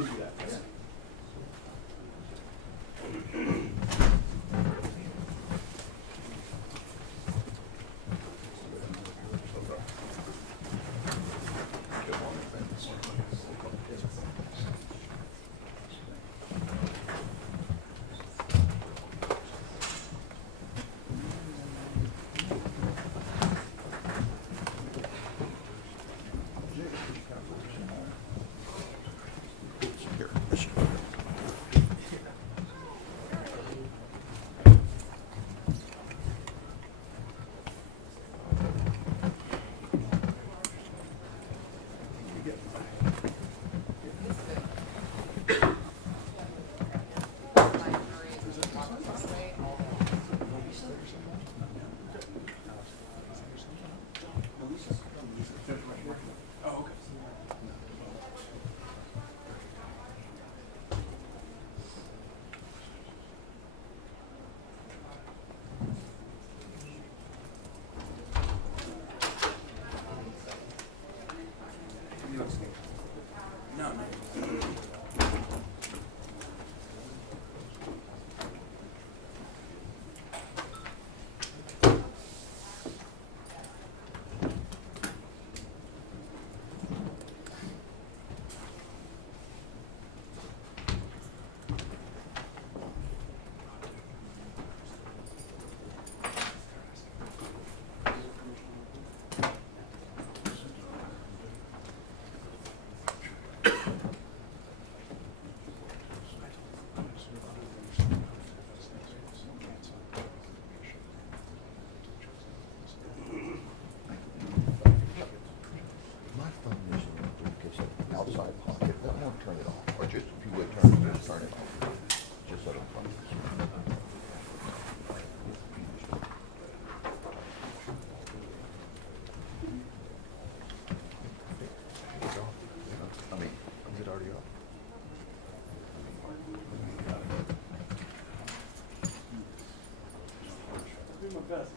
can do that. Yes.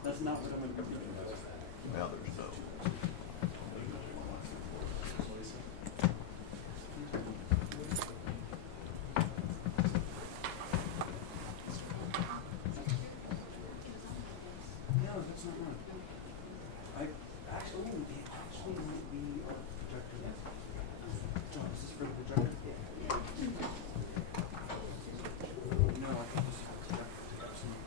That's not what I'm going to do. Now there's no. No, that's not right. It actually might be our projector. John, is this for the projector? Yeah. No, I think this is for the projector.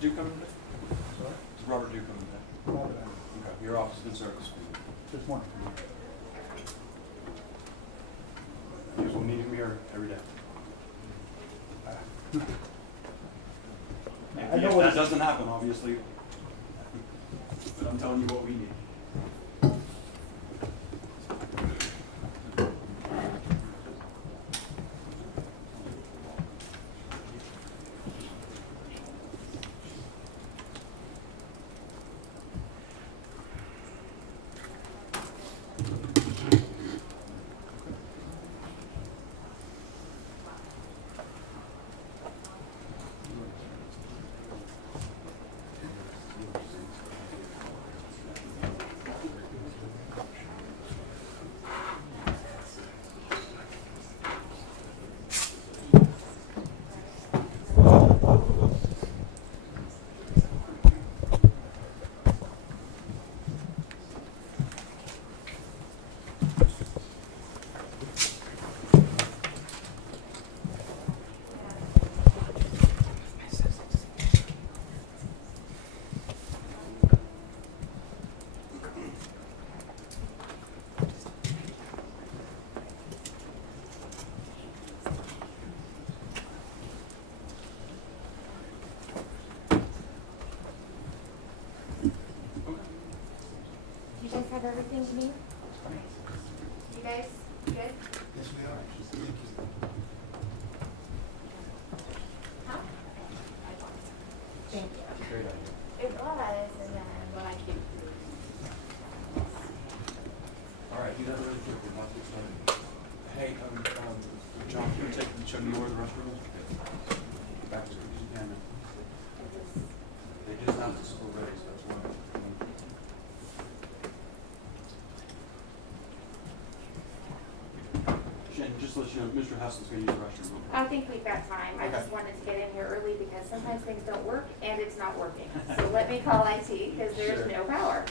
Duke coming today? Sorry? Is Robert Duke coming today? Robert, Okay. Your office is in Circus. just one. Because we'll need him here every day. I know If what that it's, doesn't happen, obviously. But I'm telling you what we need. You guys have everything you need? You guys good? Yes, we are. Huh? Thank you. Great idea. It was, and then what I keep. All right, you got it ready quick. We're about to get started. Hey, John, can you show me where the restroom is? Back as quick as you can. They just announced the school ready, so that's why. Shannon, just let you know, Mr. Hassel's gonna use the restroom. real quick. I think we've got time. I just Okay. wanted to get in here early because sometimes things don't work and it's not working. So let me call IT because there's Sure. no power.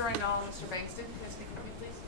Mr. Rindall and Mr. Bankston, can you speak with me, please?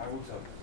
I will tell you.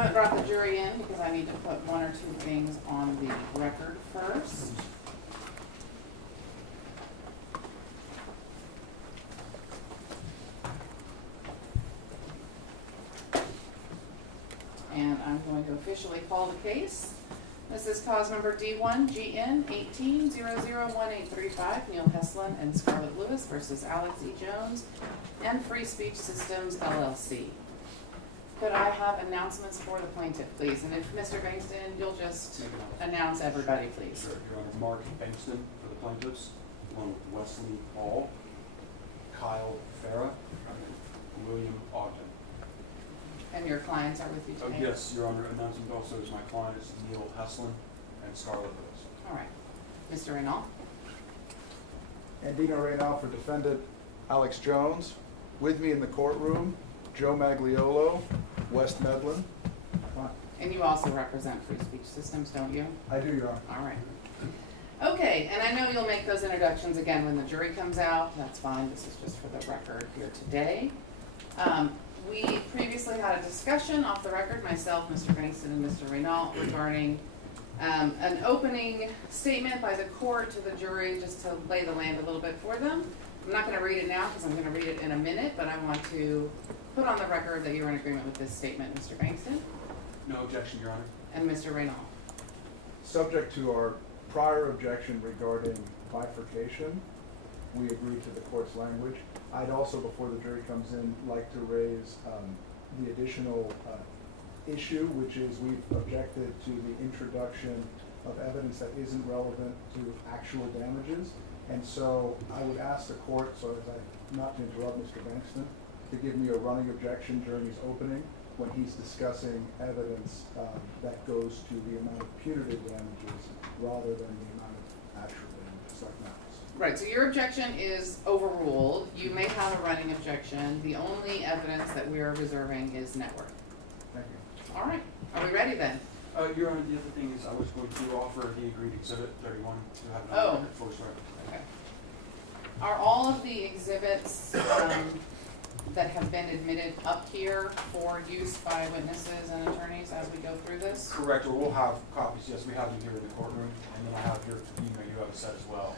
haven't brought the jury in because I need to put one or two things on the record first. And I'm going to officially call the case. This is cause number D1GN 18001835, Neil Heslin and Scarlett Lewis versus Alex E. Jones and Free Speech Systems LLC. Could I have announcements for the plaintiff, please? And if Mr. Bankston, you'll just announce everybody, please. Sure, Your Honor, Mark Bankston for the plaintiffs, along with Wesley Hall, Kyle Farah, and William Ogden. And your clients are with you today? Yes, Your Honor, announcement also is my client is Neil Heslin and Scarlett Lewis. All right. Mr. Reynal? Andino Reynal for defendant Alex Jones. With me in the courtroom, Joe Magliolo, West Medlin. And you also represent Free Speech Systems, don't you? I do, Your Honor. All right. Okay, and I know you'll make those introductions again when the jury comes out. That's fine. This is just for the record here today. We previously had a discussion off the record, myself, Mr. Bankston, and Mr. Reynal, regarding an opening statement by the court to the jury, just to lay the land a little bit for them. I'm not going to read it now because I'm going to read it in a minute, but I want to put on the record that you're in agreement with this statement, Mr. Bankston. No objection, Your Honor. And Mr. Reynal. Subject to our prior objection regarding bifurcation, we agree to the court's language. I'd also, before the jury comes in, like to raise the additional issue, which is we've objected to the introduction of evidence that isn't relevant to actual damages. And so I would ask the court, so as not to interrupt Mr. Bankston, to give me a running objection during his opening when he's discussing evidence that goes to the amount of punitive damages rather than the amount of actual damages like malice. Right, so your objection is overruled. You may have a running objection. The only evidence that we are reserving is net worth. Thank you. All right, are we ready then? Your Honor, the other thing is I was going to offer the agreed exhibit 31 to have it Oh. on record for sure. Okay. Are all of the exhibits that have been admitted up here for use by witnesses and attorneys as we go through this? Correct, or we'll have copies, yes, we have them here in the courtroom, and then I have your, you have a set as well,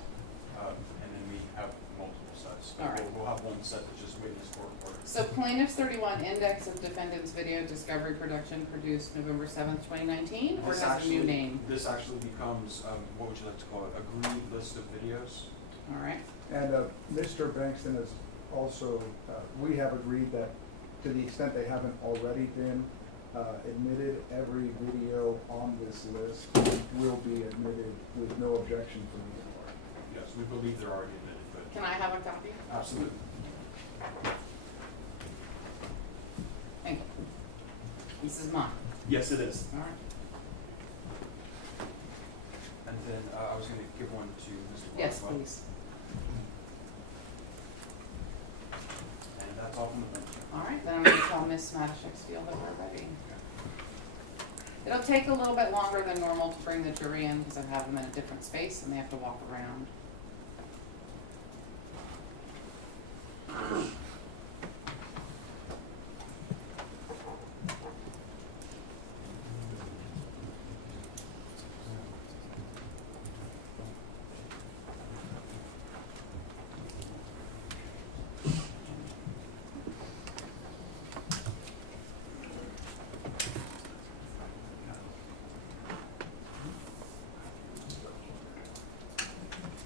and then we have multiple sets. All right. We'll have one set that's just witness court order. So plaintiff's 31 index of defendant's video discovery production produced November 7th, 2019, or This has a new name? This actually becomes, what would you like to call it, agreed list of videos? All right. And Mr. Bankston has also, we have agreed that to the extent they haven't already been admitted, every video on this list will be admitted with no objection from either party. Yes, we believe they're already admitted, but Can I have a copy? absolutely. Thank you. This is mine. Yes, it is. All right. And then I was going to give one to Mr. Clark Yes, as well. please. And that's all from the bench. All right, then I'm going to tell Ms. Matashek-Steele that we're ready. It'll take a little bit longer than normal to bring the jury in because I have them in a different space and they have to walk around.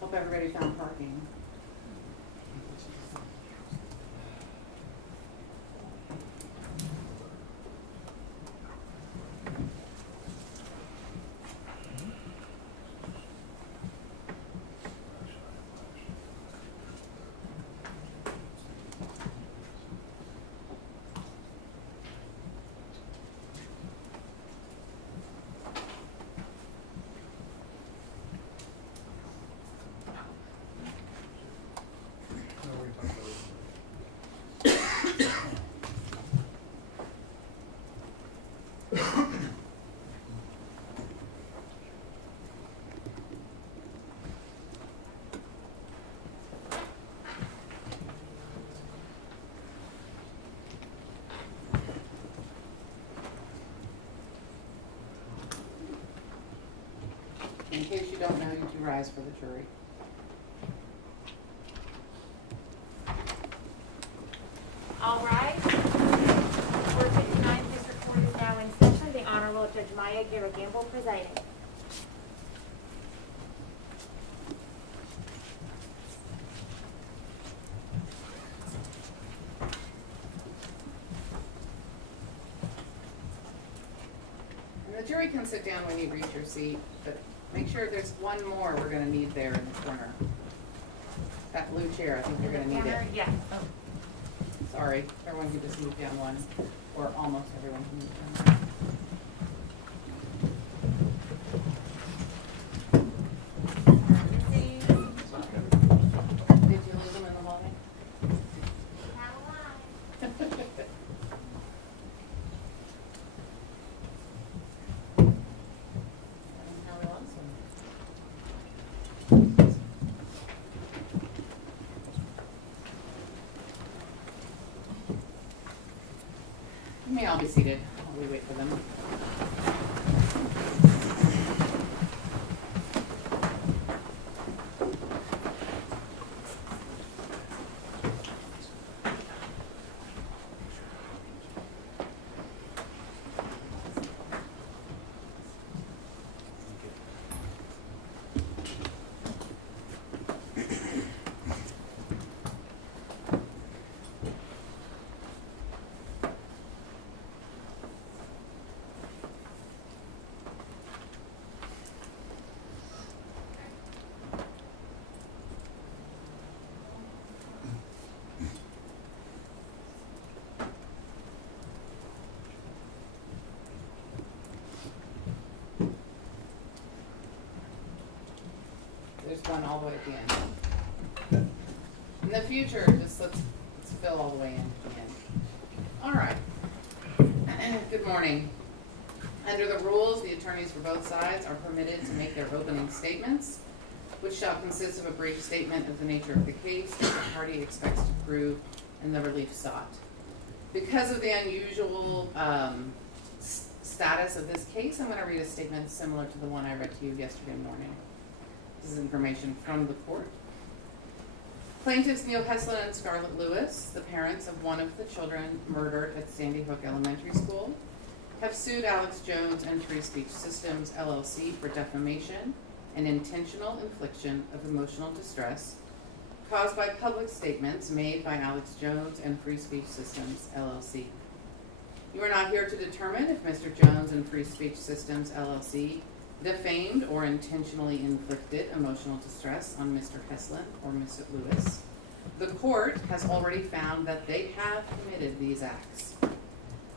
Hope everybody found parking. you don't know, you do rise for the jury. All rise. Court 59, District Court is now in session. The Honorable Judge Maya Gamble presiding. And the jury can sit down when you reach your seat, but make sure there's one more we're gonna need there in the corner. That blue chair, I think you're gonna need it. Yeah. Sorry, everyone can just move down one, or almost everyone can move down one. Did you lose them in the hallway? How we lost them. You may all be seated while we wait for them. There's one all the way at the end. In the future, just let's fill all the way in at the end. All right. Good morning. Under the rules, the attorneys for both sides are permitted to make their opening statements, which shall consist of a brief statement of the nature of the case that the party expects to prove and the relief sought. Because of the unusual status of this case, I'm going to read a statement similar to the one I read to you yesterday morning. This is information from the court. Plaintiffs Neil Heslin and Scarlett Lewis, the parents of one of the children murdered at Sandy Hook Elementary School, have sued Alex Jones and Free Speech Systems, LLC for defamation and intentional infliction of emotional distress caused by public statements made by Alex Jones and Free Speech Systems, LLC. You are not here to determine if Mr. Jones and Free Speech Systems, LLC defamed or intentionally inflicted emotional distress on Mr. Heslin or Mr. Lewis. The court has already found that they have committed these acts.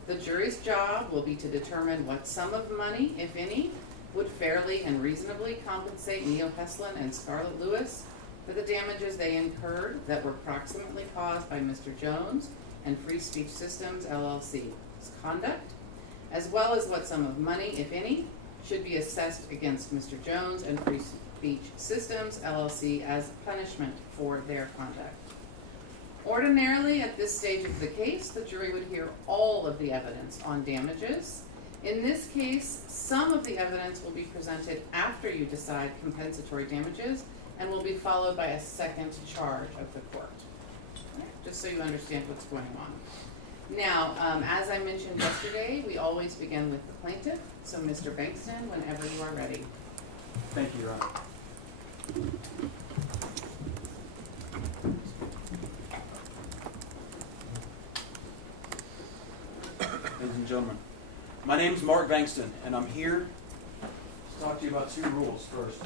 The jury's job will be to determine what sum of money, if any, would fairly and reasonably compensate Neil Heslin and Scarlett Lewis for the damages they incurred that were proximately caused by Mr. Jones and Free Speech Systems, LLC's conduct, as well as what sum of money, if any, should be assessed against Mr. Jones and Free Speech Systems, LLC as punishment for their conduct. Ordinarily, at this stage of the case, the jury would hear all of the evidence on damages. In this case, some of the evidence will be presented after you decide compensatory damages and will be followed by a second charge of the court. Just so you understand what's going on. Now, as I mentioned yesterday, we always begin with the plaintiff. So, Mr. Bankston, whenever you are ready. Thank you, Your Honor. Ladies and gentlemen, my name is Mark Bankston, and I'm here to talk to you about two rules first.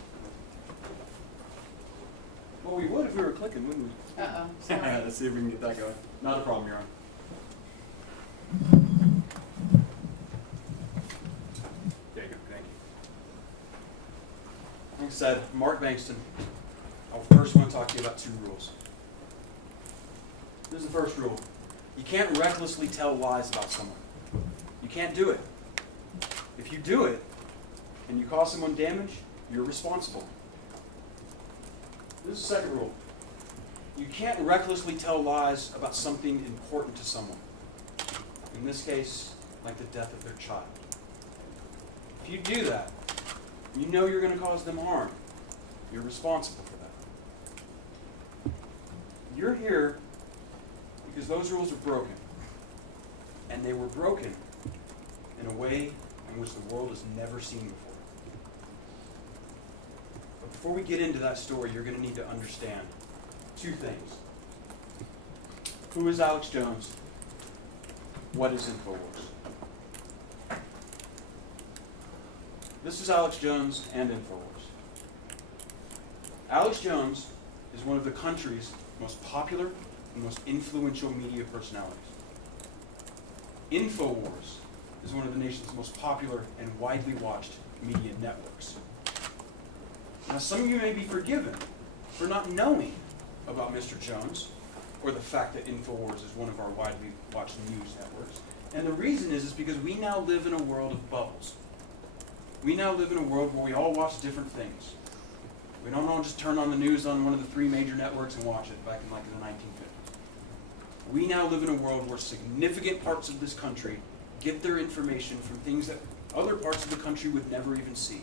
Well, we would if we were clicking, wouldn't we? Uh-oh, sorry. Let's see if we can get that going. Not a problem, Your Honor. There you go, thank you. Like I said, Mark Bankston, I first want to talk to you about two rules. This is the first rule. You can't recklessly tell lies about someone. You can't do it. If you do it, and you cause someone damage, you're responsible. This is the second rule. You can't recklessly tell lies about something important to someone. In this case, like the death of their child. If you do that, you know you're going to cause them harm. You're responsible for that. You're here because those rules are broken. And they were broken in a way in which the world has never seen before. But before we get into that story, you're going to need to understand two things. Who is Alex Jones? What is InfoWars? This is Alex Jones and InfoWars. Alex Jones is one of the country's most popular and most influential media personalities. InfoWars is one of the nation's most popular and widely watched media networks. Now, some of you may be forgiven for not knowing about Mr. Jones or the fact that InfoWars is one of our widely watched news networks. And the reason is because we now live in a world of bubbles. We now live in a world where we all watch different things. We don't all just turn on the news on one of the three major networks and watch it back in like the 1950s. We now live in a world where significant parts of this country get their information from things that other parts of the country would never even see.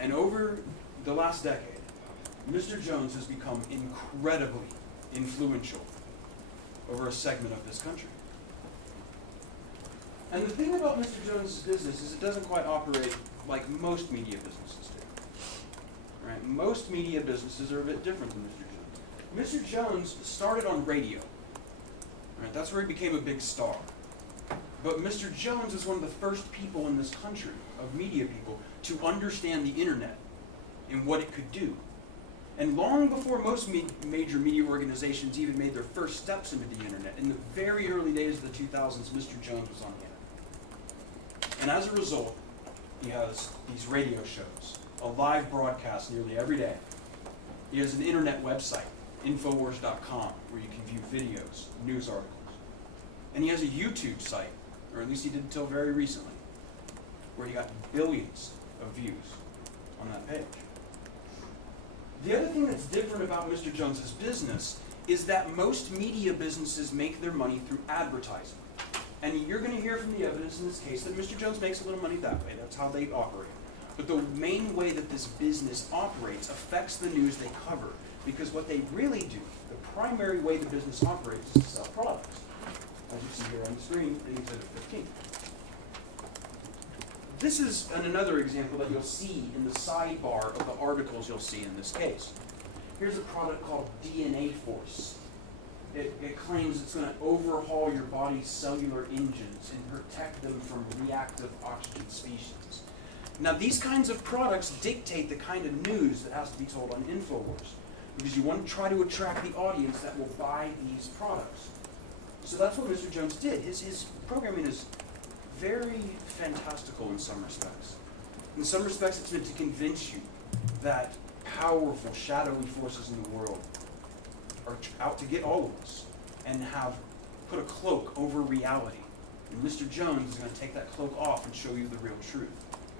And over the last decade, Mr. Jones has become incredibly influential over a segment of this country. And the thing about Mr. Jones' business is it doesn't quite operate like most media businesses do. Right? Most media businesses are a bit different than Mr. Jones. Mr. Jones started on radio. Right? That's where he became a big star. But Mr. Jones is one of the first people in this country, of media people, to understand the internet and what it could do. And long before most major media organizations even made their first steps into the internet, in the very early days of the 2000s, Mr. Jones was on the internet. And as a result, he has these radio shows, a live broadcast nearly every day. He has an internet website, InfoWars.com, where you can view videos, news articles. And he has a YouTube site, or at least he did until very recently, where he got billions of views on that page. The other thing that's different about Mr. Jones's business is that most media businesses make their money through advertising. And you're going to hear from the evidence in this case that Mr. Jones makes a little money that way. That's how they operate. But the main way that this business operates affects the news they cover. Because what they really do, the primary way the business operates is to sell products. As you see here on the screen in Exhibit 15. This is another example that you'll see in the sidebar of the articles you'll see in this case. Here's a product called DNA Force. It claims it's going to overhaul your body's cellular engines and protect them from reactive oxygen species. Now, these kinds of products dictate the kind of news that has to be told on InfoWars, because you want to try to attract the audience that will buy these products. So that's what Mr. Jones did. His programming is very fantastical in some respects. In some respects, it's meant to convince you that powerful, shadowy forces in the world are out to get all of us and have put a cloak over reality. And Mr. Jones is going to take that cloak off and show you the real truth.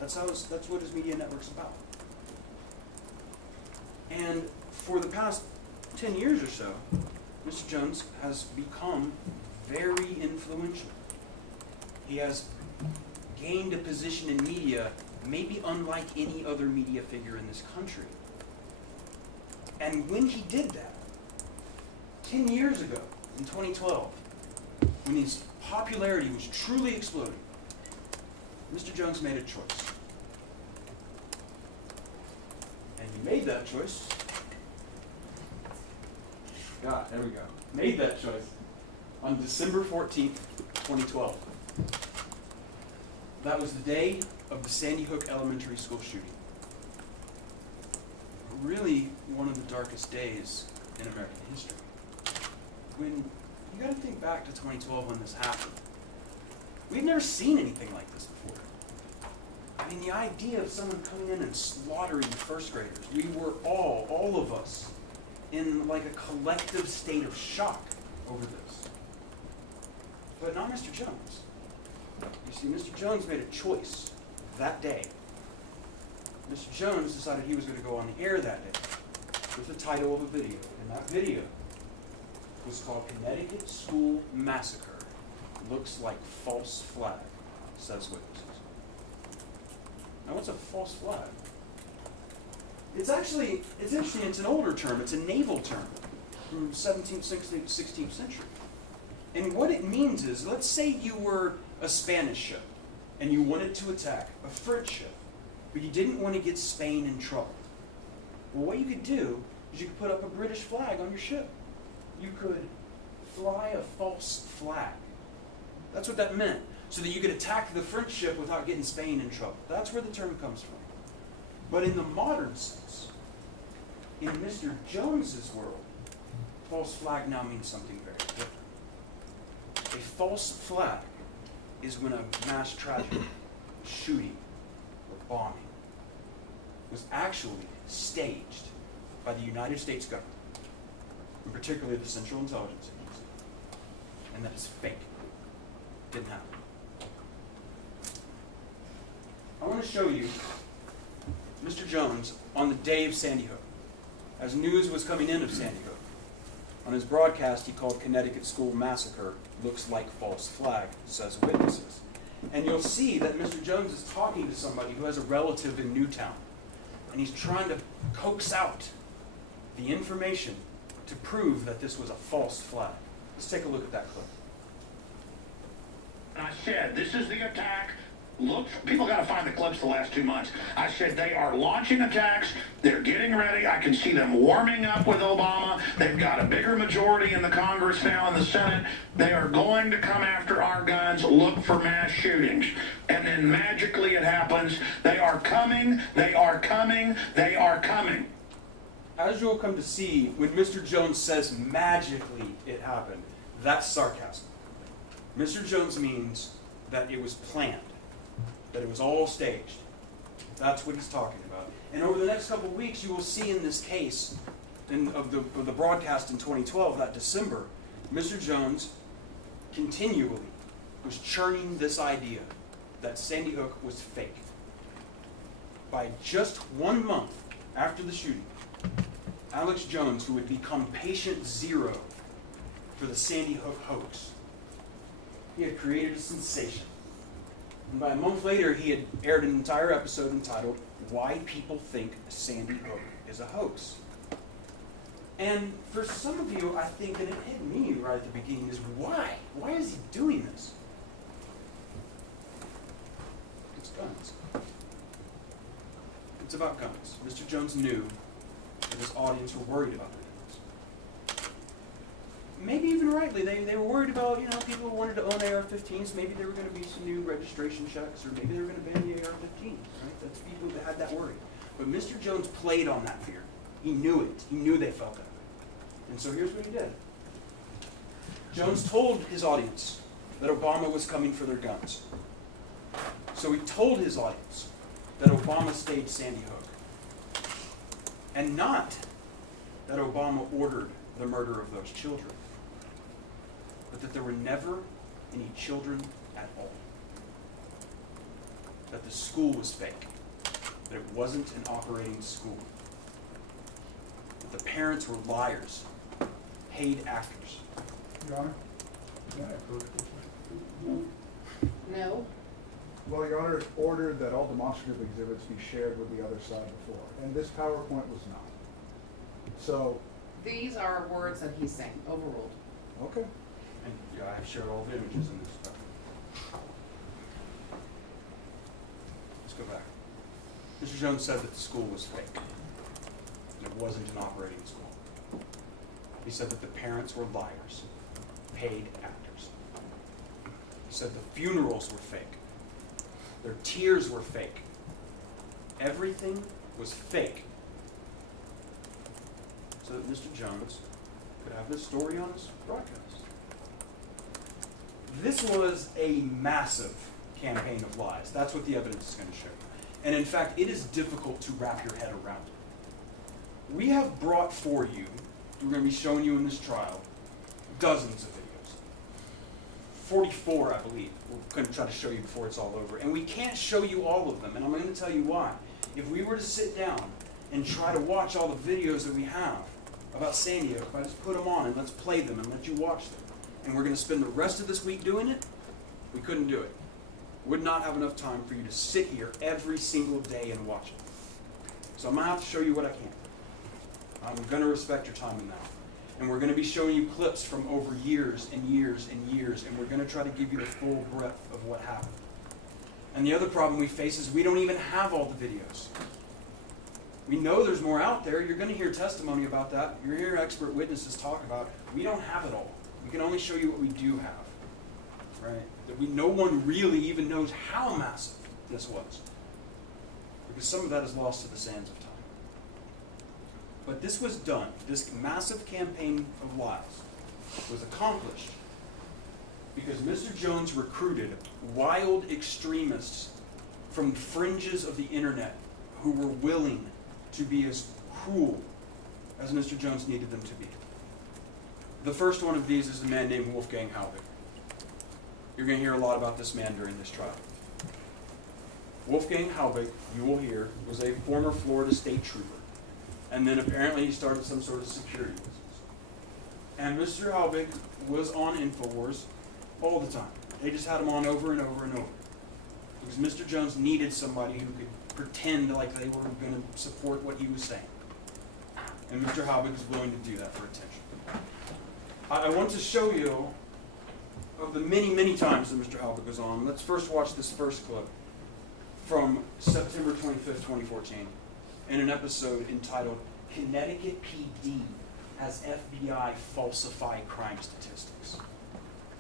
That's what his media network's about. And for the past 10 years or so, Mr. Jones has become very influential. He has gained a position in media maybe unlike any other media figure in this country. And when he did that, 10 years ago, in 2012, when his popularity was truly exploding, Mr. Jones made a choice. And he made that choice. God, there we go. Made that choice on December 14th, 2012. That was the day of the Sandy Hook Elementary School shooting. Really one of the darkest days in American history. When you got to think back to 2012 when this happened. We've never seen anything like this before. I mean, the idea of someone coming in and slaughtering first graders, we were all of us, in like a collective state of shock over this. But not Mr. Jones. You see, Mr. Jones made a choice that day. Mr. Jones decided he was going to go on the air that day with the title of a video. And that video was called Connecticut School Massacre Looks Like False Flag, says witnesses. Now, what's a false flag? It's interesting, it's an older term, it's a naval term from 17th, 16th century. And what it means is, let's say you were a Spanish ship and you wanted to attack a French ship, but you didn't want to get Spain in trouble. Well, what you could do is you could put up a British flag on your ship. You could fly a false flag. That's what that meant, so that you could attack the French ship without getting Spain in trouble. That's where the term comes from. But in the modern sense, in Mr. Jones's world, false flag now means something very different. A false flag is when a mass tragedy, a shooting, or bombing was actually staged by the United States government, and particularly the Central Intelligence Agency, and that is fake. Didn't happen. I want to show you Mr. Jones on the day of Sandy Hook, as news was coming in of Sandy Hook. On his broadcast, he called Connecticut school massacre looks like false flag, says witnesses. And you'll see that Mr. Jones is talking to somebody who has a relative in Newtown, and he's trying to coax out the information to prove that this was a false flag. Let's take a look at that clip. I said, this is the attack. Look, people got to find the clips the last 2 months. I said they are launching attacks. They're getting ready. I can see them warming up with Obama. They've got a bigger majority in the Congress now, in the Senate. They are going to come after our guns, look for mass shootings. And then magically it happens. They are coming. They are coming. They are coming. As you'll come to see, when Mr. Jones says magically it happened, that's sarcasm. Mr. Jones means that it was planned, that it was all staged. That's what he's talking about. And over the next couple of weeks, you will see in this case of the broadcast in 2012, that December, Mr. Jones continually was churning this idea that Sandy Hook was fake. By just 1 month after the shooting, Alex Jones, who would become patient zero for the Sandy Hook hoax, he had created a sensation. And by a month later, he had aired an entire episode entitled, Why People Think Sandy Hook is a Hoax. And for some of you, I think, and it hit me right at the beginning, is why? Why is he doing this? It's guns. It's about guns. Mr. Jones knew that his audience were worried about their guns. Maybe even rightly, they were worried about, people who wanted to own AR-15s. Maybe there were going to be some new registration checks, or maybe they were going to ban the AR-15. Right? That's people that had that worry. But Mr. Jones played on that fear. He knew it. He knew they felt that way. And so here's what he did. Jones told his audience that Obama was coming for their guns. So he told his audience that Obama staged Sandy Hook. And not that Obama ordered the murder of those children, but that there were never any children at all. That the school was fake. That it wasn't an operating school. That the parents were liars, paid actors. Your Honor? No? Well, Your Honor, it's ordered that all demonstrative exhibits be shared with the other side before, and this PowerPoint was not. So, These are words that he's saying, overruled. okay. And I've shared all the images in this stuff. Let's go back. Mr. Jones said that the school was fake. And it wasn't an operating school. He said that the parents were liars, paid actors. He said the funerals were fake. Their tears were fake. Everything was fake. So that Mr. Jones could have this story on his broadcast. This was a massive campaign of lies. That's what the evidence is going to show. And in fact, it is difficult to wrap your head around it. We have brought for you, we're going to be showing you in this trial, dozens of videos. 44, I believe. We're going to try to show you before it's all over. And we can't show you all of them, and I'm going to tell you why. If we were to sit down and try to watch all the videos that we have about Sandy Hook, if I just put them on and let's play them and let you watch them, and we're going to spend the rest of this week doing it, we couldn't do it. Would not have enough time for you to sit here every single day and watch it. So I'm going to have to show you what I can. I'm going to respect your time in that. And we're going to be showing you clips from over years and years and years, and we're going to try to give you the full breadth of what happened. And the other problem we face is we don't even have all the videos. We know there's more out there. You're going to hear testimony about that. You're hearing expert witnesses talk about it. We don't have it all. We can only show you what we do have. Right? That no one really even knows how massive this was. Because some of that is lost to the sands of time. But this was done. This massive campaign of lies was accomplished because Mr. Jones recruited wild extremists from the fringes of the internet who were willing to be as cruel as Mr. Jones needed them to be. The first one of these is a man named Wolfgang Halbig. You're going to hear a lot about this man during this trial. Wolfgang Halbig, you will hear, was a former Florida state trooper. And then apparently he started some sort of security business. And Mr. Halbig was on InfoWars all the time. They just had him on over and over and over. Because Mr. Jones needed somebody who could pretend like they were going to support what he was saying. And Mr. Halbig was willing to do that for attention. I want to show you of the many, many times that Mr. Halbig was on. Let's first watch this first clip from September 25th, 2014, in an episode entitled Connecticut PD has FBI falsify crime statistics.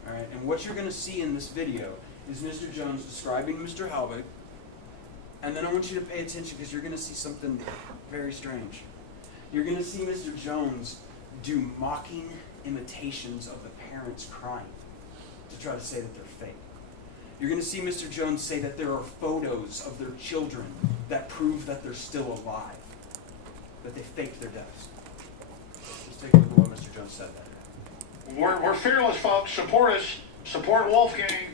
All right, and what you're going to see in this video is Mr. Jones describing Mr. Halbig, and then I want you to pay attention because you're going to see something very strange. You're going to see Mr. Jones do mocking imitations of the parents crying to try to say that they're fake. You're going to see Mr. Jones say that there are photos of their children that prove that they're still alive, that they faked their deaths. Let's take a look at what Mr. Jones said there. We're fearless, folks. Support us. Support Wolfgang.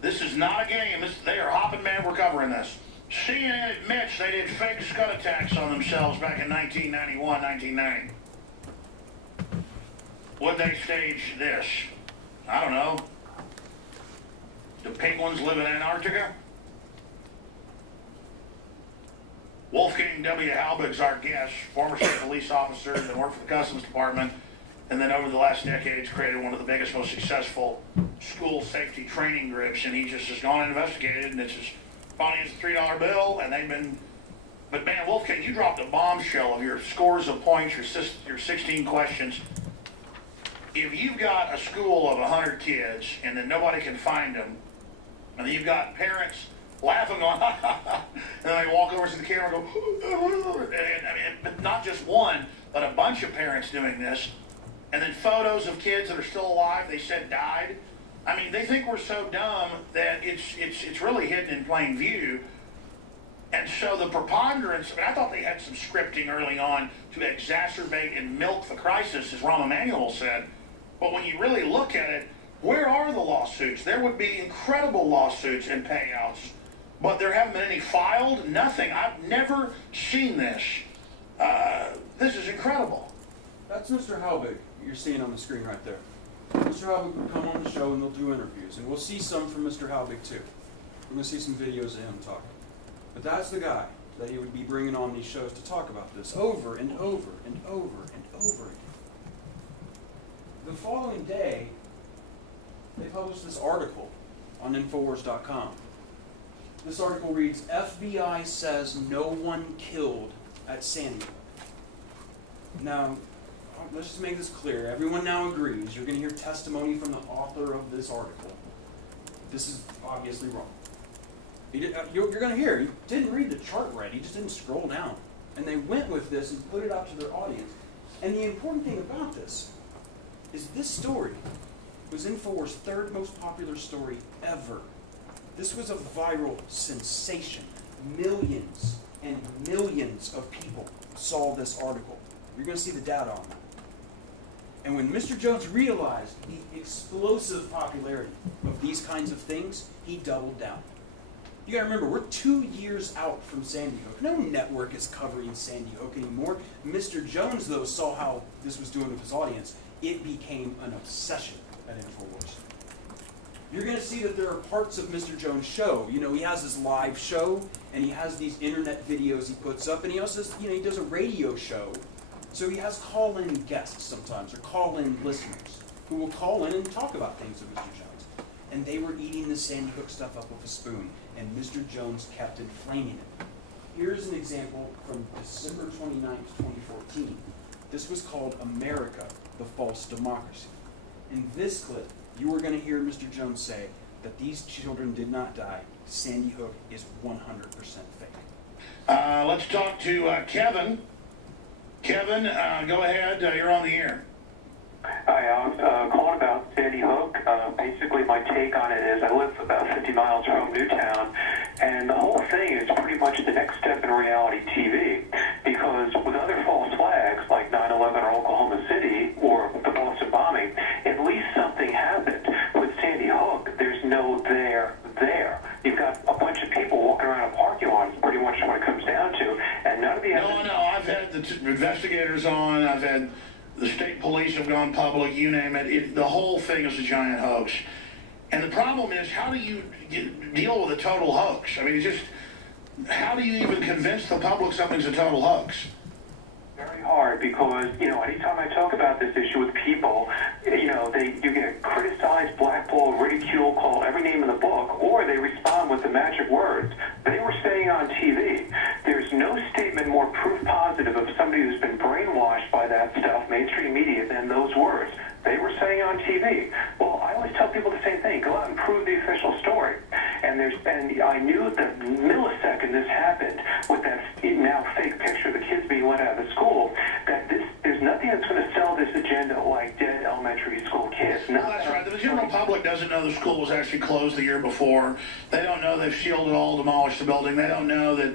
This is not a game. They are hopping mad. We're covering this. CNN admits they did fake scud attacks on themselves back in 1991, 1990. Would they stage this? I don't know. Do penguins live in Antarctica? Wolfgang W. Halbig's our guest, former state police officer, then worked for the Customs Department, and then over the last decades created one of the biggest, most successful school safety training groups, and he just has gone and investigated, and it's as funny as a $3 bill, and they've been, but man, Wolfgang, you dropped a bombshell of your scores of points, your 16 questions. If you've got a school of 100 kids, and then nobody can find them, and then you've got parents laughing on, and then they walk over to the camera and go, and not just one, but a bunch of parents doing this, and then photos of kids that are still alive, they said died. I mean, they think we're so dumb that it's really hidden in plain view. And so the preponderance, I thought they had some scripting early on to exacerbate and milk the crisis, as Rahm Emanuel said. But when you really look at it, where are the lawsuits? There would be incredible lawsuits and payouts, but there haven't been any filed, nothing. I've never seen this. This is incredible. That's Mr. Halbig you're seeing on the screen right there. Mr. Halbig will come on the show and they'll do interviews, and we'll see some from Mr. Halbig too. We're going to see some videos of him talking. But that's the guy that he would be bringing on these shows to talk about this over and over and over and over again. The following day, they published this article on InfoWars.com. This article reads, FBI says no one killed at Sandy Hook. Now, let's just make this clear. Everyone now agrees. You're going to hear testimony from the author of this article. This is obviously wrong. You're going to hear, he didn't read the chart right. He just didn't scroll down. And they went with this and put it out to their audience. And the important thing about this is this story was InfoWars' third most popular story ever. This was a viral sensation. Millions and millions of people saw this article. You're going to see the data on that. And when Mr. Jones realized the explosive popularity of these kinds of things, he doubled down. You gotta remember, we're 2 years out from Sandy Hook. No network is covering Sandy Hook anymore. Mr. Jones, though, saw how this was doing with his audience. It became an obsession at InfoWars. you're going to see that there are parts of Mr. Jones' show. You know, he has his live show, and he has these internet videos he puts up, and he also, he does a radio show. So he has call-in guests sometimes, or call-in listeners, who will call in and talk about things with Mr. Jones. And they were eating the Sandy Hook stuff up with a spoon, and Mr. Jones kept inflaming it. Here's an example from December 29th, 2014. This was called America, the False Democracy. In this clip, you are going to hear Mr. Jones say that these children did not die. Sandy Hook is 100% fake. Let's talk to Kevin. Kevin, go ahead. You're on the air. Hi, I was calling about Sandy Hook. Basically, my take on it is I live about 50 miles from Newtown, and the whole thing is pretty much the next step in reality TV, because with other false flags like 9/11 or Oklahoma City or the Boston bombing, at least something happened. With Sandy Hook, there's no there. You've got a bunch of people walking around a parking lot, is pretty much what it comes down to, and none of the evidence... No, I've had the investigators on, I've had the state police have gone public, you name it. The whole thing is a giant hoax. And the problem is, how do you deal with a total hoax? I mean, how do you even convince the public something's a total hoax? Very hard, because, anytime I talk about this issue with people, you get criticized, blackballed, ridiculed, called every name in the book, or they respond with the magic words. They were saying on TV, there's no statement more proof positive of somebody who's been brainwashed by that stuff, mainstream media, than those words. They were saying on TV. Well, I always tell people the same thing. Go out and prove the official story. And I knew the millisecond this happened with that now fake picture of the kids being let out of the school, that there's nothing that's going to sell this agenda like dead elementary school kids. Well, that's right. The general public doesn't know the school was actually closed the year before. They don't know they've shielded all, demolished the building. They don't know that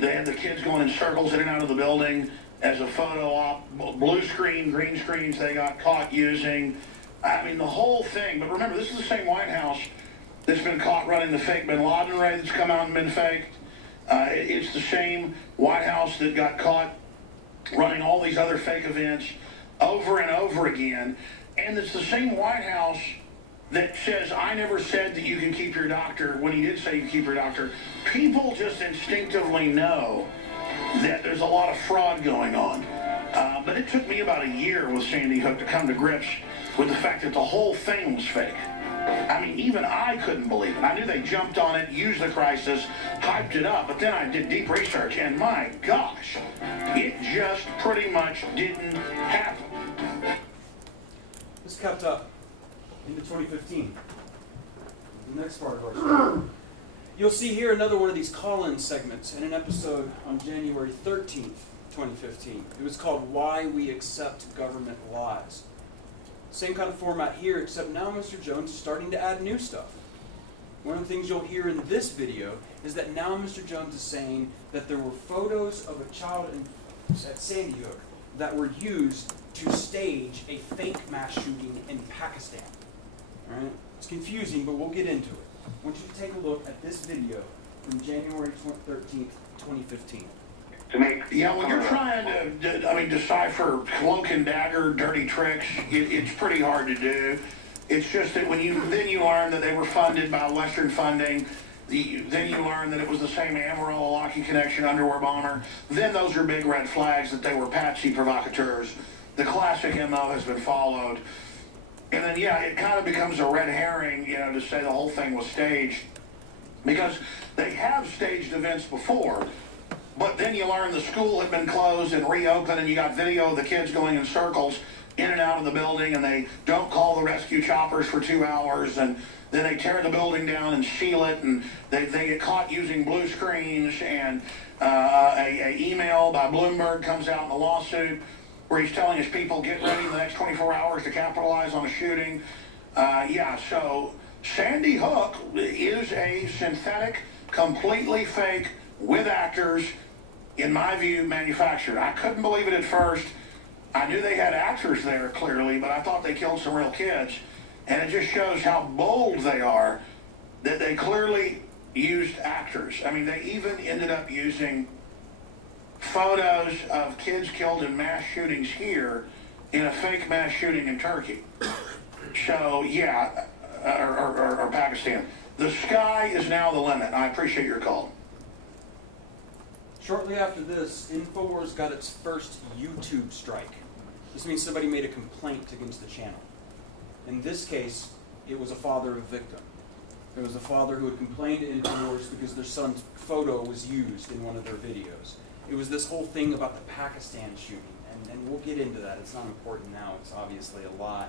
they had the kids going in circles in and out of the building as a photo op, blue screen, green screens they got caught using. I mean, the whole thing. But remember, this is the same White House that's been caught running the fake bin Laden raid that's come out and been faked. It's the same White House that got caught running all these other fake events over and over again. And it's the same White House that says, I never said that you can keep your doctor, when he did say you can keep your doctor. People just instinctively know that there's a lot of fraud going on. But it took me about a year with Sandy Hook to come to grips with the fact that the whole thing was fake. I mean, even I couldn't believe it. I knew they jumped on it, used the crisis, hyped it up, but then I did deep research, and my gosh, it just pretty much didn't happen. This kept up into 2015. The next part of our story. You'll see here another one of these call-in segments in an episode on January 13th, 2015. It was called Why We Accept Government Lies. Same kind of format here, except now Mr. Jones is starting to add new stuff. One of the things you'll hear in this video is that now Mr. Jones is saying that there were photos of a child at Sandy Hook that were used to stage a fake mass shooting in Pakistan. All right? It's confusing, but we'll get into it. I want you to take a look at this video from January 13th, 2015. Yeah, when you're trying to, decipher cloak and dagger, dirty tricks, it's pretty hard to do. It's just that when you learn that they were funded by Western funding, then you learn that it was the same Amarillo Lockheed Connection underwear bomber. Then those are big red flags that they were patsy provocateurs. The classic MO has been followed. And then, it kind of becomes a red herring, to say the whole thing was staged. Because they have staged events before. But then you learn the school had been closed and reopened, and you got video of the kids going in circles in and out of the building, and they don't call the rescue choppers for 2 hours, and then they tear the building down and seal it, and they get caught using blue screens, and a email by Bloomberg comes out in a lawsuit where he's telling his people, get ready in the next 24 hours to capitalize on a shooting. So Sandy Hook is a synthetic, completely fake, with actors, in my view, manufactured. I couldn't believe it at first. I knew they had actors there, clearly, but I thought they killed some real kids. And it just shows how bold they are, that they clearly used actors. I mean, they even ended up using photos of kids killed in mass shootings here in a fake mass shooting in Turkey. So, or Pakistan. The sky is now the limit. I appreciate your call. Shortly after this, InfoWars got its first YouTube strike. This means somebody made a complaint against the channel. In this case, it was a father of a victim. There was a father who had complained to InfoWars because their son's photo was used in one of their videos. It was this whole thing about the Pakistan shooting, and we'll get into that. It's not important now. It's obviously a lie.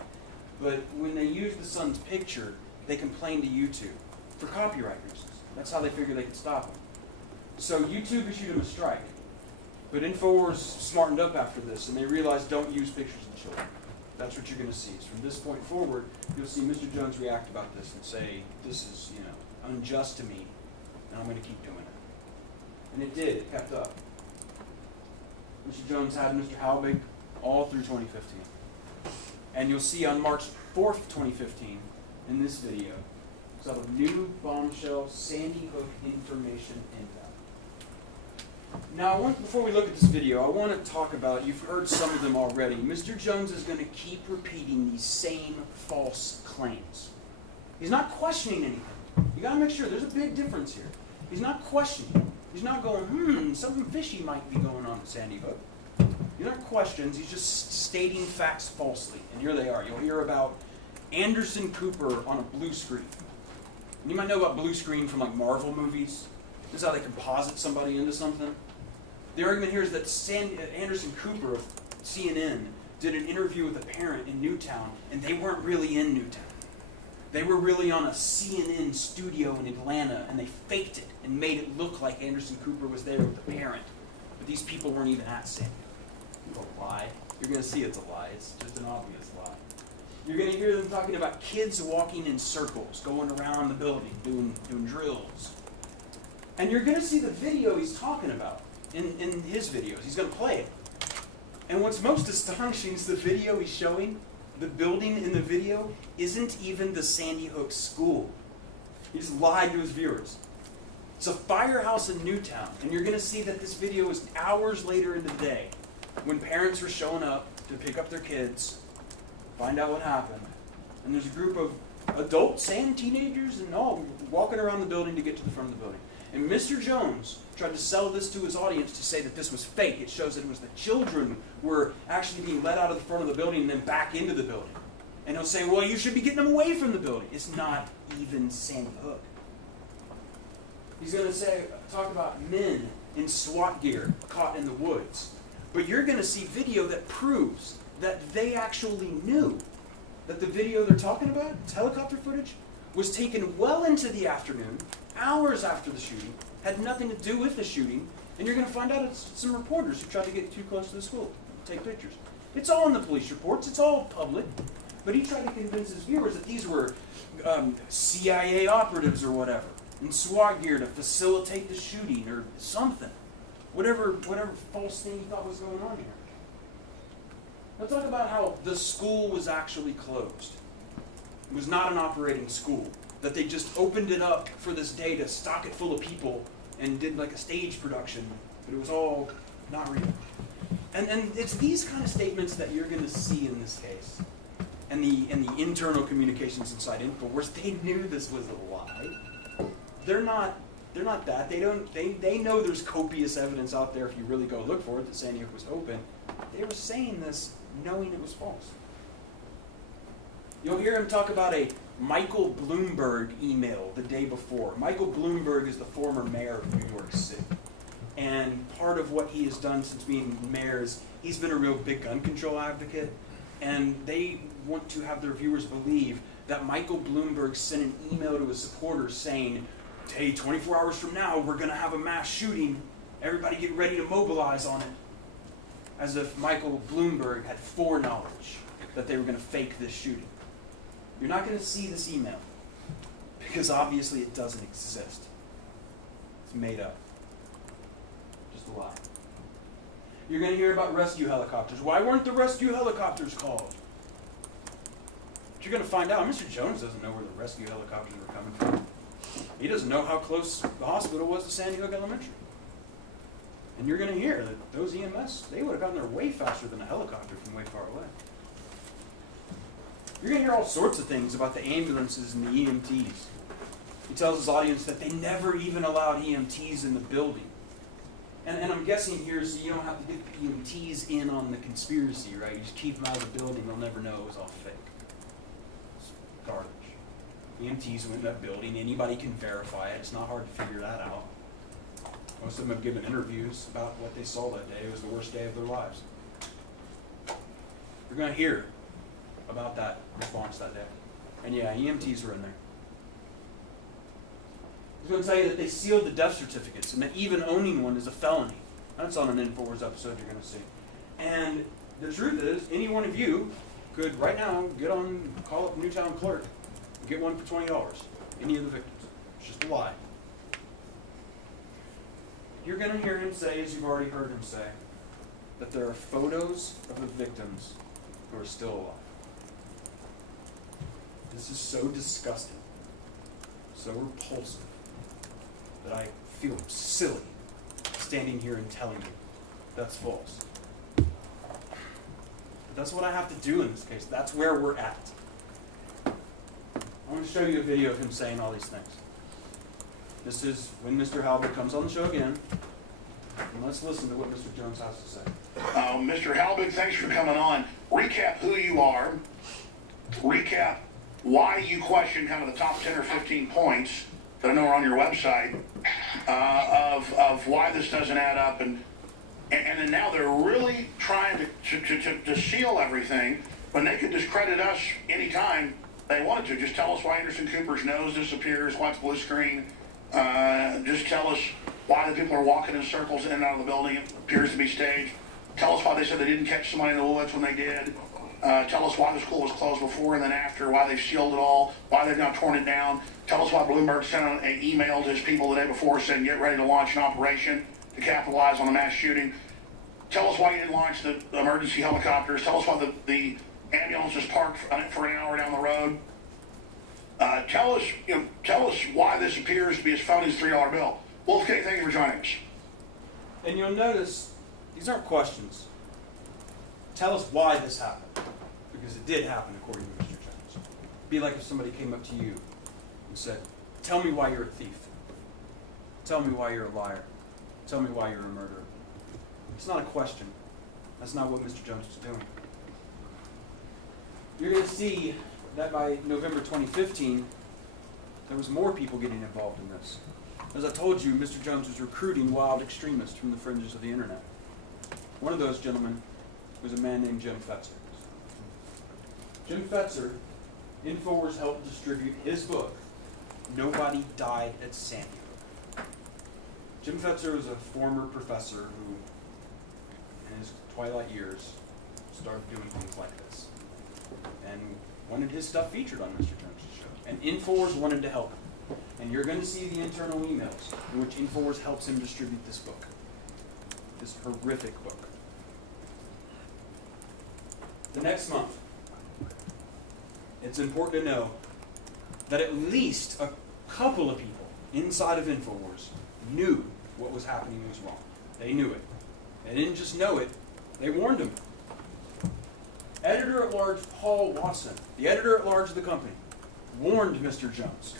But when they used the son's picture, they complained to YouTube for copyright reasons. That's how they figured they could stop him. So YouTube issued him a strike. But InfoWars smartened up after this, and they realized don't use pictures of children. That's what you're going to see. So from this point forward, you'll see Mr. Jones react about this and say, this is, unjust to me, and I'm going to keep doing it. And it did. It kept up. Mr. Jones had Mr. Halbig all through 2015. And you'll see on March 4th, 2015, in this video, it's called a new bombshell Sandy Hook information inbound. Now, before we look at this video, I want to talk about, you've heard some of them already. Mr. Jones is going to keep repeating these same false claims. He's not questioning anything. You got to make sure there's a big difference here. He's not questioning. He's not going, something fishy might be going on at Sandy Hook. These aren't questions. He's just stating facts falsely. And here they are. You'll hear about Anderson Cooper on a blue screen. You might know about blue screen from like Marvel movies. This is how they composite somebody into something. The argument here is that Anderson Cooper of CNN did an interview with a parent in Newtown, and they weren't really in Newtown. They were really on a CNN studio in Atlanta, and they faked it and made it look like Anderson Cooper was there with the parent. But these people weren't even at Sandy. It's a lie. You're going to see it's a lie. It's just an obvious lie. You're going to hear them talking about kids walking in circles, going around the building, doing drills. And you're going to see the video he's talking about in his videos. He's going to play it. And what's most astonishing is the video he's showing, the building in the video, isn't even the Sandy Hook school. He just lied to his viewers. It's a firehouse in Newtown. And you're going to see that this video is hours later in the day when parents were showing up to pick up their kids, find out what happened. And there's a group of adults and teenagers and all walking around the building to get to the front of the building. And Mr. Jones tried to sell this to his audience to say that this was fake. It shows that it was the children were actually being let out of the front of the building and then back into the building. And he'll say, well, you should be getting them away from the building. It's not even Sandy Hook. He's going to talk about men in SWAT gear caught in the woods. But you're going to see video that proves that they actually knew that the video they're talking about, it's helicopter footage, was taken well into the afternoon, hours after the shooting, had nothing to do with the shooting, and you're going to find out it's some reporters who tried to get too close to the school, take pictures. It's all in the police reports, it's all public, but he tried to convince his viewers that these were CIA operatives or whatever, in SWAT gear to facilitate the shooting or something. Whatever false thing he thought was going on here. Let's talk about how the school was actually closed. It was not an operating school. That they just opened it up for this day to stock it full of people and did like a stage production, but it was all not real. And it's these kind of statements that you're going to see in this case. And the internal communications inside InfoWars, they knew this was a lie. They're not that. They know there's copious evidence out there if you really go look for it that Sandy Hook was open. They were saying this knowing it was false. You'll hear him talk about a Michael Bloomberg email the day before. Michael Bloomberg is the former mayor of New York City. And part of what he has done since being mayor is he's been a real big gun control advocate. And they want to have their viewers believe that Michael Bloomberg sent an email to his supporters saying, hey, 24 hours from now, we're going to have a mass shooting. Everybody get ready to mobilize on it. As if Michael Bloomberg had foreknowledge that they were going to fake this shooting. You're not going to see this email because obviously it doesn't exist. It's made up. Just a lie. You're going to hear about rescue helicopters. Why weren't the rescue helicopters called? But you're going to find out Mr. Jones doesn't know where the rescue helicopters were coming from. He doesn't know how close the hospital was to Sandy Hook Elementary. And you're going to hear that those EMS, they would have gotten there way faster than a helicopter from way far away. You're going to hear all sorts of things about the ambulances and the EMTs. He tells his audience that they never even allowed EMTs in the building. And I'm guessing here so you don't have to get the EMTs in on the conspiracy, right? You just keep them out of the building, they'll never know it was all fake. It's garbage. EMTs went in that building, anybody can verify it, it's not hard to figure that out. Most of them have given interviews about what they saw that day. It was the worst day of their lives. You're going to hear about that response that day. And yeah, EMTs were in there. He's going to tell you that they sealed the death certificates and that even owning one is a felony. That's on an InfoWars episode you're going to see. And the truth is, any one of you could right now call up Newtown Clerk and get one for $20. Any of the victims. It's just a lie. You're going to hear him say, as you've already heard him say, that there are photos of the victims who are still alive. This is so disgusting, so repulsive, that I feel silly standing here and telling you that's false. But that's what I have to do in this case. That's where we're at. I want to show you a video of him saying all these things. This is when Mr. Halbert comes on the show again, and let's listen to what Mr. Jones has to say. Mr. Halbig, thanks for coming on. Recap who you are. Recap why you question kind of the top 10 or 15 points that I know are on your website of why this doesn't add up. And then now they're really trying to seal everything when they could discredit us anytime they wanted to. Just tell us why Anderson Cooper's nose disappears, why it's blue screen. Just tell us why the people are walking in circles in and out of the building. It appears to be staged. Tell us why they said they didn't catch somebody in the woods when they did. Tell us why the school was closed before and then after, why they've sealed it all, why they've now torn it down. Tell us why Bloomberg sent out an email to his people the day before saying get ready to launch an operation to capitalize on the mass shooting. Tell us why you didn't launch the emergency helicopters. Tell us why the ambulance was parked for an hour down the road. Tell us why this appears to be as phony as a $3 bill. Wolfgang, thank you for joining us. And you'll notice these aren't questions. Tell us why this happened. Because it did happen, according to Mr. Jones. It'd be like if somebody came up to you and said, tell me why you're a thief. Tell me why you're a liar. Tell me why you're a murderer. It's not a question. That's not what Mr. Jones was doing. You're going to see that by November 2015, there was more people getting involved in this. As I told you, Mr. Jones was recruiting wild extremists from the fringes of the internet. One of those gentlemen was a man named Jim Fetzer. Jim Fetzer, InfoWars helped distribute his book, Nobody Died at Sandy Hook. Jim Fetzer was a former professor who, in his twilight years, started doing things like this. And wanted his stuff featured on Mr. Jones' show. And InfoWars wanted to help him. And you're going to see the internal emails in which InfoWars helps him distribute this book. This horrific book. The next month, it's important to know that at least a couple of people inside of InfoWars knew what was happening was wrong. They knew it. They didn't just know it, they warned him. Editor-at-large Paul Watson, the editor-at-large of the company, warned Mr. Jones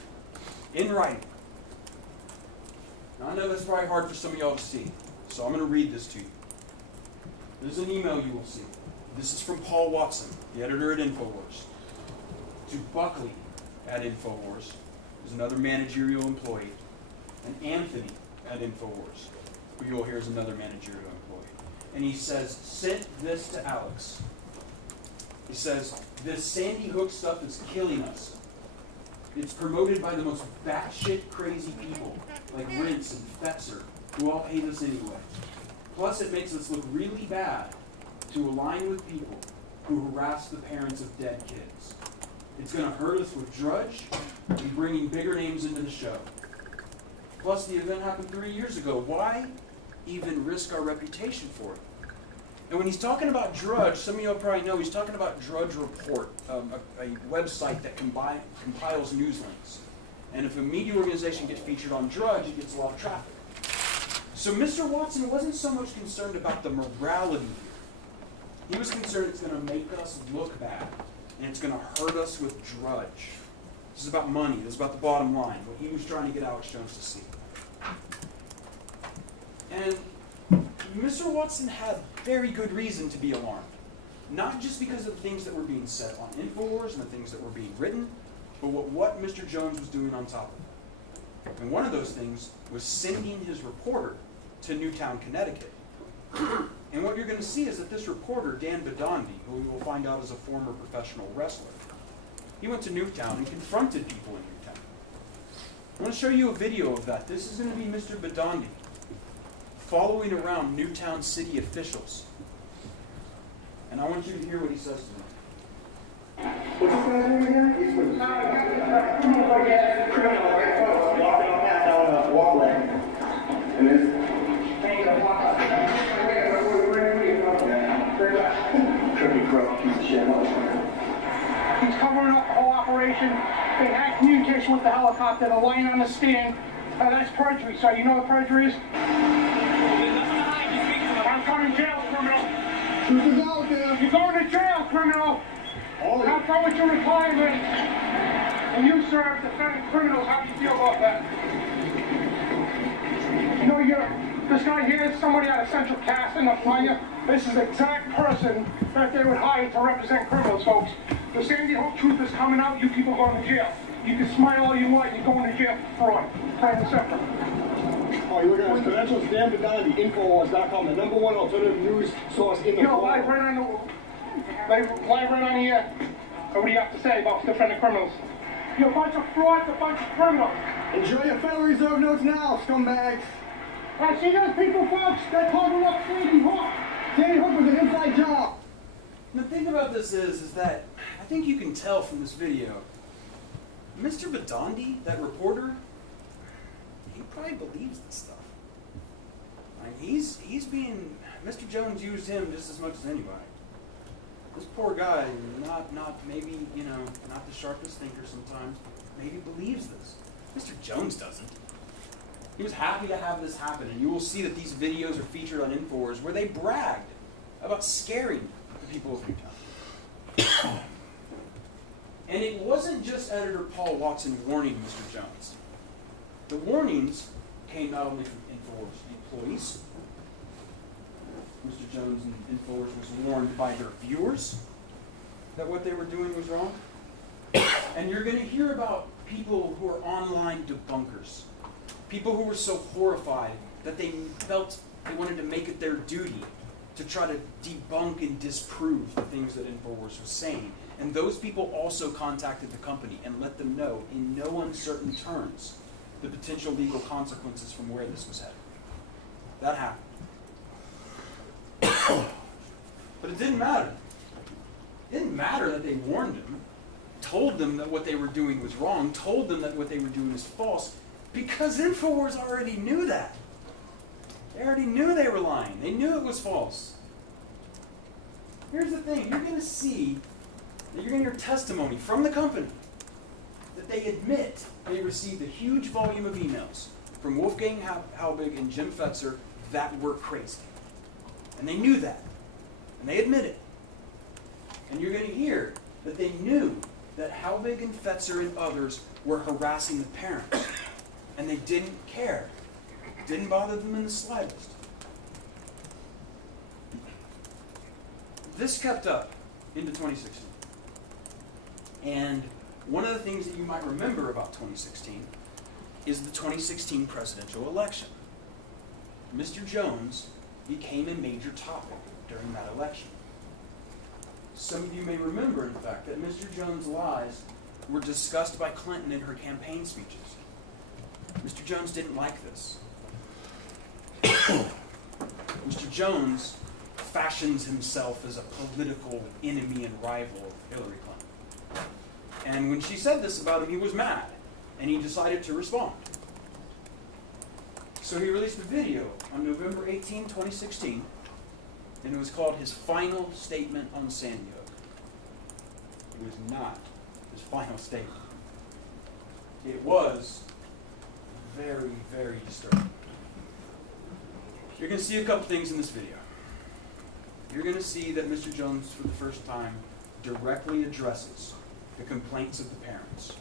in writing. Now I know that's probably hard for some of y'all to see, so I'm going to read this to you. There's an email you will see. This is from Paul Watson, the editor at InfoWars, to Buckley at InfoWars, who's another managerial employee, and Anthony at InfoWars, who you'll hear is another managerial employee. And he says, sent this to Alex. He says, this Sandy Hook stuff is killing us. It's promoted by the most batshit crazy people, like Rince and Fetzer, who all hate us anyway. Plus, it makes us look really bad to align with people who harass the parents of dead kids. It's going to hurt us with Drudge and bringing bigger names into the show. Plus, the event happened 3 years ago. Why even risk our reputation for it? And when he's talking about Drudge, some of you probably know he's talking about Drudge Report, a website that compiles news links. And if a media organization gets featured on Drudge, it gets a lot of traffic. So Mr. Watson wasn't so much concerned about the morality here. He was concerned it's going to make us look bad and it's going to hurt us with Drudge. This is about money. This is about the bottom line, what he was trying to get Alex Jones to see. And Mr. Watson had very good reason to be alarmed. Not just because of the things that were being said on InfoWars and the things that were being written, but what Mr. Jones was doing on top of it. And one of those things was sending his reporter to Newtown, Connecticut. And what you're going to see is that this reporter, Dan Bidondi, who we will find out is a former professional wrestler, he went to Newtown and confronted people in Newtown. I want to show you a video of that. This is going to be Mr. Bidondi following around Newtown city officials. And I want you to hear what he says to them. What's this guy's name again? He's with criminal walking on that down the walkway. And this trippy crook, piece of shit. He's covering up the whole operation. They had communication with the helicopter. They're lying on the stand. That's perjury, sir. You know what perjury is? I'm going to jail, criminal. Truth is out there. You're going to jail, criminal. Have fun with your retirement. And you, sir, defending criminals, how do you feel about that? You know, this guy here is somebody out of Central Casting, the flyer. This is the exact person that they would hire to represent criminals, folks. The Sandy Hook truth is coming out, you people going to jail. You can smile all you want, you're going to jail for fraud. Plain and simple. Oh, you're looking at his credentials? Dan Bidondi, InfoWars.com, the #1 alternative news source in the world. Live right on the air. What do you have to say about defending criminals? You're a bunch of frauds, a bunch of criminals. Enjoy your Federal Reserve notes now, scumbags. I see those people, folks, that covered up Sandy Hook. Sandy Hook was an inside job. The thing about this is that I think you can tell from this video, Mr. Bidondi, that reporter, he probably believes this stuff. Like he's being, Mr. Jones used him just as much as anybody. This poor guy, not maybe, not the sharpest thinker sometimes, maybe believes this. Mr. Jones doesn't. He was happy to have this happen, and you will see that these videos are featured on InfoWars where they bragged about scaring the people of Newtown. And it wasn't just editor Paul Watson warning Mr. Jones. The warnings came not only from InfoWars employees. Mr. Jones and InfoWars was warned by their viewers that what they were doing was wrong. And you're going to hear about people who are online debunkers. People who were so horrified that they felt they wanted to make it their duty to try to debunk and disprove the things that InfoWars was saying. And those people also contacted the company and let them know in no uncertain terms the potential legal consequences from where this was headed. That happened. But it didn't matter. It didn't matter that they warned them, told them that what they were doing was wrong, told them that what they were doing was false, because InfoWars already knew that. They already knew they were lying. They knew it was false. Here's the thing. You're going to see that you're going to hear testimony from the company that they admit they received a huge volume of emails from Wolfgang Halbig and Jim Fetzer that were crazy. And they knew that. And they admit it. And you're going to hear that they knew that Halbig and Fetzer and others were harassing the parents. And they didn't care. It didn't bother them in the slightest. This kept up into 2016. And one of the things that you might remember about 2016 is the 2016 presidential election. Mr. Jones became a major topic during that election. Some of you may remember, in fact, that Mr. Jones' lies were discussed by Clinton in her campaign speeches. Mr. Jones didn't like this. Mr. Jones fashions himself as a political enemy and rival of Hillary Clinton. And when she said this about him, he was mad, and he decided to respond. So he released a video on November 18, 2016, and it was called his final statement on Sandy Hook. It was not his final statement. It was very, very disturbing. You're going to see a couple things in this video. You're going to see that Mr. Jones, for the first time, directly addresses the complaints of the parents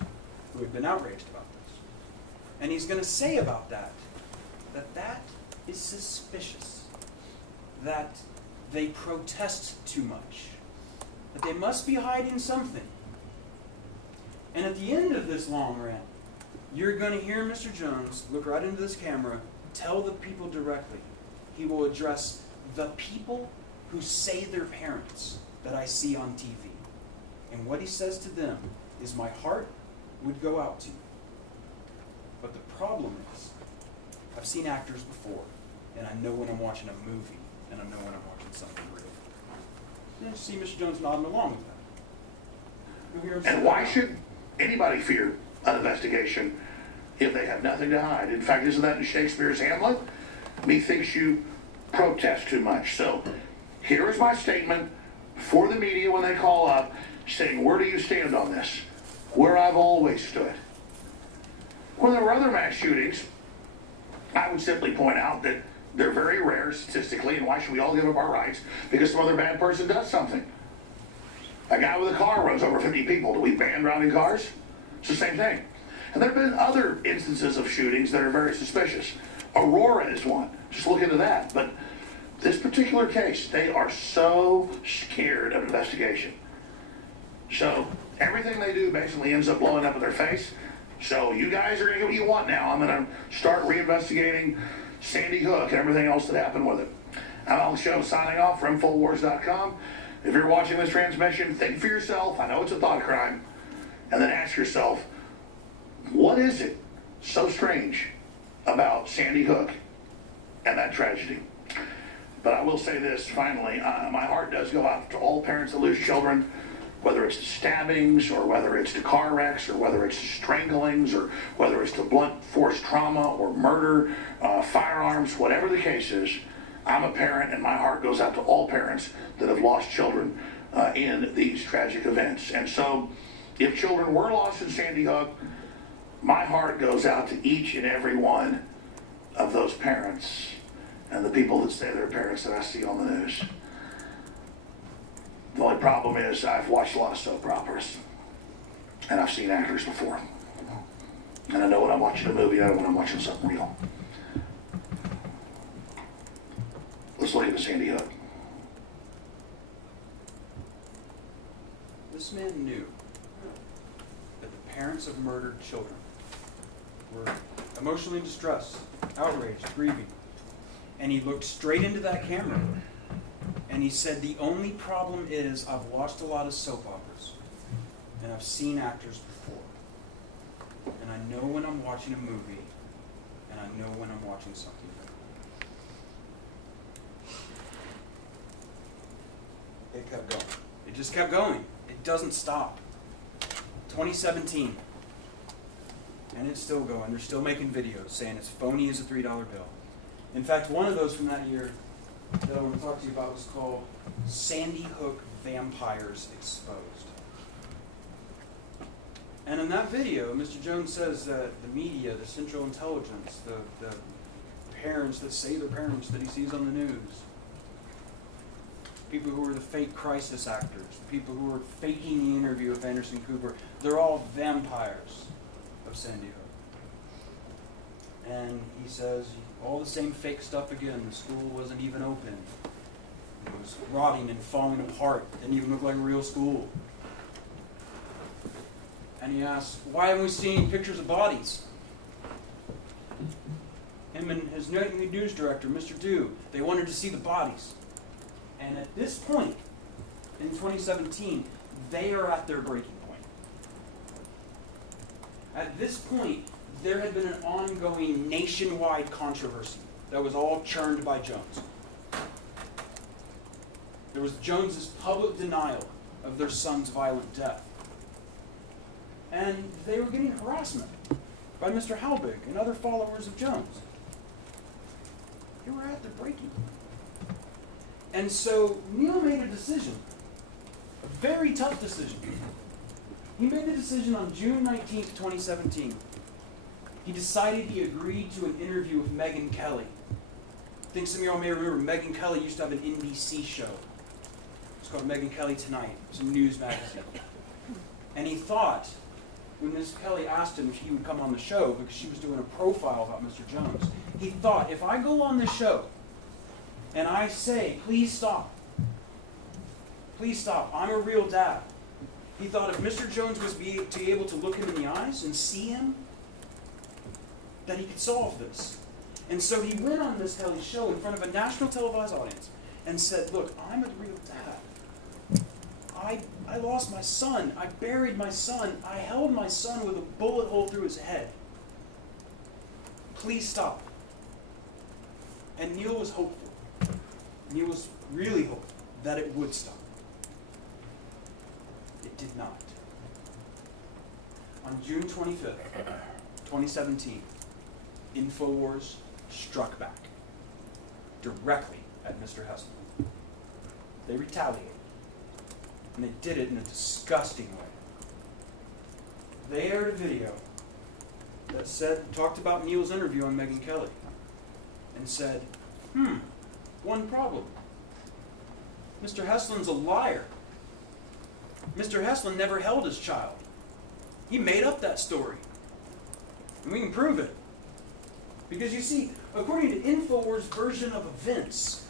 who have been outraged about this. And he's going to say about that that is suspicious, that they protest too much, that they must be hiding something. And at the end of this long rant, you're going to hear Mr. Jones look right into this camera, tell the people directly. He will address the people who say they're parents that I see on TV. And what he says to them is, my heart would go out to you. But the problem is, I've seen actors before, and I know when I'm watching a movie, and I know when I'm watching something real. You see Mr. Jones nodding along with that. You'll hear him say And why should anybody fear an investigation if they have nothing to hide? In fact, isn't that in Shakespeare's Hamlet? Methinks you protest too much. So here is my statement for the media when they call up, saying, where do you stand on this? Where I've always stood. When there were other mass shootings, I would simply point out that they're very rare statistically, and why should we all give up our rights because some other bad person does something? A guy with a car runs over 50 people. Do we ban driving cars? It's the same thing. And there have been other instances of shootings that are very suspicious. Aurora is one. Just look into that. But this particular case, they are so scared of investigation. So everything they do basically ends up blowing up in their face. So you guys are going to get what you want now. I'm going to start reinvestigating Sandy Hook and everything else that happened with it. I'm on the show signing off from InfoWars.com. If you're watching this transmission, think for yourself. I know it's a thought crime. And then ask yourself, what is it so strange about Sandy Hook and that tragedy? But I will say this finally, my heart does go out to all parents that lose children, whether it's to stabbings or whether it's to car wrecks or whether it's to stranglings or whether it's to blunt force trauma or murder, firearms, whatever the case is. I'm a parent and my heart goes out to all parents that have lost children in these tragic events. And so if children were lost in Sandy Hook, my heart goes out to each and every one of those parents and the people that say they're parents that I see on the news. The only problem is I've watched a lot of soap operas and I've seen actors before. And I know when I'm watching a movie, I know when I'm watching something real. Let's look at the Sandy Hook. This man knew that the parents of murdered children were emotionally distressed, outraged, grieving. And he looked straight into that camera and he said, the only problem is I've watched a lot of soap operas and I've seen actors before. And I know when I'm watching a movie and I know when I'm watching something. It kept going. It just kept going. It doesn't stop. 2017. And it's still going. They're still making videos saying it's phony as a $3 bill. In fact, one of those from that year that I want to talk to you about was called Sandy Hook Vampires Exposed. And in that video, Mr. Jones says that the media, the Central Intelligence, the parents that say they're parents that he sees on the news, people who are the fake crisis actors, people who are faking the interview with Anderson Cooper, they're all vampires of Sandy Hook. And he says, all the same fake stuff again. The school wasn't even open. It was rotting and falling apart. Didn't even look like a real school. And he asks, why haven't we seen pictures of bodies? Him and his nightly news director, Mr. Dew, they wanted to see the bodies. And at this point, in 2017, they are at their breaking point. At this point, there had been an ongoing nationwide controversy that was all churned by Jones. There was Jones's public denial of their son's violent death. And they were getting harassment by Mr. Halbig and other followers of Jones. They were at their breaking point. And so Neil made a decision, a very tough decision. He made the decision on June 19th, 2017. He decided he agreed to an interview with Megyn Kelly. I think some of y'all may remember Megyn Kelly used to have an NBC show. It's called Megyn Kelly Tonight. It's a news magazine. And he thought, when Ms. Kelly asked him if he would come on the show, because she was doing a profile about Mr. Jones, he thought, if I go on the show and I say, please stop, I'm a real dad. He thought if Mr. Jones was able to look him in the eyes and see him, that he could solve this. And so he went on Ms. Kelly's show in front of a national televised audience and said, look, I'm a real dad. I lost my son. I buried my son. I held my son with a bullet hole through his head. Please stop. And Neil was hopeful. Neil was really hopeful that it would stop. It did not. On June 25th, 2017, InfoWars struck back directly at Mr. Hesselman. They retaliated. And they did it in a disgusting way. They aired a video that talked about Neil's interview on Megyn Kelly and said, one problem. Mr. Hesselin's a liar. Mr. Hesselin never held his child. He made up that story. And we can prove it. Because you see, according to InfoWars' version of events,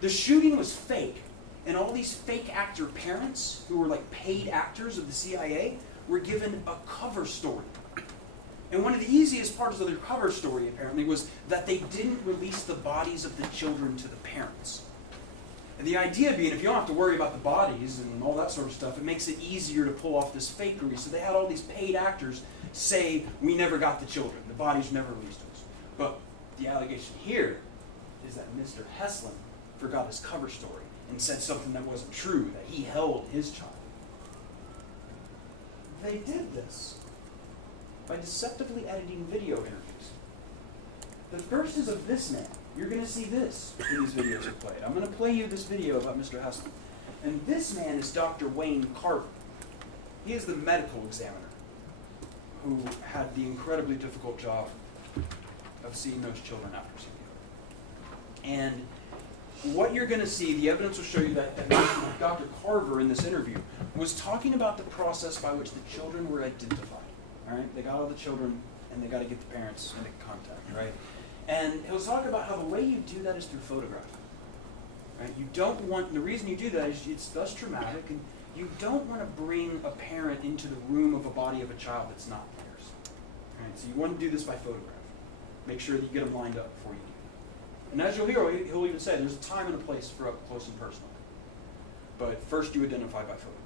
the shooting was fake. And all these fake actor parents, who were like paid actors of the CIA, were given a cover story. And one of the easiest parts of their cover story, apparently, was that they didn't release the bodies of the children to the parents. And the idea being, if you don't have to worry about the bodies and all that sort of stuff, it makes it easier to pull off this fakery. So they had all these paid actors say, we never got the children. The bodies were never released to us. But the allegation here is that Mr. Hesselin forgot his cover story and said something that wasn't true, that he held his child. They did this by deceptively editing video interviews. The first is of this man. You're going to see this when these videos are played. I'm going to play you this video about Mr. Hesselin. And this man is Dr. Wayne Carver. He is the medical examiner who had the incredibly difficult job of seeing those children after CPR. And what you're going to see, the evidence will show you that Dr. Carver in this interview was talking about the process by which the children were identified. All right? They got all the children, and they got to get the parents into contact, right? And he'll talk about how the way you do that is through photograph. Right? You don't want, the reason you do that is it's less traumatic, and you don't want to bring a parent into the room of a body of a child that's not theirs. Right? So you want to do this by photograph. Make sure that you get them lined up before you do it. And as you'll hear, he'll even say there's a time and a place for up close and personal. But first you identify by photograph.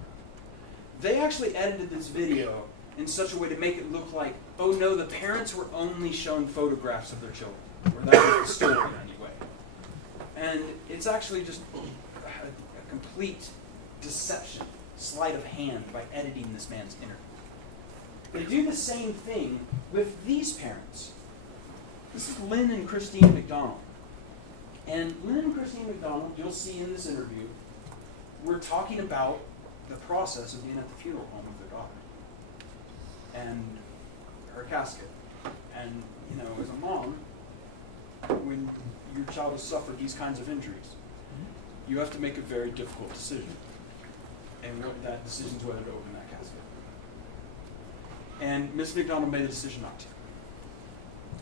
They actually edited this video in such a way to make it look like, oh no, the parents were only shown photographs of their children. Or that was the story anyway. And it's actually just a complete deception, sleight of hand by editing this man's interview. They do the same thing with these parents. This is Lynn and Christine McDonald. And Lynn and Christine McDonald, you'll see in this interview, we're talking about the process of being at the funeral home of their daughter. And her casket. And, you know, as a mom, when your child has suffered these kinds of injuries, you have to make a very difficult decision. And that decision is whether to open that casket. And Ms. McDonald made a decision not to.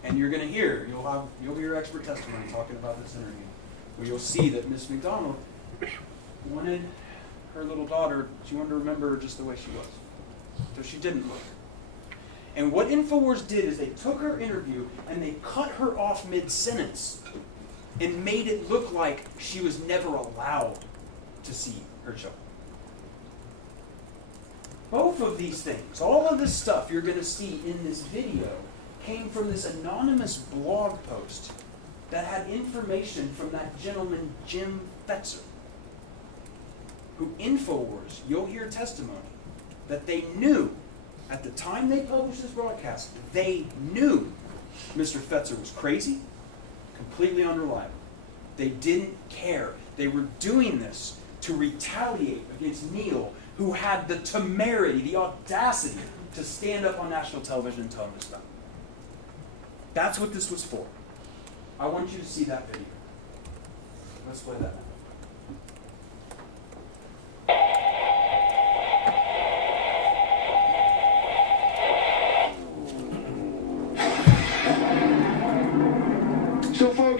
And you're going to hear, you'll hear expert testimony talking about this interview, where you'll see that Ms. McDonald wanted her little daughter, she wanted to remember her just the way she was. So she didn't look. And what InfoWars did is they took her interview and they cut her off mid-sentence and made it look like she was never allowed to see her children. Both of these things, all of this stuff you're going to see in this video, came from this anonymous blog post that had information from that gentleman, Jim Fetzer, who InfoWars, you'll hear testimony, that they knew, at the time they published this broadcast, they knew Mr. Fetzer was crazy, completely unreliable. They didn't care. They were doing this to retaliate against Neil, who had the temerity, the audacity, to stand up on national television and tell him to stop. That's what this was for. I want you to see that video. Let's play that now.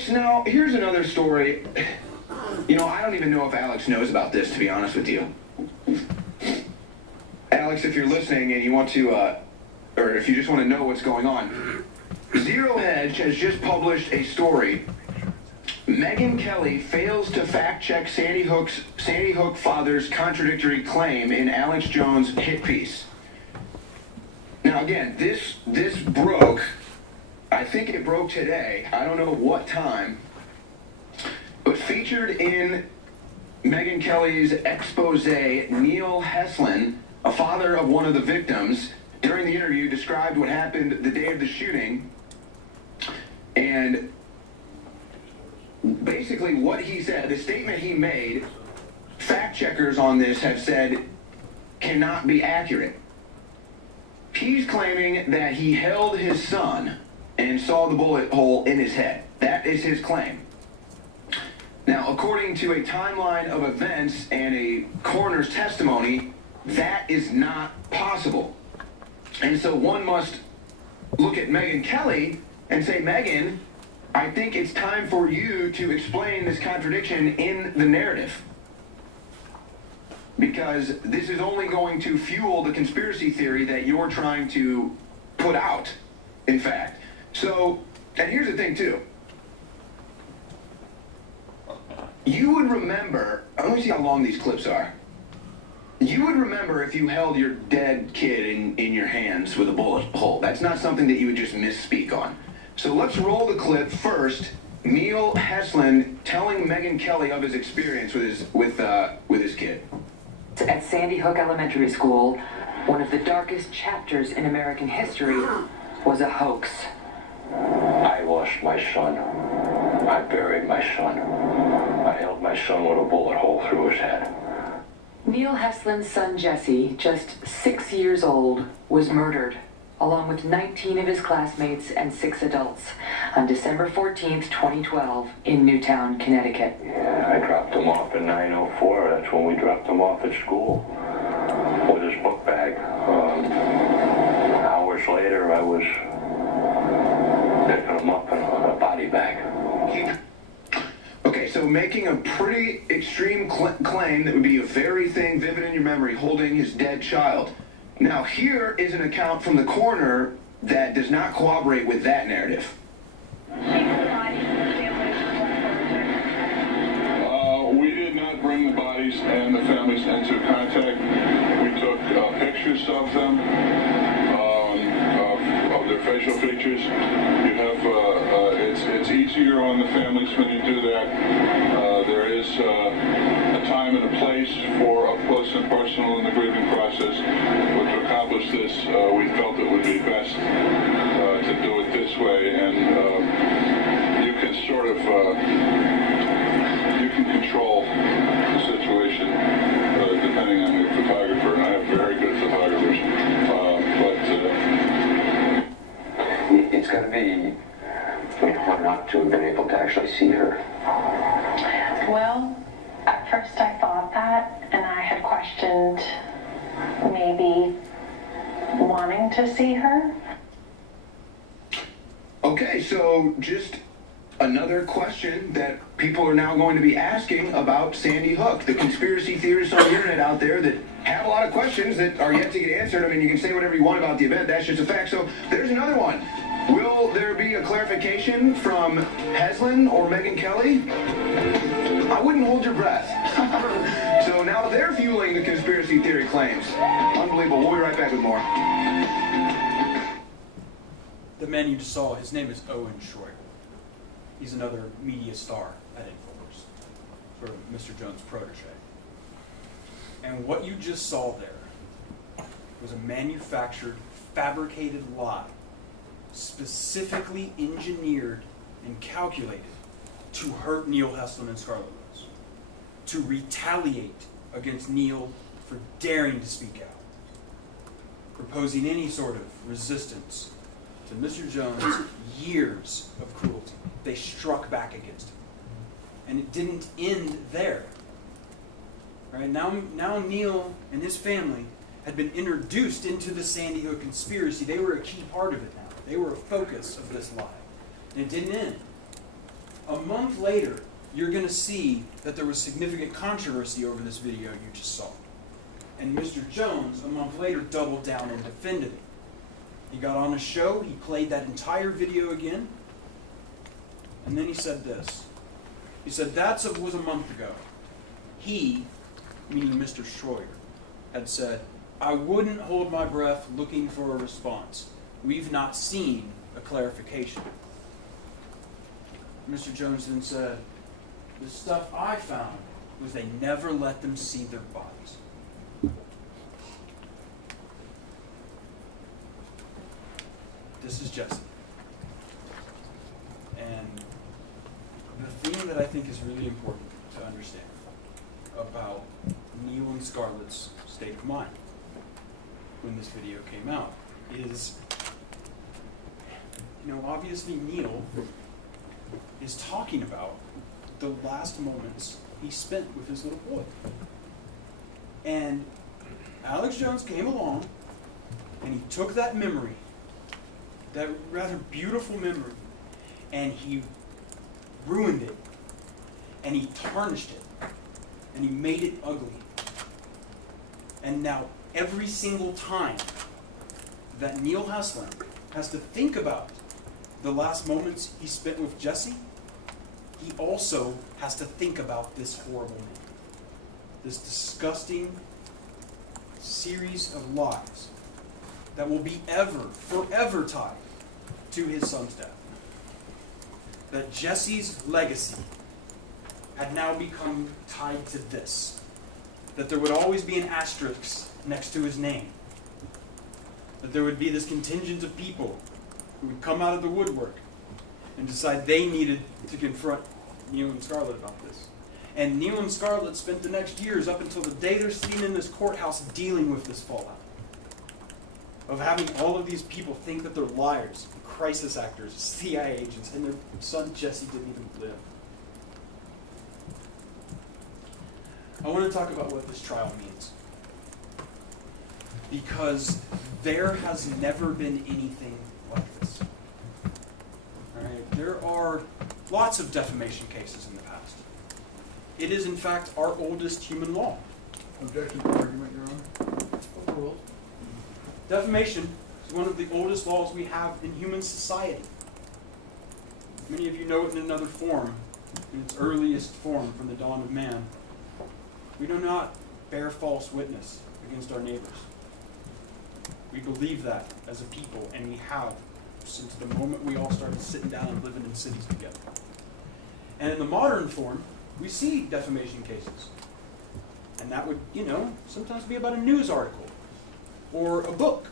Folks, now, here's another story. You know, I don't even know if Alex knows about this, to be honest with you. Alex, if you're listening and you want to, or if you just want to know what's going on, Zero Hedge has just published a story. Megyn Kelly fails to fact-check Sandy Hook father's contradictory claim in Alex Jones' hit piece. Now, again, this broke, I think it broke today, I don't know what time, but featured in Megyn Kelly's expose, Neil Heslin, a father of one of the victims, during the interview described what happened the day of the shooting, and basically what he said, the statement he made, fact checkers on this have said cannot be accurate. He's claiming that he held his son and saw the bullet hole in his head. That is his claim. Now, according to a timeline of events and a coroner's testimony, that is not possible. And so one must look at Megyn Kelly and say, Megyn, I think it's time for you to explain this contradiction in the narrative. Because this is only going to fuel the conspiracy theory that you're trying to put out, in fact. So, and here's the thing too. You would remember, let me see how long these clips are. You would remember if you held your dead kid in your hands with a bullet hole. That's not something that you would just misspeak on. So let's roll the clip first. Neil Heslin telling Megyn Kelly of his experience with his kid. At Sandy Hook Elementary School, one of the darkest chapters in American history was a hoax. I lost my son. I buried my son. I held my son with a bullet hole through his head. Neil Heslin's son Jesse, just 6 years old, was murdered, along with 19 of his classmates and 6 adults, on December 14th, 2012, in Newtown, Connecticut. Yeah, I dropped him off in 904. That's when we dropped him off at school with his book bag. Hours later, I was picking him up in a body bag. Okay, so making a pretty extreme claim that would be a very thing vivid in your memory, holding his dead child. Now, here is an account from the coroner that does not corroborate with that narrative. We did not bring the bodies and the families into contact. We took pictures of them, of their facial features. You have, it's easier on the families when you do that. There is a time and a place for up close and personal in the grieving process. But to accomplish this, we felt it would be best to do it this way, and you can sort of you can control the situation depending on the photographer, and I have very good photographers. It's got to be hard not to have been able to actually see her. Well, at first I thought that, and I had questioned maybe wanting to see her. Okay, so just another question that people are now going to be asking about Sandy Hook. The conspiracy theorists on the internet out there that have a lot of questions that are yet to get answered. I mean, you can say whatever you want about the event. That's just a fact. So there's another one. Will there be a clarification from Heslin or Megyn Kelly? I wouldn't hold your breath. So now they're fueling the conspiracy theory claims. Unbelievable. We'll be right back with more. The man you just saw, his name is Owen Schroyer. He's another media star at InfoWars, sort of Mr. Jones' protege. And what you just saw there was a manufactured, fabricated lie, specifically engineered and calculated to hurt Neil Heslin and Scarlett Rose, to retaliate against Neil for daring to speak out, proposing any sort of resistance to Mr. Jones' years of cruelty. They struck back against him. And it didn't end there. Right? Now Neil and his family had been introduced into the Sandy Hook conspiracy. They were a key part of it now. They were a focus of this lie. And it didn't end. A month later, you're going to see that there was significant controversy over this video you just saw. And Mr. Jones, a month later, doubled down and defended it. He got on a show, he played that entire video again, and then he said this. He said, was a month ago. He, meaning Mr. Schroyer, had said, I wouldn't hold my breath looking for a response. We've not seen a clarification. Mr. Jones then said, the stuff I found was they never let them see their bodies. This is Jesse. And the thing that I think is really important to understand about Neil and Scarlett's state of mind when this video came out is, obviously Neil is talking about the last moments he spent with his little boy. And Alex Jones came along and he took that memory, that rather beautiful memory, and he ruined it, and he tarnished it, and he made it ugly. And now every single time that Neil Heslin has to think about the last moments he spent with Jesse, he also has to think about this horrible man. This disgusting series of lies that will be forever tied to his son's death. That Jesse's legacy had now become tied to this. That there would always be an asterisk next to his name. That there would be this contingent of people who would come out of the woodwork and decide they needed to confront Neil and Scarlett about this. And Neil and Scarlett spent the next years up until the day they're sitting in this courthouse dealing with this fallout. Of having all of these people think that they're liars, crisis actors, CIA agents, and their son Jesse didn't even live. I want to talk about what this trial means. Because there has never been anything like this. All right? There are lots of defamation cases in the past. It is, in fact, our oldest human law. Objection to argument, Your Honor. Overruled. Defamation is one of the oldest laws we have in human society. Many of you know it in another form, in its earliest form from the dawn of man. We do not bear false witness against our neighbors. We believe that as a people, and we have since the moment we all started sitting down and living in cities together. And in the modern form, we see defamation cases. And that would, sometimes be about a news article, or a book,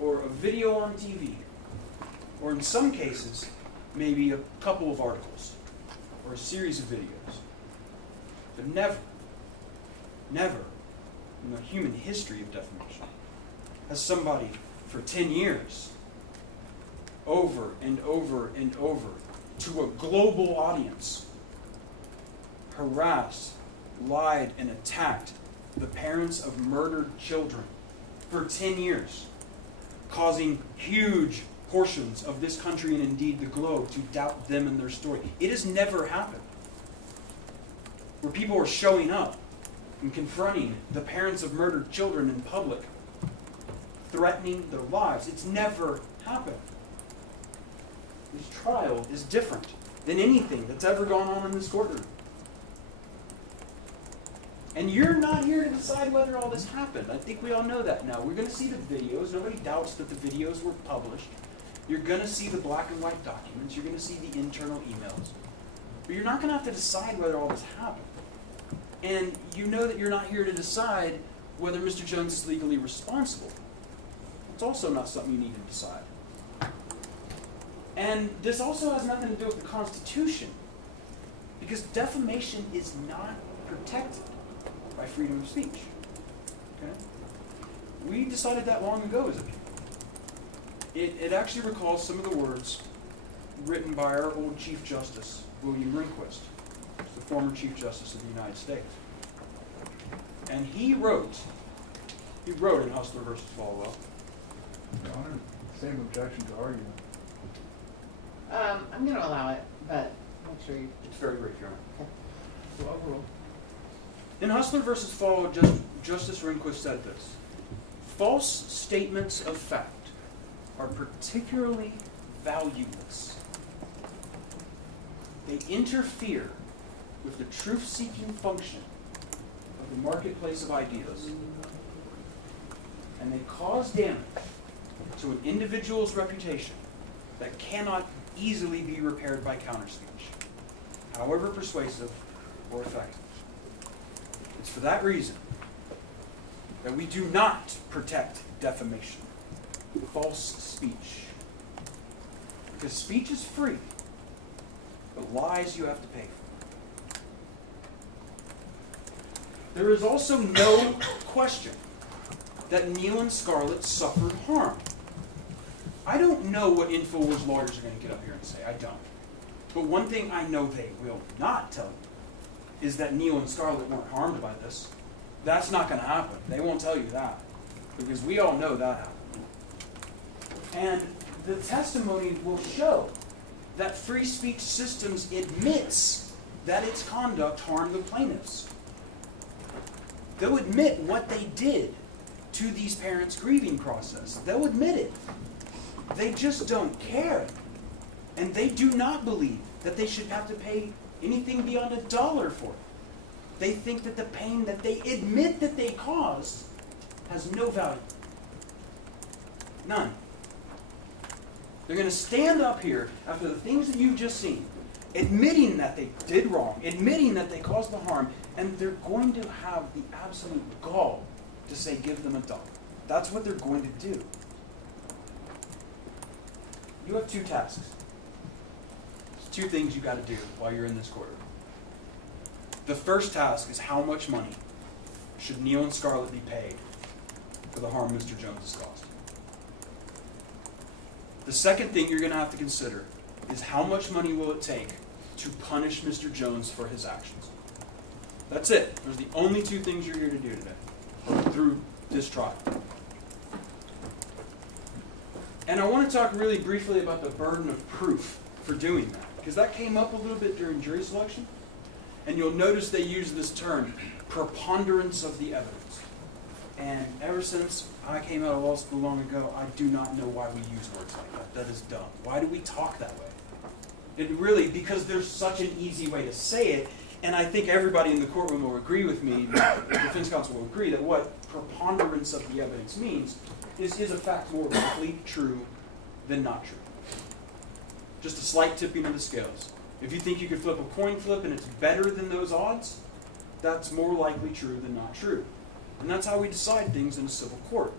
or a video on TV, or in some cases, maybe a couple of articles, or a series of videos. But never in the human history of defamation has somebody for 10 years, over and over and over, to a global audience, harassed, lied, and attacked the parents of murdered children for 10 years, causing huge portions of this country and indeed the globe to doubt them and their story. It has never happened. Where people are showing up and confronting the parents of murdered children in public, threatening their lives. It's never happened. This trial is different than anything that's ever gone on in this courtroom. And you're not here to decide whether all this happened. I think we all know that now. We're going to see the videos. Nobody doubts that the videos were published. You're going to see the black and white documents. You're going to see the internal emails. But you're not going to have to decide whether all this happened. And you know that you're not here to decide whether Mr. Jones is legally responsible. It's also not something you need to decide. And this also has nothing to do with the Constitution, because defamation is not protected by freedom of speech. Okay? We decided that long ago as a people. It actually recalls some of the words written by our old Chief Justice, William Rehnquist, the former Chief Justice of the United States. And he wrote in Hustler versus Falwell. Your Honor, same objection to argument. I'm going to allow it, but we'll make sure you. It's very brief, Your Honor. Okay. So overall. In Hustler versus Follow, Justice Rehnquist said this: false statements of fact are particularly valueless. They interfere with the truth-seeking function of the marketplace of ideas, and they cause damage to an individual's reputation that cannot easily be repaired by counterspeech, however persuasive or effective. It's for that reason that we do not protect defamation, false speech. Because speech is free, but lies you have to pay for. There is also no question that Neil and Scarlett suffered harm. I don't know what InfoWars lawyers are going to get up here and say. I don't. But one thing I know they will not tell you is that Neil and Scarlett weren't harmed by this. That's not going to happen. They won't tell you that, because we all know that happened. And the testimony will show that Free Speech Systems admits that its conduct harmed the plaintiffs. They'll admit what they did to these parents' grieving process. They'll admit it. They just don't care. And they do not believe that they should have to pay anything beyond $1 for it. They think that the pain that they admit that they caused has no value. None. They're going to stand up here after the things that you've just seen, admitting that they did wrong, admitting that they caused the harm, and they're going to have the absolute gall to say, give them $1. That's what they're going to do. You have two tasks. There's two things you got to do while you're in this courtroom. The first task is, how much money should Neil and Scarlett be paid for the harm Mr. Jones has caused? The second thing you're going to have to consider is, how much money will it take to punish Mr. Jones for his actions? That's it. Those are the only two things you're here to do today, or through this trial. And I want to talk really briefly about the burden of proof for doing that, because that came up a little bit during jury selection. And you'll notice they use this term, preponderance of the evidence. And ever since I came out of law school long ago, I do not know why we use words like that. That is dumb. Why do we talk that way? It really, because there's such an easy way to say it, and I think everybody in the courtroom will agree with me, the defense counsel will agree, that what preponderance of the evidence means is a fact more likely true than not true. Just a slight tipping of the scales. If you think you could flip a coin flip and it's better than those odds, that's more likely true than not true. And that's how we decide things in a civil court.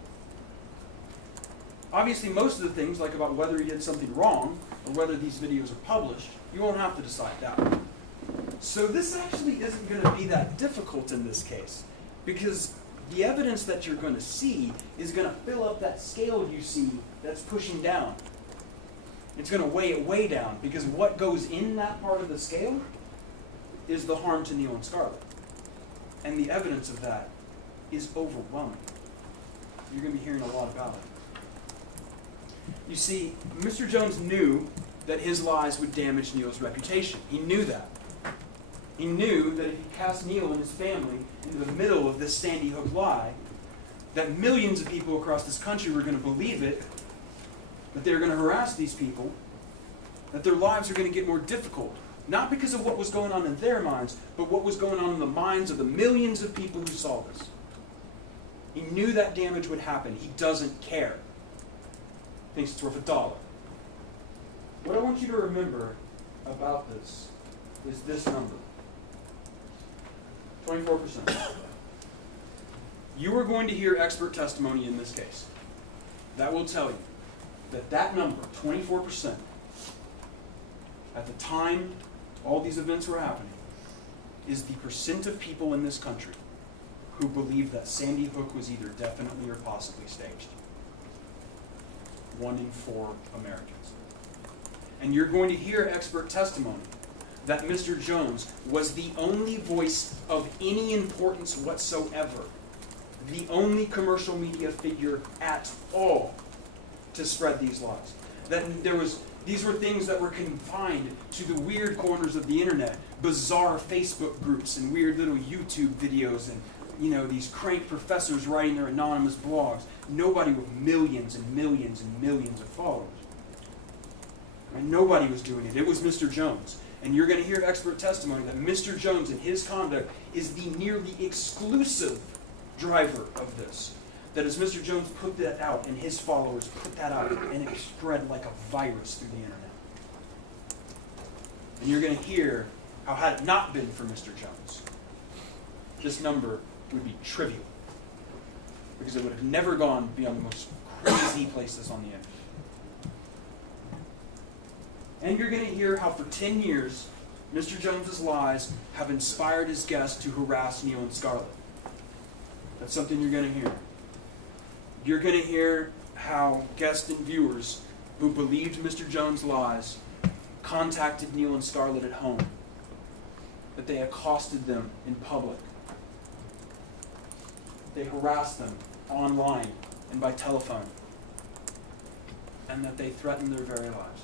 Obviously, most of the things, like about whether he did something wrong or whether these videos are published, you won't have to decide that. So this actually isn't going to be that difficult in this case, because the evidence that you're going to see is going to fill up that scale you see that's pushing down. It's going to weigh it way down, because what goes in that part of the scale is the harm to Neil and Scarlett. And the evidence of that is overwhelming. You're going to be hearing a lot about it. You see, Mr. Jones knew that his lies would damage Neil's reputation. He knew that. He knew that if he cast Neil and his family into the middle of this Sandy Hook lie, that millions of people across this country were going to believe it, that they were going to harass these people, that their lives are going to get more difficult. Not because of what was going on in their minds, but what was going on in the minds of the millions of people who saw this. He knew that damage would happen. He doesn't care. Thinks it's worth $1. What I want you to remember about this is this number. 24%. You are going to hear expert testimony in this case. That will tell you that number, 24%, at the time all these events were happening, is the percent of people in this country who believe that Sandy Hook was either definitely or possibly staged. 1 in 4 Americans. And you're going to hear expert testimony that Mr. Jones was the only voice of any importance whatsoever, the only commercial media figure at all to spread these lies. That there was These were things that were confined to the weird corners of the internet, bizarre Facebook groups and weird little YouTube videos and, these crank professors writing their anonymous blogs. Nobody with millions and millions and millions of followers. And nobody was doing it. It was Mr. Jones. And you're going to hear expert testimony that Mr. Jones and his conduct is the nearly exclusive driver of this. That as Mr. Jones put that out and his followers put that out, and it spread like a virus through the internet. And you're going to hear how had it not been for Mr. Jones, this number would be trivial. Because it would have never gone beyond the most crazy places on the internet. And you're going to hear how for 10 years, Mr. Jones's lies have inspired his guests to harass Neil and Scarlett. That's something you're going to hear. You're going to hear how guests and viewers who believed Mr. Jones' lies contacted Neil and Scarlett at home, that they accosted them in public, they harassed them online and by telephone, and that they threatened their very lives.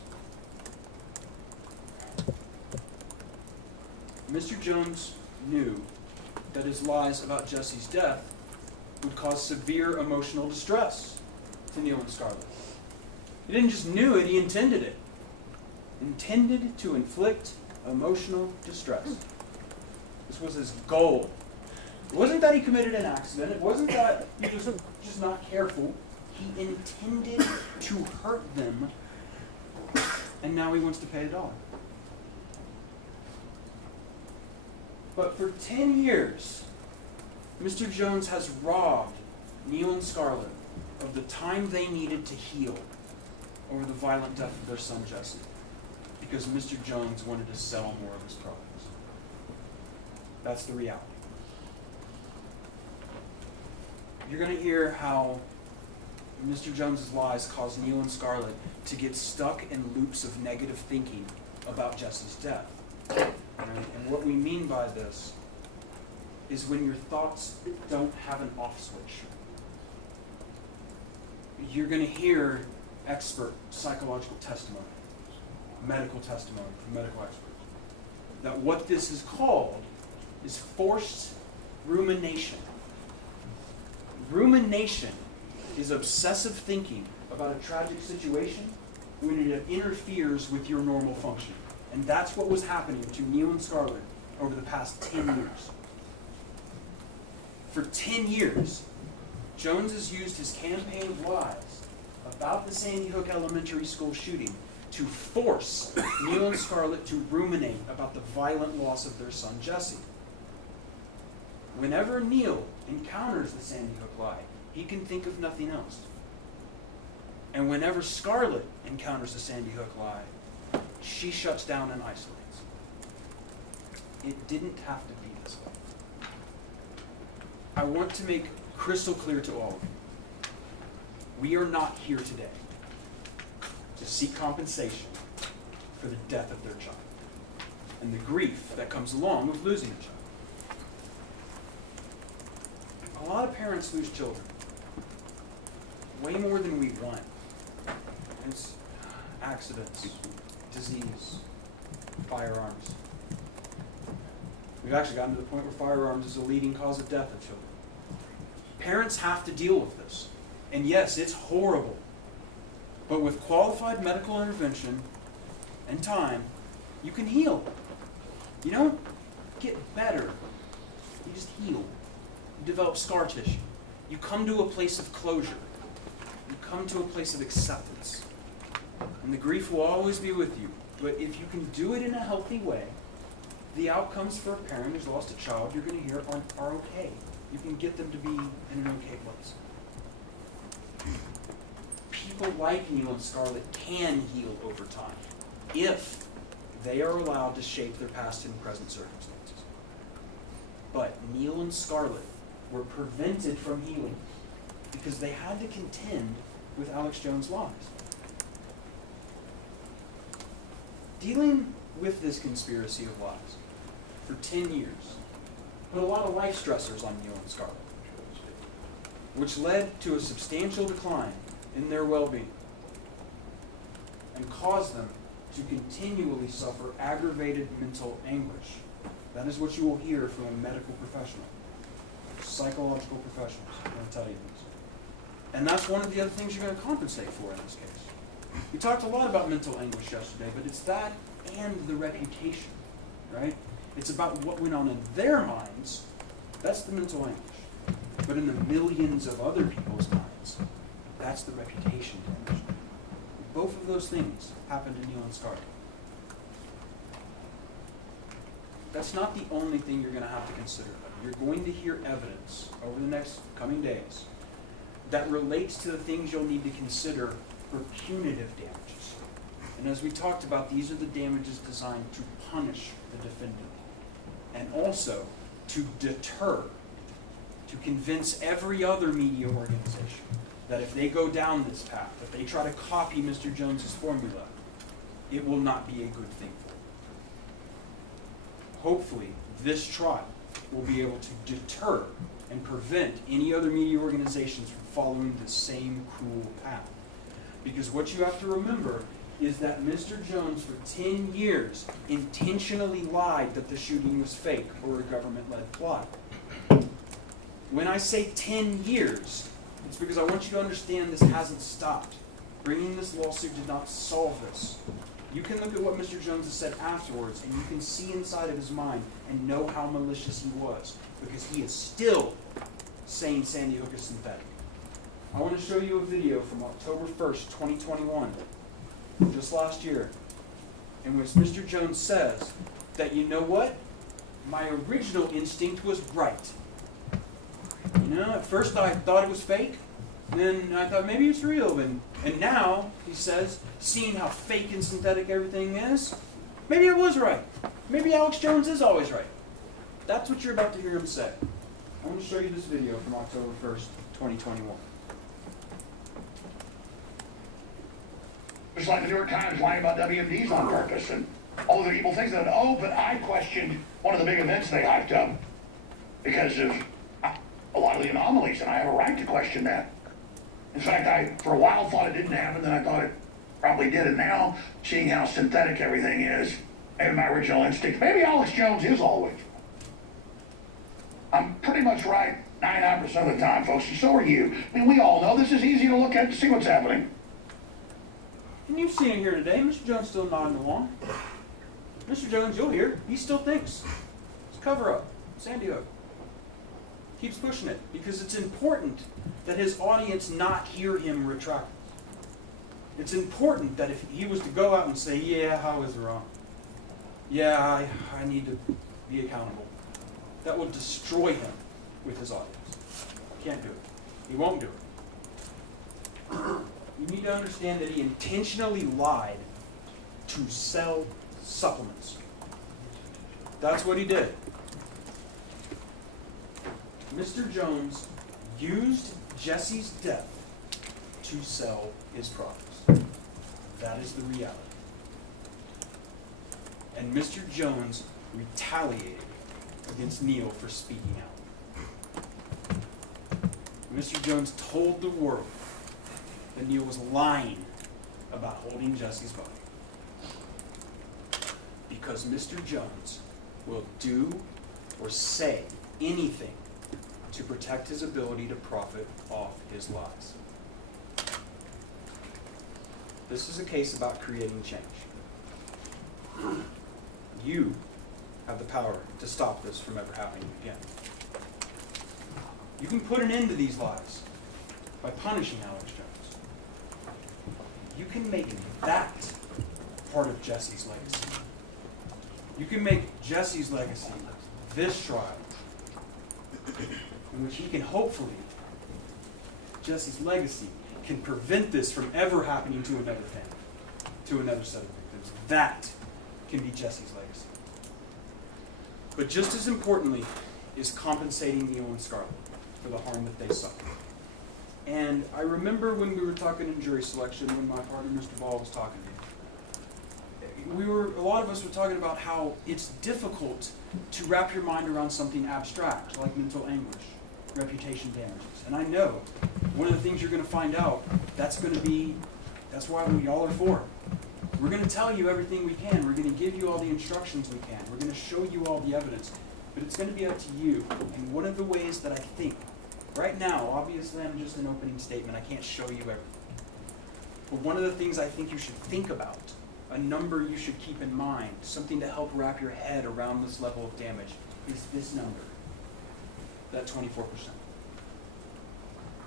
Mr. Jones knew that his lies about Jesse's death would cause severe emotional distress to Neil and Scarlett. He didn't just knew it, he intended it. Intended to inflict emotional distress. This was his goal. It wasn't that he committed an accident. It wasn't that he was just not careful. He intended to hurt them, and now he wants to pay a dollar. But for 10 years, Mr. Jones has robbed Neil and Scarlett of the time they needed to heal over the violent death of their son Jesse, because Mr. Jones wanted to sell more of his products. That's the reality. You're going to hear how Mr. Jones's lies caused Neil and Scarlett to get stuck in loops of negative thinking about Jesse's death. And what we mean by this is when your thoughts don't have an off switch. You're going to hear expert psychological testimony, medical testimony from medical experts, that what this is called is forced rumination. Rumination is obsessive thinking about a tragic situation when it interferes with your normal function. And that's what was happening to Neil and Scarlett over the past 10 years. For 10 years, Jones has used his campaign of lies about the Sandy Hook Elementary School shooting to force Neil and Scarlett to ruminate about the violent loss of their son Jesse. Whenever Neil encounters the Sandy Hook lie, he can think of nothing else. And whenever Scarlett encounters the Sandy Hook lie, she shuts down and isolates. It didn't have to be this way. I want to make crystal clear to all of you, we are not here today to seek compensation for the death of their child and the grief that comes along with losing a child. A lot of parents lose children, way more than we want. It's accidents, disease, firearms. We've actually gotten to the point where firearms is a leading cause of death of children. Parents have to deal with this. And yes, it's horrible. But with qualified medical intervention and time, you can heal. You don't get better. You just heal. You develop scar tissue. You come to a place of closure. You come to a place of acceptance. And the grief will always be with you. But if you can do it in a healthy way, the outcomes for a parent who's lost a child you're going to hear are okay. You can get them to be in an okay place. People like Neil and Scarlett can heal over time if they are allowed to shape their past and present circumstances. But Neil and Scarlett were prevented from healing because they had to contend with Alex Jones' lies. Dealing with this conspiracy of lies for 10 years put a lot of life stressors on Neil and Scarlett, which led to a substantial decline in their well-being. and cause them to continually suffer aggravated mental anguish. That is what you will hear from a medical professional. Psychological professionals are going to tell you this. And that's one of the other things you're going to compensate for in this case. We talked a lot about mental anguish yesterday, but it's that and the reputation, right? It's about what went on in their minds. That's the mental anguish. But in the millions of other people's minds, that's the reputation damage. Both of those things happened to Neil and Scarlett. That's not the only thing you're going to have to consider. You're going to hear evidence over the next coming days that relates to the things you'll need to consider for punitive damages. And as we talked about, these are the damages designed to punish the defendant and also to deter, to convince every other media organization that if they go down this path, if they try to copy Mr. Jones's formula, it will not be a good thing for them. Hopefully, this trial will be able to deter and prevent any other media organizations from following the same cruel path. Because what you have to remember is that Mr. Jones, for 10 years, intentionally lied that the shooting was fake or a government-led plot. When I say 10 years, it's because I want you to understand this hasn't stopped. Bringing this lawsuit did not solve this. You can look at what Mr. Jones has said afterwards, and you can see inside of his mind and know how malicious he was, because he is still saying Sandy Hook is synthetic. I want to show you a video from October 1st, 2021, just last year, in which Mr. Jones says that, you know what? My original instinct was right. You know, at first I thought it was fake, and then I thought maybe it's real, and now, he says, seeing how fake and synthetic everything is, maybe I was right. Maybe Alex Jones is always right. That's what you're about to hear him say. I want to show you this video from October 1st, 2021. Just like the New York Times lying about WMDs on purpose and all the evil things. But I questioned one of the big events they hyped up because of a lot of the anomalies, and I have a right to question that. In fact, I, for a while, thought it didn't happen, then I thought it probably did, and now, seeing how synthetic everything is, maybe my original instinct, maybe Alex Jones is always. I'm pretty much right 99% of the time, folks, and so are you. I mean, we all know this is easy to look at to see what's happening. And you've seen it here today. Mr. Jones still nodding along. Mr. Jones, you'll hear, he still thinks it's a cover-up. Sandy Hook. Keeps pushing it because it's important that his audience not hear him retract. It's important that if he was to go out and say, yeah, I was wrong. Yeah, I need to be accountable. That will destroy him with his audience. Can't do it. He won't do it. You need to understand that he intentionally lied to sell supplements. That's what he did. Mr. Jones used Jesse's death to sell his products. That is the reality. And Mr. Jones retaliated against Neil for speaking out. Mr. Jones told the world that Neil was lying about holding Jesse's body. Because Mr. Jones will do or say anything to protect his ability to profit off his lies. This is a case about creating change. You have the power to stop this from ever happening again. You can put an end to these lies by punishing Alex Jones. You can make that part of Jesse's legacy. You can make Jesse's legacy this trial, in which he can hopefully, Jesse's legacy can prevent this from ever happening to another family, to another set of victims. That can be Jesse's legacy. But just as importantly is compensating Neil and Scarlett for the harm that they suffered. And I remember when we were talking in jury selection, when my partner, Mr. Ball, was talking to me. A lot of us were talking about how it's difficult to wrap your mind around something abstract, like mental anguish, reputation damages. And I know one of the things you're going to find out, that's why we all are for it. We're going to tell you everything we can. We're going to give you all the instructions we can. We're going to show you all the evidence. But it's going to be up to you. And one of the ways that I think, right now, obviously I'm just an opening statement. I can't show you everything. But one of the things I think you should think about, a number you should keep in mind, something to help wrap your head around this level of damage, is this number, that 24%.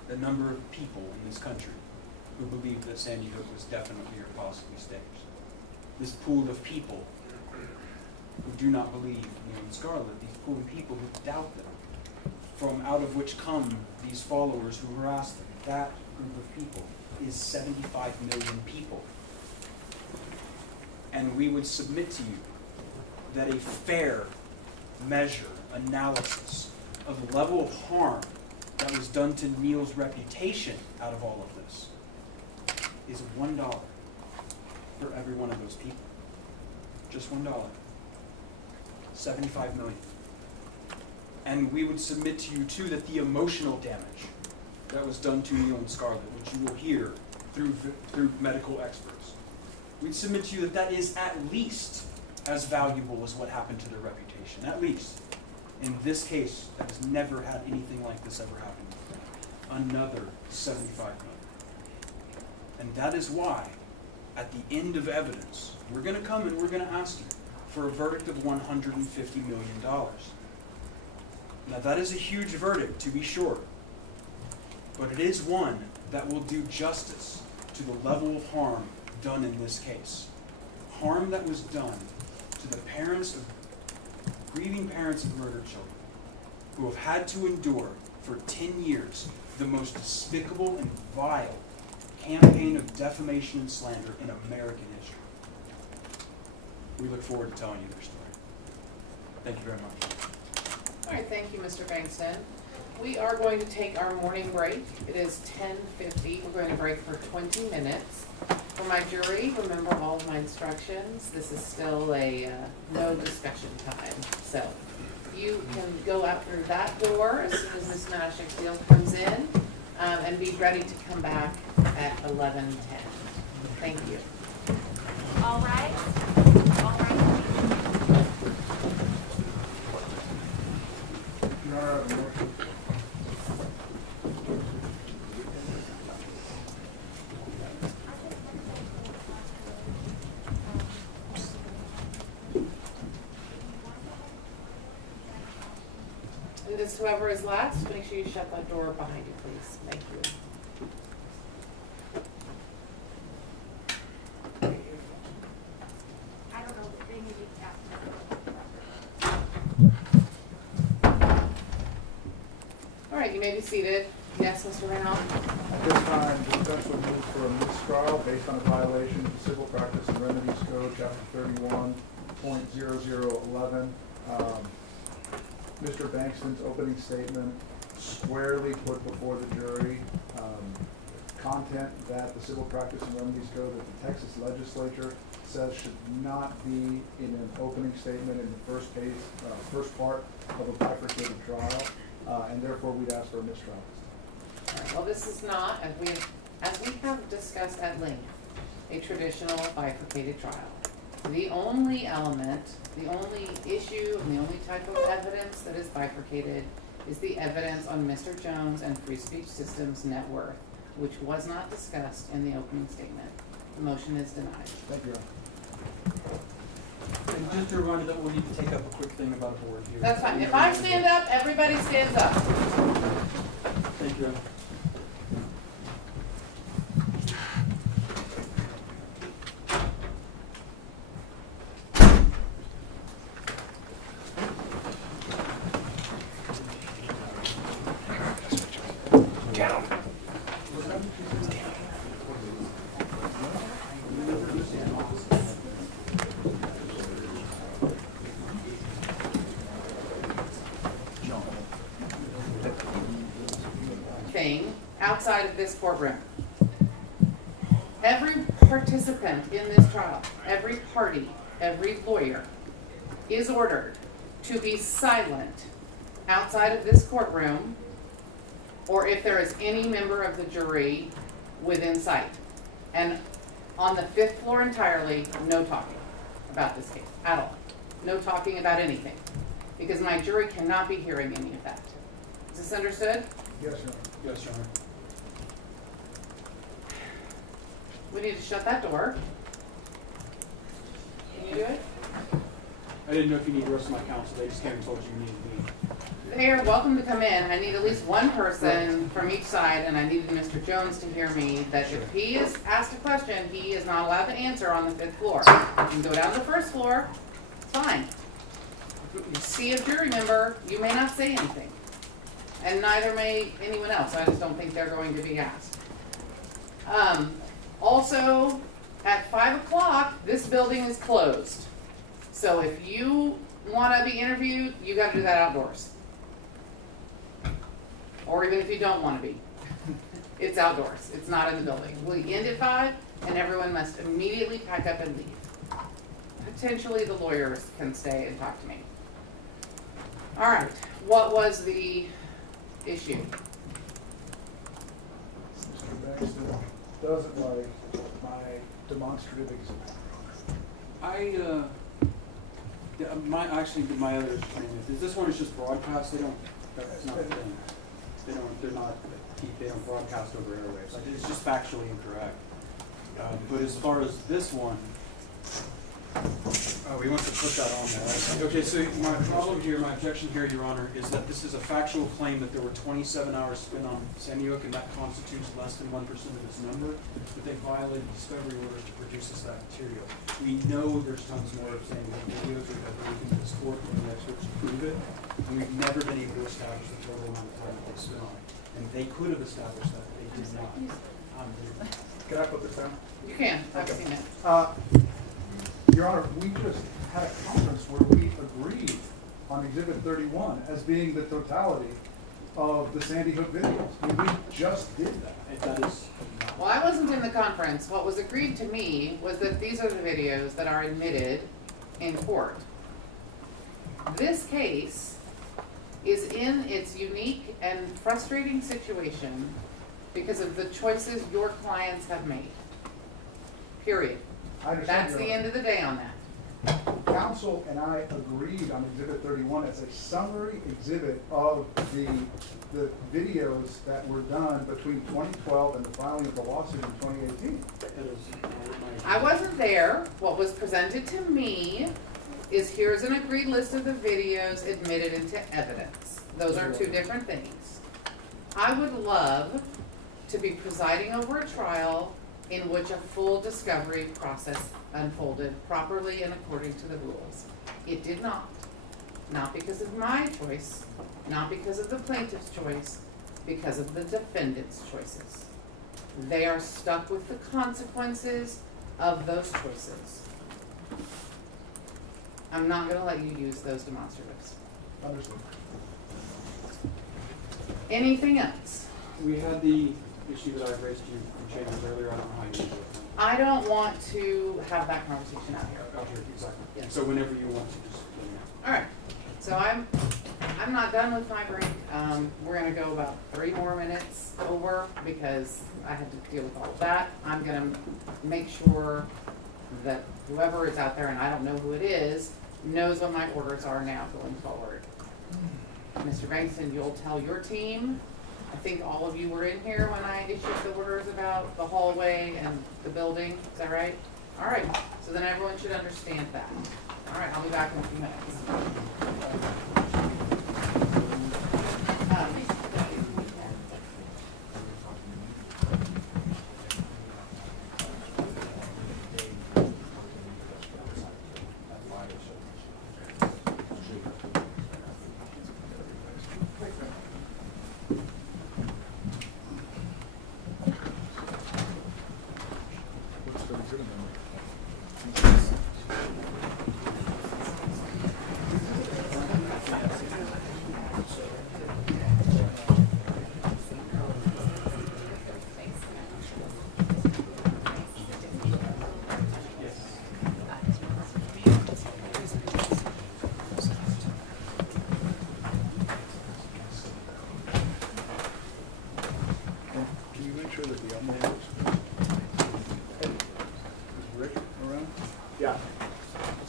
The number of people in this country who believe that Sandy Hook was definitely or possibly staged. This pool of people who do not believe Neil and Scarlett, these pool of people who doubt them, from out of which come these followers who harass them. That group of people is 75 million people. And we would submit to you that a fair measure, analysis of the level of harm that was done to Neil's reputation out of all of this is $1 for every one of those people. Just $1. 75 million. And we would submit to you too that the emotional damage that was done to Neil and Scarlett, which you will hear through medical experts, we'd submit to you that that is at least as valuable as what happened to their reputation. At least. In this case, that has never had anything like this ever happen before. Another 75 million. And that is why, at the end of evidence, we're going to come and we're going to ask you for a verdict of $150 million. Now that is a huge verdict, to be sure, but it is one that will do justice to the level of harm done in this case. Harm that was done to the parents of grieving parents of murdered children who have had to endure for 10 years the most despicable and vile campaign of defamation and slander in American history. We look forward to telling you their story. Thank you very much. All right, thank you, Mr. Bankston. We are going to take our morning break. It is 10:50. We're going to break for 20 minutes. For my jury, remember all of my instructions. This is still a no discussion time. So you can go out through that door as soon as Ms. Mashik-Deal comes in and be ready to come back at 11:10. Thank you. All right. All right. Your Honor, I have a motion. And just whoever is last, make sure you shut that door behind you, please. Thank you. I don't know, they need to All right, you may be seated. Yes, Mr. Reynolds? At this time, the defense would move for a mistrial based on a violation of the Civil Practice and Remedies Code, Chapter 31.0011. Mr. Bankston's opening statement squarely put before the jury content that the Civil Practice and Remedies Code that the Texas legislature says should not be in an opening statement in the first part of a bifurcated trial, and therefore we'd ask for a mistrial. All right, well, this is not, as we have discussed at length, a traditional bifurcated trial. The only element, the only issue, and the only type of evidence that is bifurcated is the evidence on Mr. Jones and Free Speech Systems' net worth, which was not discussed in the opening statement. The motion is denied. Thank you, Your Honor. And just a reminder that we'll need to take up a quick thing about a board here. That's fine. If I stand up, everybody stands up. Thank you. Thing outside of this courtroom. Every participant in this trial, every party, every lawyer is ordered to be silent outside of this courtroom, or if there is any member of the jury within sight. And On the 5th floor entirely, no talking about this case at all. No talking about anything. Because my jury cannot be hearing any of that. Is this understood? Yes, Your Honor. Yes, Your Honor. We need to shut that door. Can you do it? I didn't know if you need the rest of my counsel. They just came and told you you needed me. They are welcome to come in. I need at least one person from each side, and I needed Mr. Jones to hear me that if he is asked a question, he is not allowed to answer on the 5th floor. You can go down to the 1st floor, it's fine. If you see a jury member, you may not say anything. And neither may anyone else. I just don't think they're going to be asked. Also, at 5 o'clock, this building is closed. So if you want to be interviewed, you got to do that outdoors. Or even if you don't want to be. It's outdoors. It's not in the building. We end at 5, and everyone must immediately pack up and leave. Potentially the lawyers can stay and talk to me. All right. What was the issue? Mr. Bankston doesn't like my demonstrative exhibit. My other claim is this one is just broadcast. That's not a thing. They don't broadcast over airwaves. It's just factually incorrect. But as far as this one, we want to put that on there. Okay, so my problem here, my objection here, Your Honor, is that this is a factual claim that there were 27 hours spent on Sandy-Hook, and that constitutes less than 1% of its number, but they violated discovery orders to produce us that material. We know there's tons more of Sandy-Hook videos. We've had briefing this court and the experts to prove it, and we've never been able to establish the total amount of time that they spent on it. And they could have established that, they did not. Can I put this down? You can. I've seen it. Your Honor, we just had a conference where we agreed on Exhibit 31 as being the totality of the Sandy Hook videos. I mean, we just did that. That is Well, I wasn't in the conference. What was agreed to me was that these are the videos that are admitted in court. This case is in its unique and frustrating situation because of the choices your clients have made. Period. I understand, That's Your the Honor. end of the day on that. Counsel and I agreed on Exhibit 31 as a summary exhibit of the videos that were done between 2012 and the filing of the lawsuit in 2018. I wasn't there. What was presented to me is here's an agreed list of the videos admitted into evidence. Those are two different things. I would love to be presiding over a trial in which a full discovery process unfolded properly and according to the rules. It did not. Not because of my choice, not because of the plaintiff's choice, because of the defendant's choices. They are stuck with the consequences of those choices. I'm not gonna let you use those demonstratives. Understood. Anything else? We had the issue that I raised to you in chambers earlier. I don't know how you do it. I don't want to have that conversation out here. Out here, exactly. Yes. So whenever you want to, just let me know. All right, so I'm not done with my break. We're gonna go about 3 more minutes over because I had to deal with all of that. I'm gonna make sure that whoever is out there, and I don't know who it is, knows what my orders are now going forward. Mr. Bankston, you'll tell your team. I think all of you were in here when I issued the orders about the hallway and the building. Is that right? All right, so then everyone should understand that. All right, I'll be back in a few minutes.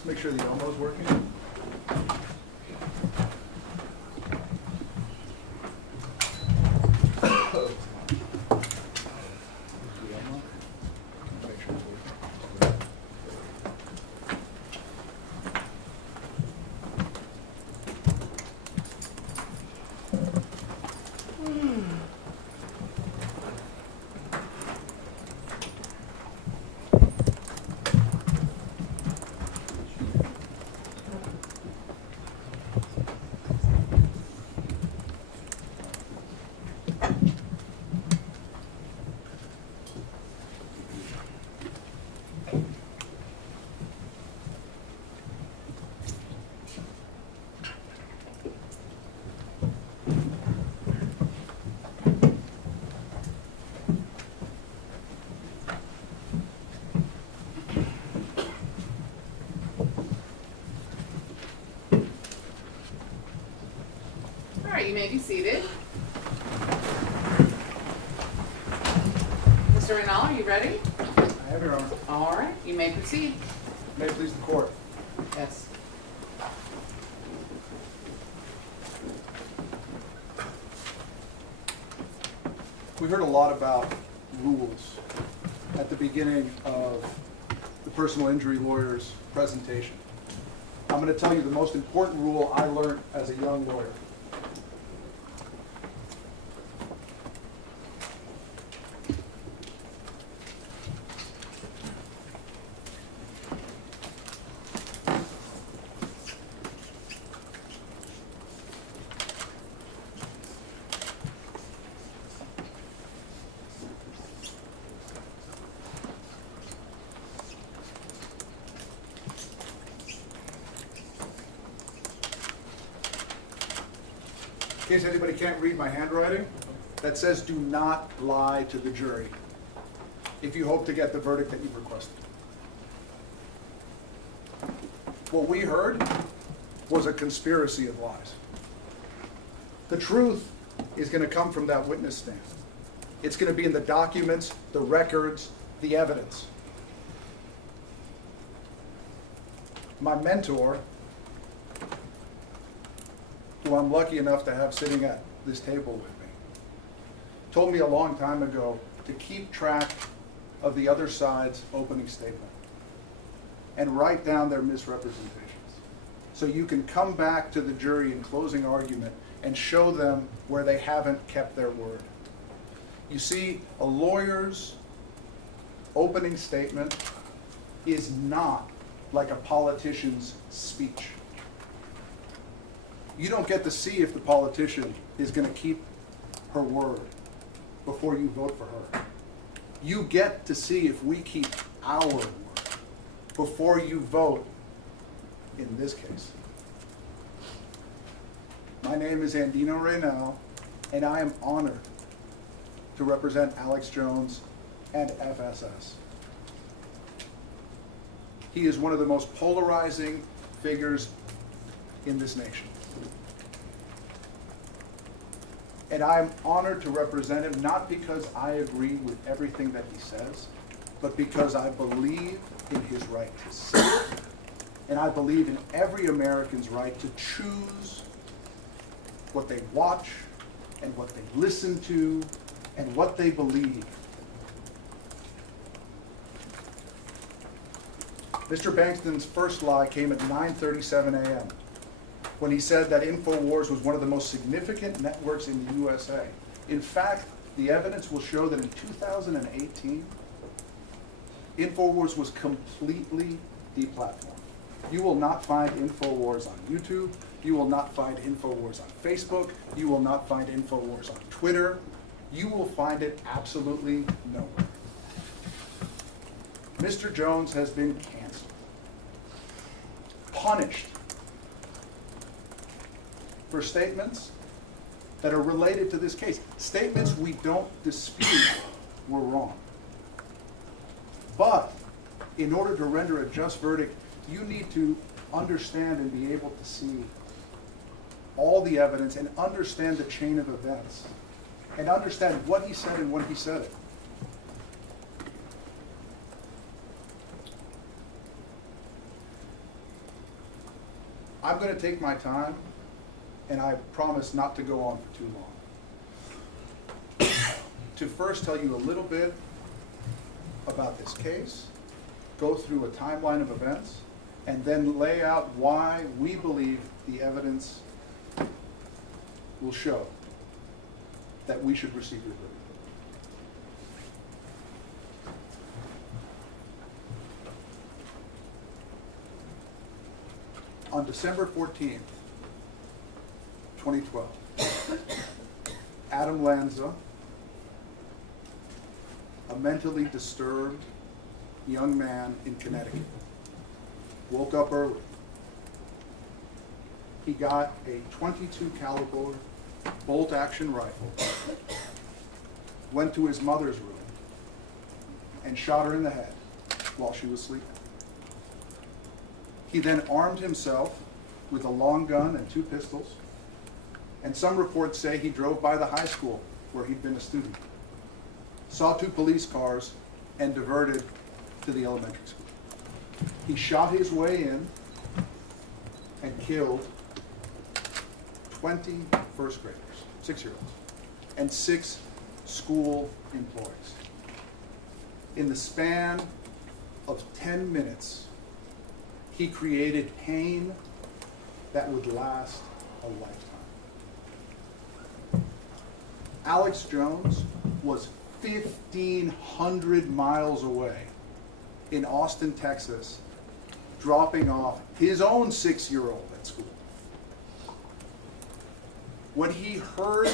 Let's make sure the Elmo's working. All right, you may be seated. Mr. Renal, are you ready? I have your honor. All right, you may proceed. May it please the court. Yes. We heard a lot about rules at the beginning of the personal injury lawyer's presentation. I'm going to tell you the most important rule I learned as a young lawyer. In case anybody can't read my handwriting, that says do not lie to the jury if you hope to get the verdict that you've requested. What we heard was a conspiracy of lies. The truth is going to come from that witness stand. It's going to be in the documents, the records, the evidence. My mentor, who I'm lucky enough to have sitting at this table with me, told me a long time ago to keep track of the other side's opening statement and write down their misrepresentations. So you can come back to the jury in closing argument and show them where they haven't kept their word. You see, a lawyer's opening statement is not like a politician's speech. You don't get to see if the politician is going to keep her word before you vote for her. You get to see if we keep our word before you vote in this case. My name is Andino Reynal, and I am honored to represent Alex Jones and FSS. He is one of the most polarizing figures in this nation. And I'm honored to represent him, not because I agree with everything that he says, but because I believe in his right to say, and I believe in every American's right to choose what they watch and what they listen to and what they believe. Mr. Bankston's first lie came at 9:37 a.m. when he said that InfoWars was one of the most significant networks in the USA. In fact, the evidence will show that in 2018, InfoWars was completely deplatformed. You will not find InfoWars on YouTube. You will not find InfoWars on Facebook. You will not find InfoWars on Twitter. You will find it absolutely nowhere. Mr. Jones has been canceled, punished for statements that are related to this case. Statements we don't dispute were wrong. But in order to render a just verdict, you need to understand and be able to see all the evidence and understand the chain of events and understand what he said and when he said it. I'm going to take my time, and I promise not to go on for too long. To first tell you a little bit about this case, go through a timeline of events, and then lay out why we believe the evidence will show that we should receive your verdict. On December 14th, 2012, Adam Lanza, a mentally disturbed young man in Connecticut, woke up early. He got a .22 caliber bolt-action rifle, went to his mother's room, and shot her in the head while she was sleeping. He then armed himself with a long gun and 2 pistols, and some reports say he drove by the high school where he'd been a student, saw 2 police cars, and diverted to the elementary school. He shot his way in and killed 20 first graders, 6-year-olds, and 6 school employees. In the span of 10 minutes, he created pain that would last a lifetime. Alex Jones was 1,500 miles away in Austin, Texas, dropping off his own 6-year-old at school. When he heard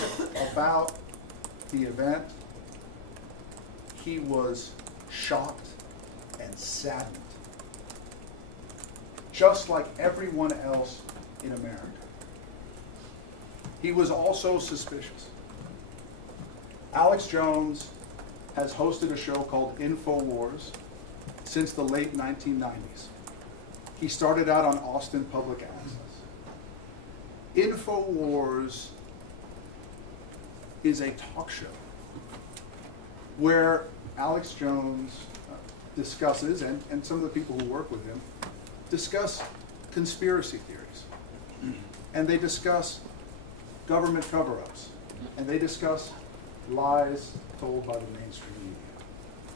about the event, he was shocked and saddened, just like everyone else in America. He was also suspicious. Alex Jones has hosted a show called InfoWars since the late 1990s. He started out on Austin Public Access. InfoWars is a talk show where Alex Jones discusses, and some of the people who work with him, discuss conspiracy theories. And they discuss government cover-ups. And they discuss lies told by the mainstream media.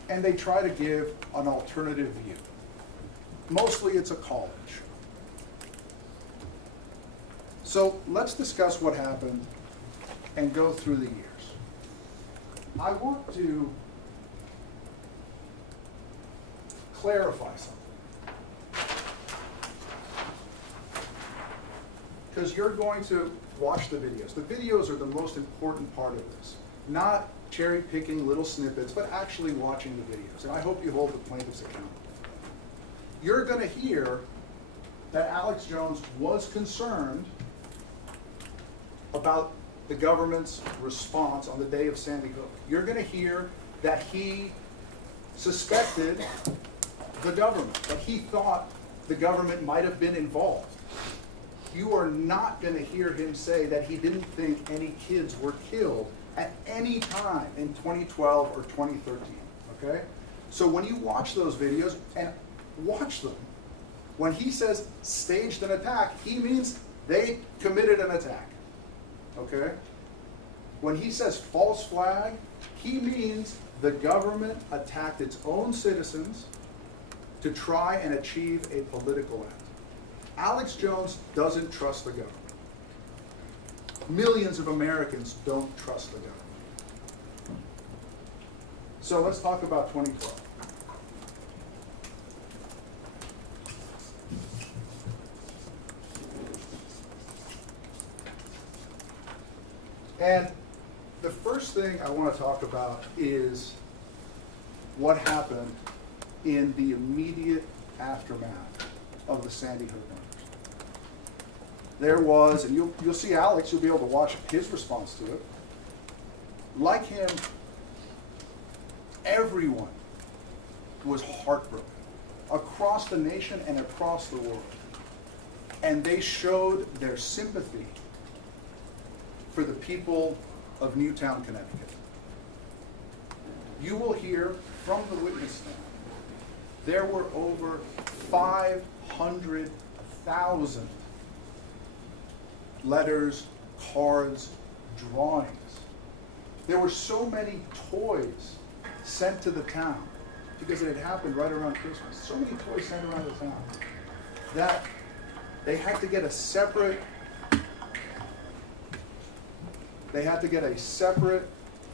And they try to give an alternative view. Mostly it's a college. So let's discuss what happened and go through the years. I want to clarify something. Because you're going to watch the videos. The videos are the most important part of this. Not cherry picking little snippets, but actually watching the videos. And I hope you hold the plaintiffs accountable. You're going to hear that Alex Jones was concerned about the government's response on the day of Sandy Hook. You're going to hear that he suspected the government, that he thought the government might have been involved. You are not going to hear him say that he didn't think any kids were killed at any time in 2012 or 2013, okay? So when you watch those videos, and watch them, when he says staged an attack, he means they committed an attack, okay? When he says false flag, he means the government attacked its own citizens to try and achieve a political end. Alex Jones doesn't trust the government. Millions of Americans don't trust the government. So let's talk about 2012. And the first thing I want to talk about is what happened in the immediate aftermath of the Sandy Hook murders. There was, and you'll see Alex, you'll be able to watch his response to it. Like him, everyone was heartbroken across the nation and across the world. And they showed their sympathy for the people of Newtown, Connecticut. You will hear from the witness stand, there were over 500,000 letters, cards, drawings. There were so many toys sent to the town because it had happened right around Christmas. So many toys sent around the town that they had to get a separate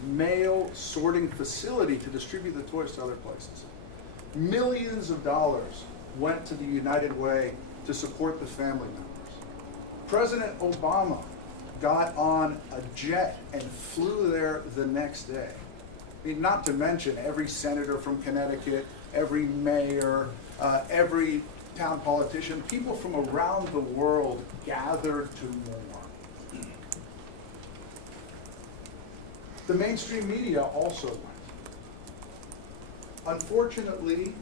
mail sorting facility to distribute the toys to other places. Millions of dollars went to the United Way to support the family members. President Obama got on a jet and flew there the next day. I mean, not to mention every senator from Connecticut, every mayor, every town politician, people from around the world gathered to mourn. The mainstream media also went. Unfortunately,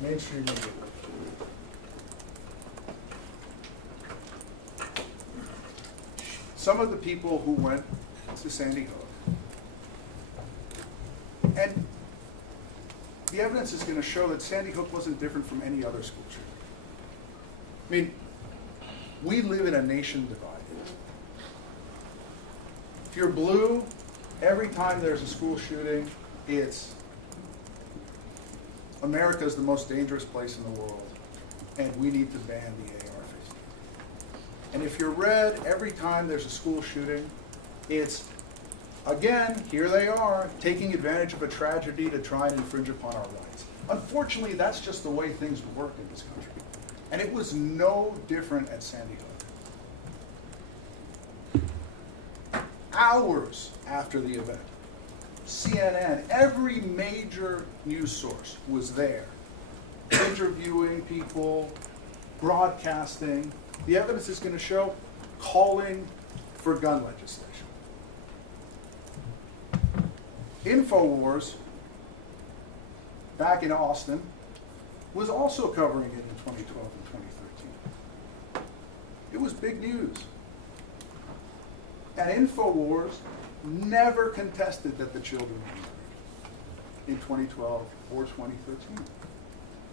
mainstream media. Some of the people who went to Sandy Hook, and the evidence is going to show that Sandy Hook wasn't different from any other school shooting. I mean, we live in a nation divided. If you're blue, every time there's a school shooting, it's America's the most dangerous place in the world, and we need to ban the AR-15. And if you're red, every time there's a school shooting, it's, again, here they are, taking advantage of a tragedy to try and infringe upon our rights. Unfortunately, that's just the way things work in this country. And it was no different at Sandy Hook. Hours after the event, CNN, every major news source was there, interviewing people, broadcasting. The evidence is going to show calling for gun legislation. InfoWars, back in Austin, was also covering it in 2012 and 2013. It was big news. And InfoWars never contested that the children were murdered in 2012 or 2013.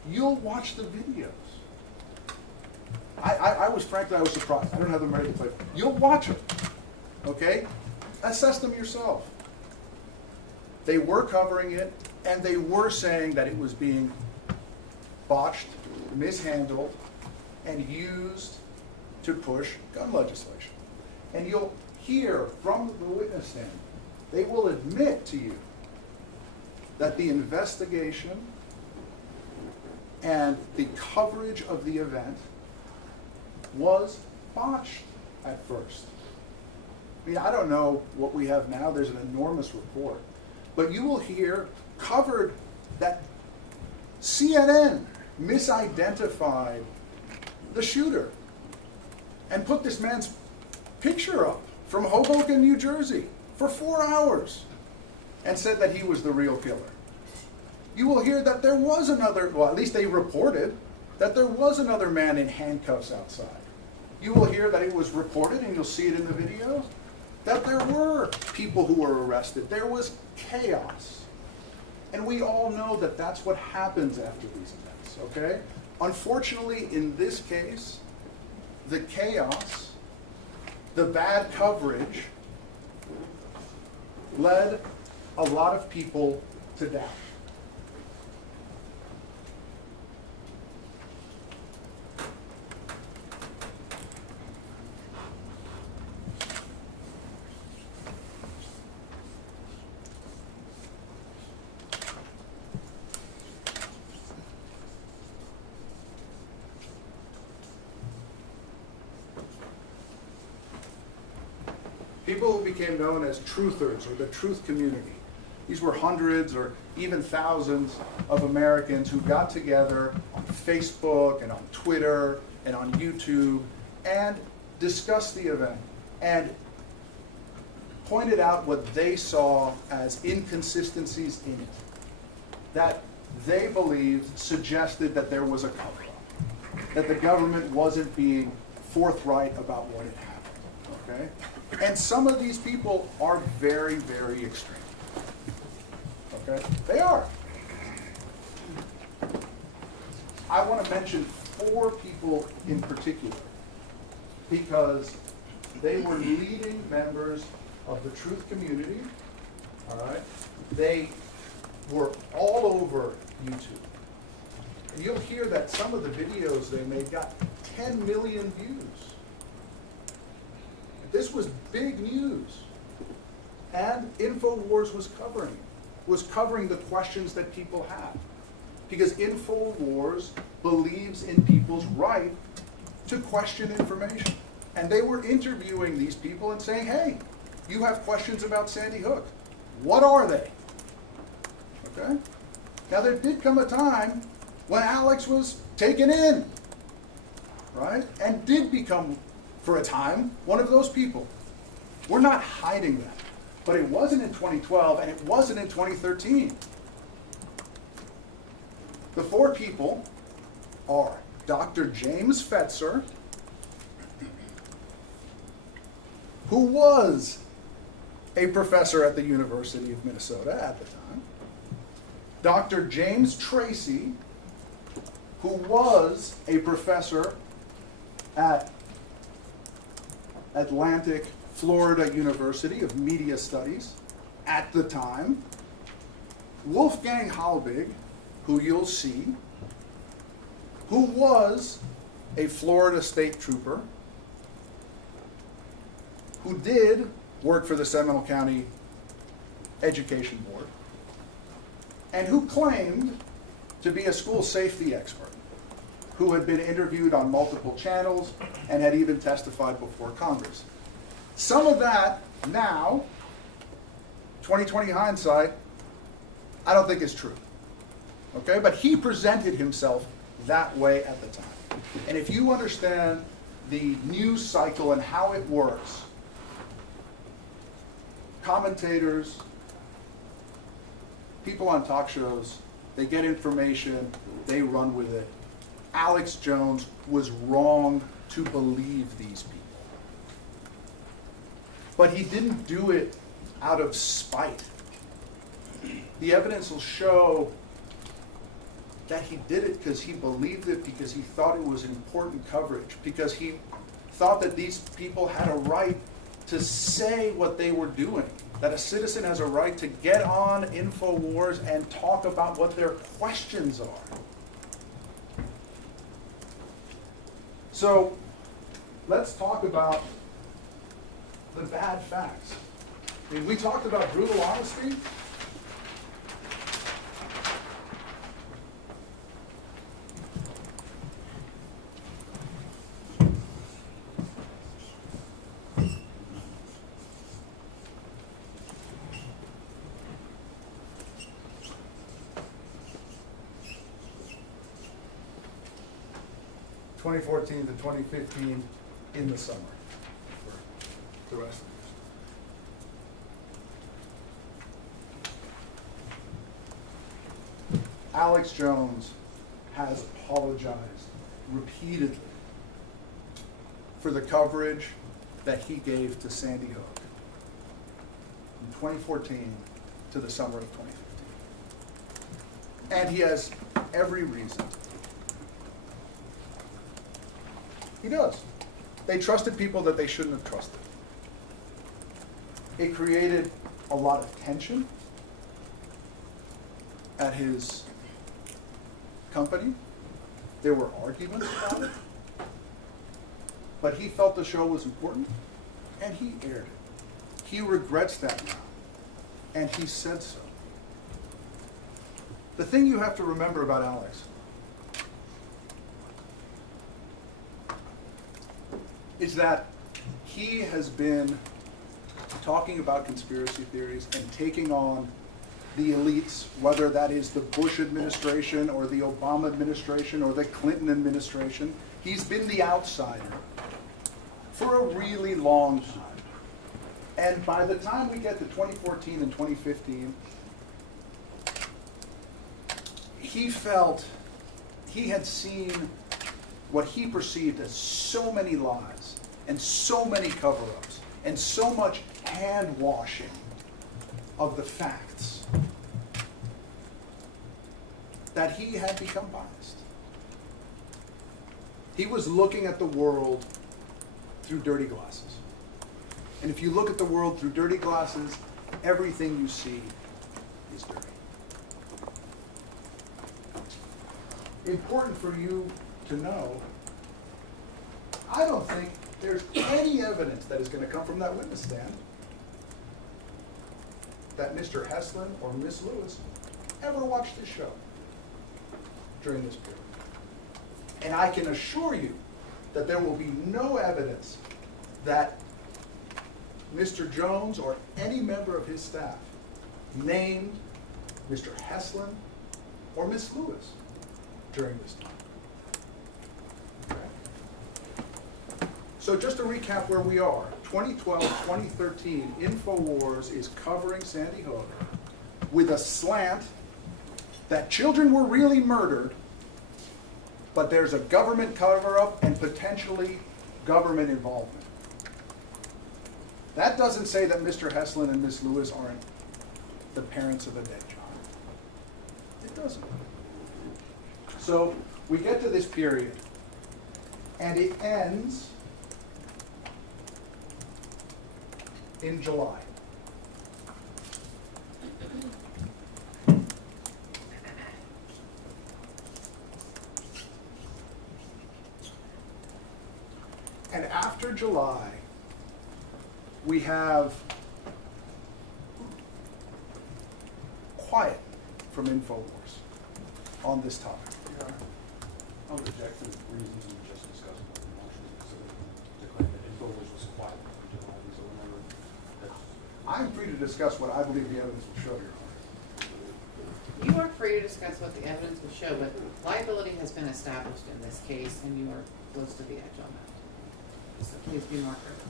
You'll watch the videos. I was surprised. I don't have them ready to play. You'll watch them, okay? Assess them yourself. They were covering it, and they were saying that it was being botched, mishandled, and used to push gun legislation. And you'll hear from the witness stand, they will admit to you that the investigation and the coverage of the event was botched at first. I mean, I don't know what we have now. There's an enormous report. But you will hear covered that CNN misidentified the shooter and put this man's picture up from Hoboken, New Jersey for 4 hours and said that he was the real killer. You will hear that there was another, well, at least they reported that there was another man in handcuffs outside. You will hear that it was reported, and you'll see it in the videos, that there were people who were arrested. There was chaos. And we all know that that's what happens after these events, okay? Unfortunately, in this case, the chaos, the bad coverage, led a lot of people to doubt. People who became known as truthers or the truth community. These were hundreds or even thousands of Americans who got together on Facebook and on Twitter and on YouTube and discussed the event and pointed out what they saw as inconsistencies in it. That they believed suggested that there was a cover-up, that the government wasn't being forthright about what had happened, okay? And some of these people are very, very extreme, okay? They are. I want to mention 4 people in particular because they were leading members of the truth community, all right? They were all over YouTube. And you'll hear that some of the videos they made got 10 million views. This was big news. And InfoWars was covering the questions that people have. Because InfoWars believes in people's right to question information. And they were interviewing these people and saying, hey, you have questions about Sandy Hook. What are they? Okay? Now there did come a time when Alex was taken in, right? And did become, for a time, one of those people. We're not hiding that. But it wasn't in 2012 and it wasn't in 2013. The 4 people are Dr. James Fetzer, who was a professor at the University of Minnesota at the time, Dr. James Tracy, who was a professor at Atlantic Florida University of Media Studies at the time, Wolfgang Halbig, who you'll see, who was a Florida state trooper, who did work for the Seminole County Education Board, and who claimed to be a school safety expert, who had been interviewed on multiple channels and had even testified before Congress. Some of that now, 2020 hindsight, I don't think is true. Okay, but he presented himself that way at the time. And if you understand the news cycle and how it works, commentators, people on talk shows, they get information, they run with it. Alex Jones was wrong to believe these people. But he didn't do it out of spite. The evidence will show that he did it because he believed it, because he thought it was important coverage, because he thought that these people had a right to say what they were doing, that a citizen has a right to get on InfoWars and talk about what their questions are. So let's talk about the bad facts. I mean, we talked about brutal honesty. (2014 to 2015) in the summer. For the rest of this. Alex Jones has apologized repeatedly for the coverage that he gave to Sandy Hook from 2014 to the summer of 2015. And he has every reason. He does. They trusted people that they shouldn't have trusted. It created a lot of tension at his company. There were arguments about it. But he felt the show was important, and he aired it. He regrets that now, and he said so. The thing you have to remember about Alex is that he has been talking about conspiracy theories and taking on the elites, whether that is the Bush administration or the Obama administration or the Clinton administration. He's been the outsider for a really long time. And by the time we get to 2014 and 2015, he felt he had seen what he perceived as so many lies and so many cover-ups and so much hand-washing of the facts that he had become biased. He was looking at the world through dirty glasses. And if you look at the world through dirty glasses, everything you see is dirty. Important for you to know, I don't think there's any evidence that is going to come from that witness stand that Mr. Heslin or Miss Lewis ever watched this show during this period. And I can assure you that there will be no evidence that Mr. Jones or any member of his staff named Mr. Heslin or Miss Lewis during this time. Okay. So just to recap where we are, 2012, 2013, InfoWars is covering Sandy Hook with a slant that children were really murdered, but there's a government cover-up and potentially government involvement. That doesn't say that Mr. Heslin and Miss Lewis aren't the parents of a dead child. It doesn't. So we get to this period, and it ends in July. And after July, we have quiet from InfoWars on this topic. Yeah. I'll object to the reasons we just discussed about the motion, so to claim that InfoWars was quiet in July, so whenever that's... I'm free to discuss what I believe the evidence will show, Your Honor. You are free to discuss what the evidence will show, but liability has been established in this case, and you are close to the edge on that. So please be more careful.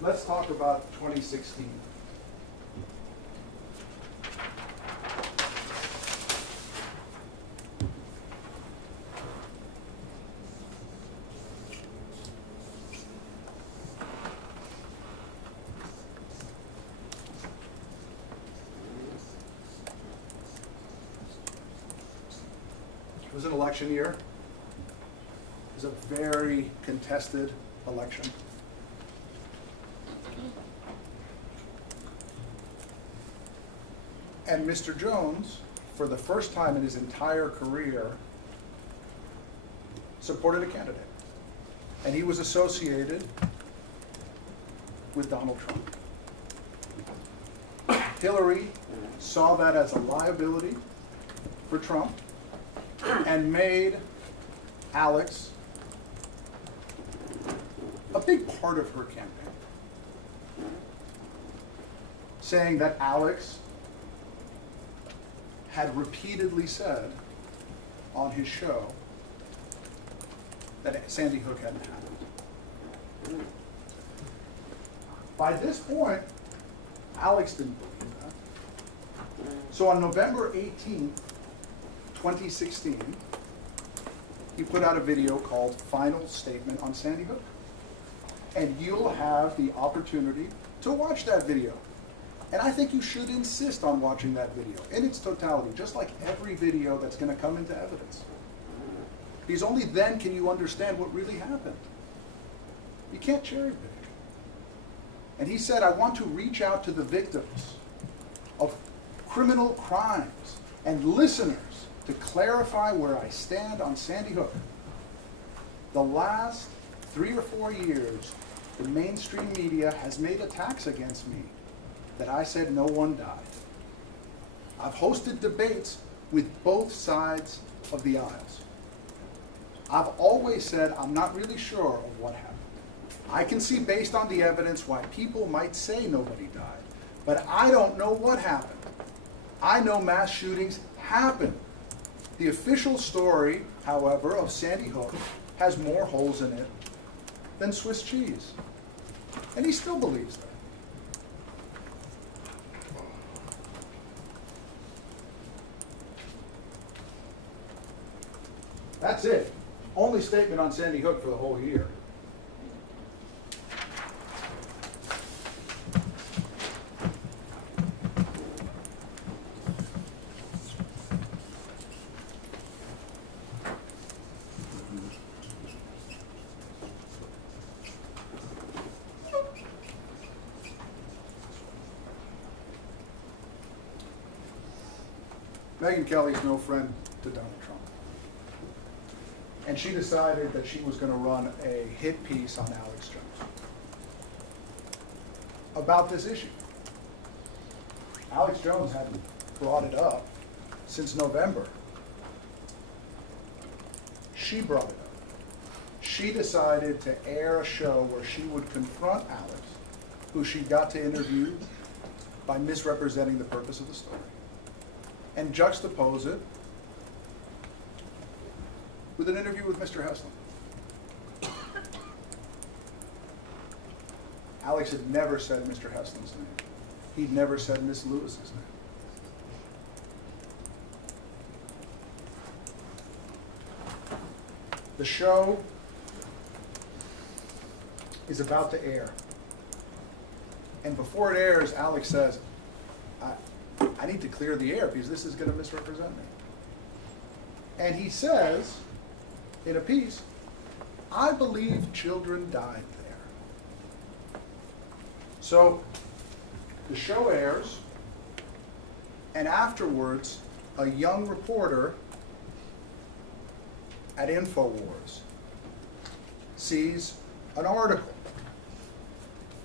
Let's talk about 2016. It was an election year. It was a very contested election. And Mr. Jones, for the first time in his entire career, supported a candidate. And he was associated with Donald Trump. Hillary saw that as a liability for Trump and made Alex a big part of her campaign, saying that Alex had repeatedly said on his show that Sandy Hook hadn't happened. By this point, Alex didn't believe that. So on November 18th, 2016, he put out a video called Final Statement on Sandy Hook. And you'll have the opportunity to watch that video. And I think you should insist on watching that video in its totality, just like every video that's going to come into evidence. Because only then can you understand what really happened. You can't cherry pick. And he said, I want to reach out to the victims of criminal crimes and listeners to clarify where I stand on Sandy Hook. The last 3 or 4 years, the mainstream media has made attacks against me that I said no one died. I've hosted debates with both sides of the aisles. I've always said I'm not really sure of what happened. I can see based on the evidence why people might say nobody died, but I don't know what happened. I know mass shootings happen. The official story, however, of Sandy Hook has more holes in it than Swiss cheese. And he still believes that. That's it. Only statement on Sandy Hook for the whole year. Megyn Kelly's no friend to Donald Trump. And she decided that she was going to run a hit piece on Alex Jones about this issue. Alex Jones hadn't brought it up since November. She brought it up. She decided to air a show where she would confront Alex, who she got to interview by misrepresenting the purpose of the story, and juxtapose it with an interview with Mr. Heslin. Alex had never said Mr. Heslin's name. He'd never said Miss Lewis's name. The show is about to air. And before it airs, Alex says, I need to clear the air because this is going to misrepresent me. And he says, in a piece, I believe children died there. So the show airs, and afterwards, a young reporter at InfoWars sees an article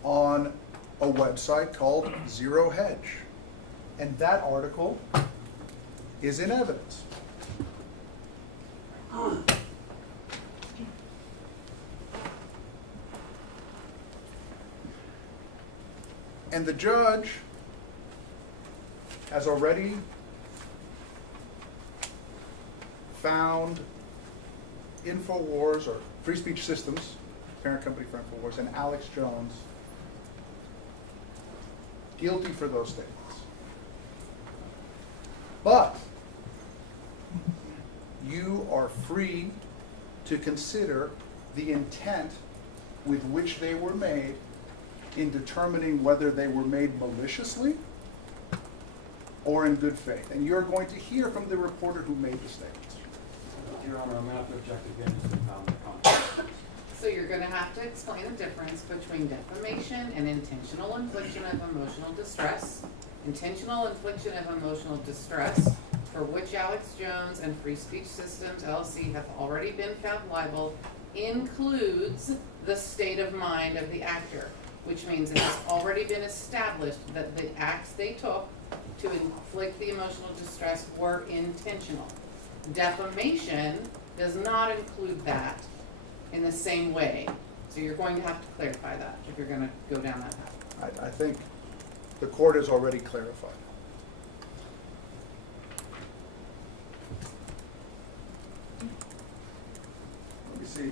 on a website called Zero Hedge. And that article is in evidence. And the judge has already found InfoWars, or Free Speech Systems, parent company for InfoWars, and Alex Jones guilty for those statements. But you are free to consider the intent with which they were made in determining whether they were made maliciously or in good faith. And you're going to hear from the reporter who made the statements. Your Honor, I'm going to have to object again to the context. So you're going to have to explain the difference between defamation and intentional infliction of emotional distress. Intentional infliction of emotional distress, for which Alex Jones and Free Speech Systems, LLC, have already been found liable, includes the state of mind of the actor, which means it has already been established that the acts they took to inflict the emotional distress were intentional. Defamation does not include that in the same way. So you're going to have to clarify that if you're going to go down that path. I think the court has already clarified. Let me see.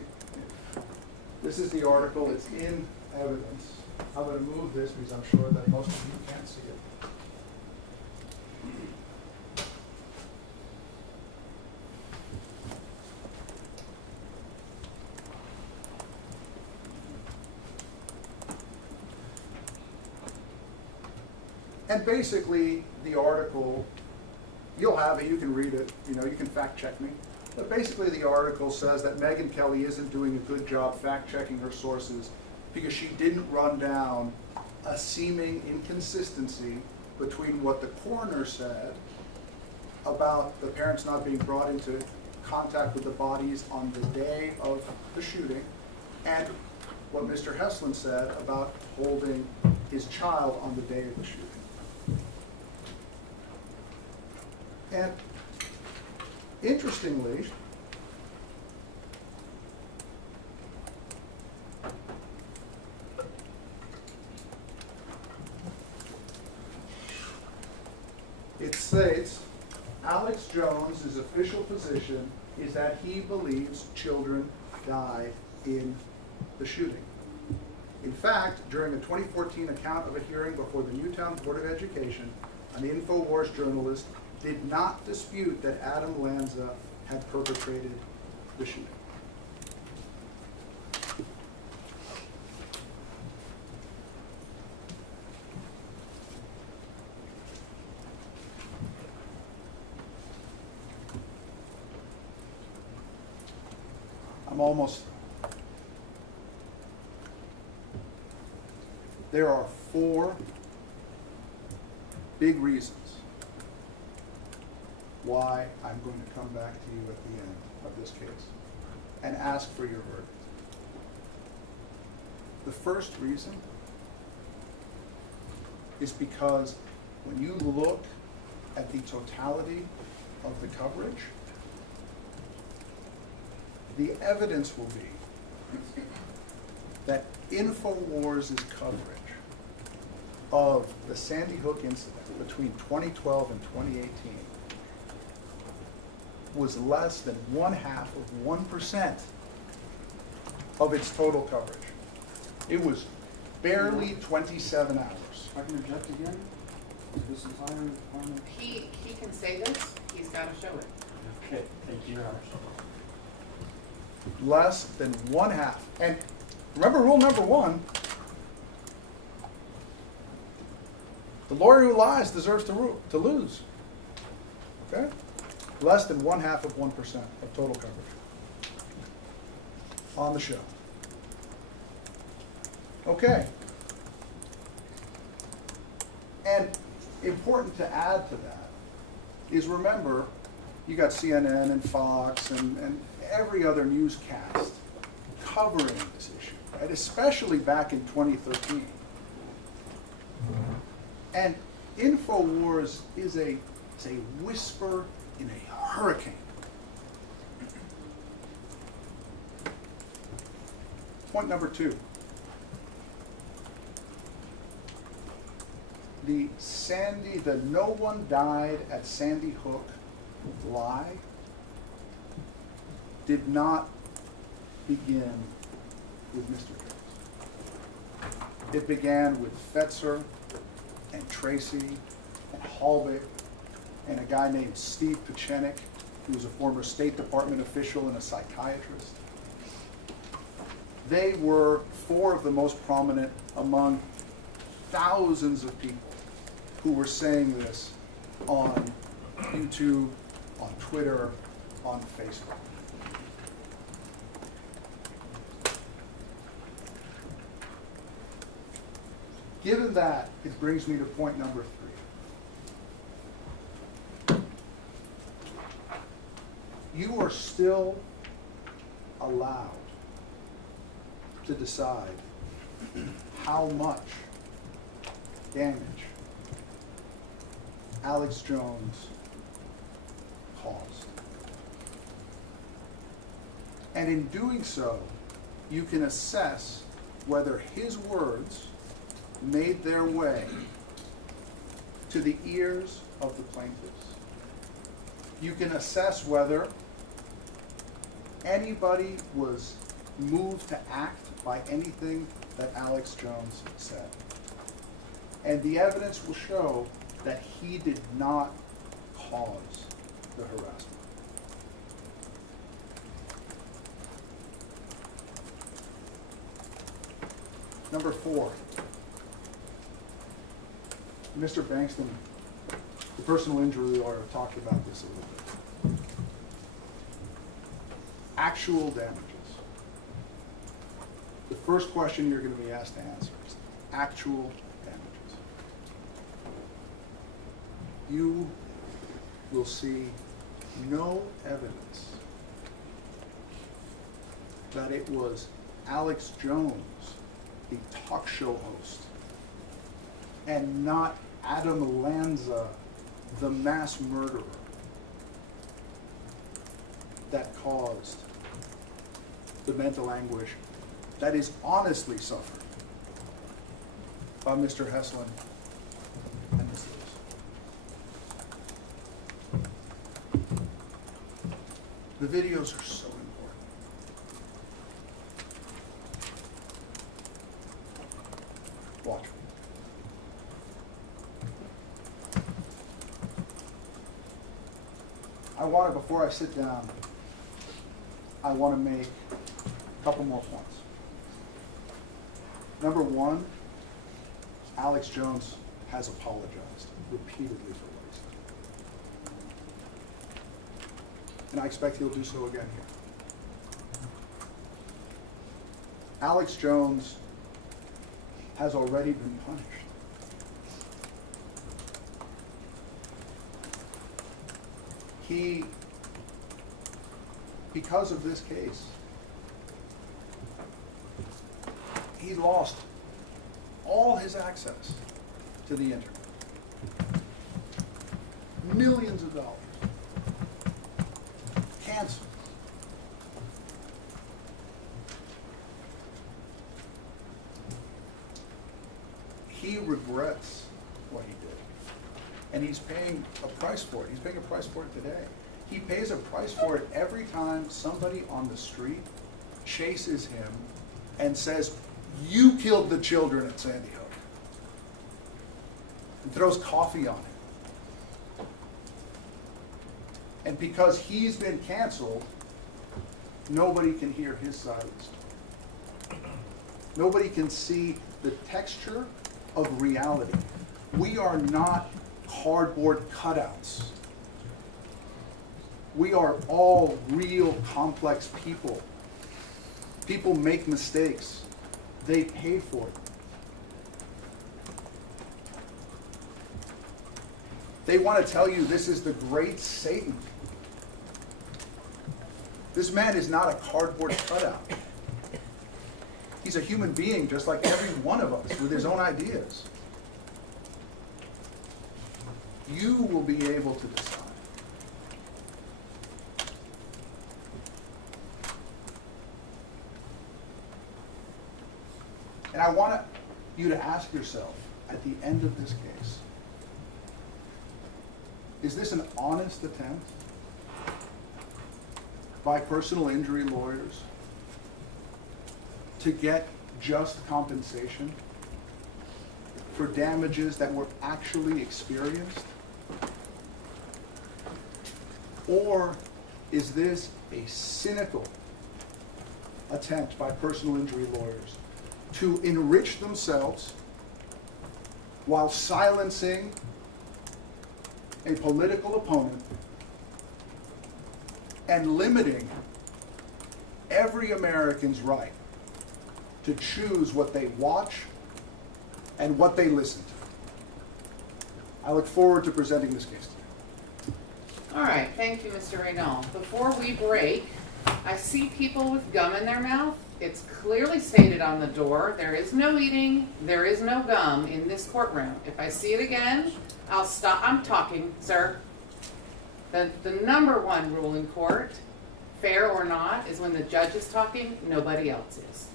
This is the article. It's in evidence. I'm going to move this because I'm sure that most of you can't see it. And basically, the article, you'll have it, you can read it, you can fact check me. But basically the article says that Megyn Kelly isn't doing a good job fact checking her sources because she didn't run down a seeming inconsistency between what the coroner said about the parents not being brought into contact with the bodies on the day of the shooting and what Mr. Heslin said about holding his child on the day of the shooting. And interestingly, states, Alex Jones's official position is that he believes children died in the shooting. In fact, during a 2014 account of a hearing before the Newtown Board of Education, an InfoWars journalist did not dispute that Adam Lanza had perpetrated the shooting. There are 4 big reasons why I'm going to come back to you at the end of this case and ask for your verdict. The first reason is because when you look at the totality of the coverage, the evidence will be that InfoWars' coverage of the Sandy Hook incident between 2012 and 2018 was less than 0.5% of its total coverage. It was barely 27 hours. I can object again to this entire requirement. He can say this, he's gotta show it. Okay, thank you. Less than 1/2. And remember rule number 1, the lawyer who lies deserves to lose. Okay? Less than 0.5% of total coverage on the show. Okay. And important to add to that is, remember, you got CNN and Fox and every other newscast covering this issue, right? Especially back in 2013. And InfoWars is a whisper in a hurricane. Point number 2. The no one died at Sandy Hook lie did not begin with Mr. Jones. It began with Fetzer and Tracy and Halbeck and a guy named Steve Pachenik, who was a former State Department official and a psychiatrist. They were 4 of the most prominent among thousands of people who were saying this on YouTube, on Twitter, on Facebook. Given that, it brings me to point number 3. You are still allowed to decide how much damage Alex Jones caused. And in doing so, you can assess whether his words made their way to the ears of the plaintiffs. You can assess whether anybody was moved to act by anything that Alex Jones said. And the evidence will show that he did not cause the harassment. Number 4. Mr. Bankston, the personal injury lawyer, talked about this a little bit. Actual damages. The first question you're going to be asked to answer is actual damages. You will see no evidence that it was Alex Jones, the talk show host, and not Adam Lanza, the mass murderer, that caused the mental anguish that is honestly suffered by Mr. Heslin and Ms. Lewis. The videos are so important. Watch. Before I sit down, I want to make a couple more points. Number one, Alex Jones has apologized repeatedly for what he said. And I expect he'll do so again here. Alex Jones has already been punished. Because of this case, he lost all his access to the internet. Millions of dollars. Canceled. He regrets what he did. And he's paying a price for it. He's paying a price for it today. He pays a price for it every time somebody on the street chases him and says, "You killed the children at Sandy Hook," and throws coffee on him. And because he's been canceled, nobody can hear his side of the story. Nobody can see the texture of reality. We are not cardboard cutouts. We are all real, complex people. People make mistakes. They pay for it. They want to tell you this is the great Satan. This man is not a cardboard cutout. He's a human being just like every one of us with his own ideas. You will be able to decide. And I want you to ask yourself at the end of this case, is this an honest attempt by personal injury lawyers to get just compensation for damages that were actually experienced? Or is this a cynical attempt by personal injury lawyers to enrich themselves while silencing a political opponent and limiting every American's right to choose what they watch and what they listen to? I look forward to presenting this case today. All right, thank you, Mr. Reynal. Before we break, I see people with gum in their mouth. It's clearly stated on the door, there is no eating, there is no gum in this courtroom. If I see it again, I'll stop. I'm talking, sir. The number one rule in court, fair or not, is when the judge is talking, nobody else is.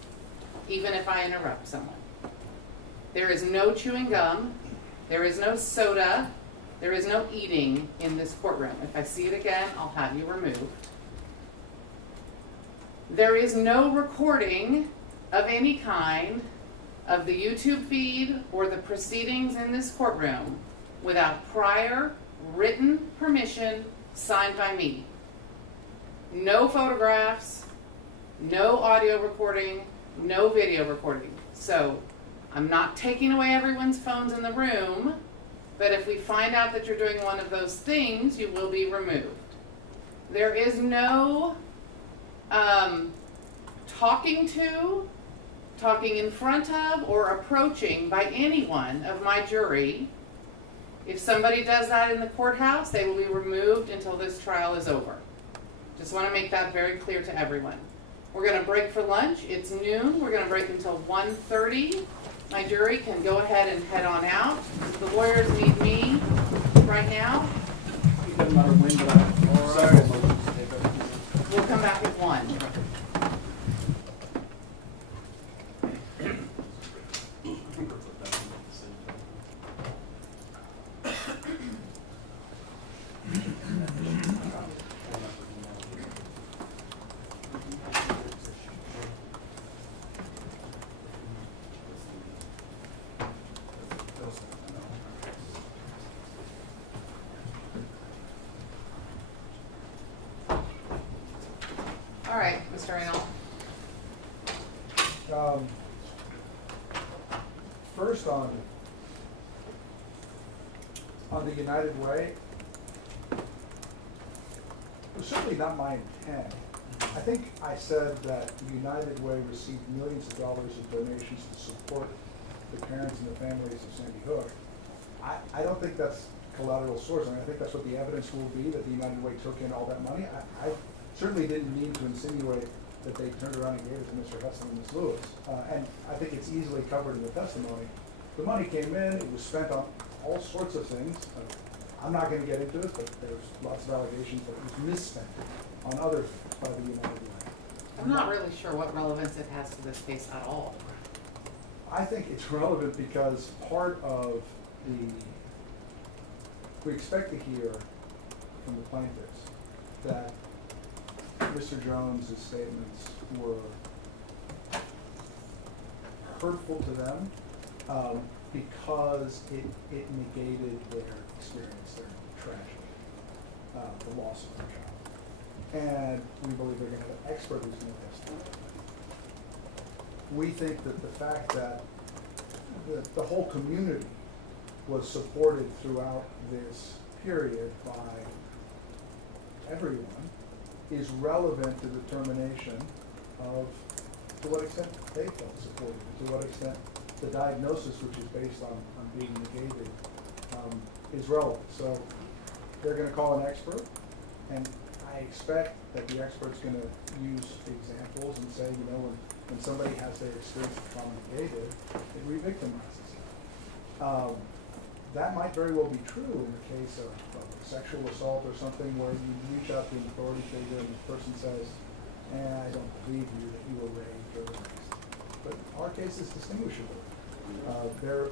Even if I interrupt someone. There is no chewing gum, there is no soda, there is no eating in this courtroom. If I see it again, I'll have you removed. There is no recording of any kind of the YouTube feed or the proceedings in this courtroom without prior written permission signed by me. No photographs, no audio recording, no video recording. So I'm not taking away everyone's phones in the room, but if we find out that you're doing one of those things, you will be removed. There is no talking in front of, or approaching by anyone of my jury. If somebody does that in the courthouse, they will be removed until this trial is over. Just want to make that very clear to everyone. We're going to break for lunch. It's noon. We're going to break until 1:30. My jury can go ahead and head on out. The lawyers need me right now. It doesn't matter when, but We'll come back at 1. Mr. Reynolds? First on the United Way, it was certainly not my intent. I think I said that the United Way received millions of dollars in donations to support the parents and the families of Sandy Hook. I don't think that's collateral source. I mean, I think that's what the evidence will be, that the United Way took in all that money. I certainly didn't mean to insinuate that they turned around and gave it to Mr. Hudson and Ms. Lewis. And I think it's easily covered in the testimony. The money came in, it was spent on all sorts of things. I'm not going to get into it, but there's lots of allegations that it was misspent on other things by the United Way. I'm not really sure what relevance it has to this case at all. I think it's relevant because part of we expect to hear from the plaintiffs that Mr. Jones's statements were hurtful to them because it negated their experience, their tragedy, the loss of their child. And we believe they're going to have an expert who's going to testify. We think that the fact that the whole community was supported throughout this period by everyone is relevant to determination of to what extent they felt supported, to what extent the diagnosis, which is based on being negated, is relevant. So they're going to call an expert, and I expect that the expert's going to use examples and say, when somebody has their experience of trauma negated, it re-victimizes them. That might very well be true in the case of sexual assault or something where you reach out to an authority figure and the person says, I don't believe you that you were raped or raised. But our case is distinguishable. There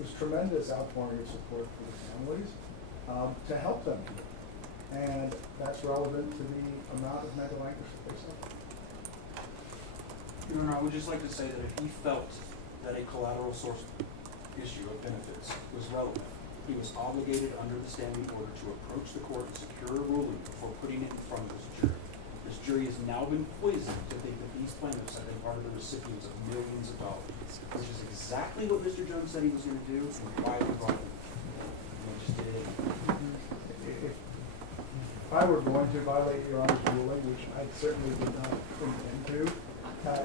was tremendous outpouring of support for the families to help them heal. And that's relevant to the amount of mental anguish that they suffer. Your Honor, I would just like to say that if he felt that a collateral source issue of benefits was relevant, he was obligated under the standing order to approach the court and secure a ruling before putting it in front of this jury. This jury has now been poisoned to think that these plaintiffs have been part of the recipients of millions of dollars, which is exactly what Mr. Jones said he was going to do and why we brought him. And he just did it. If I were going to violate Your Honor's ruling, which I certainly did not intend to,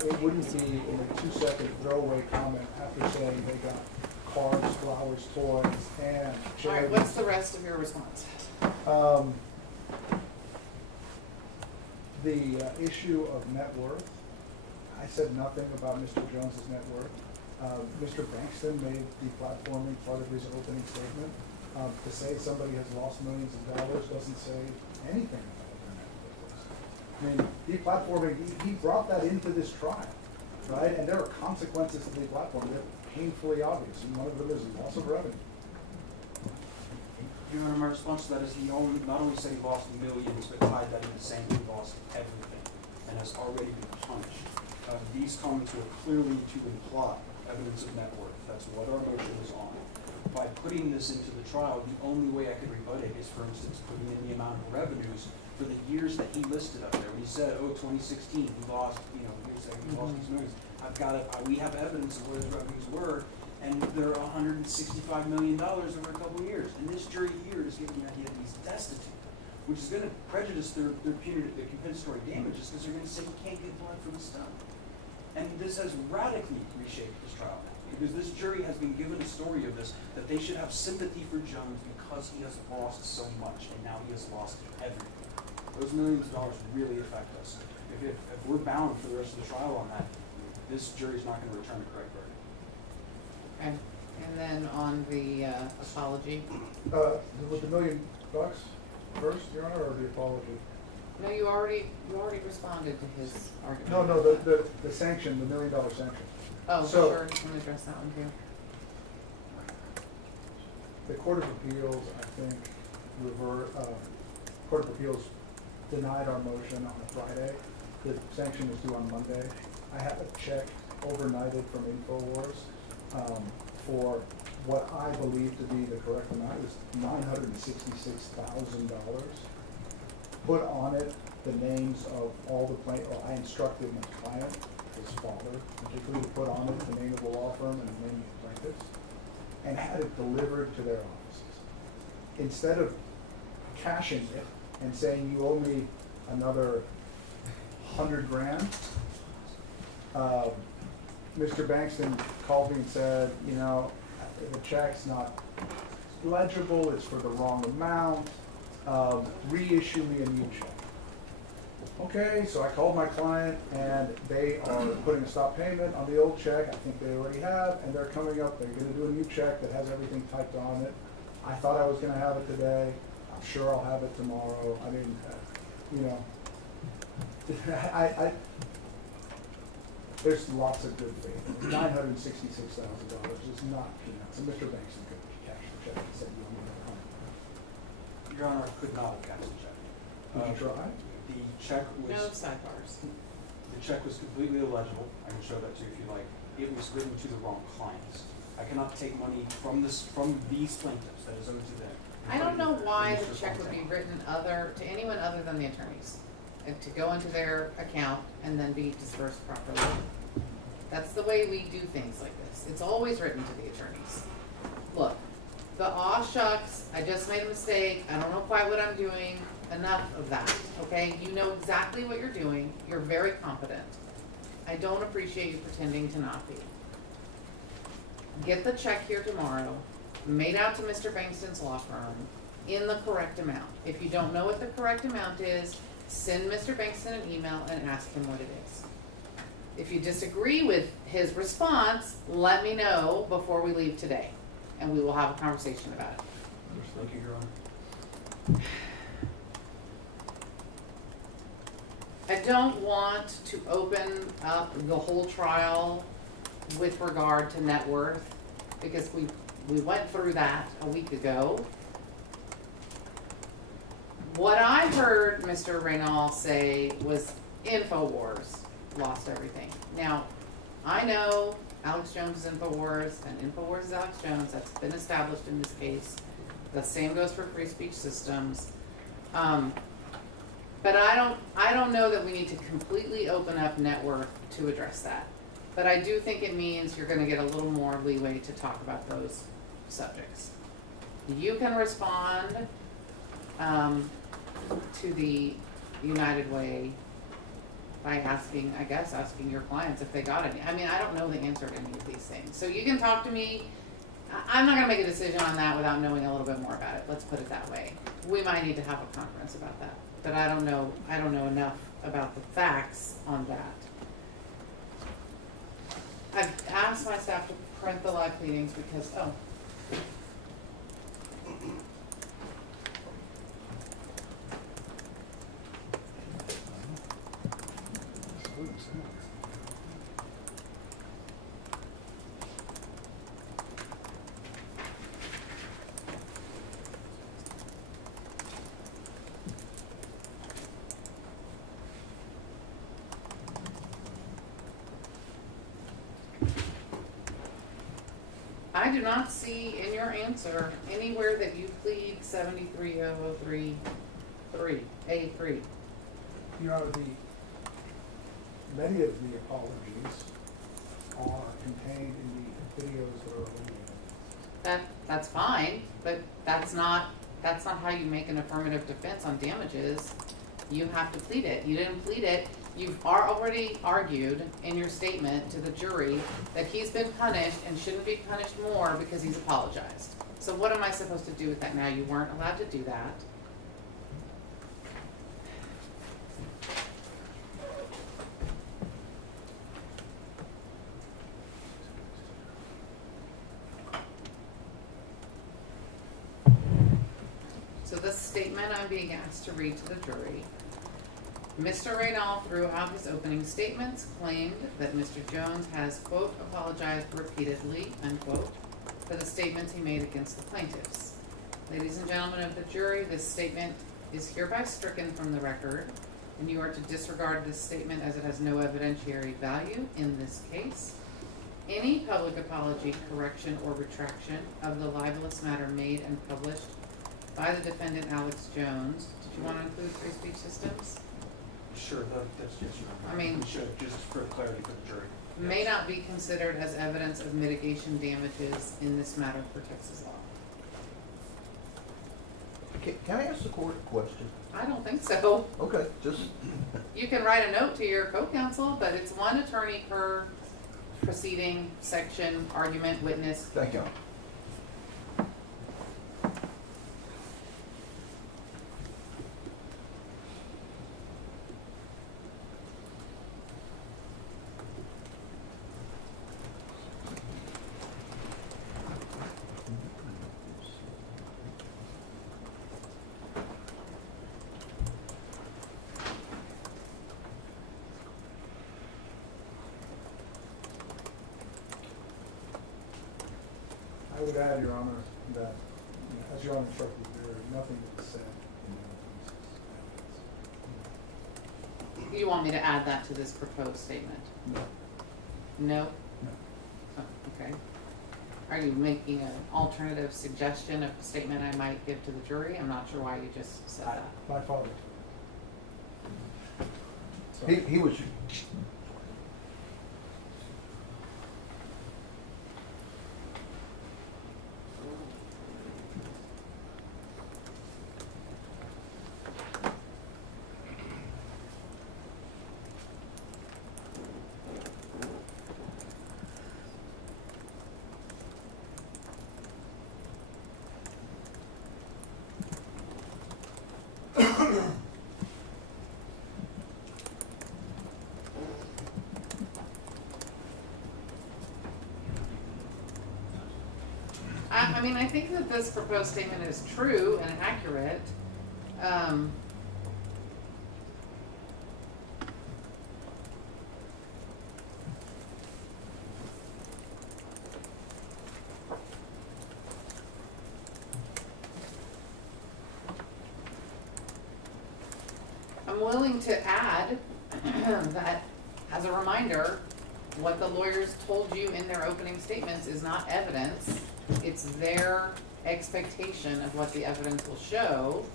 it wouldn't be in a 2-second throwaway comment after saying they got cars, flowers, toys, and charities. All right, what's the rest of your response? The issue of net worth, I said nothing about Mr. Jones's net worth. Mr. Bankston made deplatforming part of his opening statement. To say somebody has lost millions of dollars doesn't say anything about what their net worth is. I mean, deplatforming, he brought that into this trial, right? And there are consequences to deplatforming. They're painfully obvious, and one of them is loss of revenue. Your Honor, my response to that is he not only said he lost millions, but tied that into saying he lost everything and has already been punished. These comments were clearly to imply evidence of net worth. That's what our motion is on. By putting this into the trial, the only way I could rebut it is, for instance, putting in the amount of revenues for the years that he listed up there. When he said, 2016, he lost, here's saying he lost these millions. We have evidence of where his revenues were, and they're $165 million over a couple of years. And this jury here is giving the idea that he's destitute, which is going to prejudice their compensatory damages because they're going to say he can't get blood from his stomach. And this has radically reshaped this trial now, because this jury has been given a story of this, that they should have sympathy for Jones because he has lost so much, and now he has lost everything. Those millions of dollars really affect us. If we're bound for the rest of the trial on that, this jury's not going to return a correct verdict. Okay, and then on the apology. With the $1 million first, Your Honor, or the apology? No, you already responded to his argument. No, the sanction, the $1 million sanction. Oh, so, sure, you can address that one too. The Court of Appeals, I think, Court of Appeals denied our motion on a Friday. The sanction was due on Monday. I have a check overnighted from InfoWars for what I believe to be the correct amount. It was $966,000. put on it the names of all the or I instructed my client, his father, particularly to put on it the name of the law firm and the name of the plaintiffs, and had it delivered to their offices. Instead of cashing it and saying, you owe me another $100,000, Mr. Bankston called me and said, you know, the check's not legible, it's for the wrong amount, reissue me a new check. Okay, so I called my client and they are putting a stop payment on the old check. I think they already have, and they're coming up, they're gonna do a new check that has everything typed on it. I thought I was gonna have it today. I'm sure I'll have it tomorrow. I mean, you know, there's lots of good faith. $966,000 is not peanuts. And Mr. Bankston could cash the check and said, you owe me $100,000. Your Honor, I could not have cashed the check. Did you try? The check was. No sidebars. The check was completely illegible. I can show that to you if you like. It was written to the wrong clients. I cannot take money from these plaintiffs that is owed to them. I don't know why the check would be written to anyone other than the attorneys, and to go into their account and then be dispersed properly. That's the way we do things like this. It's always written to the attorneys. Look, the aw shucks, I just made a mistake, I don't know quite what I'm doing, enough of that, okay? You know exactly what you're doing, you're very competent. I don't appreciate you pretending to not be. Get the check here tomorrow, made out to Mr. Bankston's law firm, in the correct amount. If you don't know what the correct amount is, send Mr. Bankston an email and ask him what it is. If you disagree with his response, let me know before we leave today, and we will have a conversation about it. Thank you, Your Honor. I don't want to open up the whole trial with regard to net worth, because we went through that a week ago. What I heard Mr. Reynal say was InfoWars lost everything. Now, I know Alex Jones is InfoWars, and InfoWars is Alex Jones. That's been established in this case. The same goes for Free Speech Systems. But I don't know that we need to completely open up net worth to address that. But I do think it means you're gonna get a little more leeway to talk about those subjects. You can respond to the United Way by asking your clients if they got any. I mean, I don't know the answer to any of these things. So you can talk to me. I'm not gonna make a decision on that without knowing a little bit more about it. Let's put it that way. We might need to have a conference about that. But I don't know enough about the facts on that. I've asked my staff to print the live pleadings because, I do not see in your answer anywhere that you plead 73003A3. You know, many of the apologies are contained in the videos that are eliminated. That's fine, but that's not how you make an affirmative defense on damages. You have to plead it. You didn't plead it. You've already argued in your statement to the jury that he's been punished and shouldn't be punished more because he's apologized. So what am I supposed to do with that now? You weren't allowed to do that. So this statement I'm being asked to read to the jury. Mr. Reynal, throughout his opening statements, claimed that Mr. Jones has, quote, apologized repeatedly, unquote, for the statements he made against the plaintiffs. Ladies and gentlemen of the jury, this statement is hereby stricken from the record, and you are to disregard this statement as it has no evidentiary value in this case. Any public apology, correction, or retraction of the libelous matter made and published by the defendant Alex Jones. Did you want to include free speech systems? Sure, that's yes, Your Honor. I mean- We should, just for clarity for the jury. May not be considered as evidence of mitigation damages in this matter for Texas law. Can I ask the court a question? I don't think so. Okay, just, You can write a note to your co-counsel, but it's one attorney per proceeding, section, argument, witness. thank you. I would add, Your Honor, that, as Your Honor instructed, there is nothing that is said in the You want me to add that to this proposed statement? No. No? No. Oh, okay. Are you making an alternative suggestion of a statement I might give to the jury? I'm not sure why you just said that. My father. He was, I mean, I think that this proposed statement is true and accurate. I'm willing to add that, as a reminder, what the lawyers told you in their opening statements is not evidence. It's their expectation of what the evidence will show.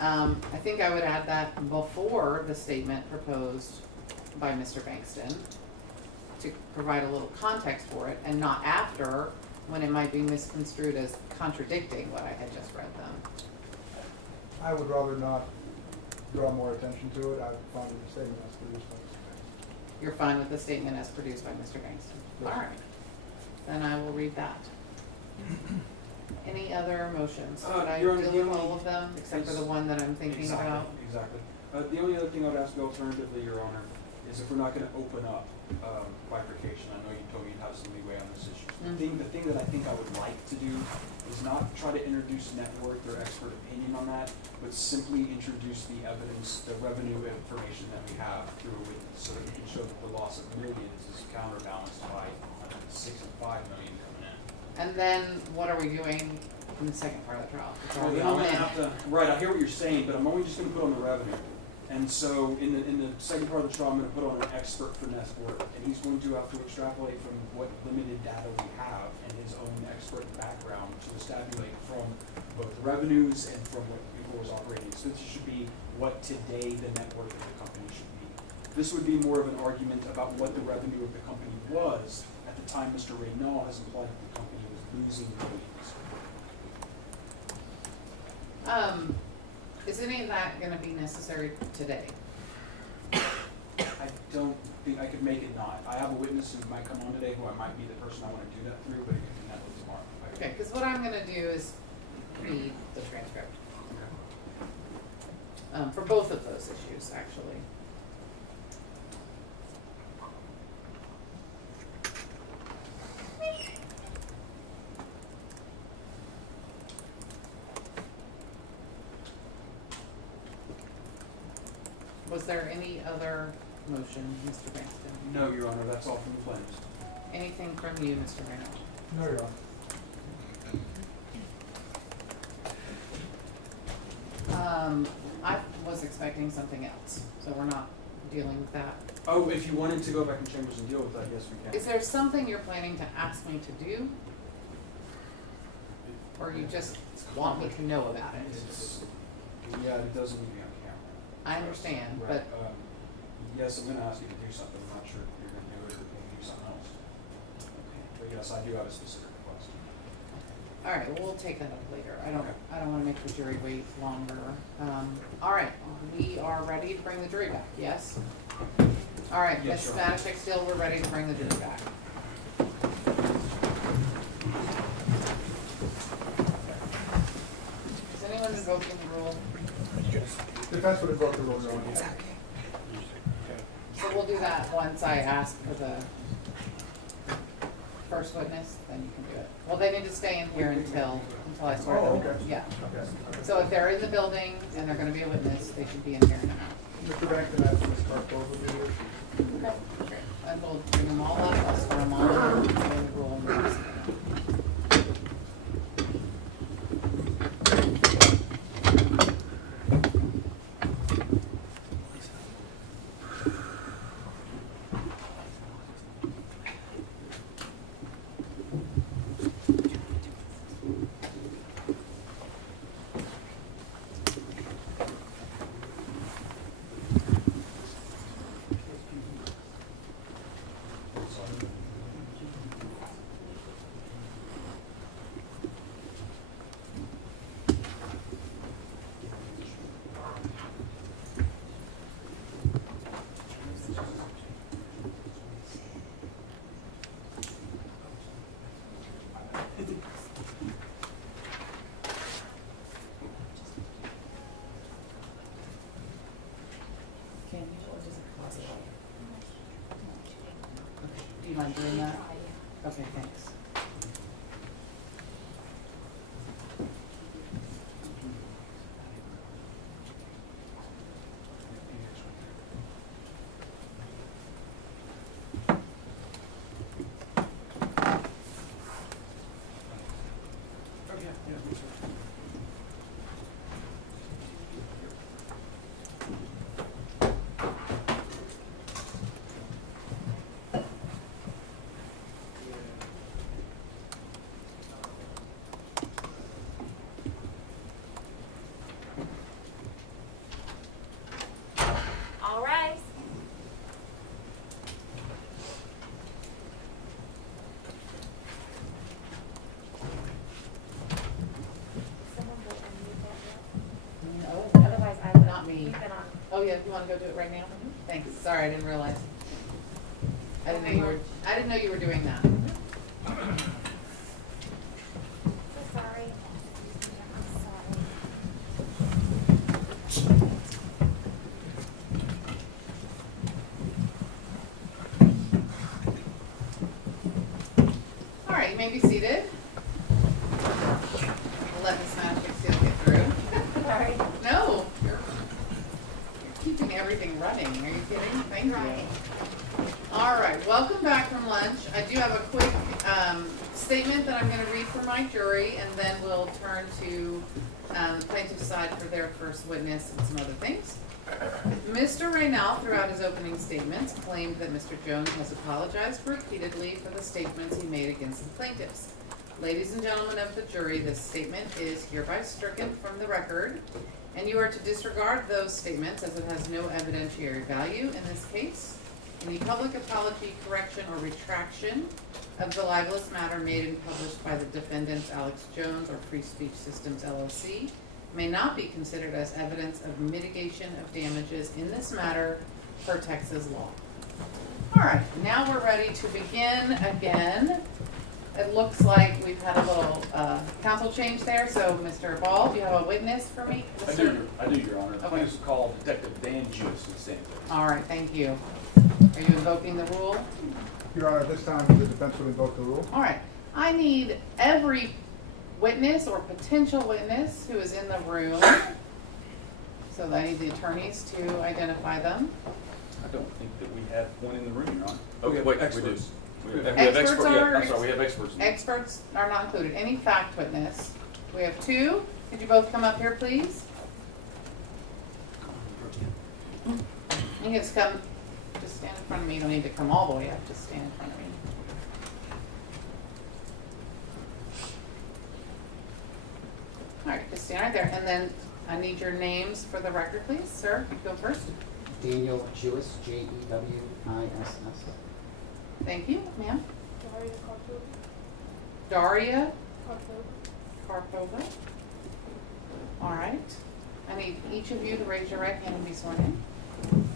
I think I would add that before the statement proposed by Mr. Bankston to provide a little context for it, and not after, when it might be misconstrued as contradicting what I had just read them. I would rather not draw more attention to it. I would find the statement as produced by Mr. Bankston. You're fine with the statement as produced by Mr. Bankston? Yes. All right, then I will read that. Any other motions? Did I Your Honor, deal the with only- all of them, except for the one that I'm thinking Exactly, about? Exactly. The only other thing I would ask alternatively, Your Honor, is if we're not gonna open up bifurcation, I know you told me you'd have some leeway on this issue. Mhm. The thing that I think I would like to do is not try to introduce net worth or expert opinion on that, but simply introduce the evidence, the revenue information that we have through a witness, so that we can show that the loss of millions is counterbalanced by 6 and 5 million coming in. And then what are we doing in the second part of the trial? It's Well, already then I'm all gonna in. have to, right, I hear what you're saying, but I'm only just gonna put on the revenue. And so in the second part of the trial, I'm gonna put on an expert for net worth, and he's going to have to extrapolate from what limited data we have and his own expert background to establish from both revenues and from what InfoWars operating. So this should be what today the net worth of the company should be. This would be more of an argument about what the revenue of the company was at the time Mr. Reynal has implied that the company was losing millions. Is any of that gonna be necessary today? I don't think I could make it not. I have a witness who might come on today who I might be the person I want to do that through, but it could be handled tomorrow. Okay, because what I'm gonna do is read the transcript, for both of those issues, actually. Was there any other motion, Mr. Bankston? No, Your Honor, that's all from the plans. Anything from you, Mr. Reynolds? No, Your Honor. I was expecting something else, so we're not dealing with that. Oh, if you wanted to go back in chambers and deal with that, yes, we can. Is there something you're planning to ask me to do? or you just want me to know about it? Yeah, it doesn't need to be on camera. I understand, Right, but yes, I'm gonna ask you to do something, I'm not sure if you're gonna do it or if you're gonna do something else. But yes, I do have a specific request. all right, well, we'll take that up later. Okay. I don't wanna make the jury wait longer. All right, we are ready to bring the jury back, yes? All right, Yes, Ms. Your Honor. Matashek, still, we're ready to bring the jury back. Is anyone invoking the rule? Defense would invoke the rule, Your Honor. So we'll do that once I ask for the first witness, then you can do it. Well, they need to stay in here until I swear Oh, them. okay. Yeah. Okay. So if they're in the building and they're gonna be a witness, they should be in here now. Mr. Banks and Ms. Carpole will be here. Okay. And we'll bring them all up, I'll swear them all in, and the rule and the rest. Can you, or does it cost? Okay, do you mind doing that? Okay, thanks. All rise. Someone will unmute that No, now. Otherwise, I would Not me. Leave it on. Oh, yeah, you wanna go do it right now? Thanks, sorry, I didn't realize. I didn't know you were doing that. So sorry. I'm sorry. All right, you may be seated. Let Ms. Matashek still get through. Sorry. No, you're keeping everything running. Are you kidding? Thank you. Right. All right, welcome back from lunch. I do have a quick statement that I'm going to read for my jury, and then we'll turn to plaintiff's side for their first witness and some other things. Mr. Raynal, throughout his opening statements, claimed that Mr. Jones has apologized repeatedly for the statements he made against the plaintiffs. Ladies and gentlemen of the jury, this statement is hereby stricken from the record, and you are to disregard those statements as it has no evidentiary value in this case. Any public apology, correction, or retraction of the libelous matter made and published by the defendants Alex Jones or Free Speech Systems LLC may not be considered as evidence of mitigation of damages in this matter per Texas law. All right, now we're ready to begin again. It looks like we've had a little counsel change there, so Mr. Ball, do you have a witness for me? I do, Your Honor. The Okay. plaintiff is called Detective Van Jewis in St. Louis. All right, thank you. Are you invoking the rule? Your Honor, at this time, the defense would invoke the rule. All right, I need every witness or potential witness who is in the room, so I need the attorneys to identify them. I don't think that we have one in the room, Your Honor. We Okay, have wait, experts. we do. Experts are- I'm sorry, we have experts. in the room. Experts are not included. Any fact witness. We have two. Could you both come up here, please? You can just come, just stand in front of me. You don't need to come all the way up. Just stand in front of me. stand right there, and then I need your names for the record, please. Sir, you go first. Daniel Jewis, Jewis. Thank you, ma'am. Daria Karpova. Daria Karpova. Karpova. All right. I need each of you to raise your right hand and be sworn in.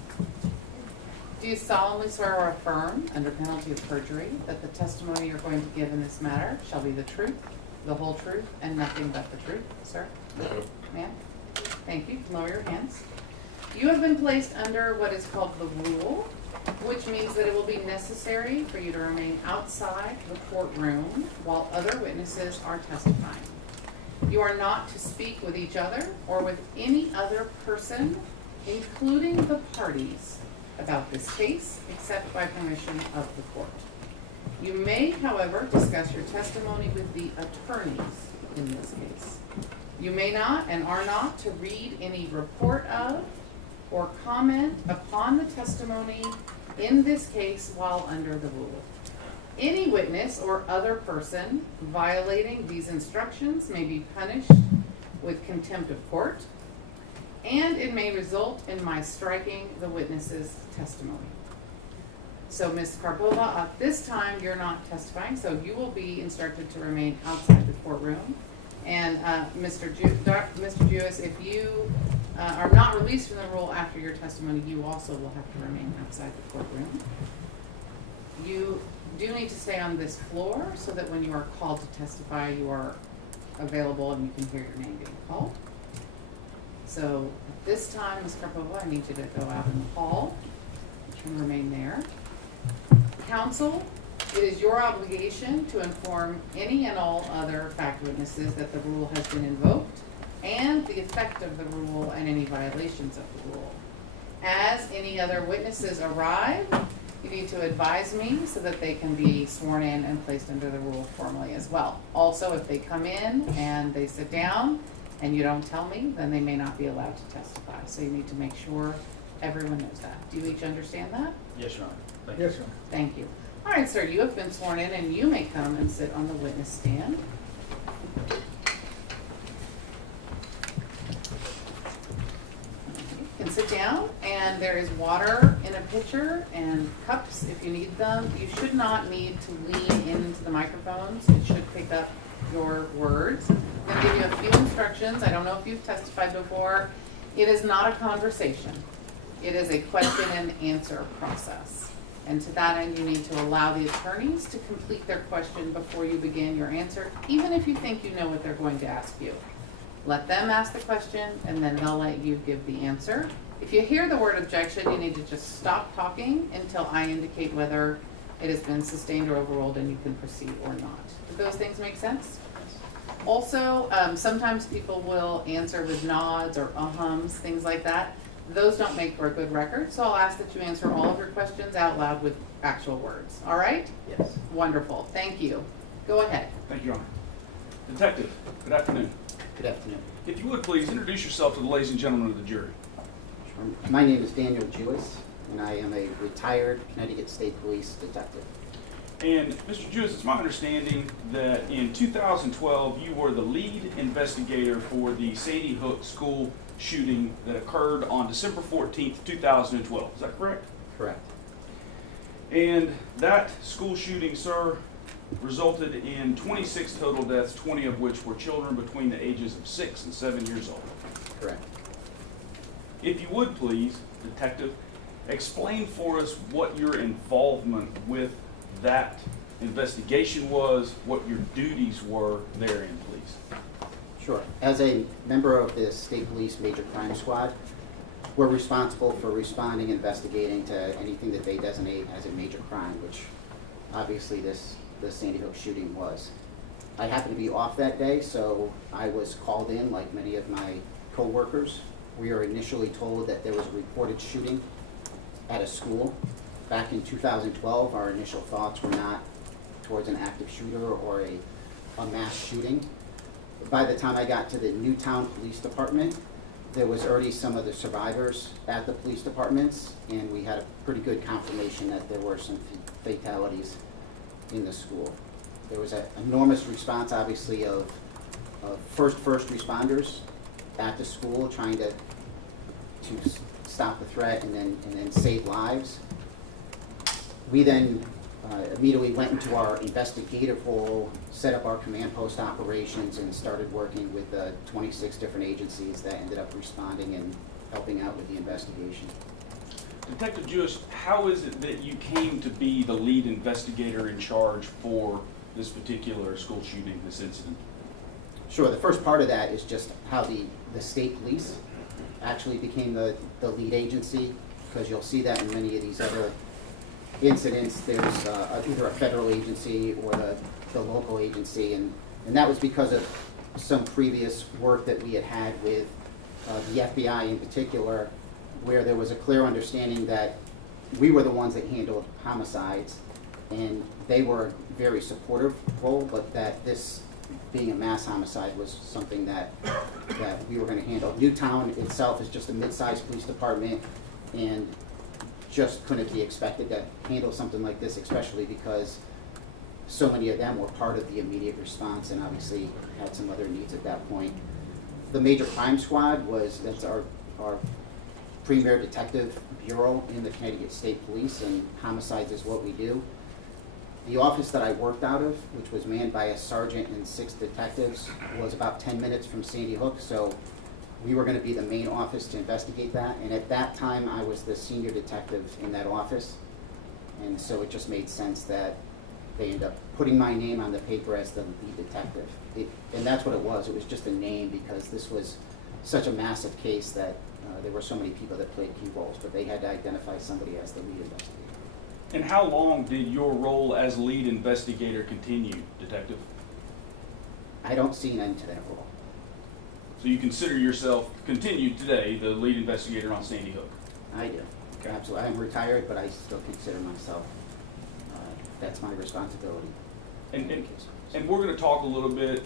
Do you solemnly swear or affirm, under penalty of perjury, that the testimony you're going to give in this matter shall be the truth, the whole truth, and nothing but the truth, sir? Ma'am? Thank you. Lower your hands. You have been placed under what is called the rule, which means that it will be necessary for you to remain outside the courtroom while other witnesses are testifying. You are not to speak with each other or with any other person, including the parties, about this case, except by permission of the court. You may, however, discuss your testimony with the attorneys in this case. You may not and are not to read any report of or comment upon the testimony in this case while under the rule. Any witness or other person violating these instructions may be punished with contempt of court, and it may result in my striking the witness's testimony. So, Ms. Karpova, at this time, you're not testifying, so you will be instructed to remain outside the courtroom. And Mr. Jewis, if you are not released from the rule after your testimony, you also will have to remain outside the courtroom. You do need to stay on this floor so that when you are called to testify, you are available and you can hear your name being called. So at this time, Ms. Karpova, I need you to go out in the hall. You can remain there. Counsel, it is your obligation to inform any and all other fact witnesses that the rule has been invoked and the effect of the rule and any violations of the rule. As any other witnesses arrive, you need to advise me so that they can be sworn in and placed under the rule formally as well. Also, if they come in and they sit down and you don't tell me, then they may not be allowed to testify. So you need to make sure everyone knows that. Do you each understand that? Yes, Your Honor. Thank you. Yes, sir. Thank you. All right, sir, you have been sworn in and you may come and sit on the witness stand. You can sit down, and there is water in a pitcher and cups if you need them. You should not need to lean into the microphones. It should pick up your words. I'm going to give you a few instructions. I don't know if you've testified before. It is not a conversation. It is a question and answer process. And to that end, you need to allow the attorneys to complete their question before you begin your answer, even if you think you know what they're going to ask you. Let them ask the question, and then they'll let you give the answer. If you hear the word objection, you need to just stop talking until I indicate whether it has been sustained or overruled and you can proceed or not. Do those things make sense? Also, sometimes people will answer with nods or uh-hums, things like that. Those don't make for a good record, so I'll ask that you answer all of your questions out loud with actual words. All right? Yes. Wonderful. Thank you. Go ahead. Thank you, Your Honor. Detective, good afternoon. Good afternoon. If you would please introduce yourself to the ladies and gentlemen of the jury. My name is Daniel Jewis, and I am a retired Connecticut State Police detective. And Mr. Jewis, it's my understanding that in 2012 you were the lead investigator for the Sandy Hook school shooting that occurred on December 14th, 2012. Is that correct? Correct. And that school shooting, sir, resulted in 26 total deaths, 20 of which were children between the ages of 6 and 7 years old. Correct. If you would please, Detective, explain for us what your involvement with that investigation was, what your duties were therein, please. Sure. As a member of the State Police Major Crime Squad, we're responsible for responding, investigating to anything that they designate as a major crime, which obviously the Sandy Hook shooting was. I happened to be off that day, so I was called in like many of my co-workers. We were initially told that there was a reported shooting at a school. Back in 2012, our initial thoughts were not towards an active shooter or a mass shooting. By the time I got to the Newtown Police Department, there was already some of the survivors at the police departments, and we had a pretty good confirmation that there were some fatalities in the school. There was an enormous response, obviously, of first responders at the school trying to stop the threat and then save lives. We then immediately went into our investigative role, set up our command post operations, and started working with 26 different agencies that ended up responding and helping out with the investigation. Detective Jewis, how is it that you came to be the lead investigator in charge for this particular school shooting, this incident? Sure, the first part of that is just how the state police actually became the lead agency, because you'll see that in many of these other incidents. There's either a federal agency or the local agency, and that was because of some previous work that we had had with the FBI in particular, where there was a clear understanding that we were the ones that handled homicides, and they were a very supportive role, but that this being a mass homicide was something that we were going to handle. Newtown itself is just a mid-sized police department and just couldn't be expected to handle something like this, especially because so many of them were part of the immediate response and obviously had some other needs at that point. The Major Crime Squad that's our premier detective bureau in the Connecticut State Police, and homicides is what we do. The office that I worked out of, which was manned by a sergeant and 6 detectives, was about 10 minutes from Sandy Hook, so we were going to be the main office to investigate that, and at that time I was the senior detective in that office, and so it just made sense that they ended up putting my name on the paper as the lead detective. And that's what it was just a name, because this was such a massive case that there were so many people that played key roles, but they had to identify somebody as the lead investigator. And how long did your role as lead investigator continue, Detective? I don't see an end to that role. So you consider yourself, continued today, the lead investigator on Sandy Hook? I do. Okay. Absolutely. I'm retired, but I still consider myself, that's my responsibility. And we're going to talk a little bit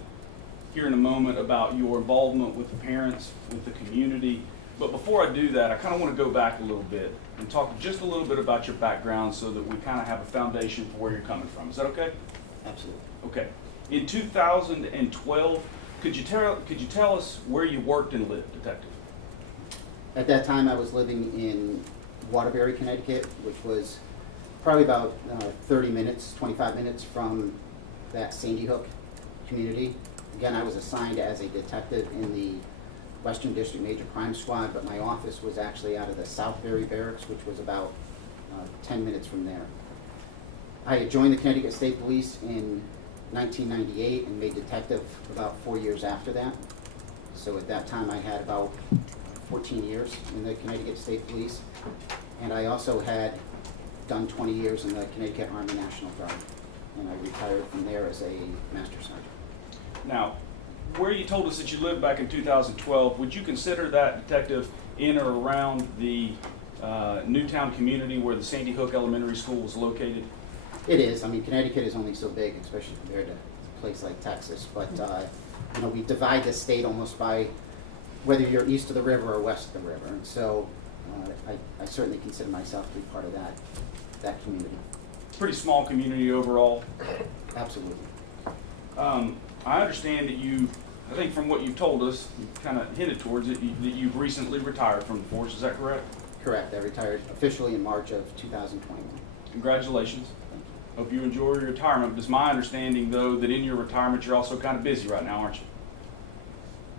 here in a moment about your involvement with the parents, with the community. But before I do that, I kind of want to go back a little bit and talk just a little bit about your background so that we kind of have a foundation for where you're coming from. Is that okay? Absolutely. Okay. In 2012, could you tell us where you worked and lived, Detective? At that time, I was living in Waterbury, Connecticut, which was probably about 30 minutes, 25 minutes from that Sandy Hook community. Again, I was assigned as a detective in the Western District Major Crime Squad, but my office was actually out of the Southbury Barracks, which was about 10 minutes from there. I had joined the Connecticut State Police in 1998 and made detective about 4 years after that. So at that time I had about 14 years in the Connecticut State Police, and I also had done 20 years in the Connecticut Army National Guard, and I retired from there as a master sergeant. Now, where you told us that you lived back in 2012, would you consider that, Detective, in or around the Newtown community where the Sandy Hook Elementary School was located? It is. I mean, Connecticut is only so big, especially compared to a place like Texas. But, you know, we divide the state almost by whether you're east of the river or west of the river. And so I certainly consider myself to be part of that community. Pretty small community overall. Absolutely. I understand that you, I think from what you've told us, you kind of hinted towards it, that you've recently retired from the force. Is that correct? Correct. I retired officially in March of 2021. Congratulations. Hope you enjoy your retirement. It's my understanding, though, that in your retirement you're also kind of busy right now, aren't you?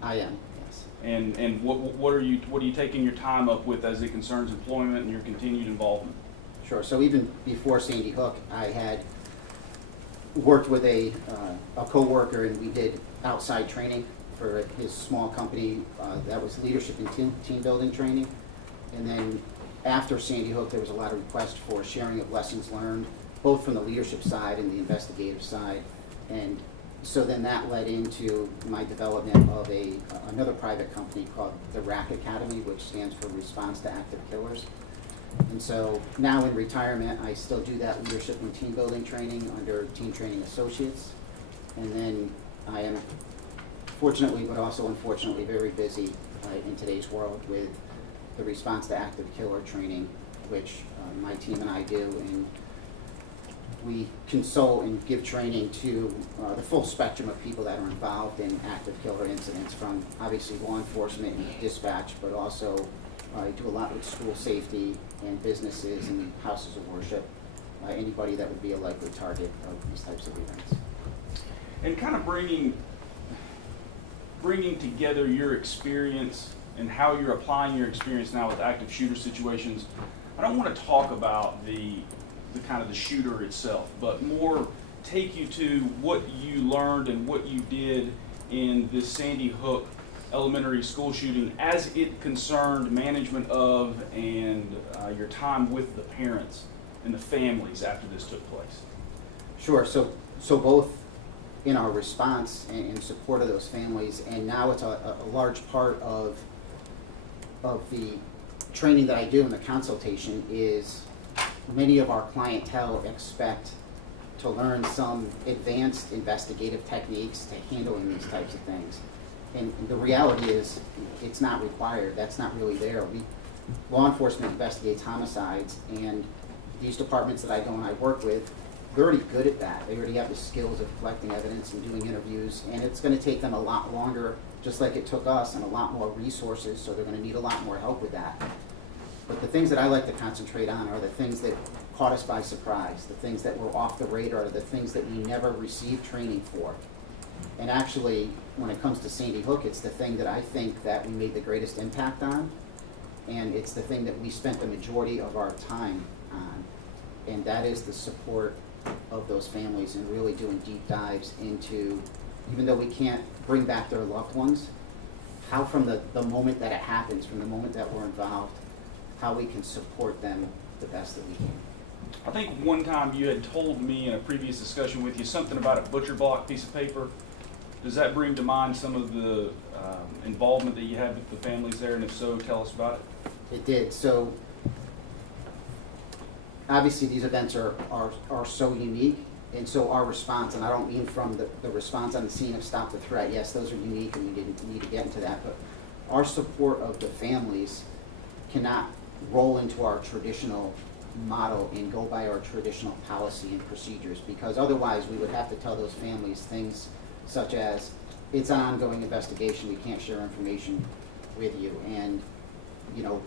I am, yes. And what are you taking your time up with as it concerns employment and your continued involvement? Sure. So even before Sandy Hook, I had worked with a co-worker, and we did outside training for his small company. That was leadership and team building training. And then after Sandy Hook, there was a lot of requests for sharing of lessons learned, both from the leadership side and the investigative side. And so then that led into my development of another private company called the RAC Academy, which stands for Response to Active Killers. And so now in retirement, I still do that leadership and team building training under Team Training Associates. And then I am fortunately, but also unfortunately, very busy in today's world with the Response to Active Killer training, which my team and I do. And We consult and give training to the full spectrum of people that are involved in active killer incidents, from obviously law enforcement and dispatch, but also I do a lot with school safety and businesses and houses of worship, anybody that would be a likely target of these types of events. And kind of bringing together your experience and how you're applying your experience now with active shooter situations. I don't want to talk about the kind of the shooter itself, but more take you to what you learned and what you did in this Sandy Hook elementary school shooting as it concerned management of and your time with the parents and the families after this took place. Sure. So both in our response and in support of those families, and now it's a large part of the training that I do in the consultation is many of our clientele expect to learn some advanced investigative techniques to handling these types of things. And the reality is it's not required. That's not really there. Law enforcement investigates homicides, and these departments that I go and I work with, they're already good at that. They already have the skills of collecting evidence and doing interviews, and it's going to take them a lot longer, just like it took us, and a lot more resources, so they're going to need a lot more help with that. But the things that I like to concentrate on are the things that caught us by surprise, the things that were off the radar, the things that we never received training for. And actually, when it comes to Sandy Hook, it's the thing that I think that we made the greatest impact on, and it's the thing that we spent the majority of our time on, and that is the support of those families and really doing deep dives into, even though we can't bring back their loved ones, how from the moment that it happens, from the moment that we're involved, how we can support them the best that we can. I think one time you had told me in a previous discussion with you something about a butcher block piece of paper. Does that bring to mind some of the involvement that you had with the families there, and if so, tell us about it? It did. So obviously these events are so unique, and so our response, and I don't mean from the response on the scene of stop the threat, yes, those are unique and we didn't need to get into that, but our support of the families cannot roll into our traditional model and go by our traditional policy and procedures, because otherwise we would have to tell those families things such as, it's an ongoing investigation, we can't share information with you, and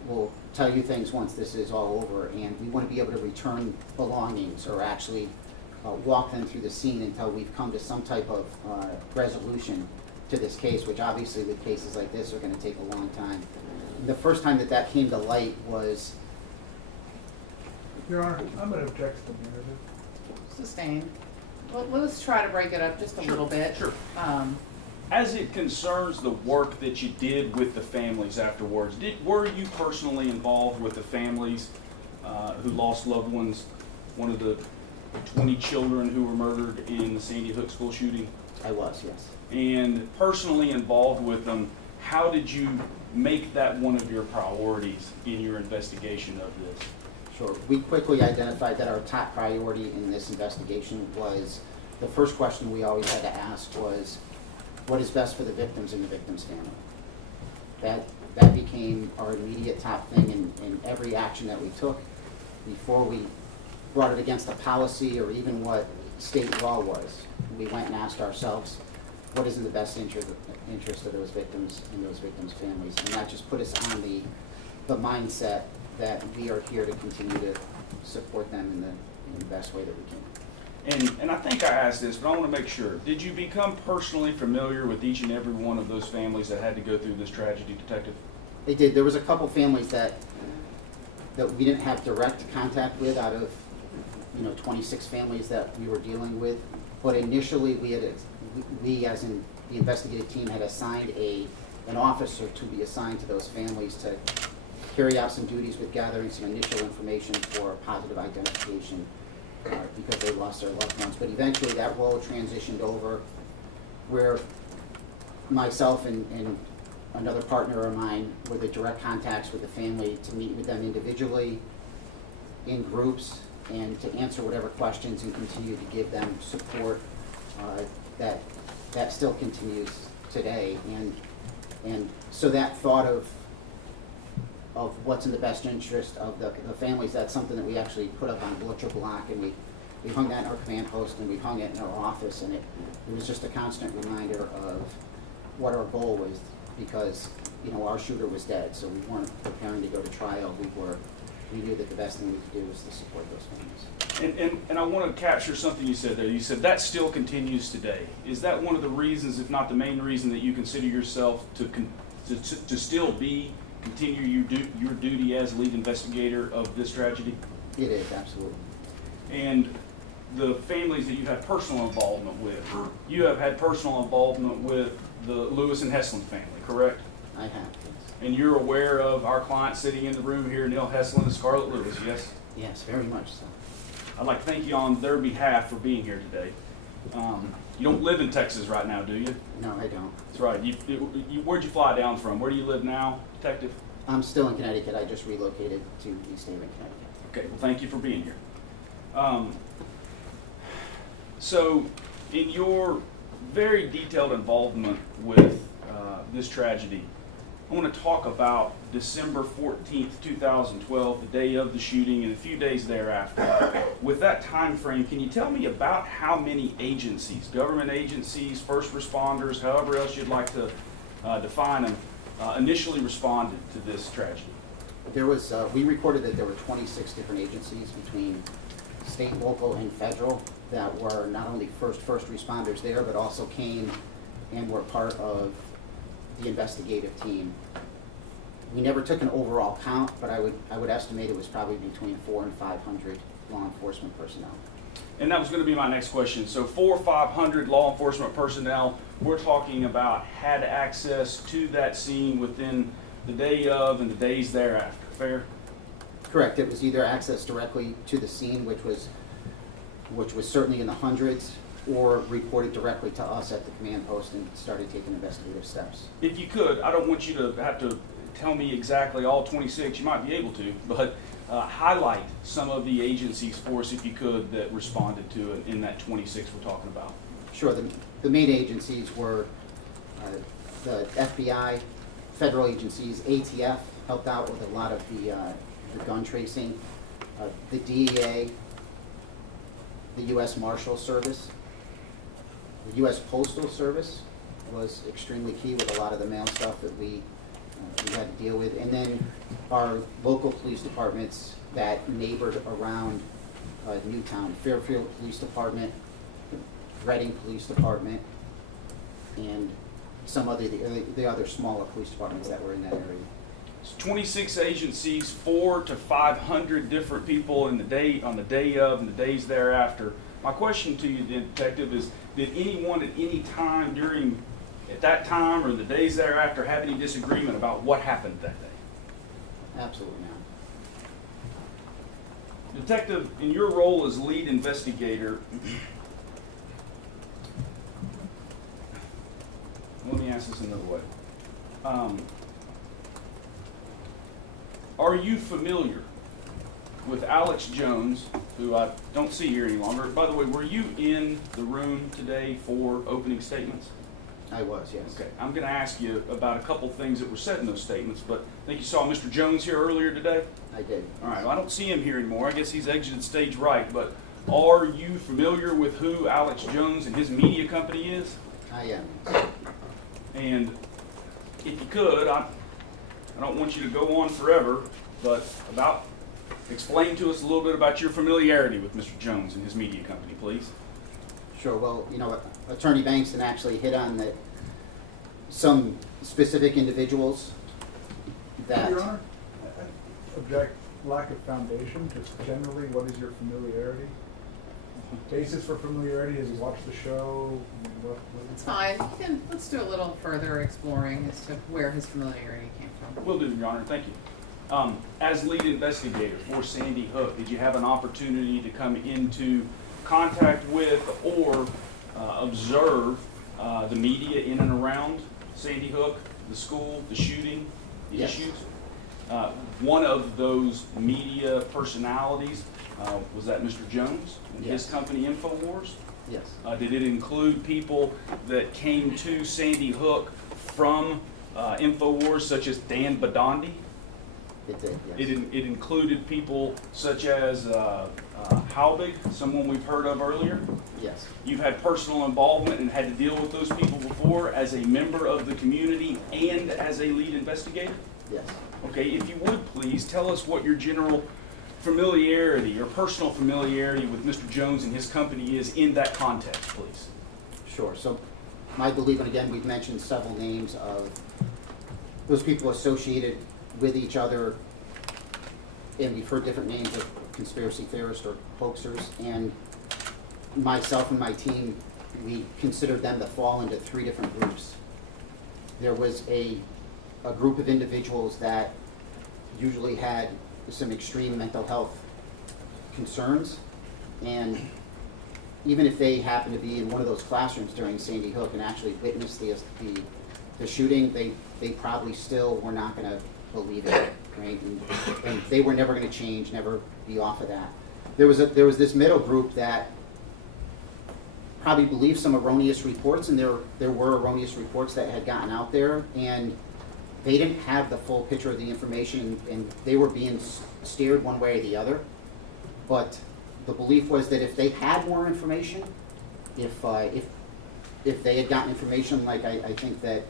we'll tell you things once this is all over, and we want to be able to return belongings or actually walk them through the scene until we've come to some type of resolution to this case, which obviously with cases like this are going to take a long time. The first time that came to light was... Your Honor, I'm going to object to the narrative. Sustained. Well, let's try to break it up just a little bit. Sure. As it concerns the work that you did with the families afterwards, were you personally involved with the families who lost loved ones, one of the 20 children who were murdered in the Sandy Hook school shooting? I was, yes. And personally involved with them, how did you make that one of your priorities in your investigation of this? Sure. We quickly identified that our top priority in this investigation was, the first question we always had to ask was, what is best for the victims and the victim's family? That became our immediate top thing in every action that we took before we brought it against a policy or even what state law was. We went and asked ourselves, what is in the best interest of those victims and those victims' families? And that just put us on the mindset that we are here to continue to support them in the best way that we can. And I think I asked this, but I want to make sure. Did you become personally familiar with each and every one of those families that had to go through this tragedy, Detective? They did. There was a couple families that we didn't have direct contact with out of 26 families that we were dealing with. But initially we as in the investigative team had assigned an officer to be assigned to those families to carry out some duties with gathering some initial information for positive identification because they lost their loved ones. But eventually that role transitioned over where myself and another partner of mine were the direct contacts with the family to meet with them individually, in groups, and to answer whatever questions and continue to give them support that still continues today. And so that thought of what's in the best interest of the families, that's something that we actually put up on butcher block, and We hung that in our command post and we hung it in our office, and it was just a constant reminder of what our goal was, because, you know, our shooter was dead, so we weren't preparing to go to trial. We knew that the best thing we could do was to support those families. And I want to capture something you said there. You said that still continues today. Is that one of the reasons, if not the main reason, that you consider yourself to still continue your duty as lead investigator of this tragedy? It is, absolutely. And the families that you've had personal involvement with, you have had personal involvement with the Lewis and Heslin family, correct? I have, yes. And you're aware of our client sitting in the room here, Neil Heslin and Scarlett Lewis, yes? Yes, very much so. I'd like to thank you on their behalf for being here today. You don't live in Texas right now, do you? No, I don't. That's right. Where'd you fly down from? Where do you live now, Detective? I'm still in Connecticut. I just relocated to East Haven, Connecticut. Okay, well, thank you for being here. So, in your very detailed involvement with this tragedy, I want to talk about December 14th, 2012, the day of the shooting, and a few days thereafter. With that time frame, can you tell me about how many agencies, government agencies, first responders, however else you'd like to define them, initially responded to this tragedy? There was, we recorded that there were 26 different agencies between state, local, and federal that were not only first responders there, but also came and were part of the investigative team. We never took an overall count, but I would estimate it was probably between 400 and 500 law enforcement personnel. And that was going to be my next question. So 400 or 500 law enforcement personnel, we're talking about, had access to that scene within the day of and the days thereafter, fair? Correct. It was either access directly to the scene, which was certainly in the hundreds, or reported directly to us at the command post and started taking investigative steps. If you could, I don't want you to have to tell me exactly all 26, you might be able to, but highlight some of the agencies for us, if you could, that responded to it in that 26 we're talking about. Sure. The main agencies were the FBI, federal agencies. ATF helped out with a lot of the gun tracing. The DEA, the U.S. Marshal Service, the U.S. Postal Service was extremely key with a lot of the mail stuff that we had to deal with. And then our local police departments that neighbored around Newtown, Fairfield Police Department, Reading Police Department, and some other the other smaller police departments that were in that area. 26 agencies, 400 to 500 different people on the day of and the days thereafter. My question to you, Detective, is did anyone at any time at that time or the days thereafter have any disagreement about what happened that day? Absolutely not. Detective, in your role as lead investigator, let me ask this another way. Are you familiar with Alex Jones, who I don't see here any longer? By the way, were you in the room today for opening statements? I was, yes. Okay, I'm going to ask you about a couple things that were said in those statements, but I think you saw Mr. Jones here earlier today? I did. All right, well, I don't see him here anymore. I guess he's exited stage right, but are you familiar with who Alex Jones and his media company is? I am. And if you could, I don't want you to go on forever, but explain to us a little bit about your familiarity with Mr. Jones and his media company, please. Sure. Well, you know, Attorney Bankston actually hit on that some specific individuals that... Your Honor, I object lack of foundation. Just generally, what is your familiarity? Basis for familiarity is you watch the show. It's fine. Let's do a little further exploring as to where his familiarity came from. Will do, Your Honor. Thank you. As lead investigator for Sandy Hook, did you have an opportunity to come into contact with or observe the media in and around Sandy Hook, the school, the shooting, the issues? One of those media personalities, was that Mr. Jones and his company InfoWars? Yes. Did it include people that came to Sandy Hook from InfoWars, such as Dan Badandi? It did, yes. It included people such as Halbig, someone we've heard of earlier. Yes. You've had personal involvement and had to deal with those people before as a member of the community and as a lead investigator? Yes. Okay, if you would please tell us what your general familiarity or personal familiarity with Mr. Jones and his company is in that context, please. Sure. So my belief, and again, we've mentioned several names of those people associated with each other, and we've heard different names of conspiracy theorists or hoaxers, and myself and my team, we considered them to fall into three different groups. There was a group of individuals that usually had some extreme mental health concerns, and even if they happened to be in one of those classrooms during Sandy Hook and actually witnessed the shooting, they probably still were not going to believe it, right? And they were never going to change, never be off of that. There was this middle group that probably believed some erroneous reports, and there were erroneous reports that had gotten out there, and they didn't have the full picture of the information, and they were being steered one way or the other. But the belief was that if they had more information, if they had gotten information like I think that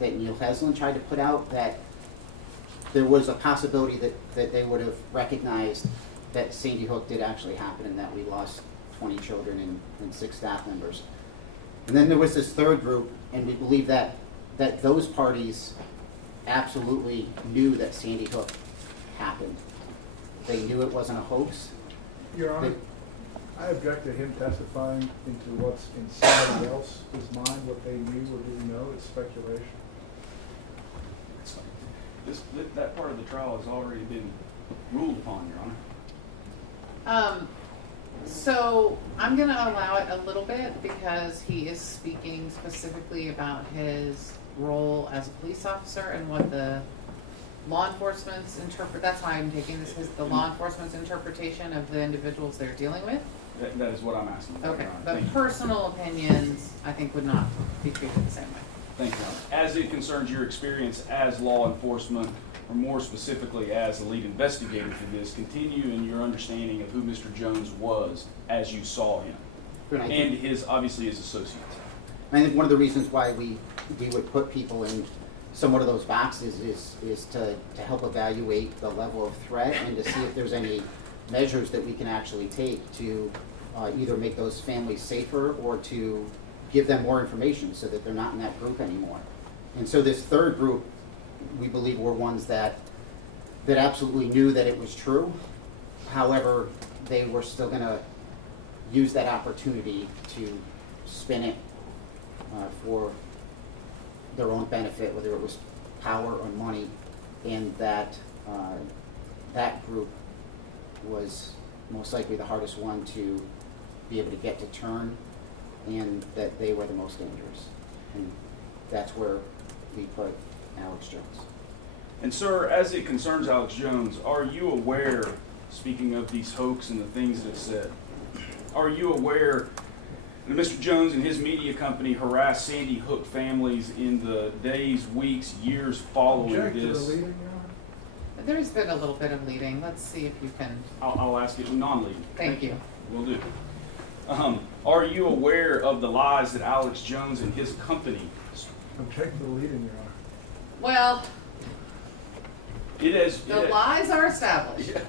Neil Heslin tried to put out, that there was a possibility that they would have recognized that Sandy Hook did actually happen and that we lost 20 children and 6 staff members. And then there was this third group, and we believe that those parties absolutely knew that Sandy Hook happened. They knew it wasn't a hoax. Your Honor, I object to him testifying into what's in somebody else's mind, what they knew or didn't know. It's speculation. That part of the trial has already been ruled upon, Your Honor. So I'm going to allow it a little bit because he is speaking specifically about his role as a police officer and what the law enforcement's that's why I'm taking this as the law enforcement's interpretation of the individuals they're dealing with. That is what I'm asking for, Okay, Your Honor. but Thank you. personal opinions I think would not be treated the same way. Thank you, Your Honor. As it concerns your experience as law enforcement, or more specifically as the lead investigator for this, continue in your understanding of who Mr. Jones was as you saw him, and obviously his associates. I think one of the reasons why we would put people in somewhat of those boxes is to help evaluate the level of threat and to see if there's any measures that we can actually take to either make those families safer or to give them more information so that they're not in that group anymore. And so this third group, we believe, were ones that absolutely knew that it was true. However, they were still going to use that opportunity to spin it for their own benefit, whether it was power or money, and that group was most likely the hardest one to be able to get to turn, and that they were the most dangerous. And that's where we put Alex Jones. And sir, as it concerns Alex Jones, are you aware, speaking of these hoax and the things that it said, are you aware that Mr. Jones and his media company harassed Sandy Hook families in the days, weeks, years following Object to the this? leading, Your Honor. There's been a little bit of leading. Let's see if you can. I'll ask it non-leading. Thank you. Will do. Are you aware of the lies that Alex Jones and his company? Object to the leading, Your Honor. Well, The lies are established. Yeah.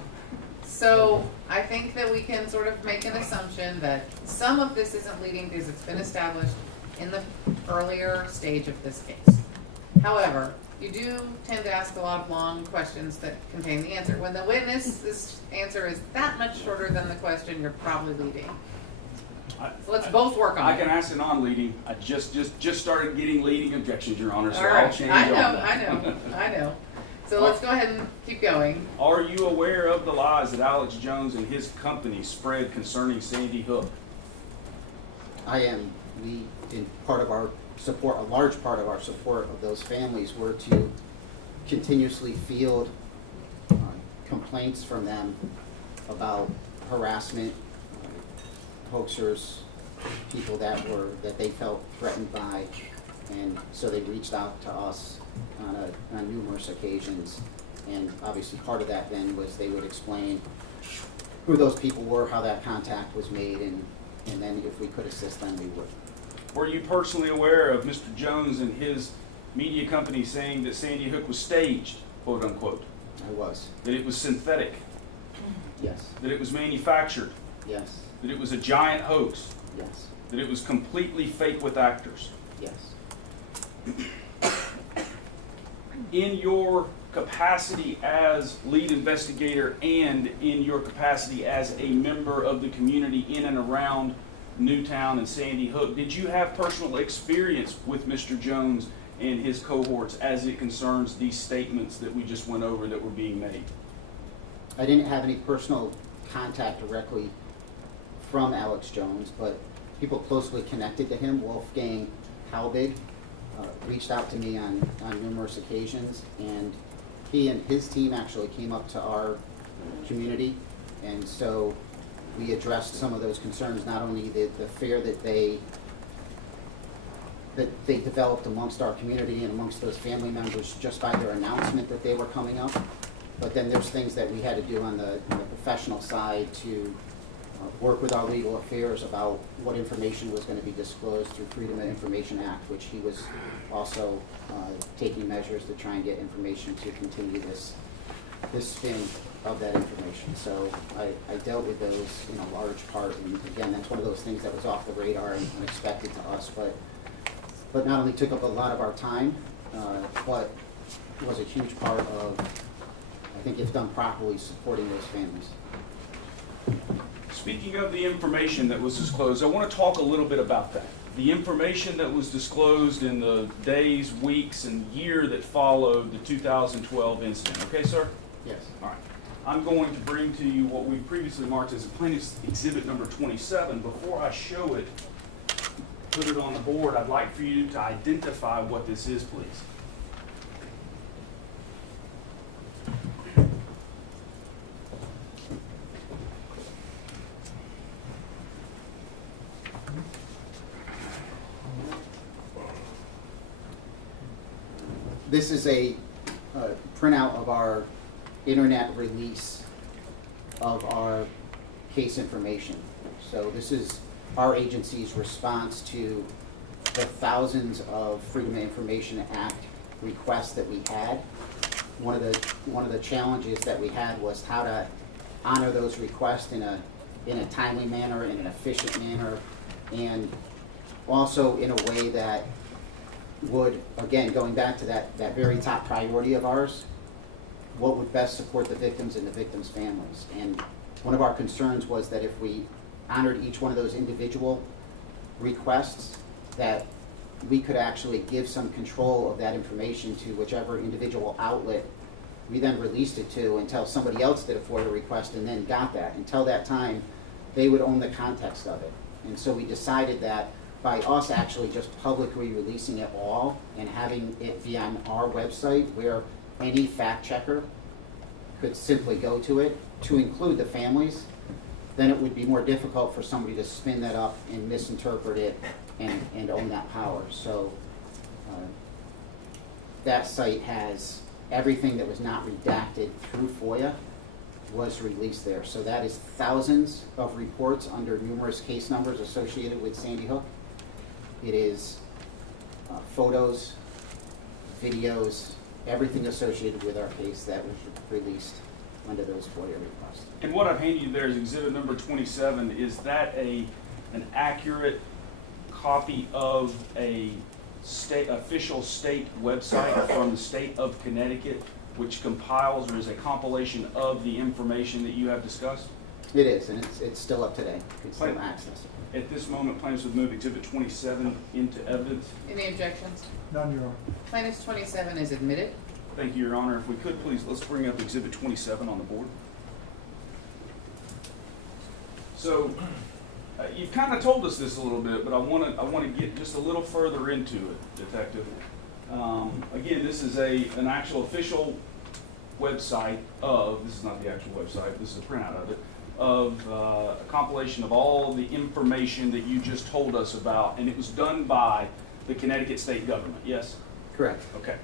So I think that we can sort of make an assumption that some of this isn't leading because it's been established in the earlier stage of this case. However, you do tend to ask a lot of long questions that contain the answer. When the witness's answer is that much shorter than the question, you're probably leading. So let's both work on it. I can ask a non-leading. I just started getting leading objections, Your Honor, so All right. I'll change I all know, that. I know. So let's go ahead and keep going. Are you aware of the lies that Alex Jones and his company spread concerning Sandy Hook? I am. We, in part of our support, a large part of our support of those families were to continuously field complaints from them about harassment, hoaxers, people that they felt threatened by, and so they reached out to us on numerous occasions And obviously part of that then was they would explain who those people were, how that contact was made, and then if we could assist them, we would. Were you personally aware of Mr. Jones and his media company saying that Sandy Hook was staged, quote unquote? I was. That it was synthetic? Yes. That it was manufactured? Yes. That it was a giant hoax? Yes. That it was completely fake with actors? Yes. In your capacity as lead investigator and in your capacity as a member of the community in and around Newtown and Sandy Hook, did you have personal experience with Mr. Jones and his cohorts as it concerns these statements that we just went over that were being made? I didn't have any personal contact directly from Alex Jones, but people closely connected to him, Wolfgang Halbig, reached out to me on numerous occasions, and he and his team actually came up to our community, and so we addressed some of those concerns, not only the fear that they developed amongst our community and amongst those family members just by their announcement that they were coming up, but then there's things that we had to do on the professional side to work with our legal affairs about what information was going to be disclosed through Freedom of Information Act, which he was also taking measures to try and get information to continue this spin of that information. So I dealt with those in a large part, and again, that's one of those things that was off the radar and unexpected to us, but not only took up a lot of our time, but was a huge part of, I think if done properly, supporting those families. Speaking of the information that was disclosed, I want to talk a little bit about that. The information that was disclosed in the days, weeks, and year that followed the 2012 incident. Okay, sir? Yes. All right. I'm going to bring to you what we previously marked as plaintiff's exhibit number 27. Before I show it, put it on the board, I'd like for you to identify what this is, please. This is a printout of our internet release of our case information. So this is our agency's response to the thousands of Freedom of Information Act requests that we had. One of the challenges that we had was how to honor those requests in a timely manner, in an efficient manner, and also in a way that would, again, going back to that very top priority of ours, what would best support the victims and the victims' families. And one of our concerns was that if we honored each one of those individual requests, that we could actually give some control of that information to whichever individual outlet we then released it to until somebody else did a FOIA request and then got that. Until that time, they would own the context of it. And so we decided that by us actually just publicly releasing it all and having it be on our website where any fact checker could simply go to it to include the families, then it would be more difficult for somebody to spin that up and misinterpret it and own that power. So that site has everything that was not redacted through FOIA was released there. So that is thousands of reports under numerous case numbers associated with Sandy Hook. It is photos, videos, everything associated with our case that was released under those FOIA requests. And what I've handed you there is exhibit number 27. Is that an accurate copy of a official state website from the state of Connecticut, which compiles or is a compilation of the information that you have discussed? It is, and it's still up today. It's still accessible. At this moment, plaintiffs would move exhibit 27 into evidence. Any objections? None, Your Honor. Plaintiff's 27 is admitted. Thank you, Your Honor. If we could, please, let's bring up exhibit 27 on the board. So, you've kind of told us this a little bit, but I want to get just a little further into it, Detective. Again, this is an actual official website of, this is not the actual website, this is a printout of it, of a compilation of all the information that you just told us about, and it was done by the Connecticut state government, yes? Correct. Okay.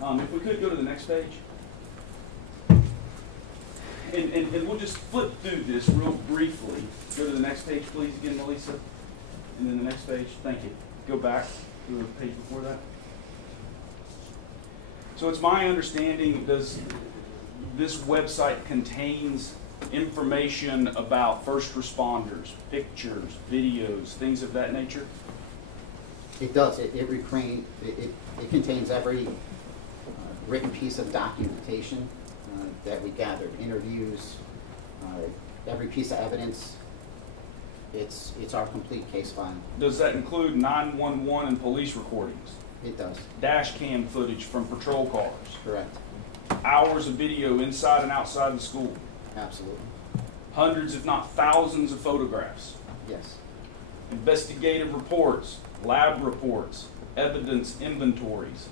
If we could go to the next page. And we'll just flip through this real briefly. Go to the next page, please, again, Melissa. And then the next page. Thank you. Go back to the page before that. So it's my understanding, does this website contains information about first responders, pictures, videos, things of that nature? It does. It contains every written piece of documentation that we gathered, interviews, every piece of evidence. It's our complete case file. Does that include 911 and police recordings? It does. Dash cam footage from patrol cars? Correct. Hours of video inside and outside the school? Absolutely. Hundreds, if not thousands, of photographs? Yes. Investigative reports, lab reports, evidence inventories?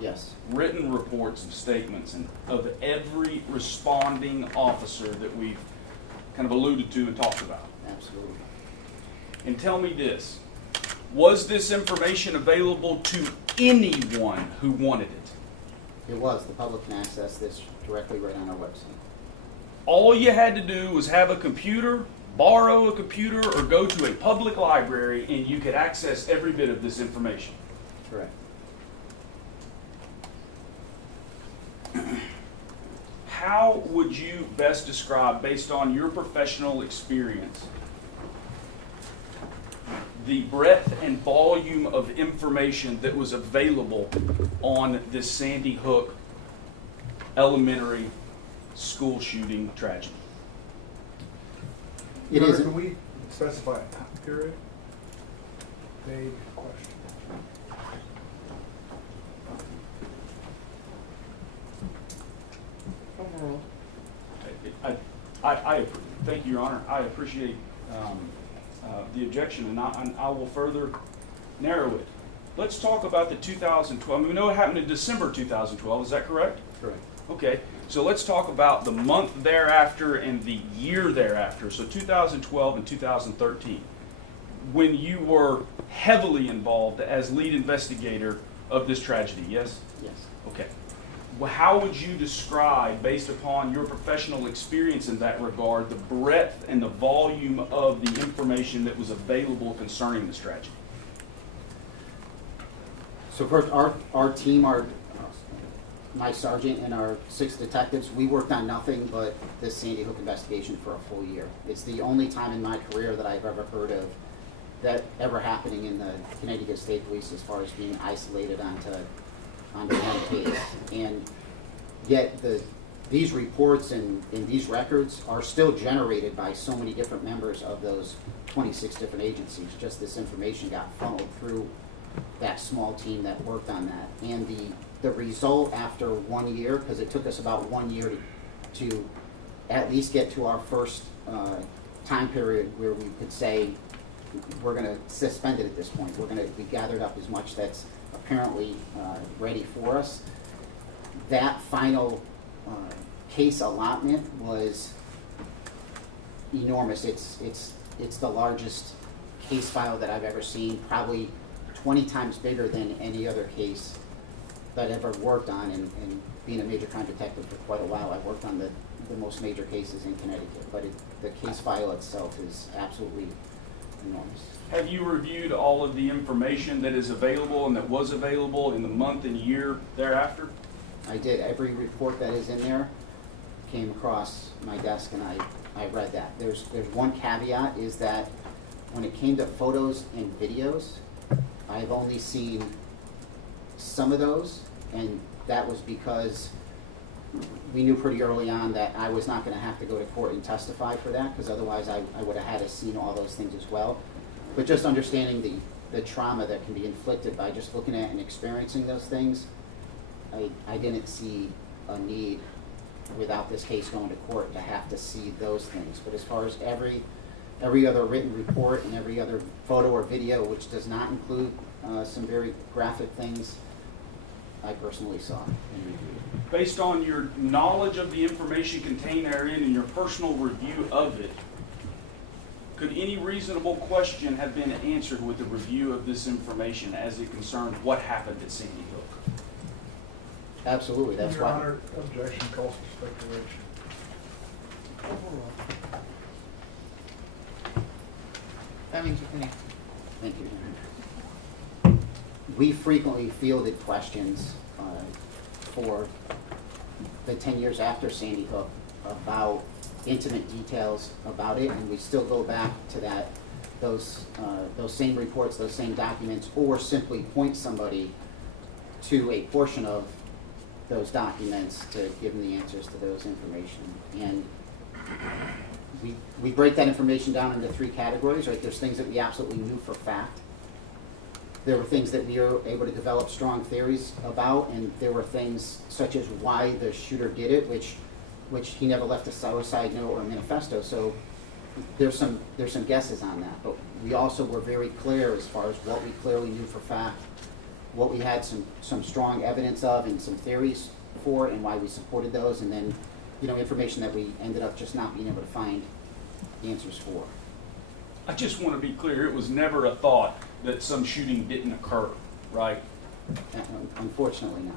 Yes. Written reports of statements and of every responding officer that we've kind of alluded to and talked about? Absolutely. And tell me this, was this information available to anyone who wanted it? It was. The public can access this directly right on our website. All you had to do was have a computer, borrow a computer, or go to a public library, and you could access every bit of this information. Correct. How would you best describe, based on your professional experience, the breadth and volume of information that was available on this Sandy Hook elementary school shooting tragedy? Your Honor, can we specify a time period? Vague question. Thank you, Your Honor. I appreciate the objection, and I will further narrow it. Let's talk about the 2012. We know what happened in December 2012. Is that correct? Correct. Okay. So let's talk about the month thereafter and the year thereafter. So 2012 and 2013, when you were heavily involved as lead investigator of this tragedy. Yes? Yes. Okay. Well, how would you describe, based upon your professional experience in that regard, the breadth and the volume of the information that was available concerning this tragedy? So first, our team, my sergeant and our 6 detectives, we worked on nothing but this Sandy Hook investigation for a full year. It's the only time in my career that I've ever heard of that ever happening in the Connecticut State Police as far as being isolated onto one case. And yet these reports and these records are still generated by so many different members of those 26 different agencies. Just this information got funneled through that small team that worked on that. And the result after 1 year, because it took us about 1 year to at least get to our first time period where we could say we're going to suspend it at this point. We gathered up as much that's apparently ready for us. That final case allotment was enormous. It's the largest case file that I've ever seen, probably 20 times bigger than any other case that I've ever worked on. And being a major crime detective for quite a while, I've worked on the most major cases in Connecticut. But the case file itself is absolutely enormous. Have you reviewed all of the information that is available and that was available in the month and year thereafter? I did. Every report that is in there came across my desk, and I read that. There's one caveat, is that when it came to photos and videos, I've only seen some of those, and that was because we knew pretty early on that I was not going to have to go to court and testify for that, because otherwise I would have had to seen all those things as well. But just understanding the trauma that can be inflicted by just looking at and experiencing those things, I didn't see a need without this case going to court to have to see those things. But as far as every other written report and every other photo or video, which does not include some very graphic things, I personally saw and reviewed. Based on your knowledge of the information contained therein and your personal review of it, could any reasonable question have been answered with the review of this information as it concerned what happened at Sandy Hook? Absolutely, that's Your why. Honor, objection calls for speculation. That means you can answer. Thank you. We frequently fielded questions for the 10 years after Sandy Hook about intimate details about it, and we still go back to those same reports, those same documents, or simply point somebody to a portion of those documents to give them the answers to those information. And we break that information down into 3 categories, right? There's things that we absolutely knew for fact. There were things that we were able to develop strong theories about, and there were things such as why the shooter did it, which he never left a suicide note or a manifesto. So there's some guesses on that. But we also were very clear as far as what we clearly knew for fact, what we had some strong evidence of and some theories for, and why we supported those, and then, you know, information that we ended up just not being able to find answers for. I just want to be clear, it was never a thought that some shooting didn't occur, right? Unfortunately not.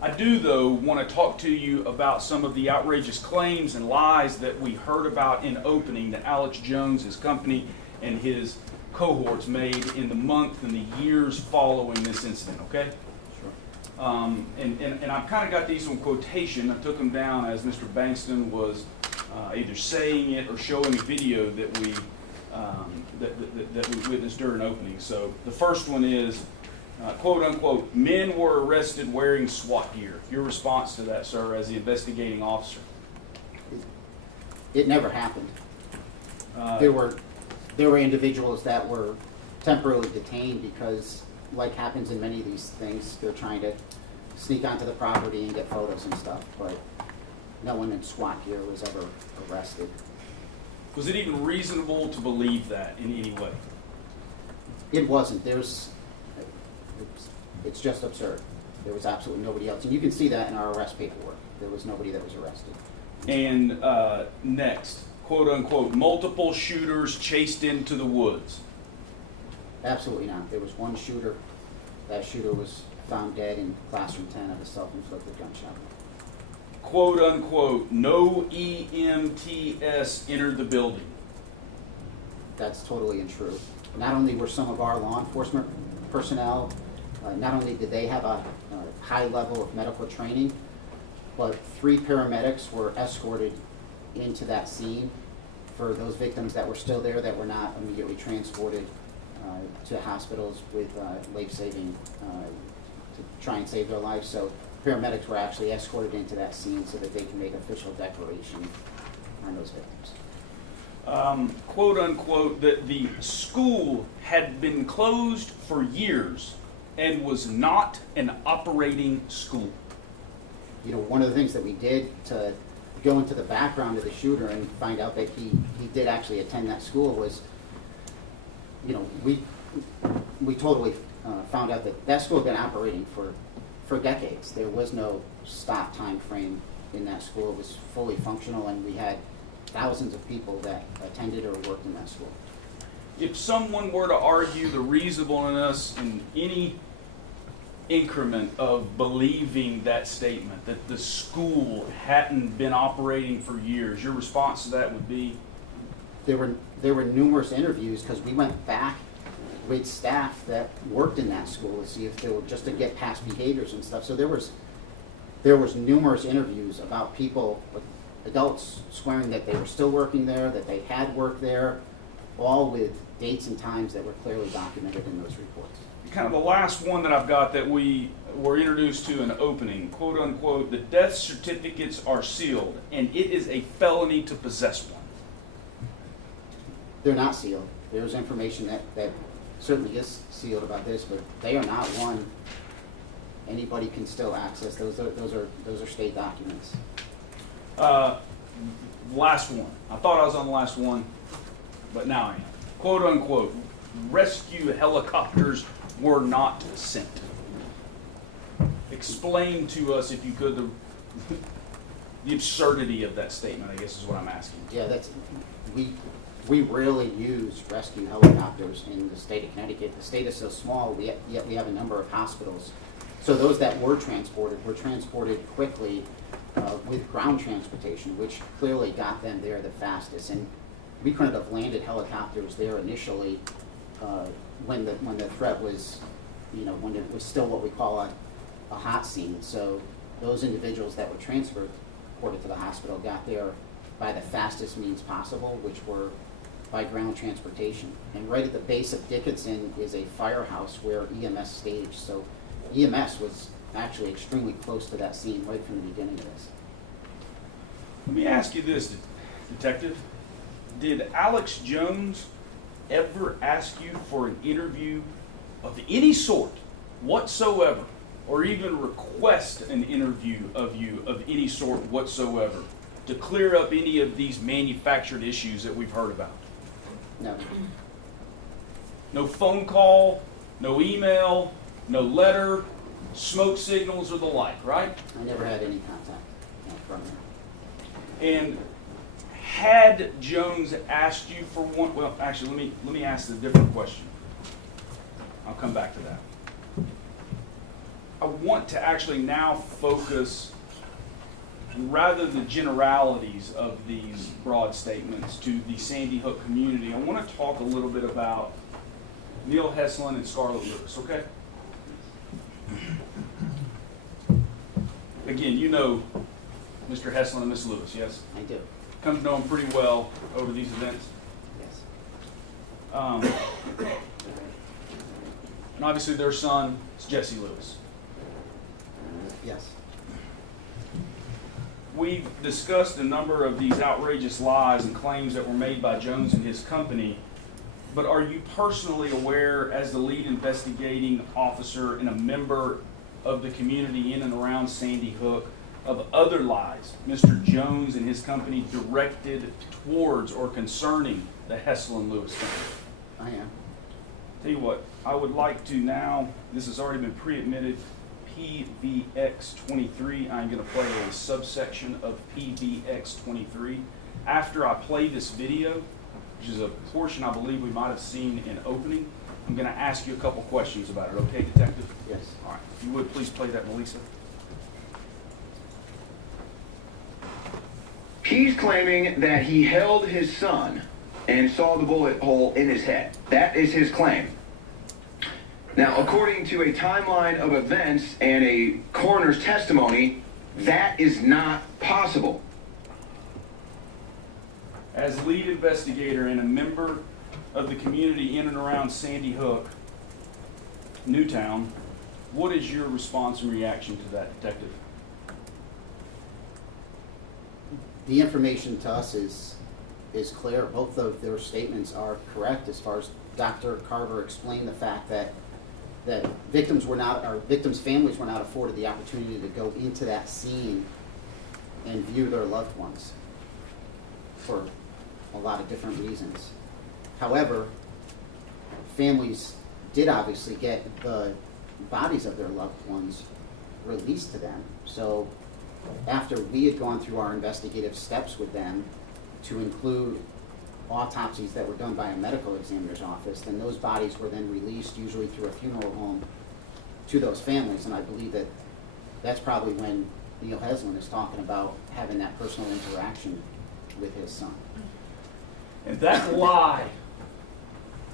I do, though, want to talk to you about some of the outrageous claims and lies that we heard about in opening that Alex Jones, his company, and his cohorts made in the month and the years following this incident, okay? Sure. And I've kind of got these on quotation. I took them down as Mr. Bankston was either saying it or showing a video that we witnessed during opening. So the first one is, quote unquote, men were arrested wearing SWAT gear. Your response to that, sir, as the investigating officer? It never happened. There were individuals that were temporarily detained because, like happens in many of these things, they're trying to sneak onto the property and get photos and stuff, but no one in SWAT gear was ever arrested. Was it even reasonable to believe that in any way? It wasn't. It's just absurd. There was absolutely nobody else. And you can see that in our arrest paperwork. There was nobody that was arrested. And next, quote unquote, multiple shooters chased into the woods. Absolutely not. There was one shooter. That shooter was found dead in classroom 10 of a self-inflicted gunshot. Quote unquote, no EMTs entered the building. That's totally untrue. Not only were some of our law enforcement personnel, not only did they have a high level of medical training, but 3 paramedics were escorted into that scene for those victims that were still there that were not immediately transported to hospitals with life-saving, to try and save their lives. So paramedics were actually escorted into that scene so that they can make official declaration on those victims. Quote unquote, that the school had been closed for years and was not an operating school. You know, one of the things that we did to go into the background of the shooter and find out that he did actually attend that school was, you know, we totally found out that school had been operating for decades. There was no stop time frame in that school. It was fully functional, and we had thousands of people that attended or worked in that school. If someone were to argue the reasonableness in any increment of believing that statement, that the school hadn't been operating for years, your response to that would be? There were numerous interviews, because we went back with staff that worked in that school to see if they were, just to get past behaviors and stuff. So there was numerous interviews about people, adults swearing that they were still working there, that they had worked there, all with dates and times that were clearly documented in those reports. Kind of the last one that I've got that we were introduced to in opening, quote unquote, the death certificates are sealed and it is a felony to possess one. They're not sealed. There's information that certainly is sealed about this, but they are not one anybody can still access. Those are state documents. Last one. I thought I was on the last one, but now I am. Quote unquote, rescue helicopters were not sent. Explain to us, if you could, the absurdity of that statement, I guess is what I'm asking. Yeah, we rarely use rescue helicopters in the state of Connecticut. The state is so small, yet we have a number of hospitals. So those that were transported quickly with ground transportation, which clearly got them there the fastest. And we couldn't have landed helicopters there initially when the threat was, when it was still what we call a hot scene. So those individuals that were transported to the hospital got there by the fastest means possible, which were by ground transportation. And right at the base of Dickinson is a firehouse where EMS staged. So EMS was actually extremely close to that scene right from the beginning of this. Let me ask you this, Detective. Did Alex Jones ever ask you for an interview of any sort whatsoever, or even request an interview of you of any sort whatsoever to clear up any of these manufactured issues that we've heard about? No. No phone call, no email, no letter, smoke signals or the like, right? I never had any contact from him. And had Jones asked you for one, well, actually, let me ask a different question. I'll come back to that. I want to actually now focus, rather than the generalities of these broad statements, to the Sandy Hook community. I want to talk a little bit about Neil Heslin and Scarlett Lewis, okay? Again, you know Mr. Heslin and Miss Lewis, yes? I do. Come to know them pretty well over these events. Yes. And obviously their son is Jesse Lewis. Yes. We've discussed a number of these outrageous lies and claims that were made by Jones and his company, but are you personally aware, as the lead investigating officer and a member of the community in and around Sandy Hook, of other lies Mr. Jones and his company directed towards or concerning the Heslin Lewis family? I am. Tell you what, I would like to now, this has already been pre-admitted, PVX23. I'm going to play a subsection of PVX23. After I play this video, which is a portion I believe we might have seen in opening, I'm going to ask you a couple questions about it. Okay, Detective? Yes. All right. If you would, please play that, Melissa. He's claiming that he held his son and saw the bullet hole in his head. That is his claim. Now, according to a timeline of events and a coroner's testimony, that is not possible. As lead investigator and a member of the community in and around Sandy Hook, Newtown, what is your response and reaction to that, Detective? The information to us is clear. Both of their statements are correct as far as Dr. Carver explained the fact that victims' families were not afforded the opportunity to go into that scene and view their loved ones for a lot of different reasons. However, families did obviously get the bodies of their loved ones released to them. So after we had gone through our investigative steps with them to include autopsies that were done by a medical examiner's office, then those bodies were then released, usually through a funeral home, to those families. And I believe that that's probably when Neil Heslin is talking about having that personal interaction with his son. And that lie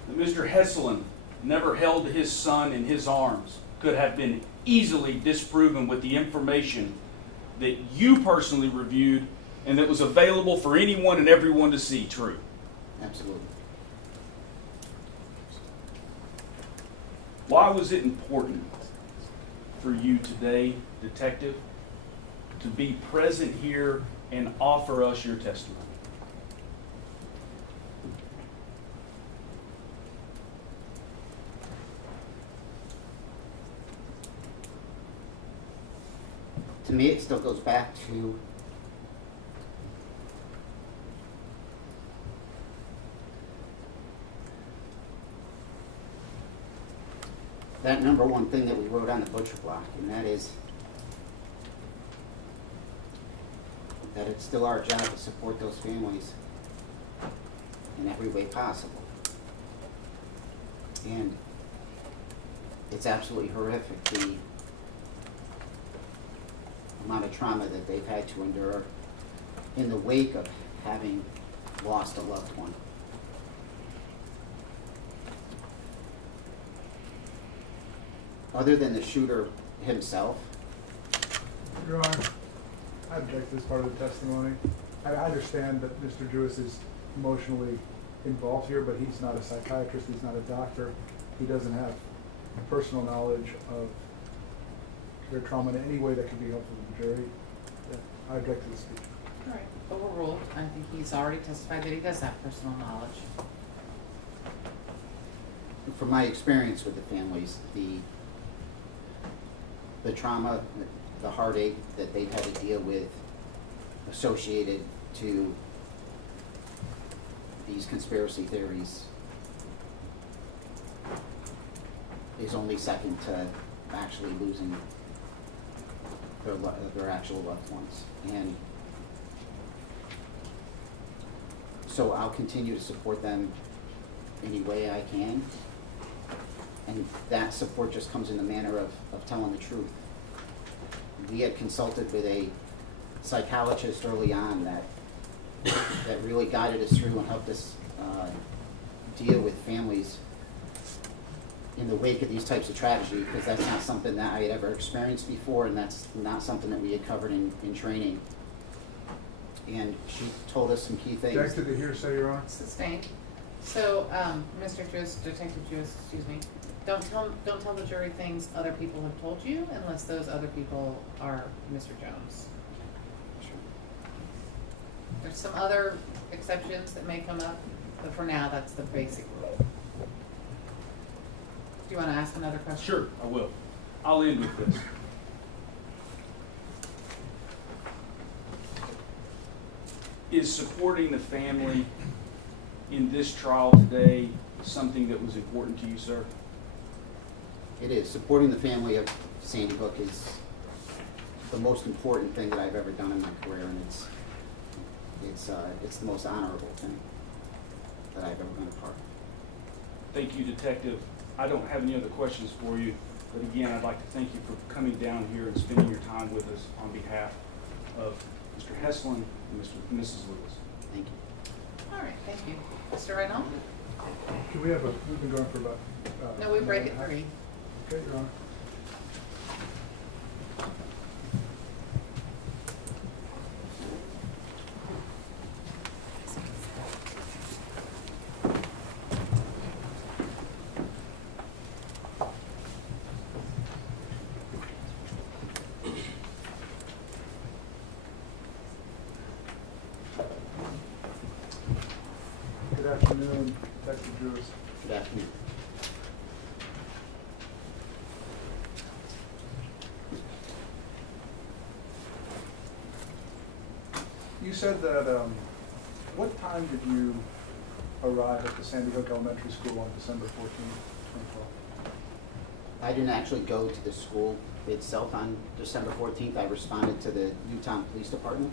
that Mr. Heslin never held his son in his arms could have been easily disproven with the information that you personally reviewed and that was available for anyone and everyone to see. True. Absolutely. Why was it important for you today, Detective, to be present here and offer us your testimony? To me, it still goes back to that number one thing that we wrote on the butcher block, and that is that it's still our job to support those families in every way possible. And it's absolutely horrific, the amount of trauma that they've had to endure in the wake of having lost a loved one. Other than the shooter himself, Your Honor, I object to this part of the testimony. I understand that Mr. Jewis is emotionally involved here, but he's not a psychiatrist, he's not a doctor. He doesn't have personal knowledge of their trauma in any way that could be helpful to the jury. I object to the speech. All right, overruled. I think he's already testified that he does have personal knowledge. from my experience with the families, the trauma, the heartache that they've had to deal with associated to these conspiracy theories is only second to actually losing their actual loved ones. And so I'll continue to support them any way I can. And that support just comes in the manner of telling the truth. We had consulted with a psychologist early on that really guided us through and helped us deal with families in the wake of these types of tragedy, because that's not something that I had ever experienced before, and that's not something that we had covered in training. And she told us some key things. Objected to hearsay, Your Honor. Sustained. So, Mr. Jewis, Detective Jewis, excuse me, don't tell the jury things other people have told you unless those other people are Mr. Jones. There's some other exceptions that may come up, but for now, that's the basic rule. Do you want to ask another question? Sure, I will. I'll end with this. Is supporting the family in this trial today something that was important to you, sir? It is. Supporting the family of Sandy Hook is the most important thing that I've ever done in my career, and it's the most honorable thing that I've ever been a part of. Thank you, Detective. I don't have any other questions for you, but again, I'd like to thank you for coming down here and spending your time with us on behalf of Mr. Heslin and Mrs. Lewis. Thank you. All right, thank you. Mr. Reynolds? Can we have we've been going for about... No, we break at 3. Okay, Your Honor. Good afternoon, Detective Jewis. Good afternoon. You said that, what time did you arrive at the Sandy Hook Elementary School on December 14th, 2012? I didn't actually go to the school itself on December 14th. I responded to the Newtown Police Department.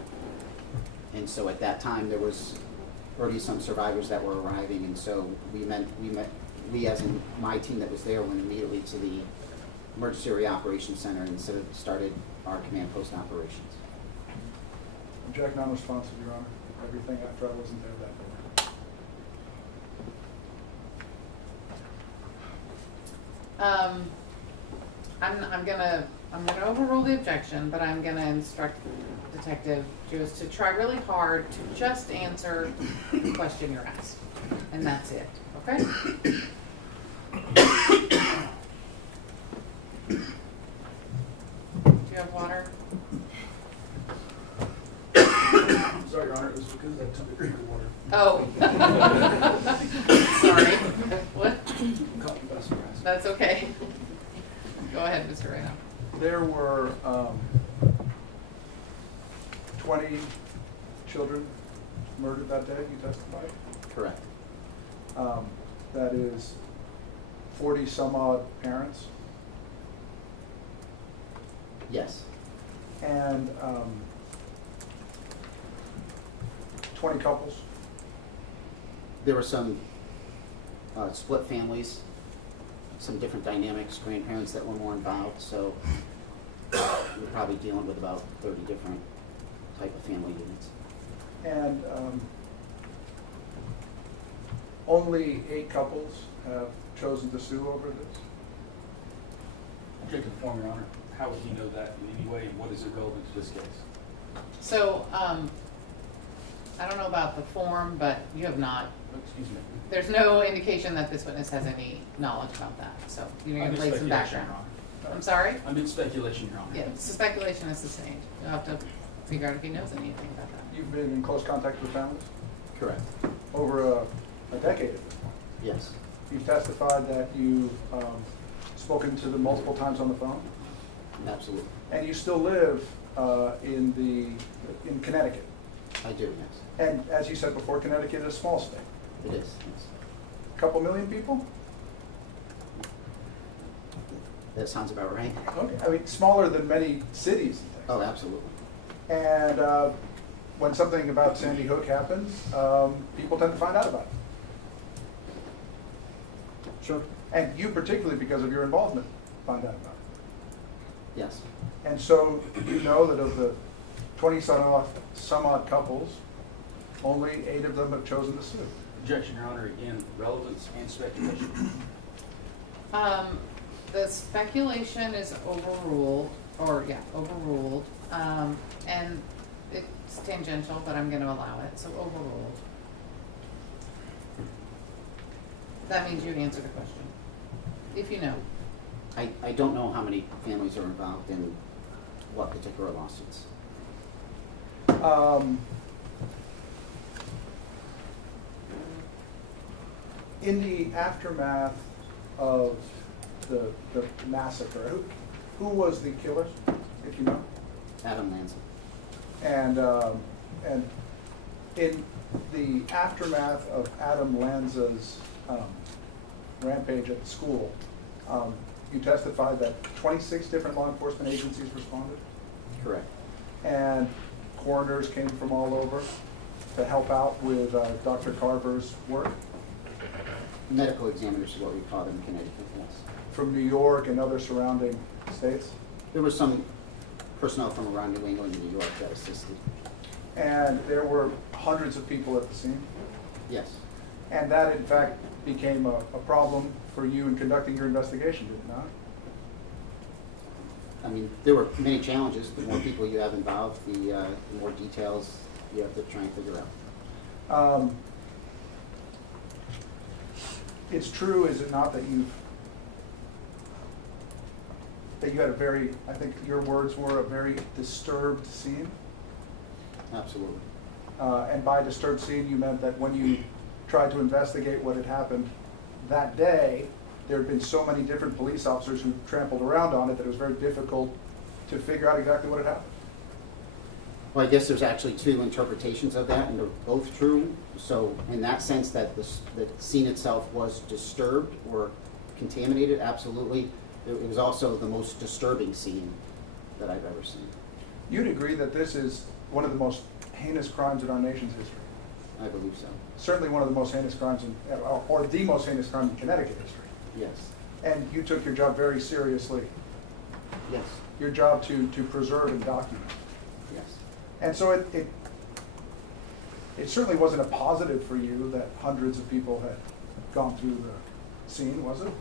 And so at that time, there was already some survivors that were arriving, and so we as in my team that was there went immediately to the Emergency Operations Center and started our command post operations. Object non-responsive, Your Honor. Everything after I wasn't there that day. I'm gonna overrule the objection, but I'm gonna instruct Detective Jewis to try really hard to just answer the question you're asked, and that's it. Okay? Do you have water? Sorry, Your Honor, it was because I took a drink of water. Oh. Sorry. What? Caught me by surprise. That's okay. Go ahead, Mr. Reno. There were 20 children murdered that day, you testified? Correct. That is 40 some odd parents. Yes. And 20 couples. There were some split families, some different dynamics, grandparents that were more involved, so you're probably dealing with about 30 different type of family units. And only 8 couples have chosen to sue over this. Object to the form, Your Honor. How would he know that in any way, and what is it relevant to this case? So, I don't know about the form, but you have not, Excuse me. there's no indication that this witness has any knowledge about that, so you're I'm gonna in lay some speculation, background. Your Honor. I'm sorry? I'm in speculation, Your Honor. Yeah, so speculation is sustained. You'll have to figure out if he knows anything about that. You've been in close contact with families Correct. over a decade at this point. Yes. You've testified that you've spoken to them multiple times on the phone, Absolutely. and you still live in Connecticut. I do, yes. And as you said before, Connecticut is a small state. It is, yes. Couple million people? That sounds about right. Okay. I mean, smaller than many cities and things. Oh, absolutely. And when something about Sandy Hook happens, people tend to find out about it. Sure. And you particularly, because of your involvement, find out about it. Yes. And so you know that of the 20 some odd couples, only 8 of them have chosen to sue. Objection, Your Honor. Again, relevance and speculation. The speculation is overruled, and it's tangential, but I'm gonna allow it, so overruled. That means you answer the question, if you know. I don't know how many families are involved in what particular lawsuits. In the aftermath of the massacre, who was the killer, if you know? Adam Lanza. And in the aftermath of Adam Lanza's rampage at the school, you testified that 26 different law enforcement agencies responded? Correct. And coroners came from all over to help out with Dr. Carver's work? Medical examiners is what we call them in Connecticut, yes. From New York and other surrounding states? There was some personnel from around New England and New York that assisted. And there were hundreds of people at the scene? Yes. And that, in fact, became a problem for you in conducting your investigation, did it not? I mean, there were many challenges. The more people you have involved, the more details you have to try and figure out. It's true, is it not, that you had a very, I think your words were, a very disturbed scene? Absolutely. And by disturbed scene, you meant that when you tried to investigate what had happened that day, there had been so many different police officers who trampled around on it that it was very difficult to figure out exactly what had happened. Well, I guess there's actually 2 interpretations of that, and they're both true. So in that sense, that the scene itself was disturbed or contaminated, absolutely. It was also the most disturbing scene that I've ever seen. You'd agree that this is one of the most heinous crimes in our nation's history? I believe so. Certainly one of the most heinous crimes, or the most heinous crime in Connecticut history. Yes. And you took your job very seriously. Yes. Your job to preserve and document. Yes. And so it certainly wasn't a positive for you that hundreds of people had gone through the scene, was it?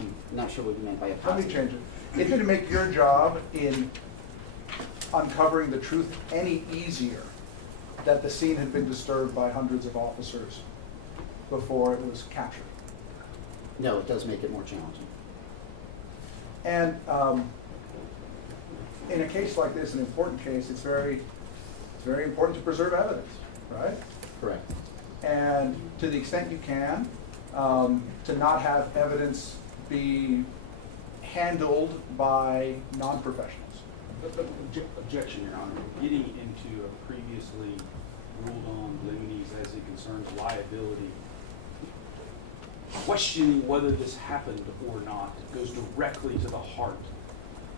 I'm not sure what you meant by a Let positive. me change it. It didn't make your job in uncovering the truth any easier that the scene had been disturbed by hundreds of officers before it was captured. No, it does make it more challenging. And in a case like this, an important case, it's very important to preserve evidence, right? Correct. And to the extent you can, to not have evidence be handled by non-professionals. Objection, Your Honor. Getting into a previously ruled on limines as it concerns liability, questioning whether this happened or not goes directly to the heart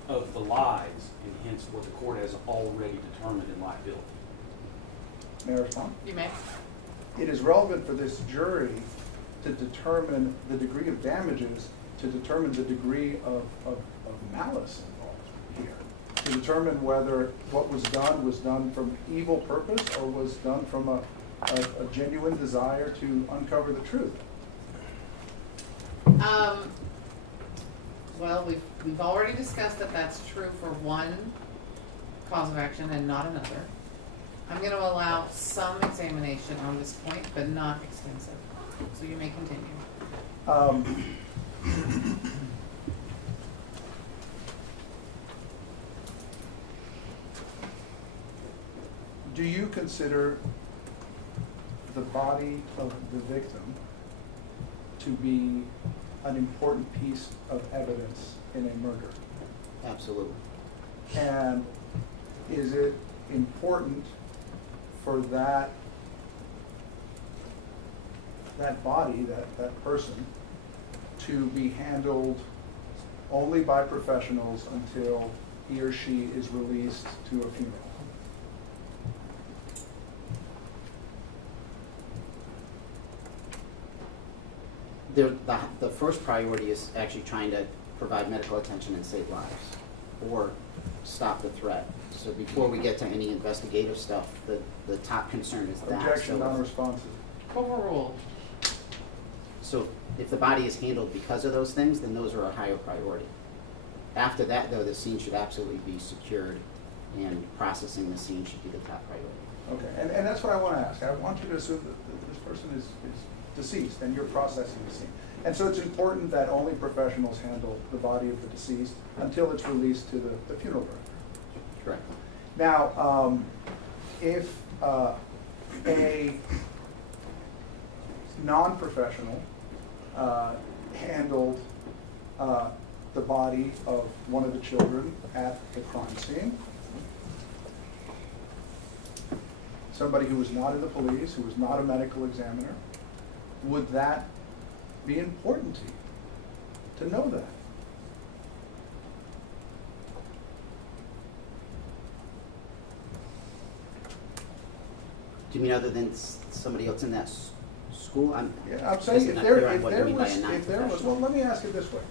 of the lies, and hence what the court has already determined in liability. May I respond? You may. It is relevant for this jury to determine the degree of damages, to determine the degree of malice involved here, to determine whether what was done from evil purpose or was done from a genuine desire to uncover the truth. Well, we've already discussed that that's true for one cause of action and not another. I'm going to allow some examination on this point, but not extensive. So you may continue. Do you consider the body of the victim to be an important piece of evidence in a murder? Absolutely. And is it important for that body, that person, to be handled only by professionals until he or she is released to a funeral? The first priority is actually trying to provide medical attention and save lives, or stop the threat. So before we get to any investigative stuff, the top concern is that. Objection, So non-responsive. Overruled. So if the body is handled because of those things, then those are a higher priority. After that, though, the scene should absolutely be secured, and processing the scene should be the top priority. Okay, and that's what I want to ask. I want you to assume that this person is deceased and you're processing the scene. And so it's important that only professionals handle the body of the deceased until it's released to the funeral director. Correct. Now, if a non-professional handled the body of one of the children at the crime scene, somebody who was not in the police, who was not a medical examiner, would that be important to you to know that? Do you mean other than somebody else in that school? I'm saying not clear on what you mean by a if there was, non-professional. well, let me ask it this way.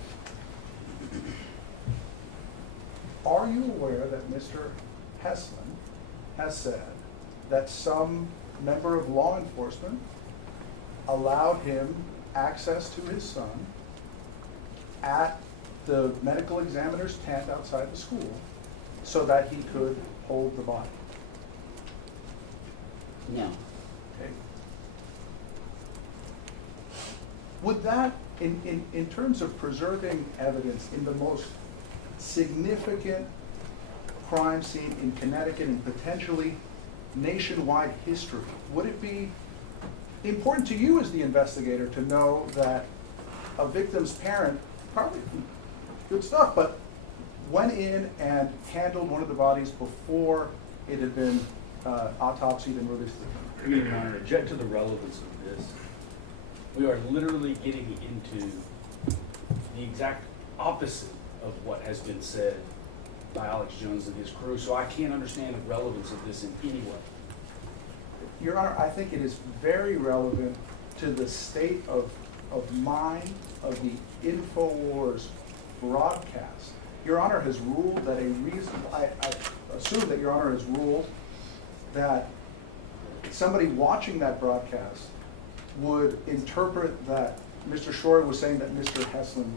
Are you aware that Mr. Heslin has said that some member of law enforcement allowed him access to his son at the medical examiner's tent outside the school so that he could hold the body? No. Okay. Would that, in terms of preserving evidence in the most significant crime scene in Connecticut and potentially nationwide history, would it be important to you as the investigator to know that a victim's parent, probably good stuff, but went in and handled one of the bodies before it had been autopsied and released to the country? Your Honor, object to the relevance of this. We are literally getting into the exact opposite of what has been said by Alex Jones and his crew, so I can't understand the relevance of this in any way. Your Honor, I think it is very relevant to the state of mind of the InfoWars broadcast. Your Honor has ruled that I assume that Your Honor has ruled that somebody watching that broadcast would interpret that Mr. Shore was saying that Mr. Heslin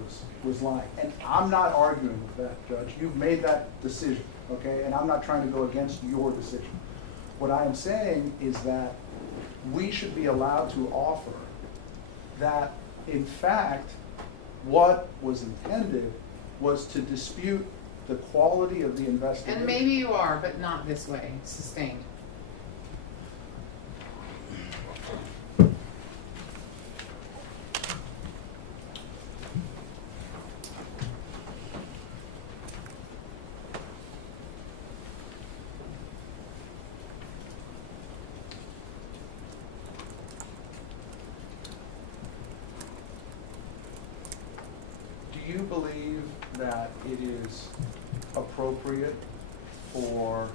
was lying. And I'm not arguing with that, Judge. You've made that decision, okay? And I'm not trying to go against your decision. What I am saying is that we should be allowed to offer that, in fact, what was intended was to dispute the quality of the investigation. And maybe you are, but not this way, sustained. Do you believe that it is appropriate for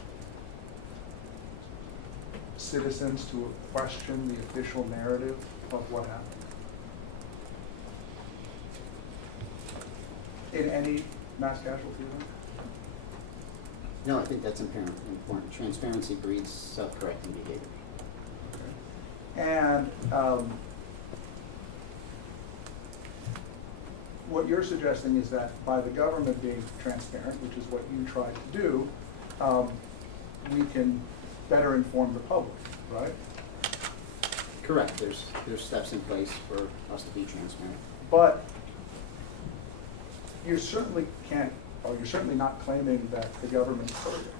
citizens to question the official narrative of what happened in any mass casualty event? No, I think that's important. Transparency breeds self-correcting behavior. And what you're suggesting is that by the government being transparent, which is what you tried to do, we can better inform the public, right? Correct. There's steps in place for us to be transparent. But you certainly can't, or you're certainly not claiming that the government's perfect.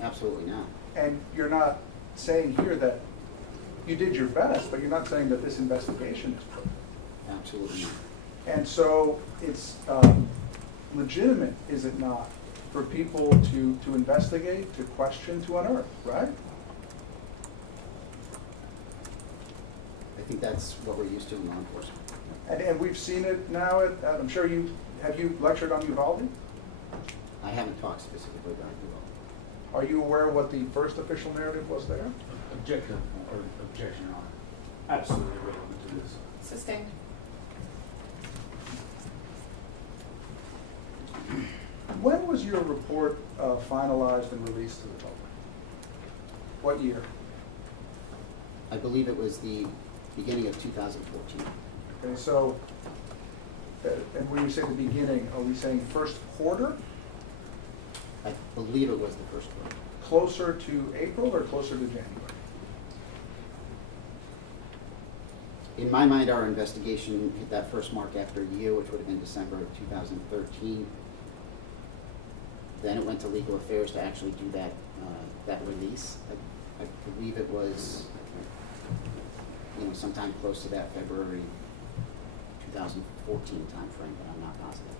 Absolutely not. And you're not saying here that you did your best, but you're not saying that this investigation is perfect. Absolutely not. And so it's legitimate, is it not, for people to investigate, to question, to unearth, right? I think that's what we're used to in law enforcement. And we've seen it now I'm sure have you lectured on Uvalde? I haven't talked specifically about Uvalde. Are you aware what the first official narrative was there? Objection, Your Honor. Absolutely relevant to this. Sustained. When was your report finalized and released to the public? What year? I believe it was the beginning of 2014. Okay, so, and when you say the beginning, are we saying first quarter? I believe it was the first quarter. Closer to April or closer to January? In my mind, our investigation hit that first mark after a year, which would have been December of 2013. Then it went to legal affairs to actually do that release. I believe it was, sometime close to that February 2014 timeframe, but I'm not positive.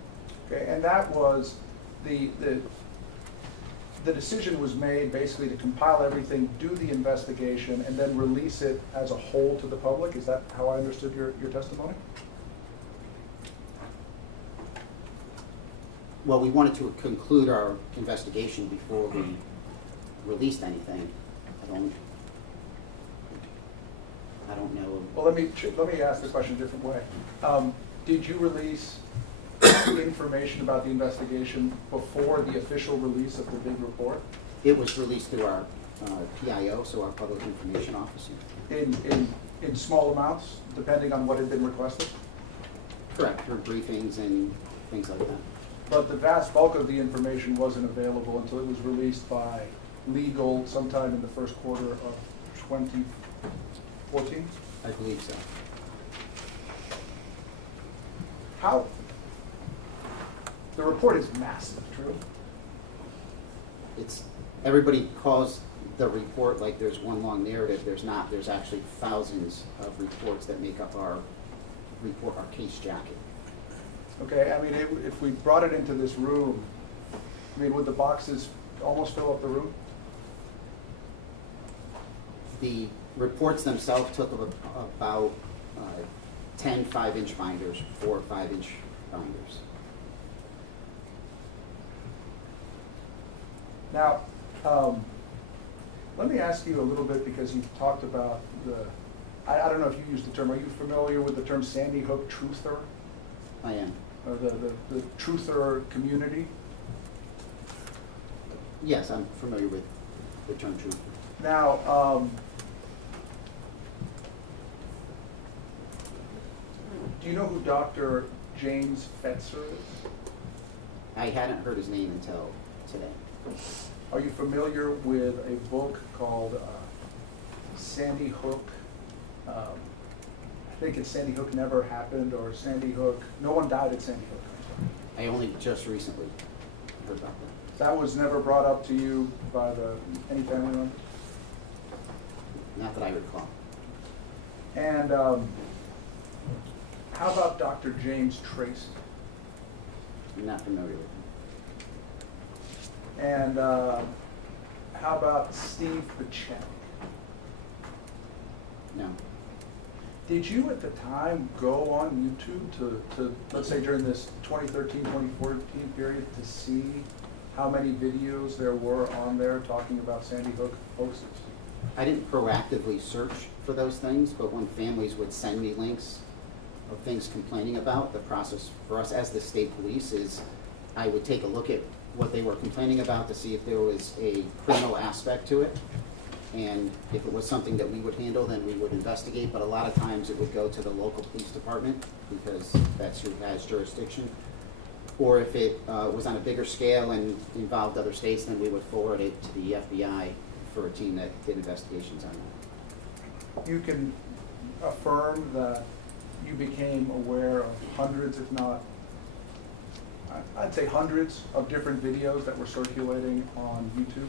Okay, and that was the decision was made basically to compile everything, do the investigation, and then release it as a whole to the public. Is that how I understood your testimony? Well, we wanted to conclude our investigation before we released anything. I don't know. Well, let me ask the question a different way. Did you release information about the investigation before the official release of the big report? It was released through our PIO, so our Public Information Officer. In small amounts, depending on what had been requested? Correct, through briefings and things like that. But the vast bulk of the information wasn't available until it was released by legal sometime in the first quarter of 2014? I believe so. How? The report is massive, true? Everybody calls the report like there's one long narrative. There's not. There's actually thousands of reports that make up our report, our case jacket. Okay, I mean, if we brought it into this room, I mean, would the boxes almost fill up the room? The reports themselves took about 10 5-inch binders, 4 5-inch binders. Now, let me ask you a little bit, because you talked about I don't know if you used the term, are you familiar with the term Sandy Hook truther? I am. Or the truther community? Yes, I'm familiar with the term truther. Now, do you know who Dr. James Fetzer is? I hadn't heard his name until today. Are you familiar with a book called Sandy Hook? I think it's Sandy Hook Never Happened, or Sandy Hook, No One Died at Sandy Hook. I only just recently heard about that. That was never brought up to you by any family member? Not that I recall. And how about Dr. James Tracy? I'm not familiar with him. And how about Steve Bachet? No. Did you at the time go on YouTube to let's say during this 2013, 2014 period, to see how many videos there were on there talking about Sandy Hook hoaxes? I didn't proactively search for those things, but when families would send me links of things complaining about, the process for us as the state police is I would take a look at what they were complaining about to see if there was a criminal aspect to it. And if it was something that we would handle, then we would investigate, but a lot of times it would go to the local police department because that's who has jurisdiction. Or if it was on a bigger scale and involved other states, then we would forward it to the FBI for a team that did investigations on that. You can affirm that you became aware of hundreds, if not, I'd say hundreds of different videos that were circulating on YouTube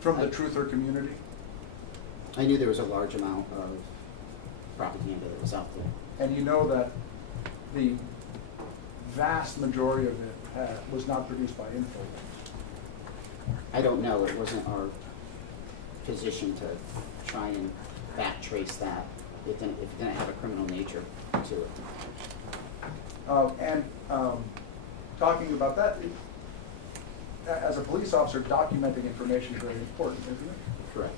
from the truther community? I knew there was a large amount of propaganda that was out there. And you know that the vast majority of it was not produced by InfoWars. I don't know, it wasn't our position to try and back trace that. It didn't have a criminal nature to it. Talking about that, as a police officer, documenting information is very important, isn't it? Correct.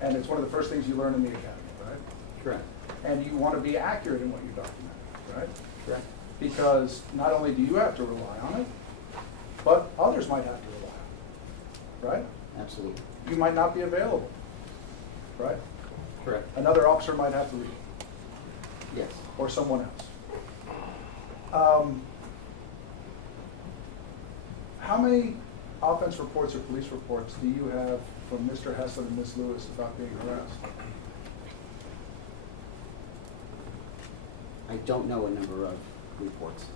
And it's one of the first things you learn in the academy, right? Correct. And you want to be accurate in what you document, right? Correct. Because not only do you have to rely on it, but others might have to rely on it, right? Absolutely. You might not be available, right? Correct. Another officer might have to read it. Yes. Or someone else. How many offense reports or police reports do you have from Mr. Heslin and Ms. Lewis about being harassed? I don't know a number of reports.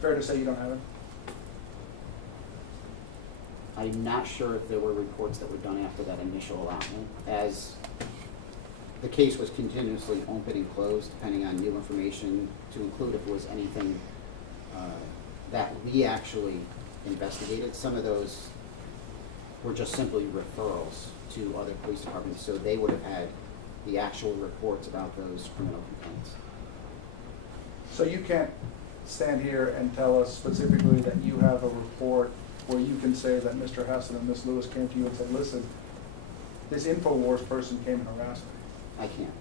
Fair to say you don't have it? I'm not sure if there were reports that were done after that initial allotment, as the case was continuously open and closed, depending on new information, to include if there was anything that we actually investigated. Some of those were just simply referrals to other police departments, so they would have had the actual reports about those criminal complaints. So you can't stand here and tell us specifically that you have a report where you can say that Mr. Heslin and Ms. Lewis came to you and said, listen, this InfoWars person came and harassed me. I can't.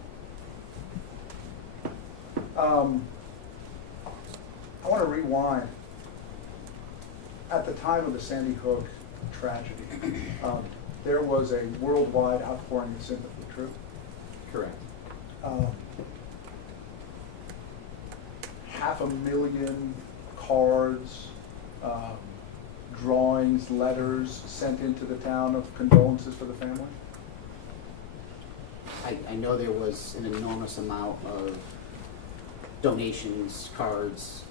I want to rewind. At the time of the Sandy Hook tragedy, there was a worldwide outpouring of sympathy, true? Correct. 500,000 cards, drawings, letters sent into the town of condolences for the family? I know there was an enormous amount of donations, cards,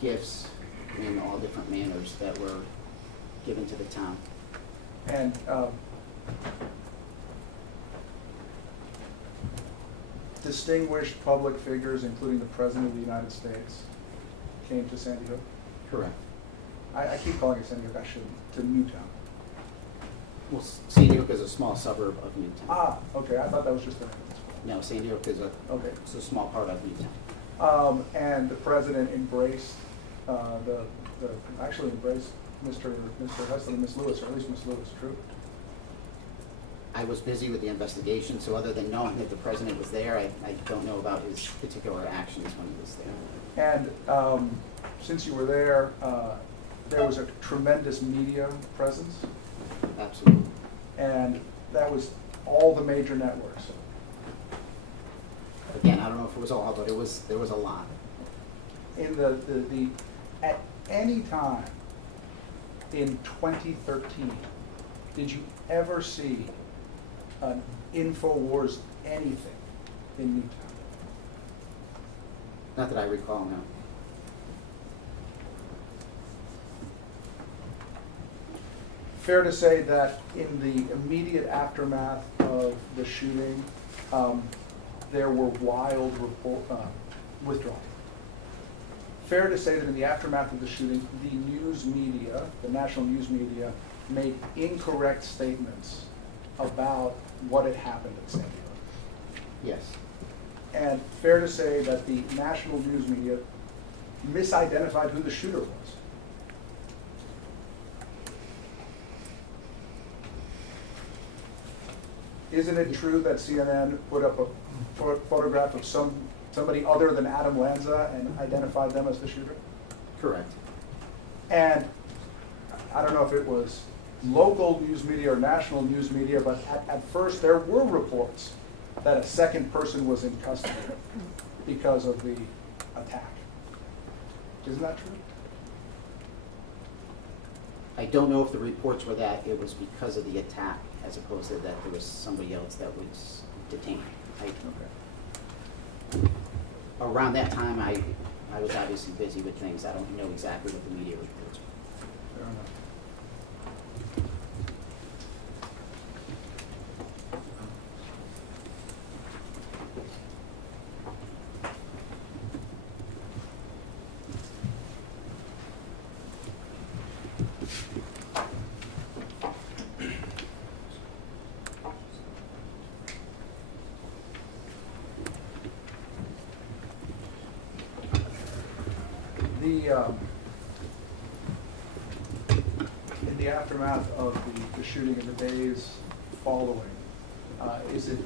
gifts in all different manners that were given to the town. And distinguished public figures, including the President of the United States, came to Sandy Hook? Correct. I keep calling it Sandy Hook, I shouldn't, to Newtown. Well, Sandy Hook is a small suburb of Newtown. Ah, okay, I thought that was just the name of the school. No, Sandy Hook is it's a small part of Newtown. And the President embraced, actually embraced Mr. Heslin and Ms. Lewis, or at least Ms. Lewis, true? I was busy with the investigation, so other than knowing that the president was there, I don't know about his particular actions when he was there. And since you were there, there was a tremendous media presence. Absolutely. And that was all the major networks. Again, I don't know if it was all, but there was a lot. In at any time in 2013, did you ever see an InfoWars anything in Newtown? Not that I recall, no. Fair to say that in the immediate aftermath of the shooting, there were wild withdrawals. Fair to say that in the aftermath of the shooting, the news media, the national news media, made incorrect statements about what had happened at Sandy Hook. Yes. And fair to say that the national news media misidentified who the shooter was. Isn't it true that CNN put up a photograph of some somebody other than Adam Lanza and identified them as the shooter? Correct. And I don't know if it was local news media or national news media, but at first there were reports that a second person was in custody because of the attack. Isn't that true? I don't know if the reports were that it was because of the attack as opposed to that there was somebody else that was detained. Around that time, I was obviously busy with things. I don't know exactly what the media reports were. Fair enough. In the aftermath of the shooting in the days following, is it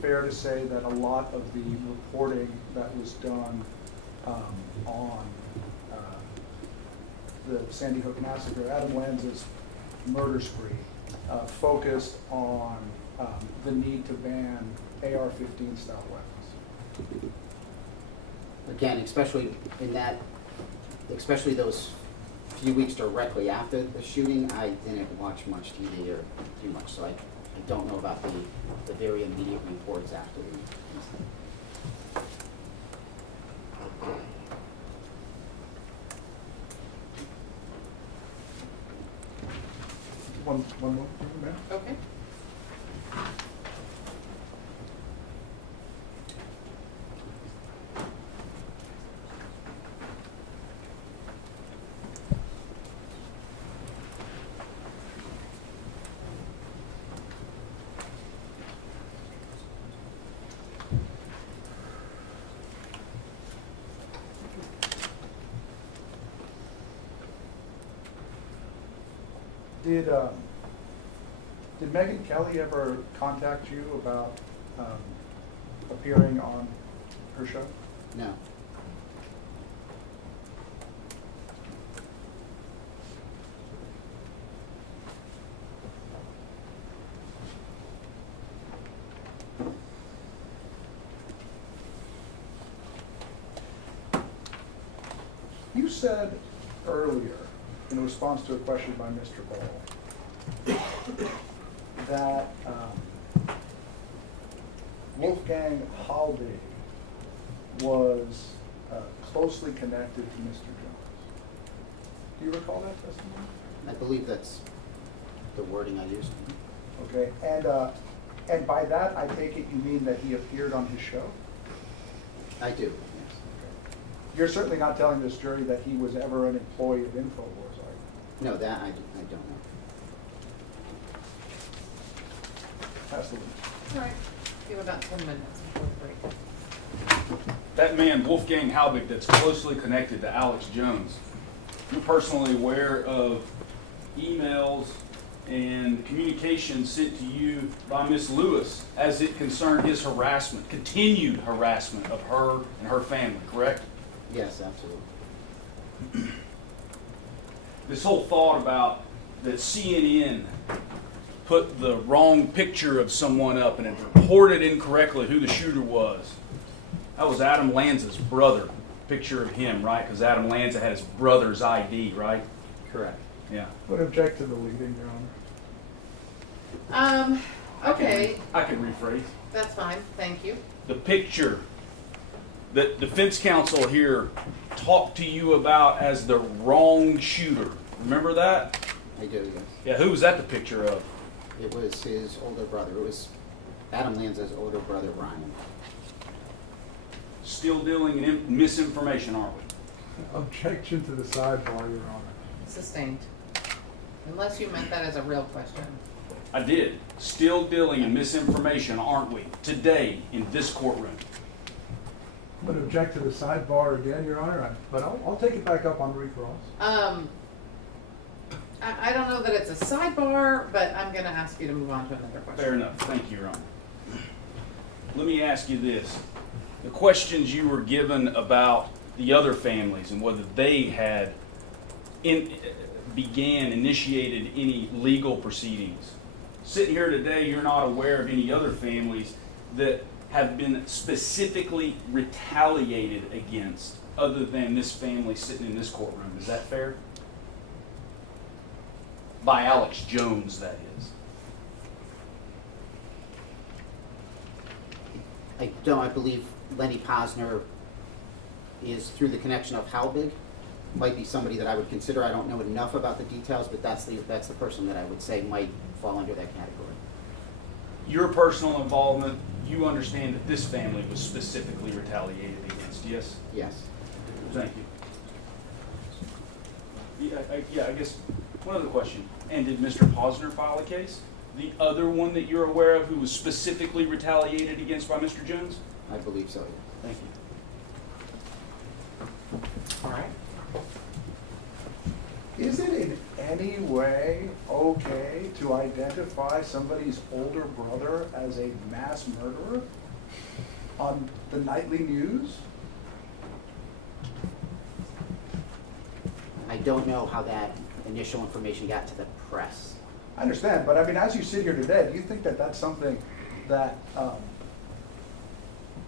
fair to say that a lot of the reporting that was done on the Sandy Hook massacre, Adam Lanza's murder spree, focused on the need to ban AR-15 style weapons? Again, especially those few weeks directly after the shooting, I didn't watch much TV or too much, so I don't know about the very immediate reports after the incident. One more, ma'am? Okay. Did Megan Kelly ever contact you about appearing on her show? No. You said earlier, in response to a question by Mr. Ball, that Wolfgang Halbig was closely connected to Mr. Jones. Do you recall that testimony? I believe that's the wording I used. Okay, and by that I take it you mean that he appeared on his show? I do, yes. You're certainly not telling this jury that he was ever an employee of InfoWars, are you? No, that I don't know. Pass the word. All right. You have about 10 minutes before the break. That man, Wolfgang Halbig, that's closely connected to Alex Jones, you're personally aware of emails and communications sent to you by Miss Lewis as it concerned his harassment, continued harassment of her and her family, correct? Yes, absolutely. This whole thought about that CNN put the wrong picture of someone up and it reported incorrectly who the shooter was. That was Adam Lanza's brother, picture of him, right? Because Adam Lanza had his brother's ID, right? Correct. Yeah. Would object to the leading, Your Honor. Okay. I can rephrase. That's fine. Thank you. The picture that defense counsel here talked to you about as the wrong shooter. Remember that? I do, yes. Yeah, who was that the picture of? It was his older brother. It was Adam Lanza's older brother, Ryan. Still dealing in misinformation, aren't we? Objection to the sidebar, Your Honor. Sustained. Unless you meant that as a real question. I did. Still dealing in misinformation, aren't we? Today, in this courtroom. I'm going to object to the sidebar again, Your Honor, but I'll take it back up on recross. I don't know that it's a sidebar, but I'm going to ask you to move on to another question. Fair enough. Thank you, Your Honor. Let me ask you this. the questions you were given about the other families and whether they had initiated any legal proceedings. Sitting here today, you're not aware of any other families that have been specifically retaliated against other than this family sitting in this courtroom. Is that fair? By Alex Jones, that is. I believe Lenny Posner is through the connection of how big, might be somebody that I would consider. I don't know enough about the details, but that's the person that I would say might fall under that category. Your personal involvement, you understand that this family was specifically retaliated against, yes? Yes. Thank you. I guess one other question. And did Mr. Posner file a case? The other one that you're aware of who was specifically retaliated against by Mr. Jones? I believe so, yes. Thank you. All right. Is it in any way okay to identify somebody's older brother as a mass murderer on the nightly news? I don't know how that initial information got to the press. I understand, but I mean, as you sit here today, do you think that that's something that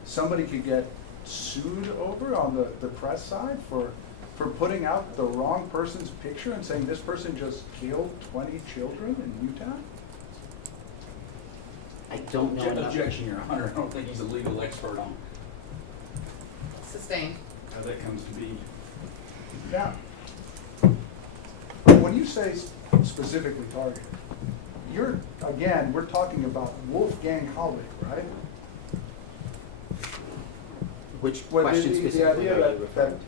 somebody could get sued over on the press side for putting out the wrong person's picture and saying this person just killed 20 children in Utah? I don't know enough. Objection, Your Honor. I don't think he's a legal expert on Sustained. how that comes to be. Now, when you say specifically targeted, we're talking about Wolfgang Halbig, right? Which Well, question the specifically idea are you referring to?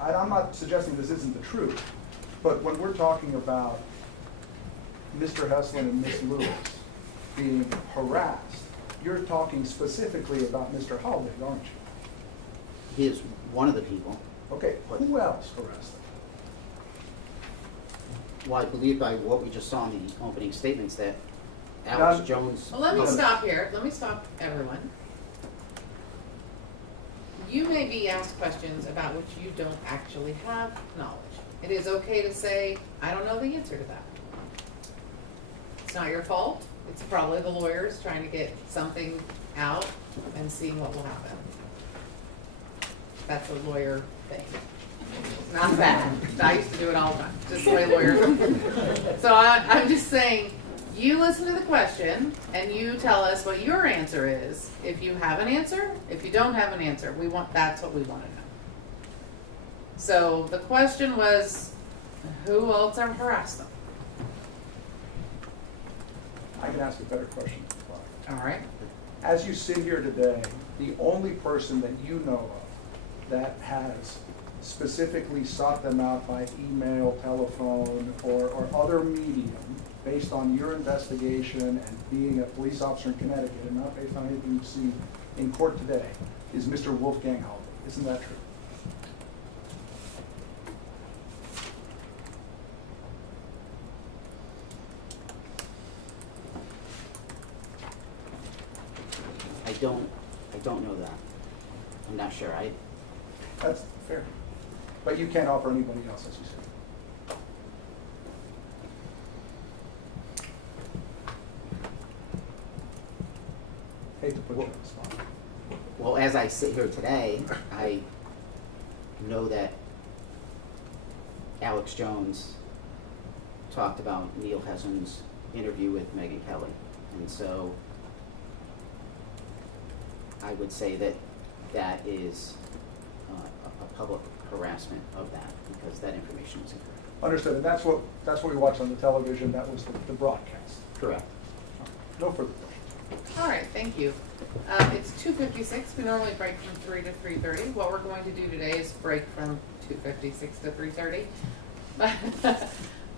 I'm not suggesting this isn't the truth, but when we're talking about Mr. Heslin and Miss Lewis being harassed, you're talking specifically about Mr. Halbig, aren't you? He is one of the people. Okay, who else harassed them? Well, I believe by what we just saw in the opening statements that Alex Jones. Well, let me stop here. Let me stop everyone. You may be asked questions about which you don't actually have knowledge. It is okay to say, I don't know the answer to that. It's not your fault. It's probably the lawyers trying to get something out and seeing what will happen. That's a lawyer thing. Not bad. I used to do it all the time, just the way lawyers. So I'm just saying, you listen to the question and you tell us what your answer is. If you have an answer, if you don't have an answer, that's what we want to know. So the question was, who else have harassed them? I can ask a better question. All right. As you sit here today, the only person that you know of that has specifically sought them out by email, telephone, or other medium based on your investigation and being a police officer in Connecticut and not based on anything you see in court today is Mr. Wolfgang Halbig. Isn't that true? I don't know that. I'm not sure. That's fair. But you can't offer anybody else, as you said. Hate to put you on the spot. Well, as I sit here today, I know that Alex Jones talked about Neil Hessen's interview with Megyn Kelly. And so I would say that that is a public harassment of that, because that information is incorrect. Understood, and that's what we watched on the television. That was the broadcast. Correct. No further questions. All right, thank you. It's 2:56. We normally break from 3 to 3:30. What we're going to do today is break from 2:56 to 3:30.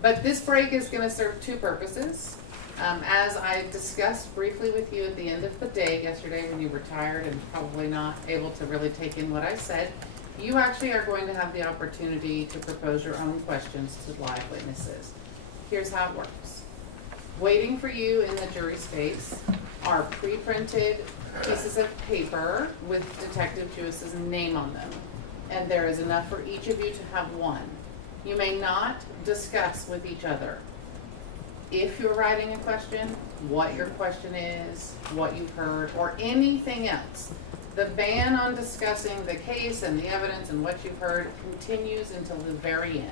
But this break is going to serve two purposes. As I discussed briefly with you at the end of the day yesterday when you were tired and probably not able to really take in what I said, you actually are going to have the opportunity to propose your own questions to live witnesses. Here's how it works. Waiting for you in the jury space are pre-printed pieces of paper with Detective Jewis's name on them. And there is enough for each of you to have one. You may not discuss with each other. If you're writing a question, what your question is, what you've heard, or anything else. The ban on discussing the case and the evidence and what you've heard continues until the very end,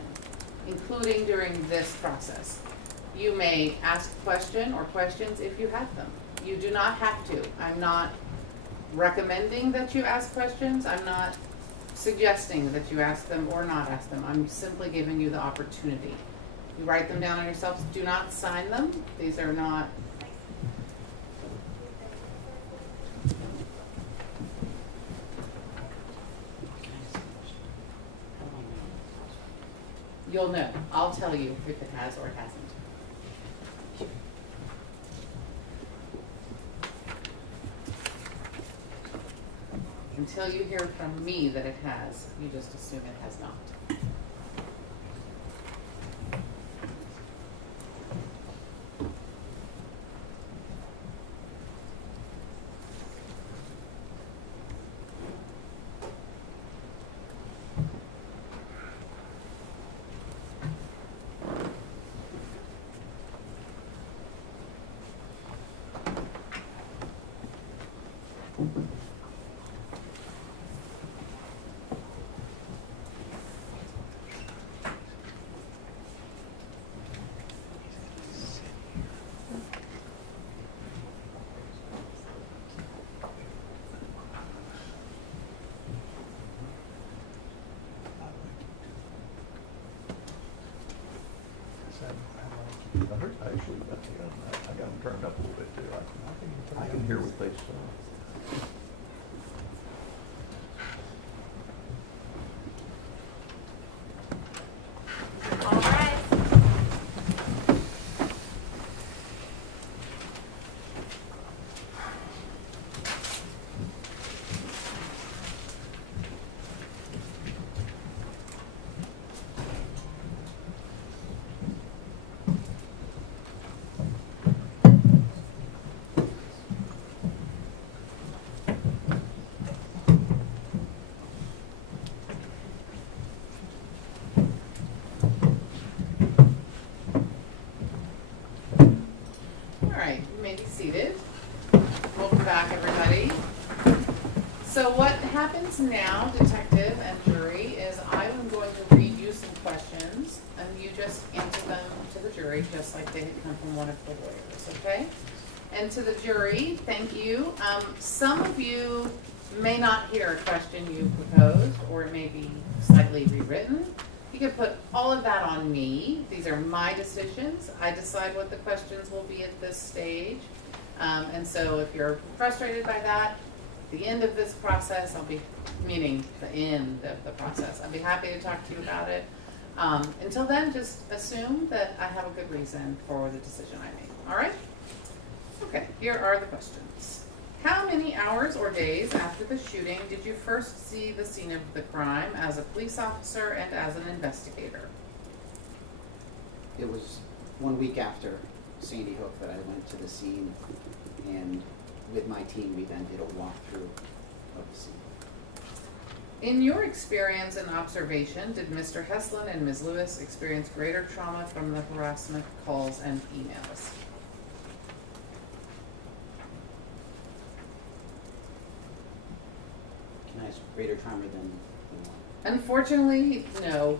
including during this process. You may ask a question or questions if you have them. You do not have to. I'm not recommending that you ask questions. I'm not suggesting that you ask them or not ask them. I'm simply giving you the opportunity. You write them down on yourselves. Do not sign them. These are not. You'll know. I'll tell you if it has or it hasn't. Until you hear from me that it has, you just assume it has not. I got them turned up a little bit too. I can hear what they say. All right. Alright, you may be seated. Welcome back, everybody. So what happens now, detective and jury, is I'm going to read you some questions, and you just answer them to the jury, just like they had come from one of the lawyers, okay? And to the jury, thank you. Some of you may not hear a question you proposed, or it may be slightly rewritten. You can put all of that on me. These are my decisions. I decide what the questions will be at this stage. And so if you're frustrated by that, at the end of this process, meaning the end of the process, I'll be happy to talk to you about it. Until then, just assume that I have a good reason for the decision I made. All right? Okay, here are the questions. How many hours or days after the shooting did you first see the scene of the crime as a police officer and as an investigator? It was 1 week after Sandy Hook that I went to the scene, and with my team we then did a walkthrough of the scene. In your experience and observation, did Mr. Heslin and Ms. Lewis experience greater trauma from the harassment calls and emails? Can I ask greater trauma than what? Unfortunately, no.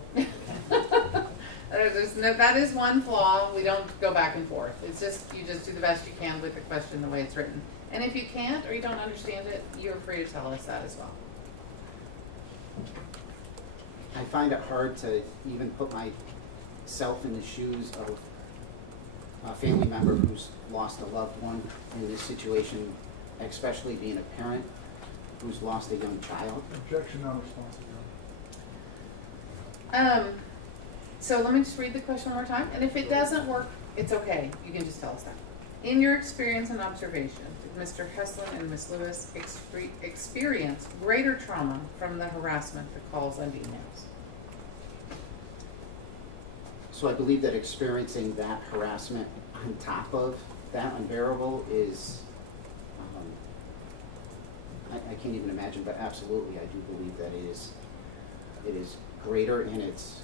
That is one flaw. We don't go back and forth. It's just, you just do the best you can with the question the way it's written. And if you can't or you don't understand it, you're free to tell us that as well. I find it hard to even put myself in the shoes of a family member who's lost a loved one in this situation, especially being a parent who's lost a young child. Objection, non-responsive. So let me just read the question one more time. And if it doesn't work, it's okay. You can just tell us that. In your experience and observation, did Mr. Heslin and Ms. Lewis experience greater trauma from the harassment, the calls, and emails? So I believe that experiencing that harassment on top of that unbearable is I can't even imagine, but absolutely, I do believe that it is greater, and it's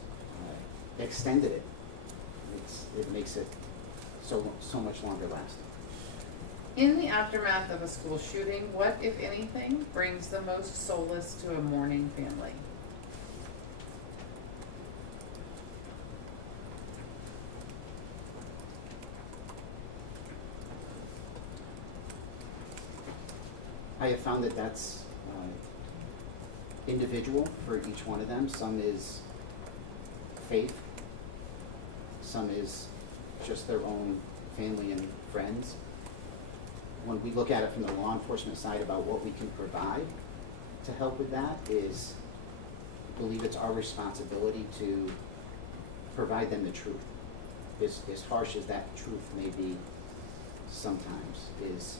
extended it. It makes it so much longer lasting. In the aftermath of a school shooting, what, if anything, brings the most solace to a mourning family? I have found that that's individual for each one of them. Some is faith, some is just their own family and friends. When we look at it from the law enforcement side about what we can provide to help with that is, I believe it's our responsibility to provide them the truth. As harsh as that truth may be sometimes, is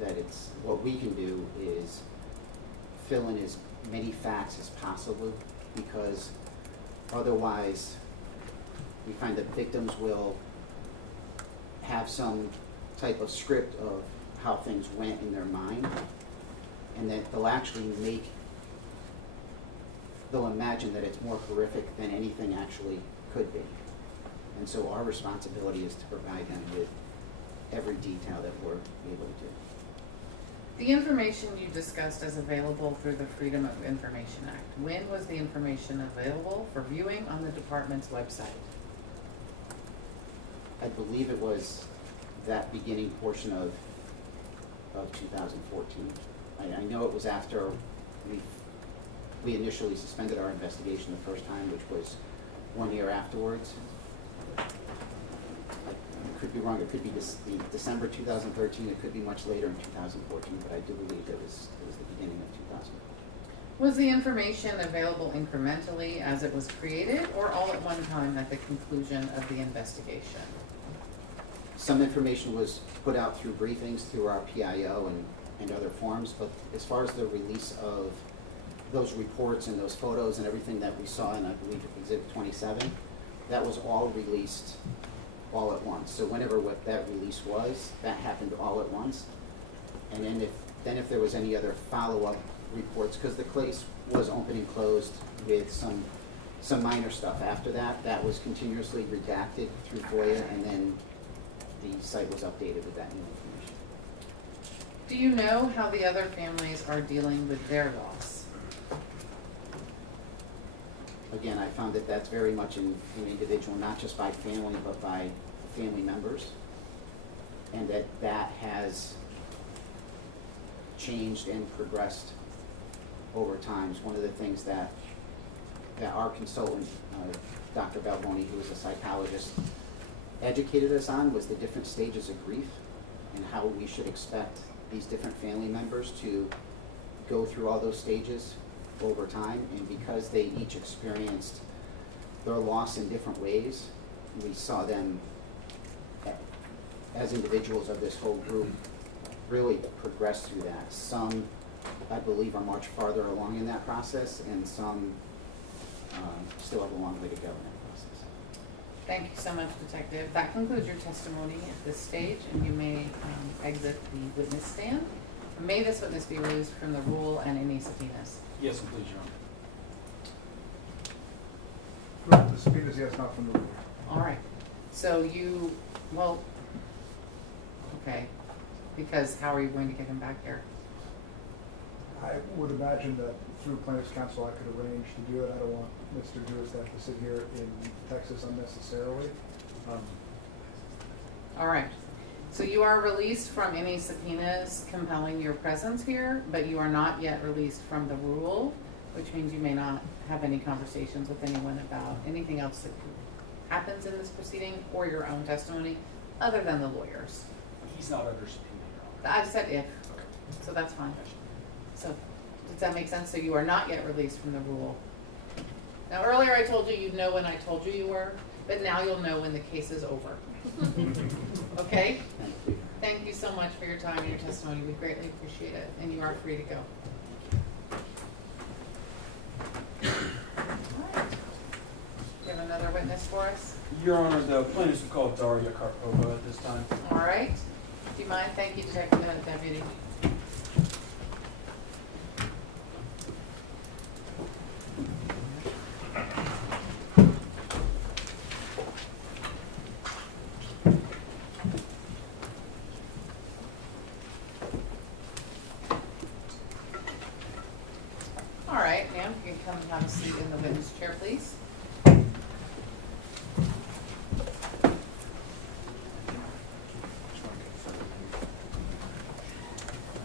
that it's, what we can do is fill in as many facts as possible, because otherwise we find that victims will have some type of script of how things went in their mind, and that they'll imagine that it's more horrific than anything actually could be. And so our responsibility is to provide them with every detail that we're able to do. The information you discussed as available through the Freedom of Information Act. When was the information available for viewing on the department's website? I believe it was that beginning portion of 2014. I know it was after we initially suspended our investigation the first time, which was 1 year afterwards. I could be wrong. It could be December 2013. It could be much later in 2014, but I do believe it was the beginning of 2014. Was the information available incrementally as it was created, or all at one time at the conclusion of the investigation? Some information was put out through briefings, through our PIO and other forums, but as far as the release of those reports and those photos and everything that we saw in, I believe, Exhibit 27, that was all released all at once. So whenever what that release was, that happened all at once. And then if there was any other follow-up reports, because the case was open and closed with some minor stuff after that, that was continuously redacted through FOIA, and then the site was updated with that new information. Do you know how the other families are dealing with their loss? Again, I found that that's very much an individual, not just by family, but by family members, and that has changed and progressed over time. One of the things that our consultant, Dr. Balboni, who is a psychologist, educated us on was the different stages of grief and how we should expect these different family members to go through all those stages over time. And because they each experienced their loss in different ways, we saw them as individuals of this whole group really progress through that. Some, I believe, are much farther along in that process, and some still have a long way to go in that process. Thank you so much, Detective. That concludes your testimony at this stage, and you may exit the witness stand. May this witness be released from the rule and any subpoenas? Yes, please, Your Honor. Correct, the subpoenas, yes, not from the rule. All right. So okay. Because how are you going to get him back here? I would imagine that through plaintiff's counsel I could arrange to do it. I don't want Mr. Jewis to have to sit here in Texas unnecessarily. All right. So you are released from any subpoenas compelling your presence here, but you are not yet released from the rule, which means you may not have any conversations with anyone about anything else that happens in this proceeding or your own testimony other than the lawyers. He's not under subpoena, Your Honor. I said if, so that's fine. So does that make sense? So you are not yet released from the rule. Now earlier I told you you'd know when I told you you were, but now you'll know when the case is over. Okay? Thank you so much for your time and your testimony. We greatly appreciate it, and you are free to go. All right. Do you have another witness for us? Your Honor, the plaintiffs have called Daria Karpova at this time. All right. Do you mind? Thank you, Detective Deputy. All right, ma'am, you can come and have a seat in the witness chair, please.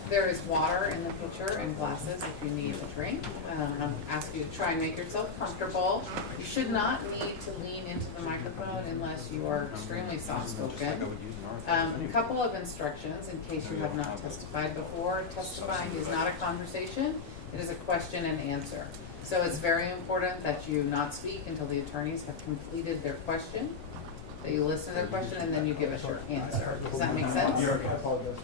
There is water in the pitcher and glasses if you need a drink. I'll ask you to try and make yourself comfortable. You should not need to lean into the microphone unless you are extremely soft-spoken. A couple of instructions in case you have not testified before. Testifying is not a conversation, it is a question and answer. So it's very important that you not speak until the attorneys have completed their question, that you listen to their question, and then you give us your answer. Does that make sense? I apologize.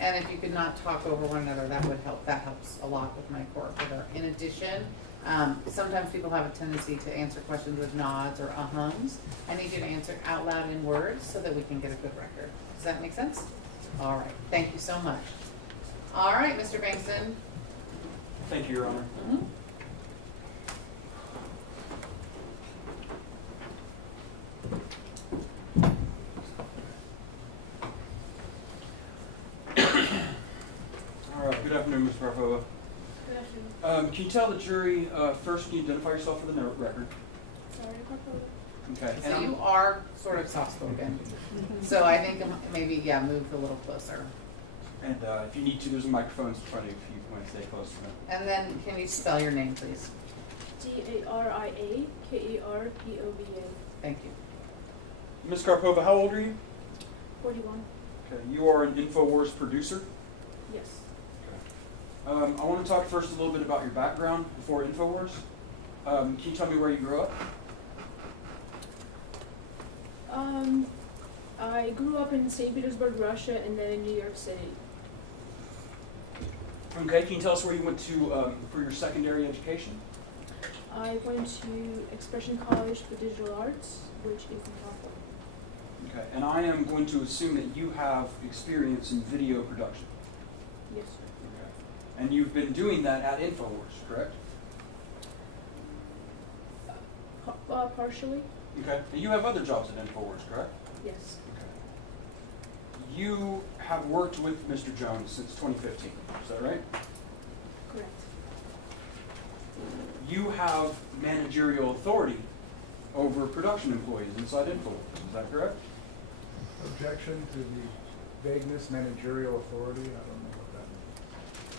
And if you could not talk over one another, that would help. That helps a lot with my court order. In addition, sometimes people have a tendency to answer questions with nods or ahums. I need you to answer out loud in words so that we can get a good record. Does that make sense? All right. Thank you so much. All right, Mr. Bankston. Thank you, Your Honor. Mm-hmm. All right, good afternoon, Ms. Karpova. Good afternoon. Can you tell the jury, first, can you identify yourself for the record? Sorry, Papa. Okay. So you are sort of soft-spoken. So I think maybe, yeah, move a little closer. And if you need to, there's a microphone in front of you if you want to stay close to them. And then can you spell your name, please? DARIAKERPOVA. Thank you. Ms. Karpova, how old are you? 41. Okay. You are an InfoWars producer. Yes. I want to talk first a little bit about your background before InfoWars. Can you tell me where you grew up? I grew up in St. Petersburg, Russia, and then in New York City. Okay, can you tell us where you went to for your secondary education? I went to Expression College for Digital Arts, which is in California. Okay, and I am going to assume that you have experience in video production. Yes, sir. Okay. And you've been doing that at InfoWars, correct? Partially. Okay. And you have other jobs at InfoWars, correct? Yes. Okay. You have worked with Mr. Jones since 2015, is that right? Correct. You have managerial authority over production employees inside InfoWars, is that correct? Objection to the vagueness, managerial authority, I don't know what that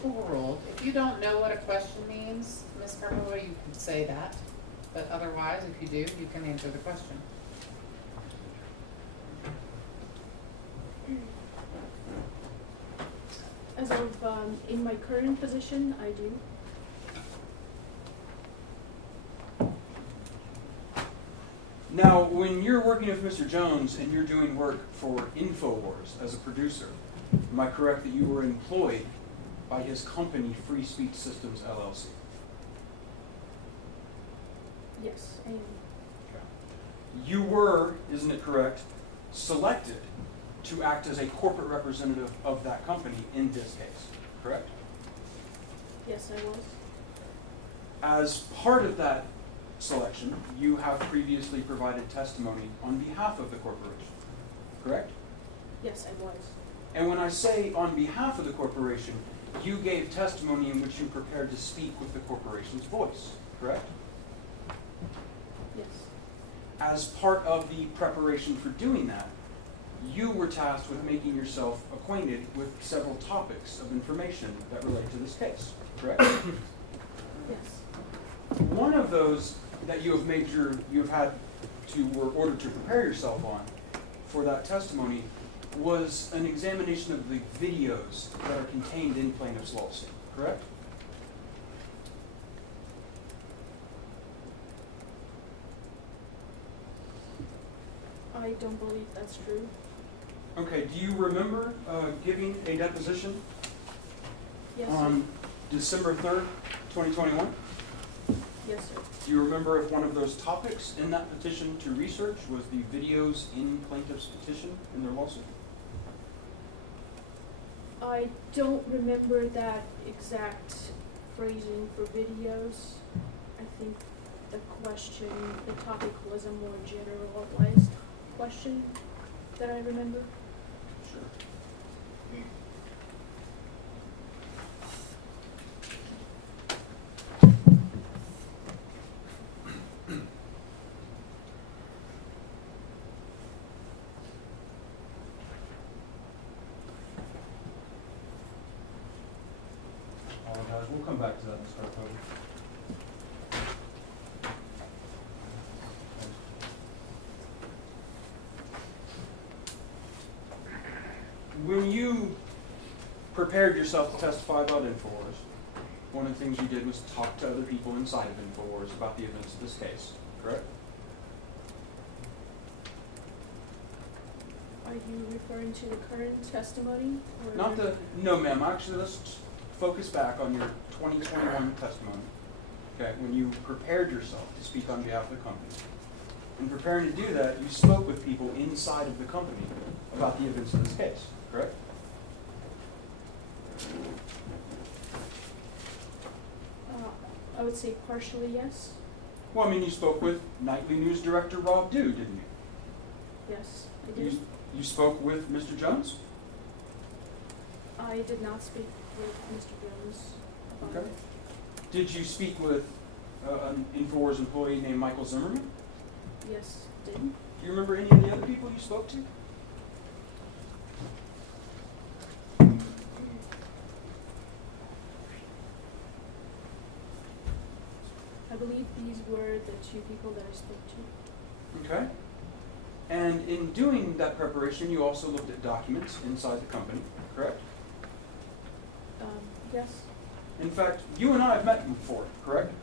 means. Overruled. If you don't know what a question means, Ms. Karpova, you can say that. But otherwise, if you do, you can answer the question. As of in my current position, I do. Now, when you're working with Mr. Jones and you're doing work for InfoWars as a producer, am I correct that you were employed by his company, Free Speech Systems, LLC? Yes, I am. You were, isn't it correct, selected to act as a corporate representative of that company in this case, correct? Yes, I was. As part of that selection, you have previously provided testimony on behalf of the corporation, correct? Yes, I was. And when I say on behalf of the corporation, you gave testimony in which you prepared to speak with the corporation's voice, correct? Yes. As part of the preparation for doing that, you were tasked with making yourself acquainted with several topics of information that relate to this case, correct? Yes. One of those that you have were ordered to prepare yourself on for that testimony was an examination of the videos that are contained in plaintiff's lawsuit, correct? I don't believe that's true. Okay, do you remember giving a deposition Yes, on December 3rd, 2021? Yes, sir. Do you remember if one of those topics in that petition to research was the videos in plaintiff's petition in their lawsuit? I don't remember that exact phrasing for videos. I think the topic was a more generalized question that I remember. Sure. Apologize. We'll come back to that, Mr. Harpover. When you prepared yourself to testify about InfoWars, one of the things you did was talk to other people inside of InfoWars about the events of this case, correct? Are you referring to the current testimony? Or Not the, no ma'am, actually let's focus back on your 2021 testimony, okay, when you prepared yourself to speak on behalf of the company. In preparing to do that, you spoke with people inside of the company about the events of this case, correct? I would say partially yes. Well, I mean, you spoke with Nightly News Director Rob Dew, didn't you? Yes, I did. You spoke with Mr. Jones? I did not speak with Mr. Jones about Okay. it. Did you speak with an InfoWars employee named Michael Zimmerman? Yes, did. Do you remember any of the other people you spoke to? I believe these were the two people that I spoke to. Okay. And in doing that preparation, you also looked at documents inside the company, correct? Yes. In fact, you and I have met before, correct?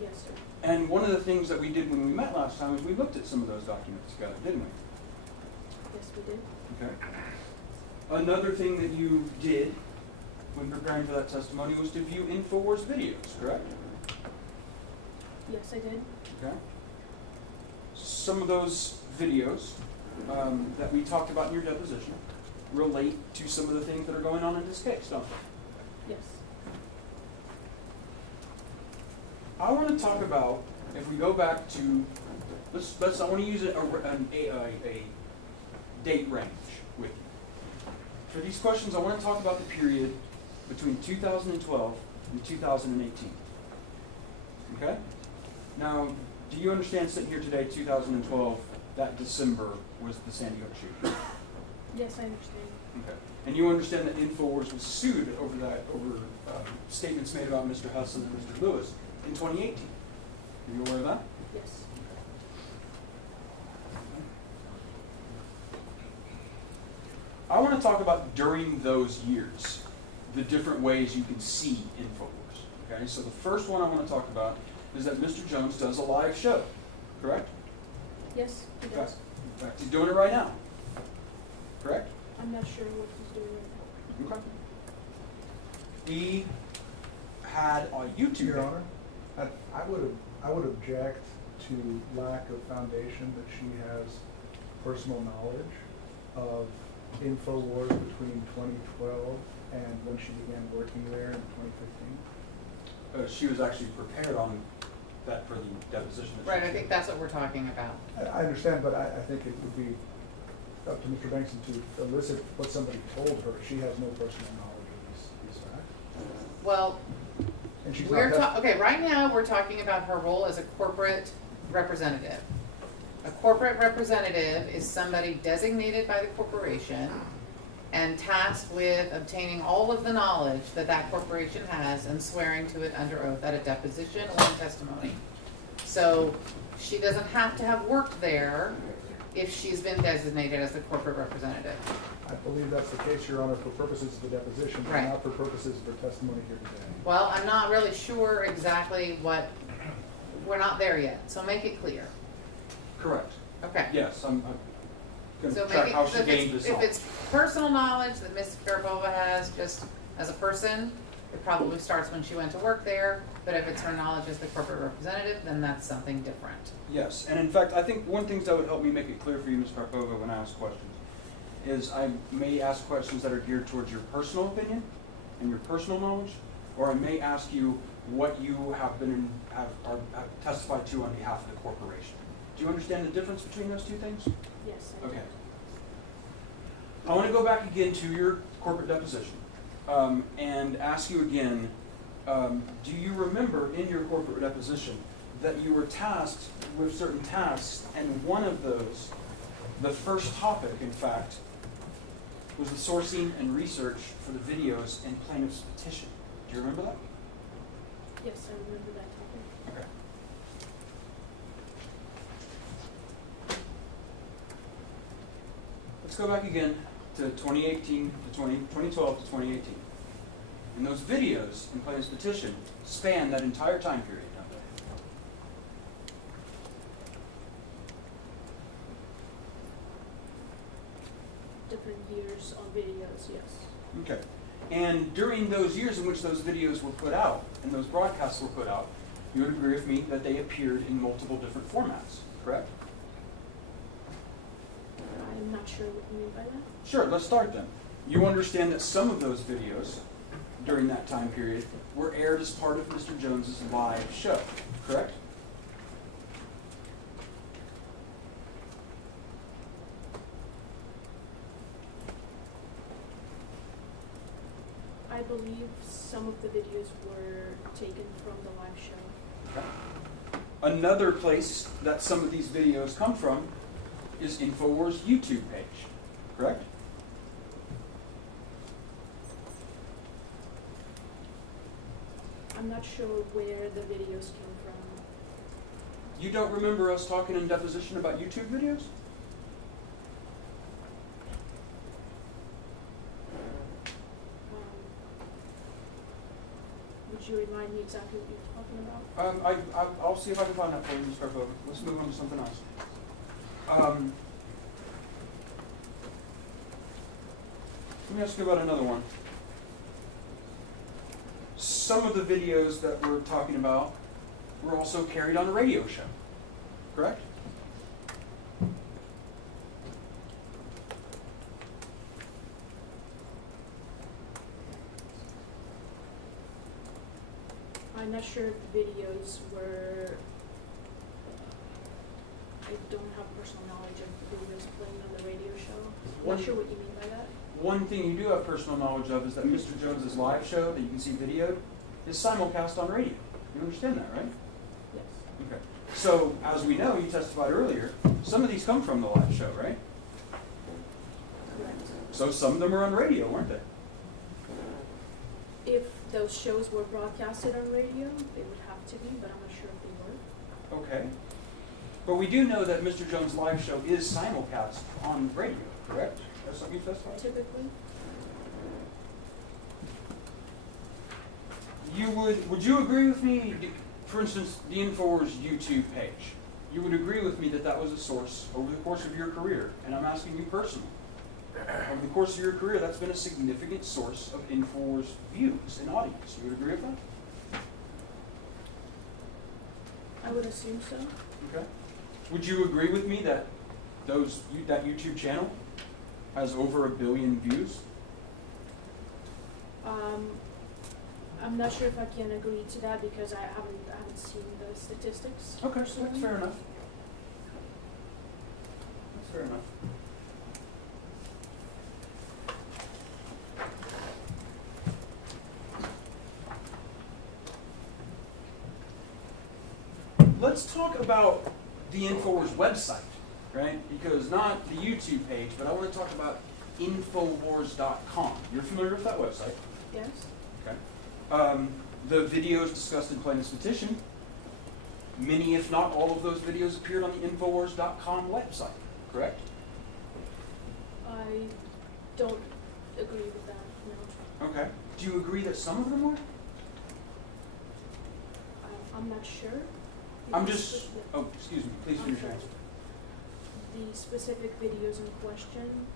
Yes, sir. And one of the things that we did when we met last time is we looked at some of those documents together, didn't we? Yes, we did. Okay. Another thing that you did when preparing for that testimony was to view InfoWars videos, correct? Yes, I did. Okay. Some of those videos that we talked about in your deposition relate to some of the things that are going on in this case, don't they? Yes. I want to talk about, if we go back to, I want to use a date range with you. For these questions, I want to talk about the period between 2012 and 2018. Okay? Now, do you understand sitting here today, 2012, that December was the Sandy Hook shooting? Yes, I understand. Okay. And you understand that InfoWars was sued over statements made about Mr. Husson and Mr. Lewis in 2018. Are you aware of that? Yes. I want to talk about during those years, the different ways you can see InfoWars. Okay, so the first one I want to talk about is that Mr. Jones does a live show, correct? Yes, he does. In fact, he's doing it right now, correct? I'm not sure what he's doing right now. Okay. He had a YouTube. Your Honor, I would object to lack of foundation that she has personal knowledge of InfoWars between 2012 and when she began working there in 2015. She was actually prepared on that for the deposition. Right, I think that's what we're talking about. I understand, but I think it would be up to Mr. Bankson to elicit what somebody told her. She has no personal knowledge of these facts. Well, And she's we're not okay, right now we're talking about her role as a corporate representative. A corporate representative is somebody designated by the corporation and tasked with obtaining all of the knowledge that that corporation has and swearing to it under oath at a deposition or in testimony. So she doesn't have to have worked there if she's been designated as the corporate representative. I believe that's the case, Your Honor, for purposes of the deposition, but Right. not for purposes of her testimony here today. Well, I'm not really sure exactly what, we're not there yet, so make it clear. Correct. Okay. Yes, I'm going So to track make how it, she if gained this it's, if knowledge. it's personal knowledge that Ms. Karpova has just as a person, it probably starts when she went to work there, but if it's her knowledge as the corporate representative, then that's something different. Yes, and in fact, I think one thing that would help me make it clear for you, Ms. Karpova, when I ask questions, is I may ask questions that are geared towards your personal opinion and your personal knowledge, or I may ask you what you have have testified to on behalf of the corporation. Do you understand the difference between those two things? Yes, I do. Okay. I want to go back again to your corporate deposition and ask you again, do you remember in your corporate deposition that you were tasked with certain tasks, and one of those, the first topic, in fact, was the sourcing and research for the videos in plaintiff's petition? Do you remember that? Yes, I remember that topic. Okay. Let's go back again to 2018 to 2012 to 2018. And those videos in plaintiff's petition span that entire time period, don't they? Different years on videos, yes. Okay. And during those years in which those videos were put out and those broadcasts were put out, you would agree with me that they appeared in multiple different formats, correct? I'm not sure what you mean by that. Sure, let's start then. You understand that some of those videos during that time period were aired as part of Mr. Jones's live show, correct? I believe some of the videos were taken from the live show. Okay. Another place that some of these videos come from is InfoWars' YouTube page, correct? I'm not sure where the videos came from. You don't remember us talking in deposition about YouTube videos? Would you remind me exactly what you're talking about? I'll see if I can find that for you, Mr. Carpova. Let's move on to something else. Let me ask you about another one. Some of the videos that we're talking about were also carried on a radio show, correct? I'm not sure if the videos were. I don't have personal knowledge of the videos playing on the radio show. I'm not sure what you mean by that. One thing you do have personal knowledge of is that Mr. Jones's live show that you can see videoed is simulcast on radio. You understand that, right? Yes. Okay. So, as we know, you testified earlier, some of these come from the live show, right? Correct. So some of them are on radio, weren't they? If those shows were broadcasted on radio, they would have to be, but I'm not sure if they were. Okay. But we do know that Mr. Jones' live show is simulcast on radio, correct? That's something you testified? Typically. Would you agree with me, for instance, the InfoWars YouTube page? You would agree with me that that was a source over the course of your career, and I'm asking you personally. Over the course of your career, that's been a significant source of InfoWars views and audience. You would agree with that? I would assume so. Okay. Would you agree with me that that YouTube channel has over 1 billion views? I'm not sure if I can agree to that because I haven't seen the statistics. Okay, personally. that's fair enough. That's fair enough. Let's talk about the InfoWars website, right? Because not the YouTube page, but I want to talk about InfoWars.com. You're familiar with that website? Yes. Okay. The videos discussed in plaintiff's petition, many if not all of those videos appeared on the InfoWars.com website, correct? I don't agree with that, no. Okay. Do you agree that some of them were? I'm not sure. I'm just, oh, excuse me, please finish your answer. The specific videos in question,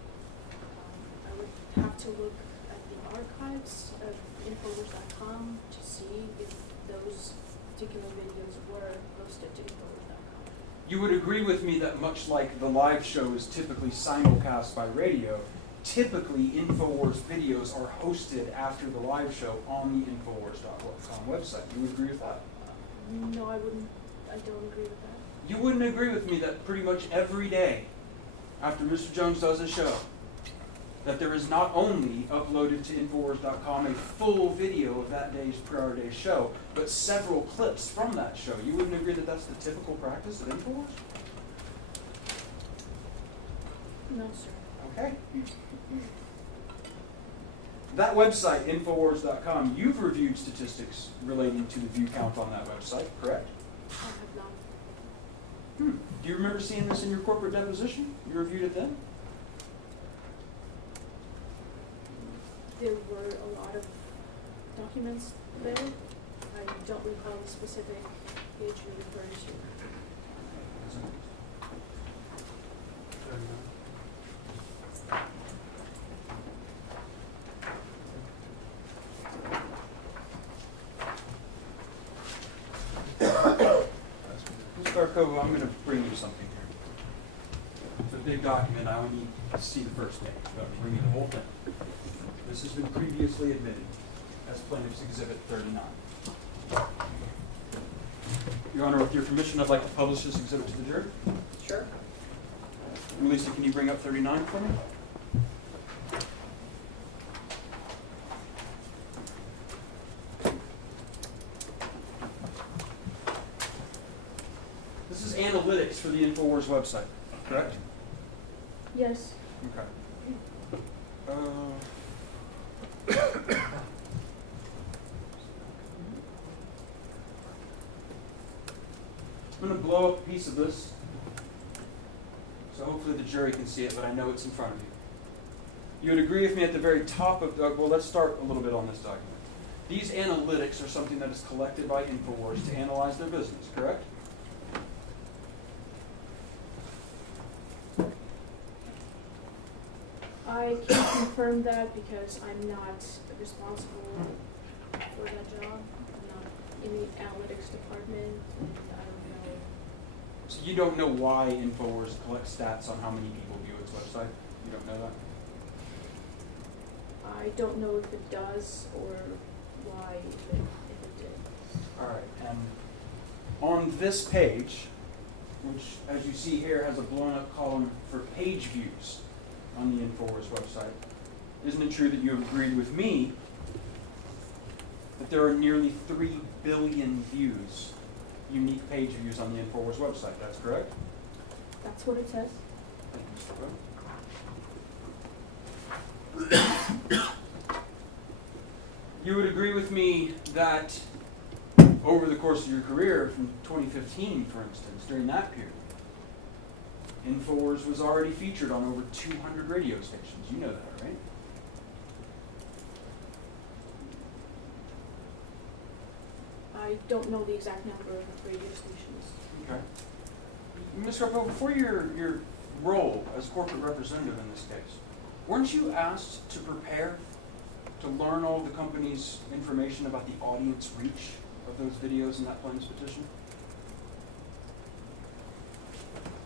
I would have to look at the archives of InfoWars.com to see if those particular videos were posted to InfoWars.com. You would agree with me that much like the live show is typically simulcast by radio, typically InfoWars videos are hosted after the live show on the InfoWars.com website. You would agree with that? No, I don't agree with that. You wouldn't agree with me that pretty much every day after Mr. Jones does a show, that there is not only uploaded to InfoWars.com a full video of that day's per-hour day show, but several clips from that show. You wouldn't agree that that's the typical practice at InfoWars? No, sir. Okay. That website, InfoWars.com, you've reviewed statistics relating to the view count on that website, correct? I have not. Do you remember seeing this in your corporate deposition? You reviewed it then? There were a lot of documents there. I don't recall the specific page you're referring to. Ms. Garkova, I'm going to bring you something here. It's a big document. I only need to see the first page. I'm going to bring you the whole thing. This has been previously admitted as Plaintiff's Exhibit 39. Your Honor, with your permission, I'd like to publish this exhibit to the jury. Sure. Lisa, can you bring up 39 for me? This is analytics for the InfoWars website, correct? Yes. Okay. I'm going to blow up a piece of this, so hopefully the jury can see it, but I know it's in front of you. You would agree with me at the very top of, well, let's start a little bit on this document. These analytics are something that is collected by InfoWars to analyze their business, correct? I can't confirm that because I'm not responsible for that job. I'm not in the analytics department, and I don't know. So you don't know why InfoWars collects stats on how many people view its website? You don't know that? I don't know if it does or why if it did. All right, and on this page, which as you see here has a blown up column for page views on the InfoWars website, isn't it true that you have agreed with me that there are nearly 3 billion views, unique page views on the InfoWars website? That's correct? That's what it says. Thank you, Mr. Crowe. You would agree with me that over the course of your career, from 2015, for instance, during that period, InfoWars was already featured on over 200 radio stations. You know that, right? I don't know the exact number of radio stations. Okay. Ms. Harpo, before your role as corporate representative in this case, weren't you asked to prepare to learn all the company's information about the audience reach of those videos in that plaintiff's petition?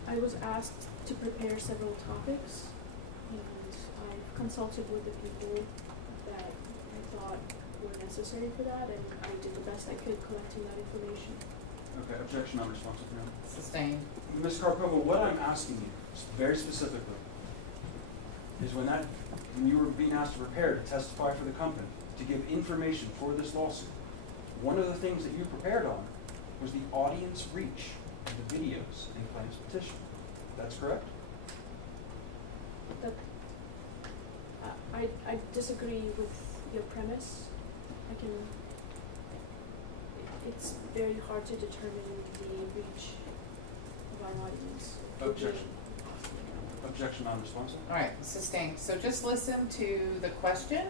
I was asked to prepare several topics, and I've consulted with the people that I thought were necessary for that, and I did the best I could collecting that information. Okay, objection unresponsive, ma'am. Sustained. Ms. Karpova, what I'm asking you, very specifically, is when you were being asked to prepare to testify for the company, to give information for this lawsuit, one of the things that you prepared on was the audience reach of the videos in the plaintiff's petition. That's correct? I disagree with your premise. It's very hard to determine the reach of our audience. Objection. Objection unresponsive. All right, sustained. So just listen to the question,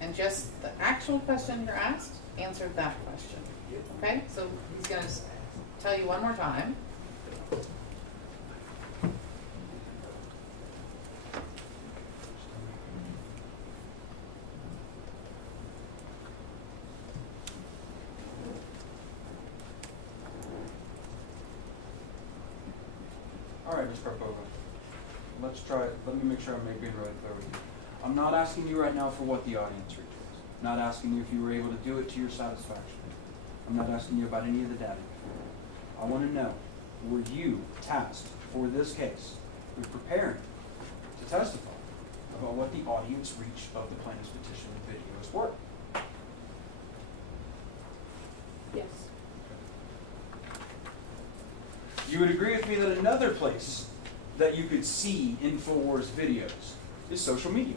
and just the actual question you're asked, answer that question. Okay? So he's going to tell you one more time. All right, Ms. Karpova. let me make sure I'm being really clear with you. I'm not asking you right now for what the audience reach was. I'm not asking you if you were able to do it to your satisfaction. I'm not asking you about any of the data. I want to know, were you tasked for this case with preparing to testify about what the audience reach of the plaintiff's petition and videos were? Yes. You would agree with me that another place that you could see InfoWars videos is social media,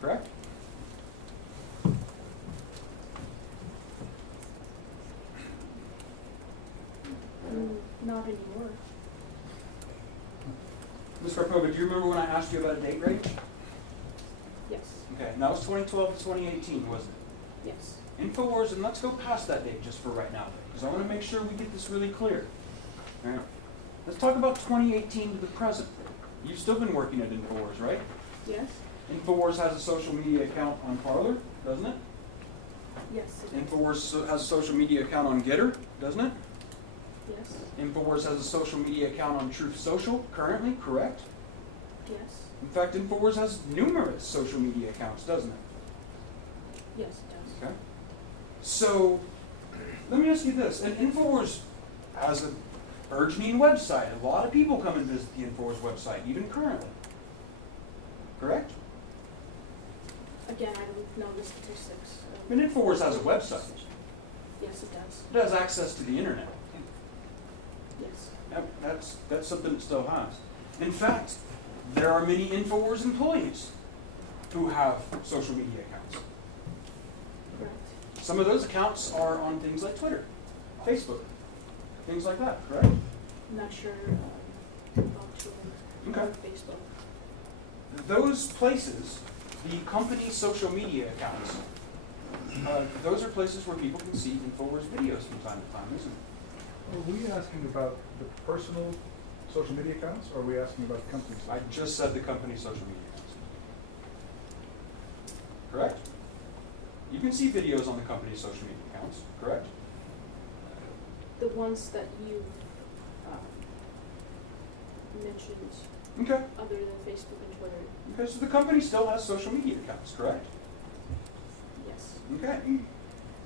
correct? Not anymore. Ms. Karpova, do you remember when I asked you about a date range? Yes. Okay, and that was 2012 to 2018, wasn't it? Yes. InfoWars, and let's go past that date just for right now, because I want to make sure we get this really clear. All right. Let's talk about 2018 to the present. You've still been working at InfoWars, right? Yes. InfoWars has a social media account on Parler, doesn't it? Yes. It does. InfoWars has a social media account on Getter, doesn't it? Yes. InfoWars has a social media account on Truth Social currently, correct? Yes. In fact, InfoWars has numerous social media accounts, doesn't it? Yes, it does. Okay. So, let me ask you this. And InfoWars has a burgeoning website. A lot of people come and visit the InfoWars website, even currently. Correct? Again, I don't know the statistics. I mean, InfoWars has a website. Yes, it does. It has access to the internet. Yes. Yep, that's something it still has. In fact, there are many InfoWars employees who have social media accounts. Correct. Some of those accounts are on things like Twitter, Facebook, things like that, correct? I'm not sure about Twitter or Facebook. Those places, the company's social media accounts, those are places where people can see InfoWars videos from time to time, isn't it? Are we asking about the personal social media accounts, or are we asking about the company's? I just said the company's social media accounts. Correct? You can see videos on the company's social media accounts, correct? The ones that you mentioned, Okay. other than Facebook and Twitter. Okay, so the company still has social media accounts, correct? Yes. Okay.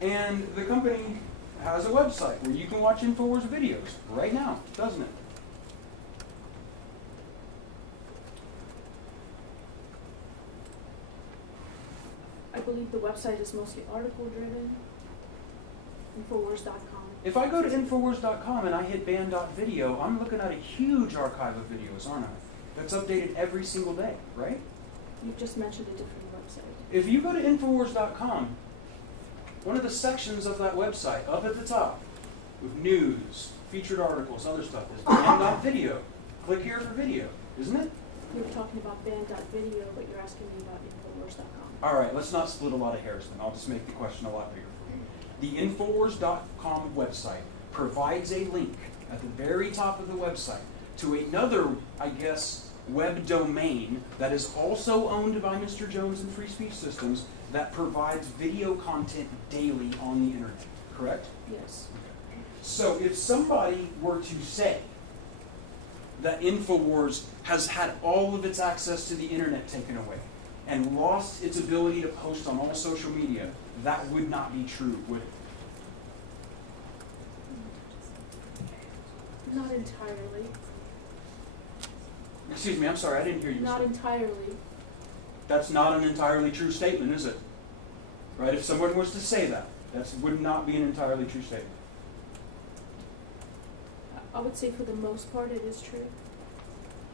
And the company has a website where you can watch InfoWars videos right now, doesn't it? I believe the website is mostly article driven. InfoWars.com. If I go to InfoWars.com and I hit ban.video, I'm looking at a huge archive of videos, aren't I? That's updated every single day, right? You just mentioned a different website. If you go to InfoWars.com, one of the sections of that website, up at the top, with news, featured articles, other stuff, is ban.video. Click here for video, isn't it? You're talking about ban.video, but you're asking me about InfoWars.com. All right, let's not split a lot of hairs then. I'll just make the question a lot bigger for you. The InfoWars.com website provides a link at the very top of the website to another, I guess, web domain that is also owned by Mr. Jones and Free Speech Systems that provides video content daily on the internet, correct? Yes. So if somebody were to say that InfoWars has had all of its access to the internet taken away and lost its ability to post on all social media, that would not be true, would it? Not entirely. Excuse me, I'm sorry, I didn't hear you. Not entirely. That's not an entirely true statement, is it? Right? If someone was to say that, that would not be an entirely true statement. I would say for the most part it is true.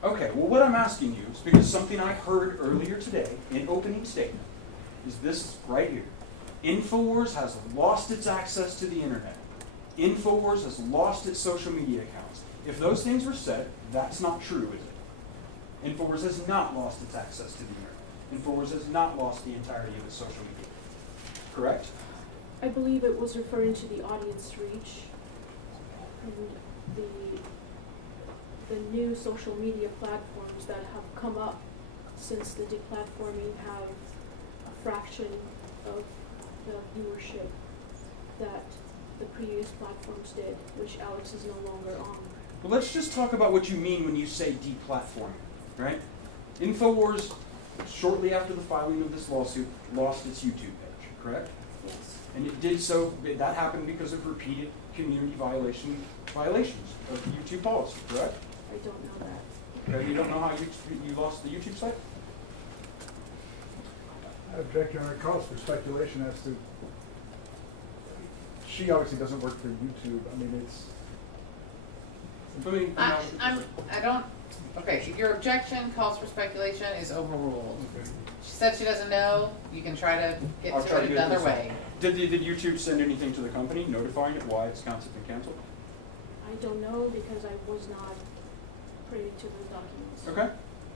Okay, well what I'm asking you is because something I heard earlier today in opening statement is this right here. InfoWars has lost its access to the internet. InfoWars has lost its social media accounts. If those things were said, that's not true, is it? InfoWars has not lost its access to the internet. InfoWars has not lost the entirety of its social media. Correct? I believe it was referring to the audience reach and the new social media platforms that have come up since the deplatforming have a fraction of the viewership that the previous platforms did, which Alex is no longer on. Well, let's just talk about what you mean when you say deplatforming. right? InfoWars, shortly after the filing of this lawsuit, lost its YouTube page, correct? Yes. And it did so, that happened because of repeated community violations of the YouTube policy, correct? I don't know that. Okay, you don't know how you lost the YouTube site? I object, Your Honor. It calls for speculation as to, she obviously doesn't work for YouTube. I mean, it's, I don't, okay, your objection calls for speculation is overruled. She said she doesn't know, you can try to get I'll to try it to get another this way. Did YouTube send anything to the company notifying it why its accounts have been canceled? I don't know because I was not privy to those documents. Okay,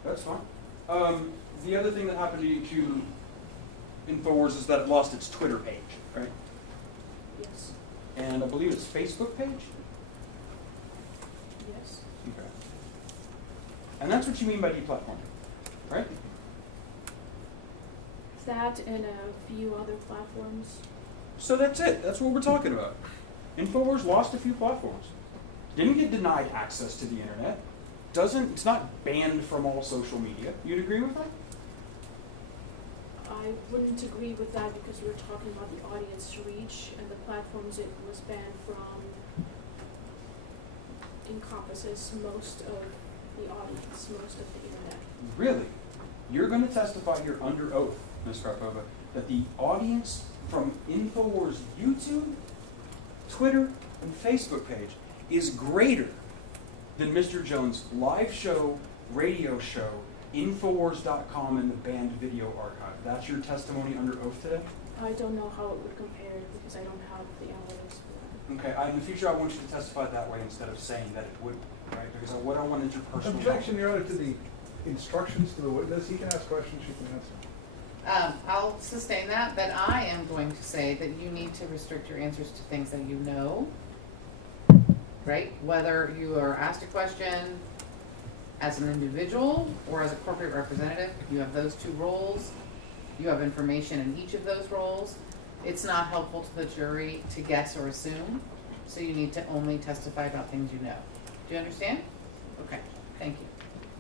that's fine. The other thing that happened to InfoWars is that it lost its Twitter page, right? Yes. And I believe its Facebook page? Yes. Okay. And that's what you mean by deplatforming, right? That and a few other platforms. So that's it. That's what we're talking about. InfoWars lost a few platforms. Didn't get denied access to the internet. It's not banned from all social media. You'd agree with that? I wouldn't agree with that because we're talking about the audience reach and the platforms it was banned from encompasses most of the audience, most of the internet. Really? You're going to testify here under oath, Ms. Karpova, that the audience from InfoWars' YouTube, Twitter, and Facebook page is greater than Mr. Jones' live show, radio show, Infowars.com, and the banned video archive. That's your testimony under oath today? I don't know how it would compare because I don't have the analytics for that. Okay, in the future I want you to testify that way instead of saying that it would, right? Because what I want is your personal objection, Your Honor, to the instructions to the witness. He can ask questions, she can answer. I'll sustain that, but I am going to say that you need to restrict your answers to things that you know, right? Whether you are asked a question as an individual or as a corporate representative, you have those two roles. You have information in each of those roles. It's not helpful to the jury to guess or assume, so you need to only testify about things you know. Do you understand? Okay, thank you.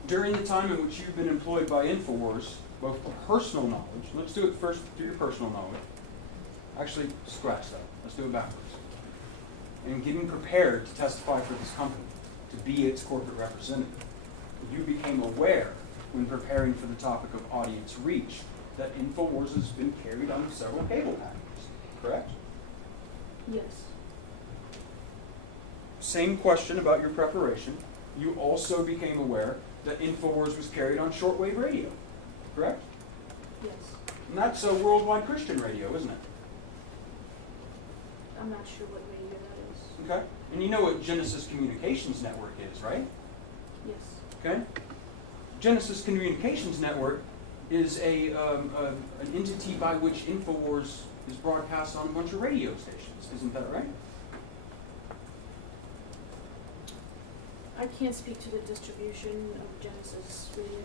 During the time in which you've been employed by InfoWars, both personal knowledge, let's do it first through your personal knowledge. Actually, scratch that. Let's do it backwards. And getting prepared to testify for this company, to be its corporate representative, you became aware when preparing for the topic of audience reach that InfoWars has been carried on several cable packages, correct? Yes. Same question about your preparation. You also became aware that InfoWars was carried on shortwave radio, correct? Yes. And that's a worldwide Christian radio, isn't it? I'm not sure what radio that is. Okay. And you know what Genesis Communications Network is, right? Yes. Okay. Genesis Communications Network is an entity by which InfoWars is broadcast on a bunch of radio stations. Isn't that right? I can't speak to the distribution of Genesis Radio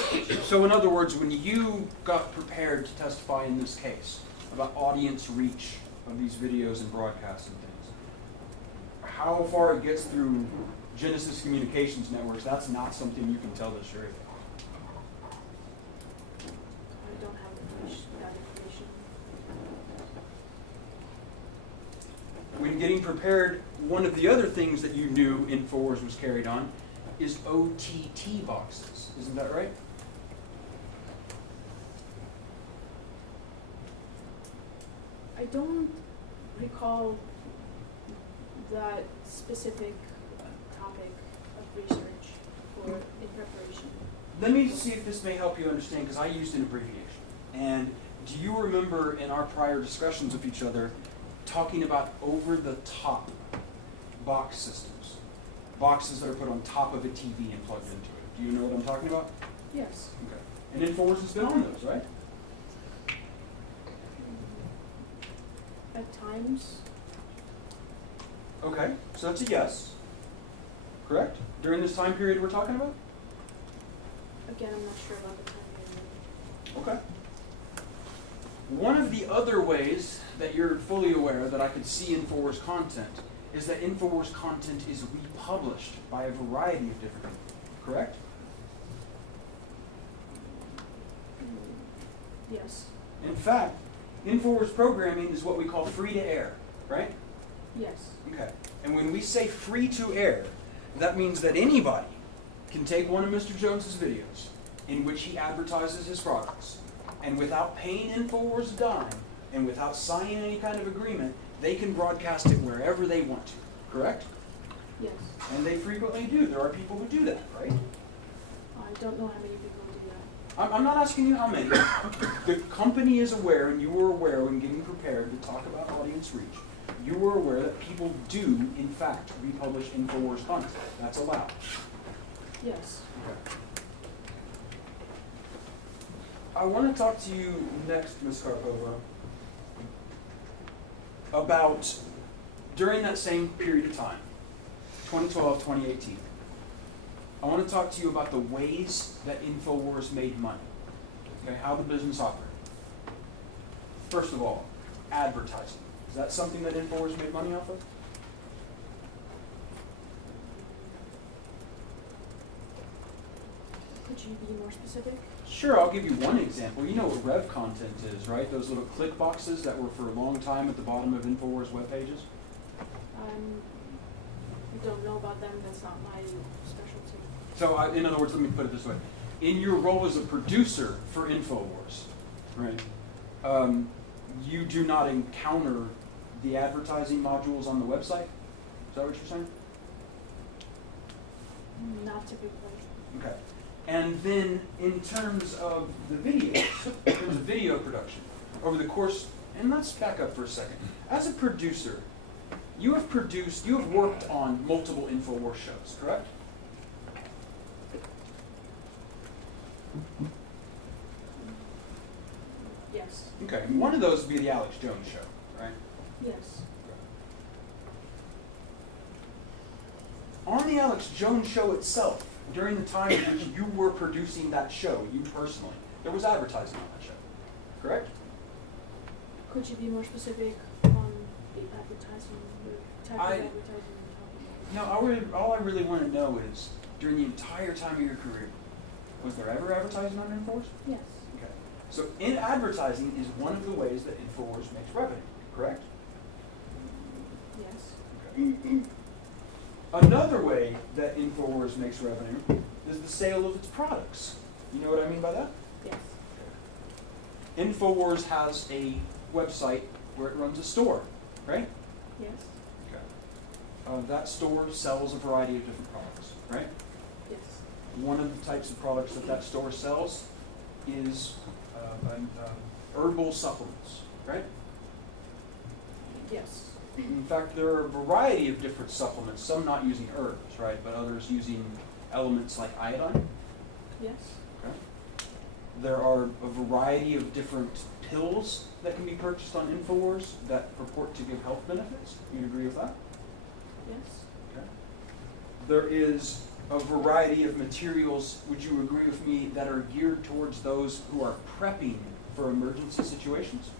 Network. So in other words, when you got prepared to testify in this case about audience reach of these videos and broadcasts and things, how far it gets through Genesis Communications Networks, that's not something you can tell the jury. I don't have that information. When getting prepared, one of the other things that you knew InfoWars was carried on is OTT boxes. Isn't that right? I don't recall that specific topic of research or in preparation. Let me see if this may help you understand, because I used an abbreviation. And do you remember in our prior discussions with each other talking about over-the-top box systems? Boxes that are put on top of a TV and plugged into it. Do you know what I'm talking about? Yes. Okay. And InfoWars has been on those, right? At times. Okay, so that's a yes. Correct? During this time period we're talking about? Again, I'm not sure about the time period. Okay. One of the other ways that you're fully aware that I could see InfoWars content is that InfoWars content is republished by a variety of different people. correct? Yes. In fact, InfoWars programming is what we call free to air, right? Yes. Okay. And when we say free to air, that means that anybody can take one of Mr. Jones's videos in which he advertises his products, and without paying InfoWars a dime, and without signing any kind of agreement, they can broadcast it wherever they want to, correct? Yes. And they frequently do. There are people who do that, right? I don't know how many people do that. I'm not asking you how many. The company is aware, and you were aware when getting prepared to talk about audience reach. You were aware that people do, in fact, republish InfoWars content. That's allowed. Yes. Okay. I want to talk to you next, Ms. Karpova, about during that same period of time, 2012, 2018. I want to talk to you about the ways that InfoWars made money, okay, how the business operated. First of all, advertising. Is that something that InfoWars made money off of? Could you be more specific? Sure, I'll give you one example. You know what Rev content is, right? Those little click boxes that were for a long time at the bottom of InfoWars web pages? I don't know about them. That's not my specialty. So, in other words, let me put it this way. In your role as a producer for InfoWars, right, you do not encounter the advertising modules on the website? Is that what you're saying? Not typically. Okay. And then in terms of the videos, in terms of video production, over the course, and let's back up for a second. As a producer, you have worked on multiple InfoWars shows, correct? Yes. Okay, and one of those would be the Alex Jones show, right? Yes. On the Alex Jones show itself, during the time in which you were producing that show, you personally, there was advertising on that show, correct? Could you be more specific on the advertising, the type of advertising you're talking about? No, all I really want to know is, during the entire time of your career, was there ever advertising on InfoWars? Yes. Okay. So in advertising is one of the ways that InfoWars makes revenue, correct? Yes. Okay. Another way that InfoWars makes revenue is the sale of its products. You know what I mean by that? Yes. InfoWars has a website where it runs a store, right? Yes. Okay. That store sells a variety of different products, right? Yes. One of the types of products that store sells is herbal supplements, right? Yes. In fact, there are a variety of different supplements, some not using herbs, right, but others using elements like iodine. Yes. Okay. There are a variety of different pills that can be purchased on InfoWars that purport to give health benefits. You agree with that? Yes. Okay. There is a variety of materials, would you agree with me, that are geared towards those who are prepping for emergency situations?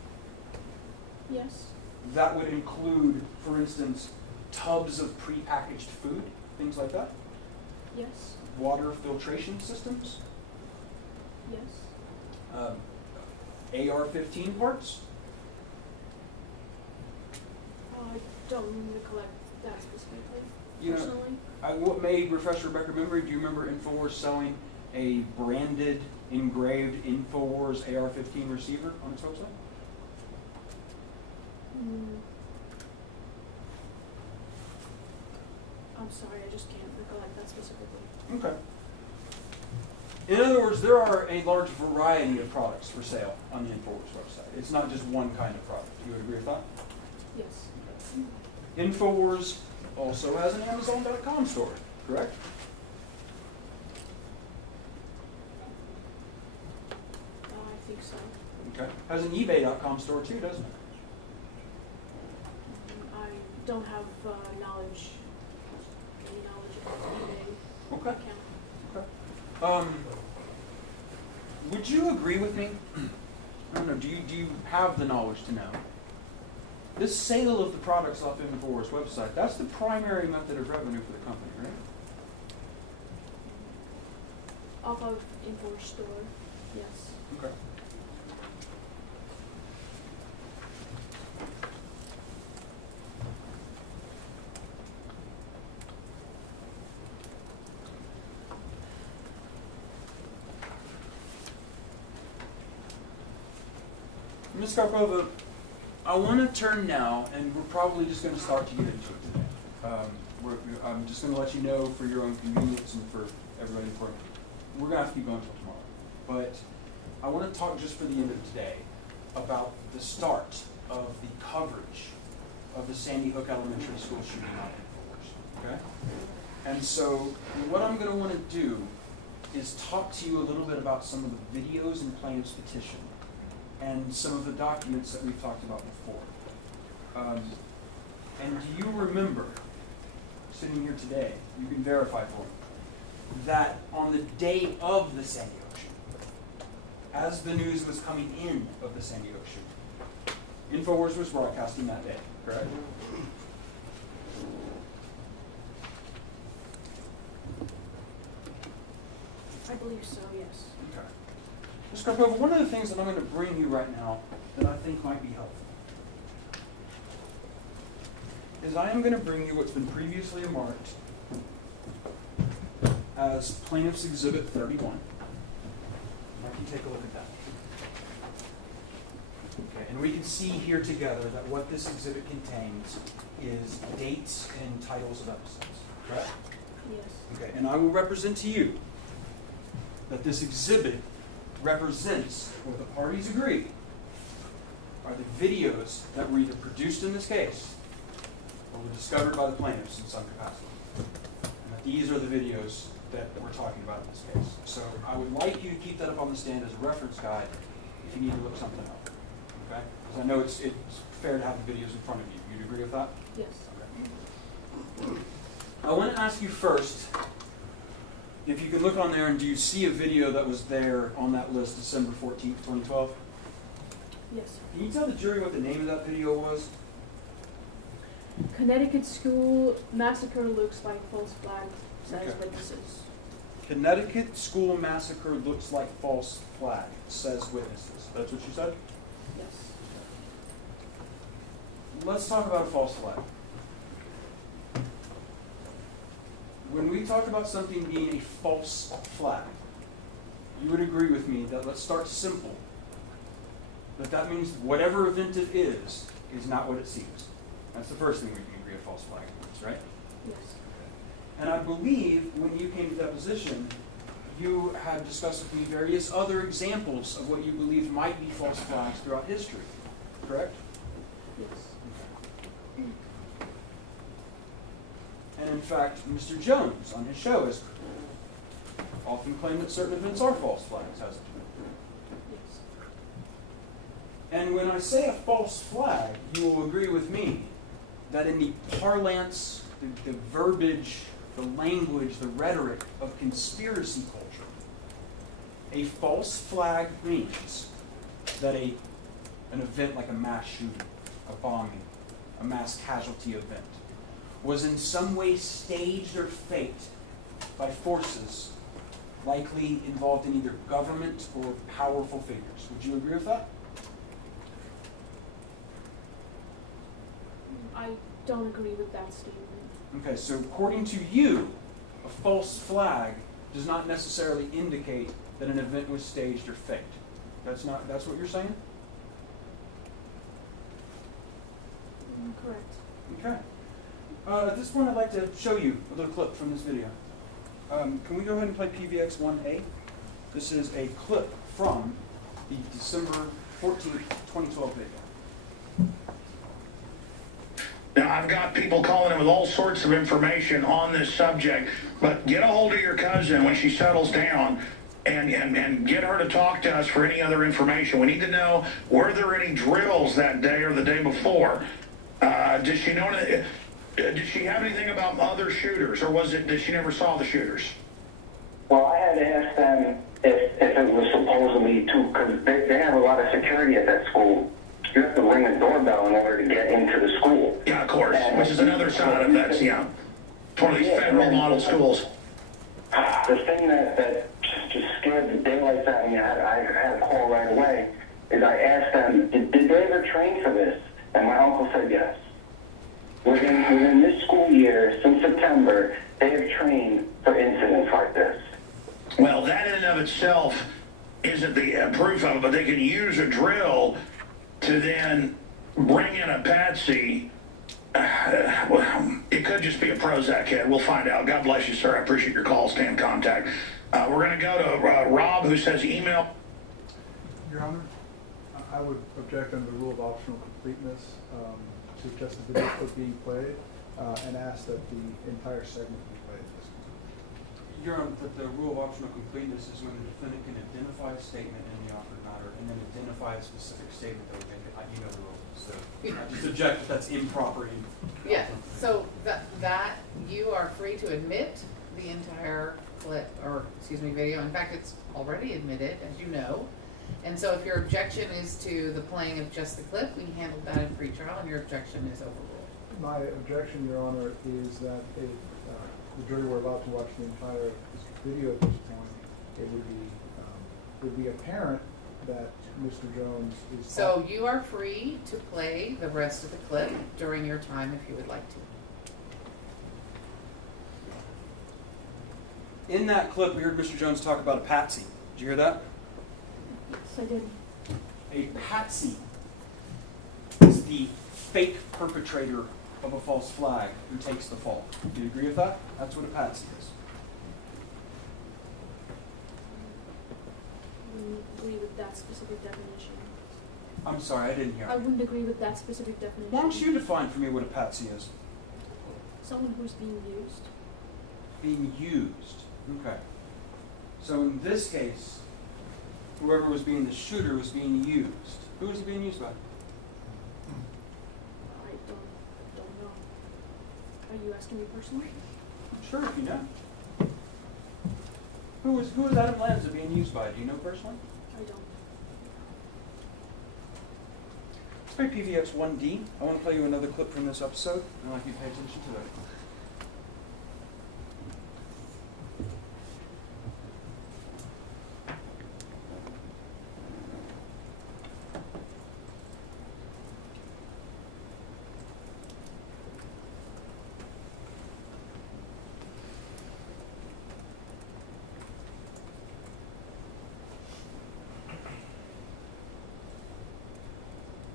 Yes. That would include, for instance, tubs of prepackaged food, things like that. Yes. Water filtration systems. Yes. AR-15 parts. I don't recollect that specifically. You know, personally. what may refresh your memory? Do you remember InfoWars selling a branded, engraved InfoWars AR-15 receiver on its website? I'm sorry, I just can't recollect that specifically. Okay. In other words, there are a large variety of products for sale on the InfoWars website. It's not just one kind of product. Do you agree with that? Yes. InfoWars also has an Amazon.com store, correct? I think so. Okay. Has an eBay.com store too, doesn't it? I don't have any knowledge of eBay Okay. account. Okay. Would you agree with me? I don't know. Do you have the knowledge to know? This sale of the products off InfoWars website, that's the primary method of revenue for the company, right? Off of InfoWars store, yes. Okay. Ms. Karpova, I want to turn now, and we're probably just going to start to get into it today. I'm just going to let you know for your own convenience and for everybody in front of you. We're going to have to keep going until tomorrow. But I want to talk just for the end of today about the start of the coverage of the Sandy Hook Elementary School shooting on InfoWars. Okay? And so what I'm going to want to do is talk to you a little bit about some of the videos in plaintiff's petition and some of the documents that we've talked about before. And do you remember, sitting here today, you can verify for me, that on the day of the Sandy Hook shooting, as the news was coming in of the Sandy Hook shooting, InfoWars was broadcasting that day, correct? I believe so, yes. Okay. Ms. Karpova, one of the things that I'm going to bring you right now that I think might be helpful is I am going to bring you what's been previously marked as Plaintiff's Exhibit 31. Now, if you take a look at that. Okay, and we can see here together that what this exhibit contains is dates and titles of episodes, correct? Yes. Okay, and I will represent to you that this exhibit represents what the parties agree are the videos that were either produced in this case or were discovered by the plaintiffs in some capacity. And that these are the videos that we're talking about in this case. So I would like you to keep that up on the stand as a reference guide if you need to look something up. Okay? Because I know it's fair to have the videos in front of you. You'd agree with that? Yes. Okay. I want to ask you first, if you can look on there, and do you see a video that was there on that list, December 14th, 2012? Yes. Can you tell the jury what the name of that video was? Connecticut school massacre looks like false flag, says Okay. witnesses. Connecticut school massacre looks like false flag, says witnesses. That's what you said? Yes. Let's talk about a false flag. When we talk about something being a false flag, you would agree with me that let's start simple. That means whatever event it is not what it seems. That's the first thing we can agree a false flag is, right? Yes. And I believe when you came to deposition, you had discussed with me various other examples of what you believe might be false flags throughout history, correct? Yes. And in fact, Mr. Jones on his show has often claimed that certain events are false flags, hasn't he? Yes. And when I say a false flag, you will agree with me that in the parlance, the verbiage, the language, the rhetoric of conspiracy culture, a false flag means that an event like a mass shooting, a bombing, a mass casualty event, was in some way staged or faked by forces likely involved in either government or powerful figures. Would you agree with that? I don't agree with that statement. Okay, so according to you, a false flag does not necessarily indicate that an event was staged or faked. That's what you're saying? Correct. Okay. At this point, I'd like to show you a little clip from this video. Can we go ahead and play PVX 1A? This is a clip from the December 14th, 2012 video. Now, I've got people calling in with all sorts of information on this subject, but get a hold of your cousin when she settles down and get her to talk to us for any other information. We need to know, were there any drills that day or the day before? Did she know? Did she have anything about other shooters, or was it that she never saw the shooters? Well, I had to ask them if it was supposedly too, because they have a lot of security at that school. You have to ring a doorbell in order to get into the school. Yeah, of course, which is another side of that, yeah. It's one of these federal model schools. The thing that just scared the daylights out of me. I had a call right away. Is I asked them, did they ever train for this? And my uncle said yes. Within this school year, since September, they have trained for incidents like this. Well, that in and of itself isn't the proof of it, but they can use a drill to then bring in a patsy. Well, it could just be a Prozac head. We'll find out. God bless you, sir. I appreciate your call. Stay in contact. We're going to go to Rob, who says email. Your Honor, I would object under the rule of optional completeness to just the video clip being played and ask that the entire segment be played at this point. Your Honor, that the rule of optional completeness is when the defendant can identify a statement in the offered matter and then identify a specific statement that would make it, you know the rule. So I just object that that's improper. Yeah, so that you are free to admit the entire clip, or excuse me, video. In fact, it's already admitted, as you know. And so if your objection is to the playing of just the clip, we handled that in pretrial, and your objection is overruled. My objection, Your Honor, is that if the jury were allowed to watch the entire video at this point, it would be apparent that Mr. Jones is... So you are free to play the rest of the clip during your time if you would like to. In that clip, we heard Mr. Jones talk about a patsy. Did you hear that? Yes, I did. A patsy is the fake perpetrator of a false flag who takes the fall. Do you agree with that? That's what a patsy is. I wouldn't agree with that specific definition. I'm sorry, I didn't hear. I wouldn't agree with that specific definition. Why don't you define for me what a patsy is? Someone who's being used. Being used. Okay. So in this case, whoever was being the shooter was being used. Who was he being used by? I don't know. Are you asking me personally? Sure, if you know. Who was Adam Lanza being used by? Do you know personally? I don't. Let's play PVX 1D. I want to play you another clip from this episode. I'd like you to pay attention to it.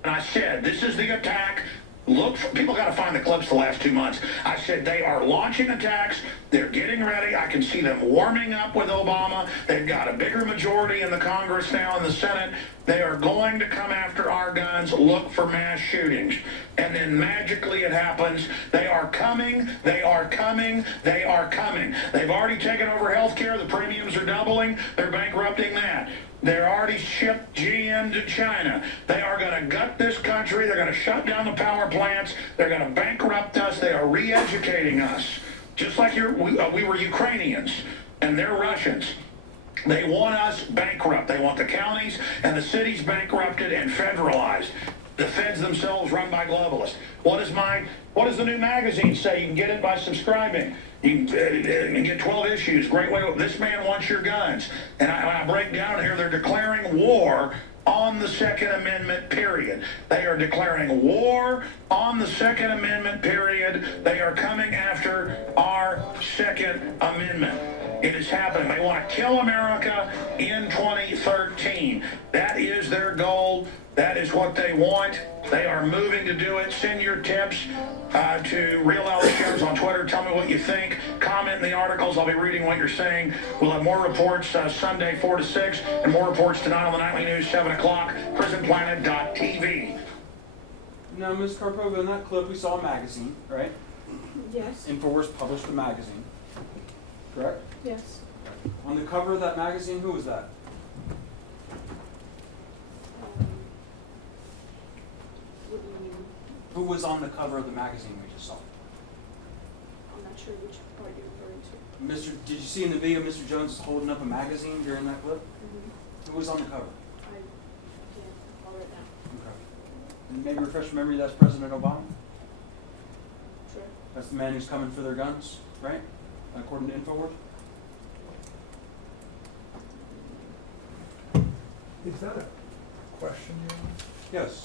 And I said, this is the attack. Look, people got to find the clips the last 2 months. I said they are launching attacks. They're getting ready. I can see them warming up with Obama. They've got a bigger majority in the Congress now, in the Senate. They are going to come after our guns, look for mass shootings. And then magically it happens. They are coming. They are coming. They are coming. They've already taken over health care. The premiums are doubling. They're bankrupting that. They're already shipped GM to China. They are going to gut this country. They're going to shut down the power plants. They're going to bankrupt us. They are re-educating us. Just like we were Ukrainians, and they're Russians. They want us bankrupt. They want the counties and the cities bankrupted and federalized. The feds themselves run by globalists. What does the new magazine say? You can get it by subscribing. You can get 12 issues. Great way. This man wants your guns. And I break down here, they're declaring war on the Second Amendment, period. They are declaring war on the Second Amendment, period. They are coming after our Second Amendment. It is happening. They want to kill America in 2013. That is their goal. That is what they want. They are moving to do it. Send your tips to Real Alex Jones on Twitter. Tell me what you think. Comment in the articles. I'll be reading what you're saying. We'll have more reports Sunday 4 to 6 and more reports tonight on the Nightly News 7 o'clock. PrisonPlanet.tv. Now, Ms. Karpova, in that clip we saw a magazine, right? Yes. InfoWars published a magazine, correct? Yes. On the cover of that magazine, who was that? What do you mean? Who was on the cover of the magazine we just saw? I'm not sure which part you're referring to. Did you see in the video Mr. Jones is holding up a magazine during that clip? Mm-hmm. Who was on the cover? I can't recall right now. Okay. And maybe refresh your memory, that's President Obama? Sure. That's the man who's coming for their guns, right? According to InfoWars? Is that a question you're on? Yes,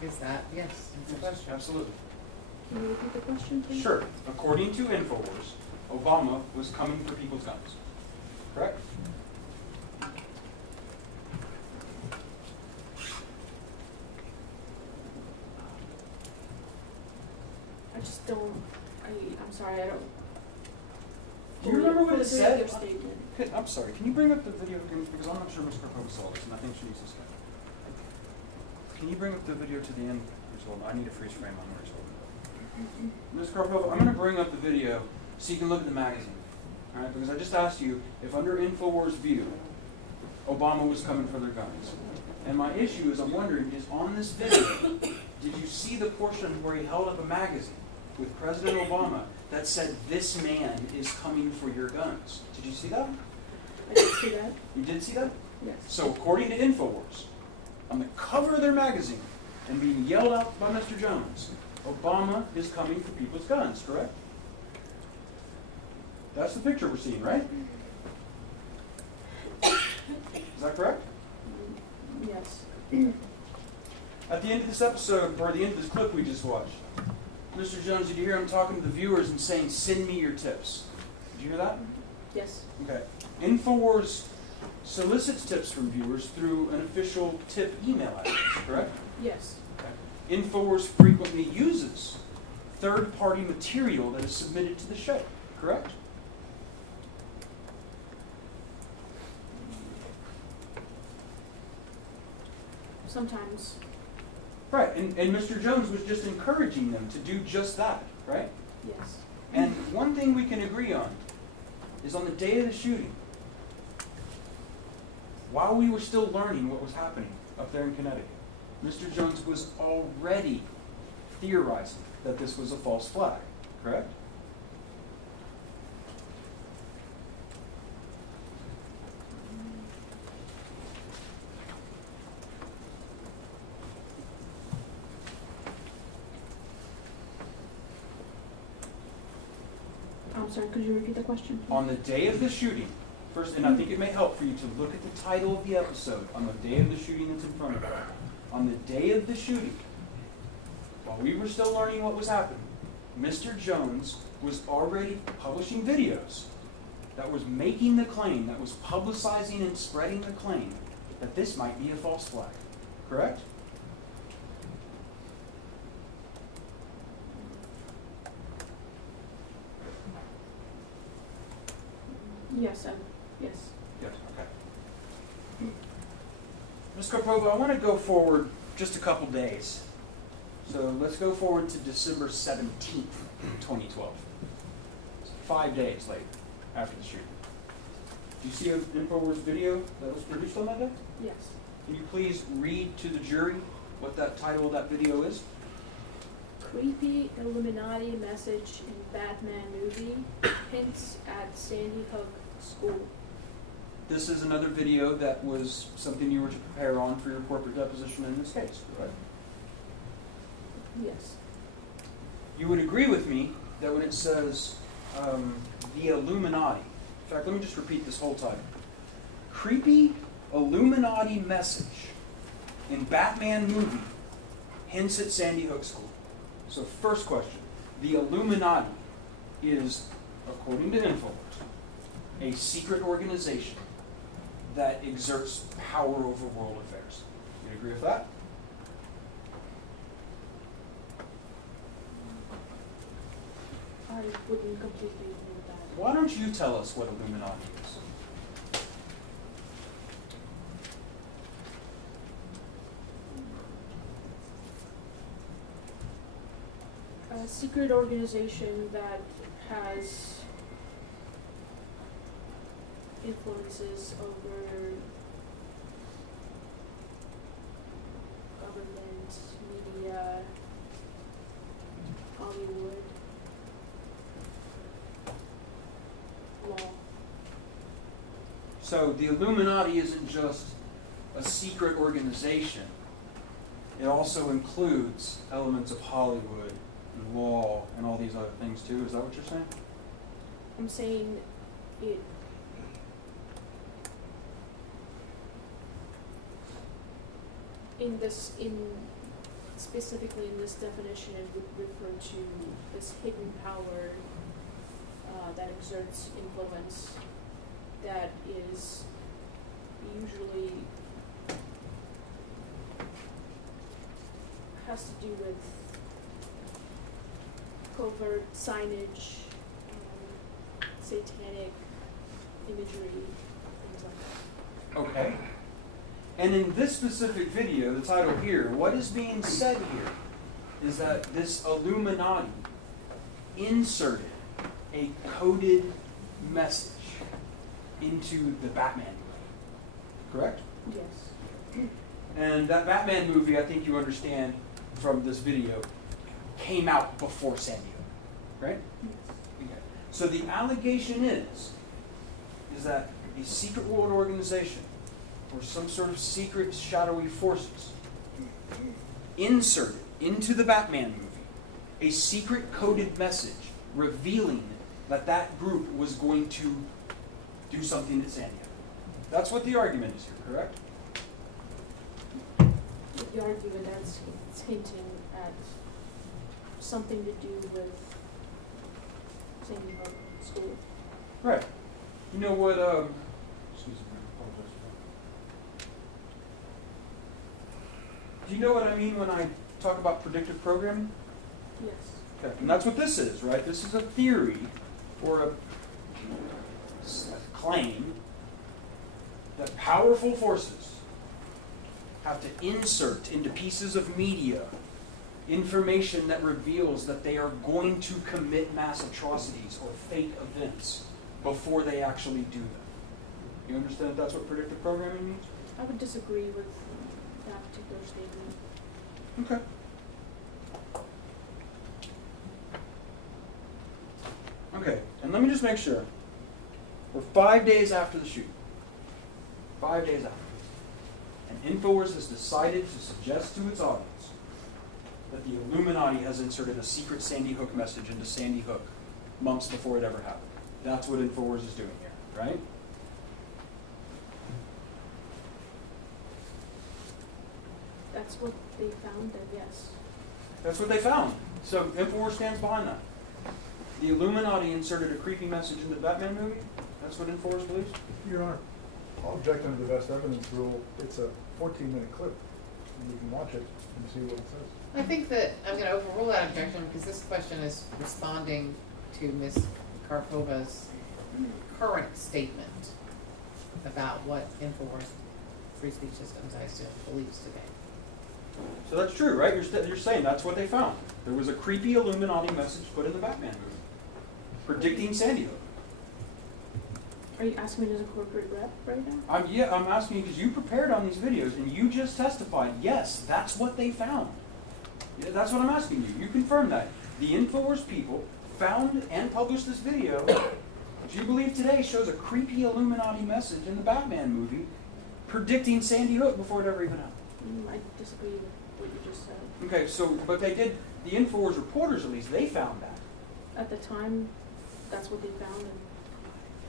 Is that, yes, it's a question. absolutely. Can you repeat the question, please? Sure. According to InfoWars, Obama was coming for people's guns. Correct? I just don't, I'm sorry, I don't. Do you remember what it fully said? your statement. I'm sorry, can you bring up the video again? Because I'm not sure Ms. Karpova saw this, and I think she needs this guy. Can you bring up the video to the end? Here's one. I need a freeze frame on where it's holding. Ms. Karpova, I'm going to bring up the video so you can look at the magazine. All right? Because I just asked you if under InfoWars view, Obama was coming for their guns. And my issue is, I'm wondering, is on this video, did you see the portion where he held up a magazine with President Obama that said, "This man is coming for your guns"? Did you see that? I did see that. You did see that? Yes. So according to InfoWars, on the cover of their magazine and being yelled out by Mr. Jones, Obama is coming for people's guns, correct? That's the picture we're seeing, right? Is that correct? Yes. At the end of this episode, or the end of this clip we just watched, Mr. Jones, did you hear him talking to the viewers and saying, "Send me your tips"? Did you hear that? Yes. Okay. InfoWars solicits tips from viewers through an official tip email address, correct? Yes. Okay. InfoWars frequently uses third-party material that is submitted to the show, correct? Sometimes. Right, and Mr. Jones was just encouraging them to do just that, right? Yes. And one thing we can agree on is on the day of the shooting, while we were still learning what was happening up there in Connecticut, Mr. Jones was already theorizing that this was a false flag, correct? I'm sorry, could you repeat the question? please? On the day of the shooting, first, and I think it may help for you to look at the title of the episode, on the day of the shooting that's in front of you. On the day of the shooting, while we were still learning what was happening, Mr. Jones was already publishing videos that was making the claim, that was publicizing and spreading the claim that this might be a false flag, correct? Yes, yes. Yes, okay. Ms. Karpova, I want to go forward just a couple days. So let's go forward to December 17th, 2012. It's 5 days later after the shooting. Do you see an InfoWars video that was produced on that day? Yes. Can you please read to the jury what that title of that video is? Creepy Illuminati message in Batman movie hints at Sandy Hook school. This is another video that was something you were to prepare on for your corporate deposition in this case, correct? Yes. You would agree with me that when it says the Illuminati, in fact, let me just repeat this whole title. Creepy Illuminati message in Batman movie hints at Sandy Hook School. So first question, the Illuminati is, according to InfoWars, a secret organization that exerts power over world affairs. You agree with that? I wouldn't completely agree with that. Why don't you tell us what Illuminati is? A secret organization that has influences over government, media, Hollywood, law. So the Illuminati isn't just a secret organization. It also includes elements of Hollywood and law and all these other things too. Is that what you're saying? I'm saying it specifically in this definition, it would refer to this hidden power that exerts influence that is usually has to do with covert signage, satanic imagery, things like that. Okay. And in this specific video, the title here, what is being said here is that this Illuminati inserted a coded message into the Batman movie. Correct? Yes. And that Batman movie, I think you understand from this video, came out before San Diego. Right? Yes. Okay. So the allegation is that a secret world organization or some sort of secret shadowy forces inserted into the Batman movie a secret coded message revealing that that group was going to do something to San Diego. That's what the argument is here, correct? The argument that's it's hinting at something to do with Sandy Hook School. Right. You know what, excuse me, I apologize for that. Do you know what I mean when I talk about predictive programming? Yes. Okay, and that's what this is, right? This is a theory or a claim that powerful forces have to insert into pieces of media information that reveals that they are going to commit mass atrocities or fake events before they actually do them. You understand that that's what predictive programming means? I would disagree with that particular statement. Okay. Okay, and let me just make sure. We're 5 days after the shoot. 5 days after. And InfoWars has decided to suggest to its audience that the Illuminati has inserted a secret Sandy Hook message into Sandy Hook months before it ever happened. That's what InfoWars is doing here, right? That's what they found, then yes. That's what they found. So InfoWars stands behind that. The Illuminati inserted a creepy message in the Batman movie? That's what InfoWars believes? Your Honor, I'll object under the best evidence rule. It's a 14-minute clip, and you can watch it and see what it says. I think that I'm going to overrule that objection because this question is responding to Ms. Karpova's current statement about what InfoWars Free Speech Systems, I assume, believes today. So that's true, right? You're saying that's what they found. There was a creepy Illuminati message put in the Batman movie, predicting Sandy Hook. Are you asking me as a corporate rep right now? I'm asking you because you prepared on these videos and you just testified, yes, that's what they found. Yeah, that's what I'm asking you. You confirmed that. The InfoWars people found and published this video, which you believe today shows a creepy Illuminati message in the Batman movie predicting Sandy Hook before it ever even happened. I disagree with what you just said. Okay, so, but they did, the InfoWars reporters at least, they found that. At the time, that's what they found, and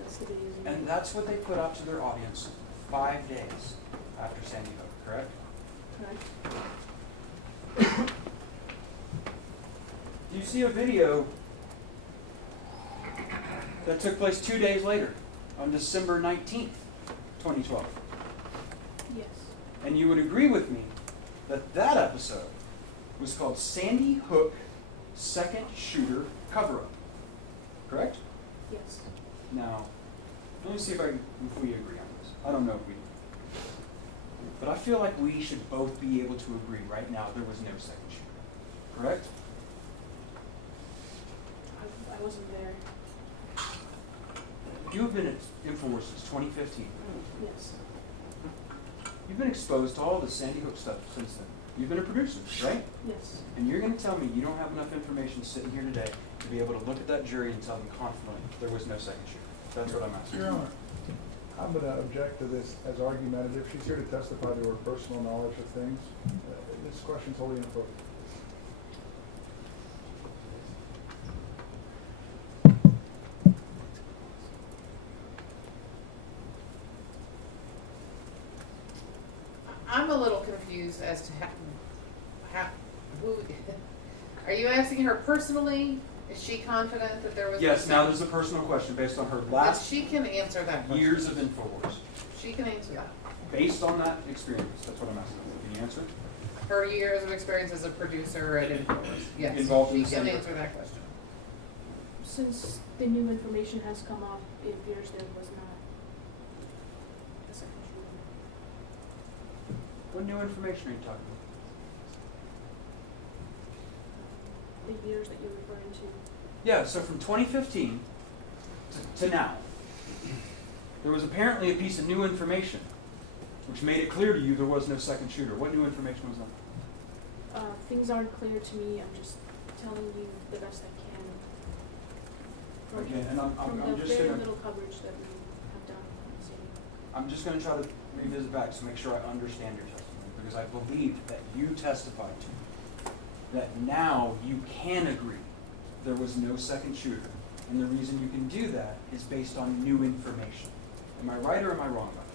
that's the videos. And that's what they put out to their audience 5 days after Sandy Hook, correct? Correct. Do you see a video that took place 2 days later, on December 19th, 2012? Yes. And you would agree with me that that episode was called Sandy Hook Second Shooter Cover-Up, correct? Yes. Now, let me see if we agree on this. I don't know if we do. But I feel like we should both be able to agree right now there was no second shooter, correct? I wasn't there. You have been at InfoWars since 2015. Yes. You've been exposed to all the Sandy Hook stuff since then. You've been a producer, right? Yes. And you're going to tell me you don't have enough information sitting here today to be able to look at that jury and tell them confidently there was no second shooter. That's what I'm asking. Your Honor, I'm going to object to this as argumentative. She's here to testify to her personal knowledge of things. This question's wholly inappropriate. I'm a little confused confused as to who, are you asking her personally? Is she confident that there was? Yes, now there's a personal question based on her But last she can answer that question. years of InfoWars. She can answer that. Based on that experience, that's what I'm asking. Can you answer? Her years of experience as a producer at InfoWars. Yes, Involved in she the can same- answer that question. Since the new information has come up, it appears there was not a second shooter. What new information are you talking about? The years that you're referring to. Yeah, so from 2015 to now, there was apparently a piece of new information which made it clear to you there was no second shooter. What new information was that? Things aren't clear to me. I'm just telling you the best I can. From, Okay, and I'm from the just very gonna, little coverage that we have done. I'm just going to try to revisit back to make sure I understand your testimony, because I believe that you testified to me that now you can agree there was no second shooter, and the reason you can do that is based on new information. Am I right or am I wrong about that?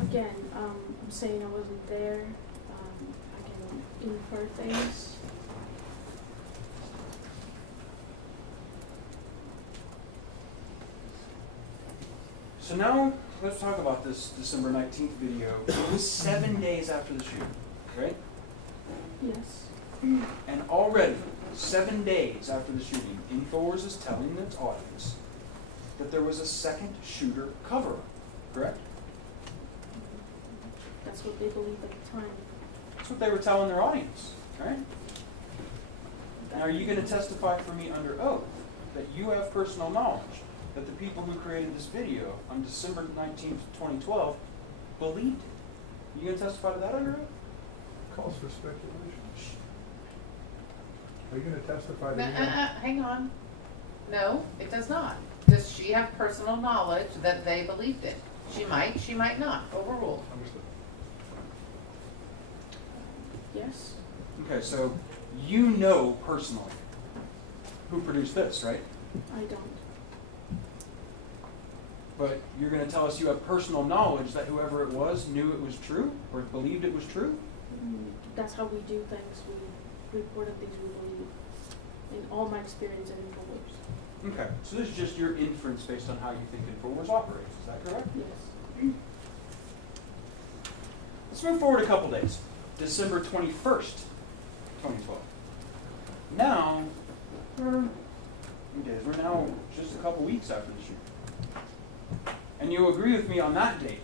Again, I'm saying I wasn't there. I can infer things. So now, let's talk about this December 19th video. It was 7 days after the shooting, right? Yes. And already, 7 days after the shooting, InfoWars is telling its audience that there was a second shooter cover-up, correct? That's what they believed at the time. That's what they were telling their audience, right? Now, are you going to testify for me under oath that you have personal knowledge that the people who created this video on December 19th, 2012 believed it? You going to testify to that under oath? Calls for speculation. Are you going to testify to No, that? hang on. No, it does not. Does she have personal knowledge that they believed it? She might not. Overruled. Understood. Yes. Okay, so you know personally who produced this, right? I don't. But you're going to tell us you have personal knowledge that whoever it was knew it was true or believed it was true? That's how we do things. We report on things we believe. In all my experience in InfoWars. Okay, so this is just your inference based on how you think InfoWars operates. Is that correct? Yes. Let's move forward a couple days. December 21st, 2012. Now, we're now just a couple weeks after the shooting. And you'll agree with me on that date.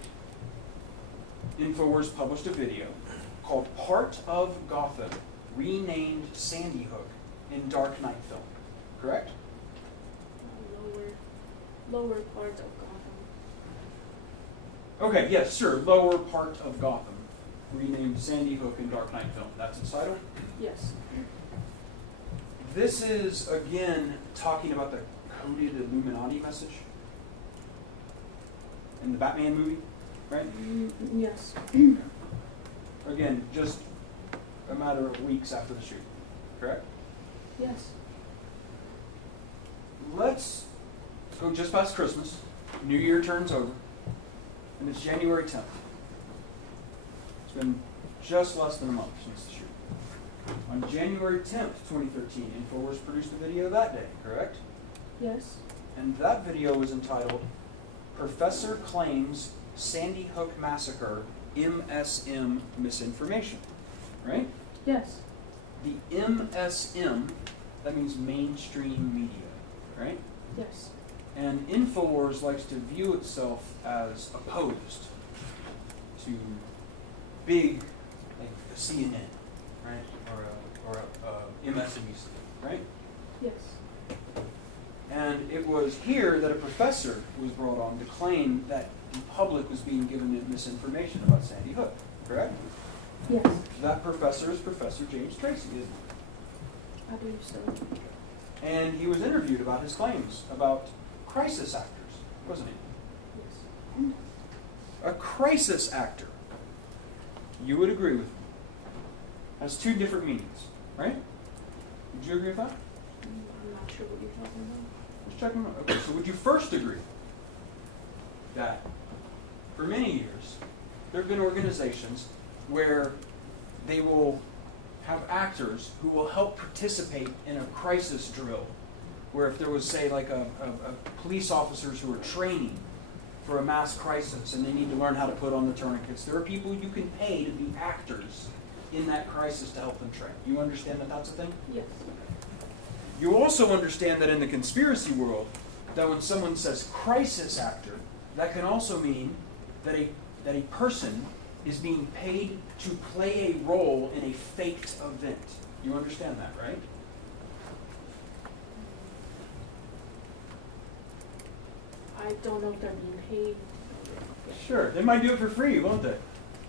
InfoWars published a video called Part of Gotham, renamed Sandy Hook in Dark Knight film. Correct? Lower part of Gotham. Okay, yes, sure. Lower part of Gotham, renamed Sandy Hook in Dark Knight film. That's its title? Yes. This is, again, talking about the coded Illuminati message in the Batman movie, right? Yes. Again, just a matter of weeks after the shooting, correct? Yes. Let's go just past Christmas. New Year turns over, and it's January 10th. It's been just less than a month since the shooting. On January 10th, 2013, InfoWars produced a video that day, correct? Yes. And that video was entitled, Professor Claims Sandy Hook Massacre, MSM Misinformation, right? Yes. The MSM, that means mainstream media, right? Yes. And InfoWars likes to view itself as opposed to big, like a CNN, right? Or a MSNBC, right? Yes. And it was here that a professor was brought on to claim that the public was being given misinformation about Sandy Hook, correct? Yes. That professor is Professor James Tracy, isn't he? I believe so. And he was interviewed about his claims about crisis actors, wasn't he? Yes. A crisis actor, you would agree with me, has two different meanings, right? Would you agree with that? I'm not sure what you're talking about. Just checking. Okay, so would you first agree that for many years, there have been organizations where they will have actors who will help participate in a crisis drill, where if there was, say, like a police officers who are training for a mass crisis and they need to learn how to put on the tourniquets, there are people you can pay to be actors in that crisis to help them train. You understand that that's a thing? Yes. You also understand that in the conspiracy world, that when someone says crisis actor, that can also mean that a person is being paid to play a role in a faked event. You understand that, right? I don't know if they're being paid. Sure. They might do it for free, won't they?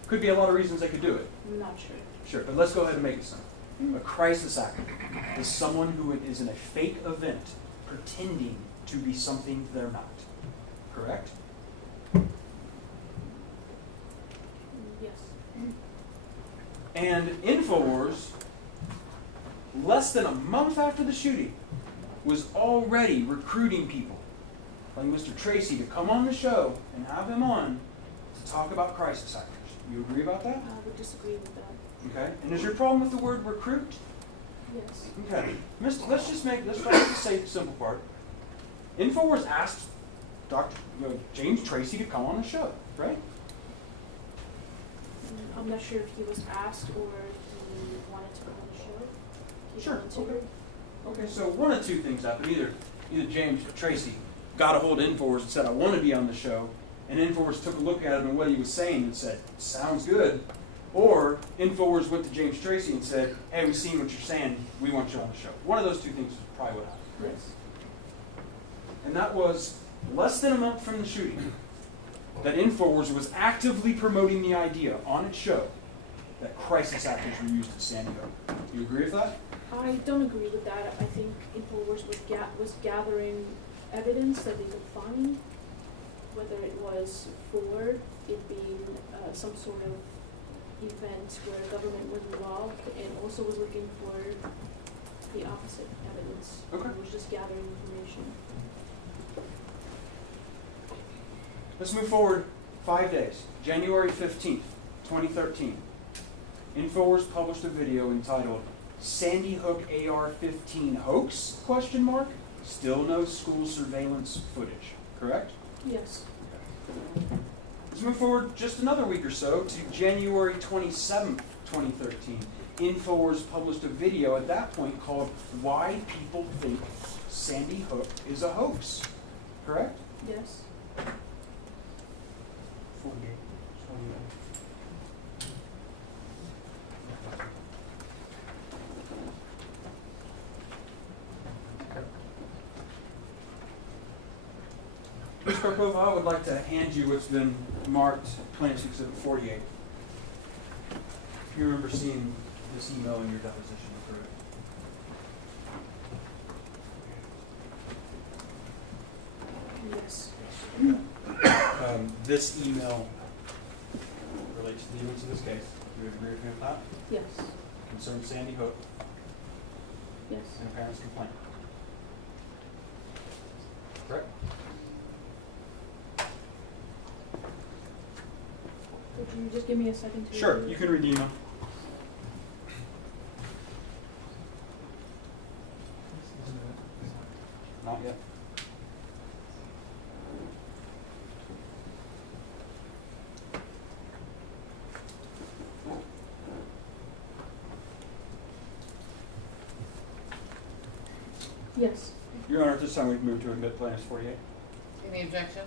Could be a lot of reasons they could do it. I'm not sure. Sure, but let's go ahead and make it simple. A crisis actor is someone who is in a fake event pretending to be something they're not. Correct? Yes. And InfoWars, less than a month after the shooting, was already recruiting people, like Mr. Tracy, to come on the show and have him on to talk about crisis actors. You agree about that? I would disagree with that. Okay. And is your problem with the word recruit? Yes. Okay. Let's try to say the simple part. InfoWars asked Dr. James Tracy to come on the show, right? I'm not sure if he was asked or he wanted to come on the show. He Sure. volunteered. Okay, so one of two things happened. Either James or Tracy got a hold of InfoWars and said, I want to be on the show, and InfoWars took a look at him and what he was saying and said, sounds good. Or InfoWars went to James Tracy and said, hey, we've seen what you're saying, we want you on the show. One of those two things is probably what happened. Yes. And that was less than a month from the shooting that InfoWars was actively promoting the idea on its show that crisis actors were used at Sandy Hook. You agree with that? I don't agree with that. I think InfoWars was gathering evidence that they could find, whether it was for it being some sort of event where government was involved, and also was looking for the opposite evidence. Okay. It was just gathering information. Let's move forward 5 days. January 15th, 2013. InfoWars published a video entitled Sandy Hook AR-15 Hoax? Still no school surveillance footage. Correct? Yes. Let's move forward just another week or so to January 27th, 2013. InfoWars published a video at that point called Why People Think Sandy Hook is a Hoax. Correct? Yes. 48, 28. Ms. Karpova, I would like to hand you what's been marked Plaintiff's Exhibit 48. You remember seeing this email in your deposition, correct? Yes. This email relates to the events of this case. Do you agree with me with that? Yes. Concerns Sandy Hook Yes. and a parent's complaint. Correct? Would you just give me a second to Sure, review? you can read the email. Not yet. Yes. Your Honor, at this time we've moved to admit Plaintiff's 48. Any objection?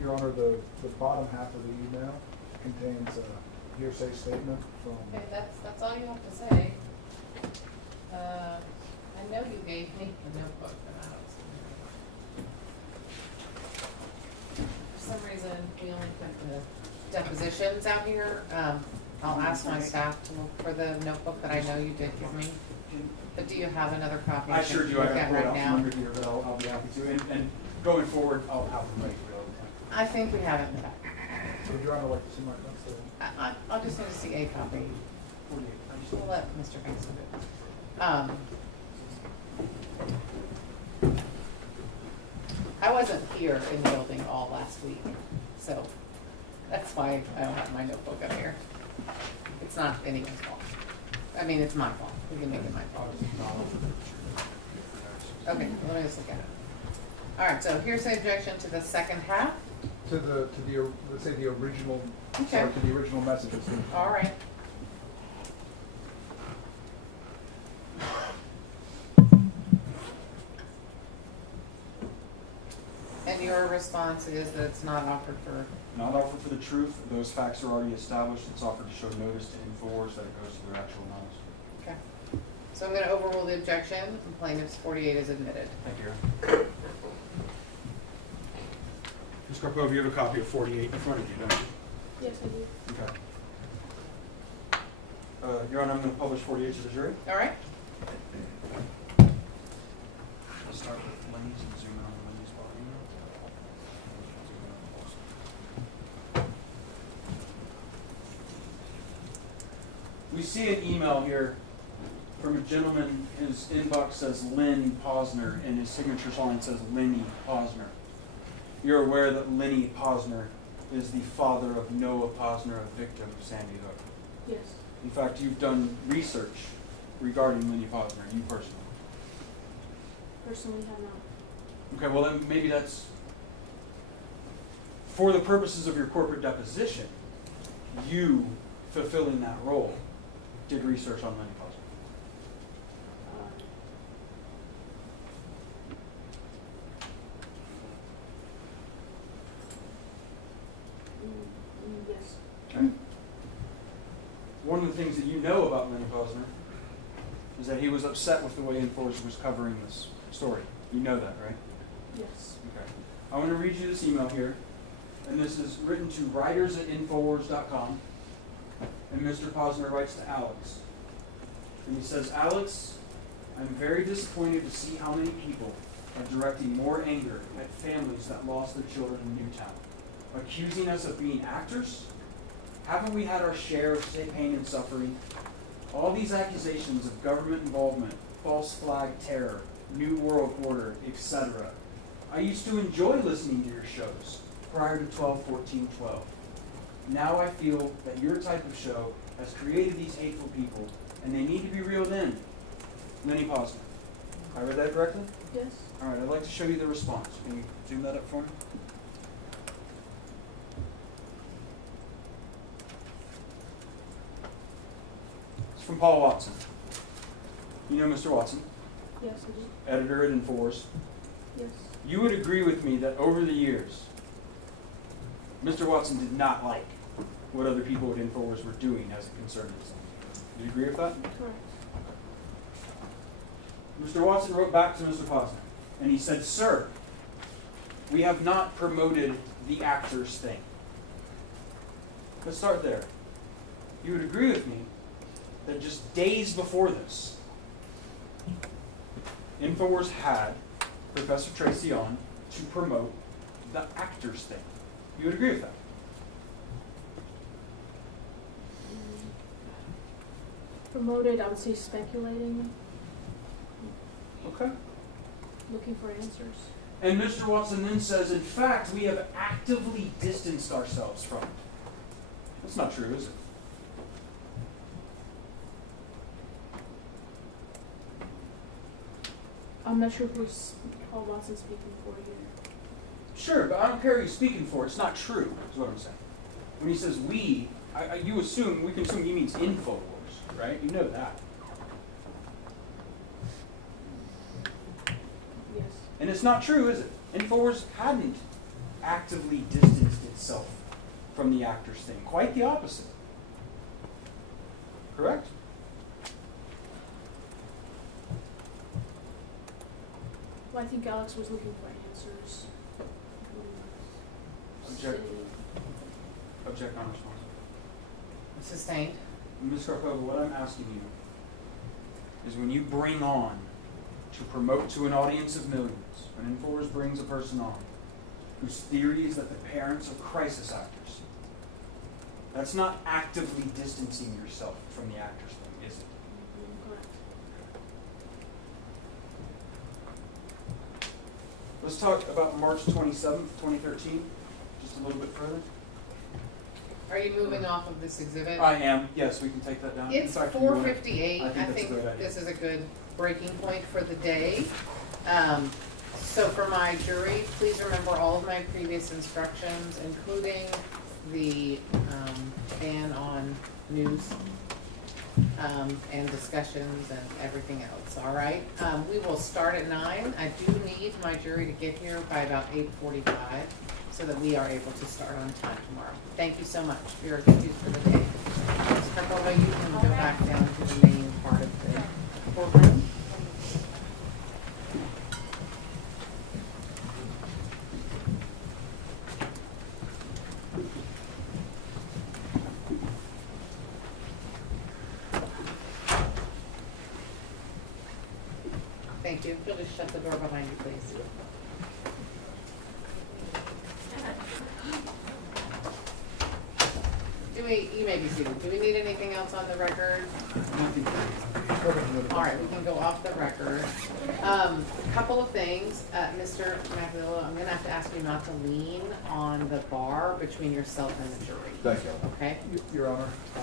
Your Honor, the bottom half of the email contains a hearsay statement from. Okay, that's all you have to say. I know you gave me the notebook, but I don't see it. For some reason, we only put the depositions out here. I'll ask my staff to look for the notebook that I know you did give me. But do you have another copy? I sure do. I Look got at pulled right out now? from under here, but I'll be happy to. And going forward, I'll have them ready for you all the time. I think we have it in the back. So would Your Honor like to see my notes? I'll just need to see a copy. 48. We'll let Mr. Benson do it. I I wasn't here in the building all last week, so that's why I don't have my notebook up here. It's not anyone's fault. I mean, it's my fault. We can make it my fault. Okay, let me just look at it. All right, so hearsay objection to the second half. Let's say the original, Okay. sorry, to the original messages. All right. And your response is that it's not offered for, Not offered for the truth. Those facts are already established. It's offered to show notice to InfoWars that it goes to their actual knowledge. okay. So I'm gonna overrule the objection, and plaintiff's 48 is admitted. Thank you. Ms. Karpova, you have a copy of 48 in front of you, don't you? Yes, I do. Okay. Your Honor, I'm going to publish 48 to the jury. All right. I'll start with Lenny's and zoom in on Lenny's volume. We see an email here from a gentleman. His inbox says Lynn Posner, and his signature line says Lenny Posner. You're aware that Lenny Posner is the father of Noah Posner, a victim of Sandy Hook. Yes. In fact, you've done research regarding Lenny Posner, you personally. Personally have not. Okay, well then maybe that's, for the purposes of your corporate deposition, you fulfilling that role did research on Lenny Posner. Yes. Okay. One of the things that you know about Lenny Posner is that he was upset with the way InfoWars was covering this story. You know that, right? Yes. Okay. I want to read you this email here, and this is written to writers@infowars.com, and Mr. Posner writes to Alex. And he says, Alex, I'm very disappointed to see how many people are directing more anger at families that lost their children in Newtown, accusing us of being actors. Haven't we had our share of pain and suffering? All these accusations of government involvement, false flag terror, New World Order, etc. I used to enjoy listening to your shows prior to 12-14-12. Now I feel that your type of show has created these hateful people, and they need to be reeled in. Lenny Posner. I read that correctly? Yes. All right, I'd like to show you the response. Can you zoom that up for me? It's from Paul Watson. You know Mr. Watson, Yes, I do. editor at InfoWars. Yes. You would agree with me that over the years, Mr. Watson did not like what other people at InfoWars were doing as it concerned himself. Do you agree with that? Correct. Mr. Watson wrote back to Mr. Posner, and he said, Sir, we have not promoted the actors thing. Let's start there. You would agree with me that just days before this, InfoWars had Professor Tracy on to promote the actors thing. You would agree with that? Promoted, I would say speculating, Okay. looking for answers. And Mr. Watson then says, in fact, we have actively distanced ourselves from it. That's not true, is it? I'm not sure who's Paul Watson speaking for here. Sure, but I don't care who he's speaking for. It's not true, is what I'm saying. When he says we, we can assume he means InfoWars, right? You know that. Yes. And it's not true, is it? InfoWars hadn't actively distanced itself from the actors thing. Quite the opposite. Correct? Well, I think Alex was looking for answers. Object. Object on response. Sustained. Ms. Karpova, what I'm asking you is when you bring on to promote to an audience of millions, when InfoWars brings a person on whose theory is that the parents are crisis actors, that's not actively distancing yourself from the actors thing, is it? Correct. Let's talk about March 27th, 2013, just a little bit further? Are you moving off of this exhibit? I am. Yes, we can take that down. It's In fact, if you want- 4:58. I think that's a great idea. This is a good breaking point for the day. So for my jury, please remember all of my previous instructions, including the ban on news and discussions and everything else, all right? We will start at 9. I do need my jury to get here by about 8:45 so that we are able to start on time tomorrow. Thank you so much. You're excused for the day. Ms. Karpova, you can go back down to the main part of the courtroom. Thank you. If you'll just shut the door behind you, please. You may be seated. Do we need anything else on the record? All right, we can go off the record. Couple of things. Mr. McAvillo, I'm gonna have to ask you not to lean on the bar between yourself and the jury. Thank you. Okay? Your Honor, I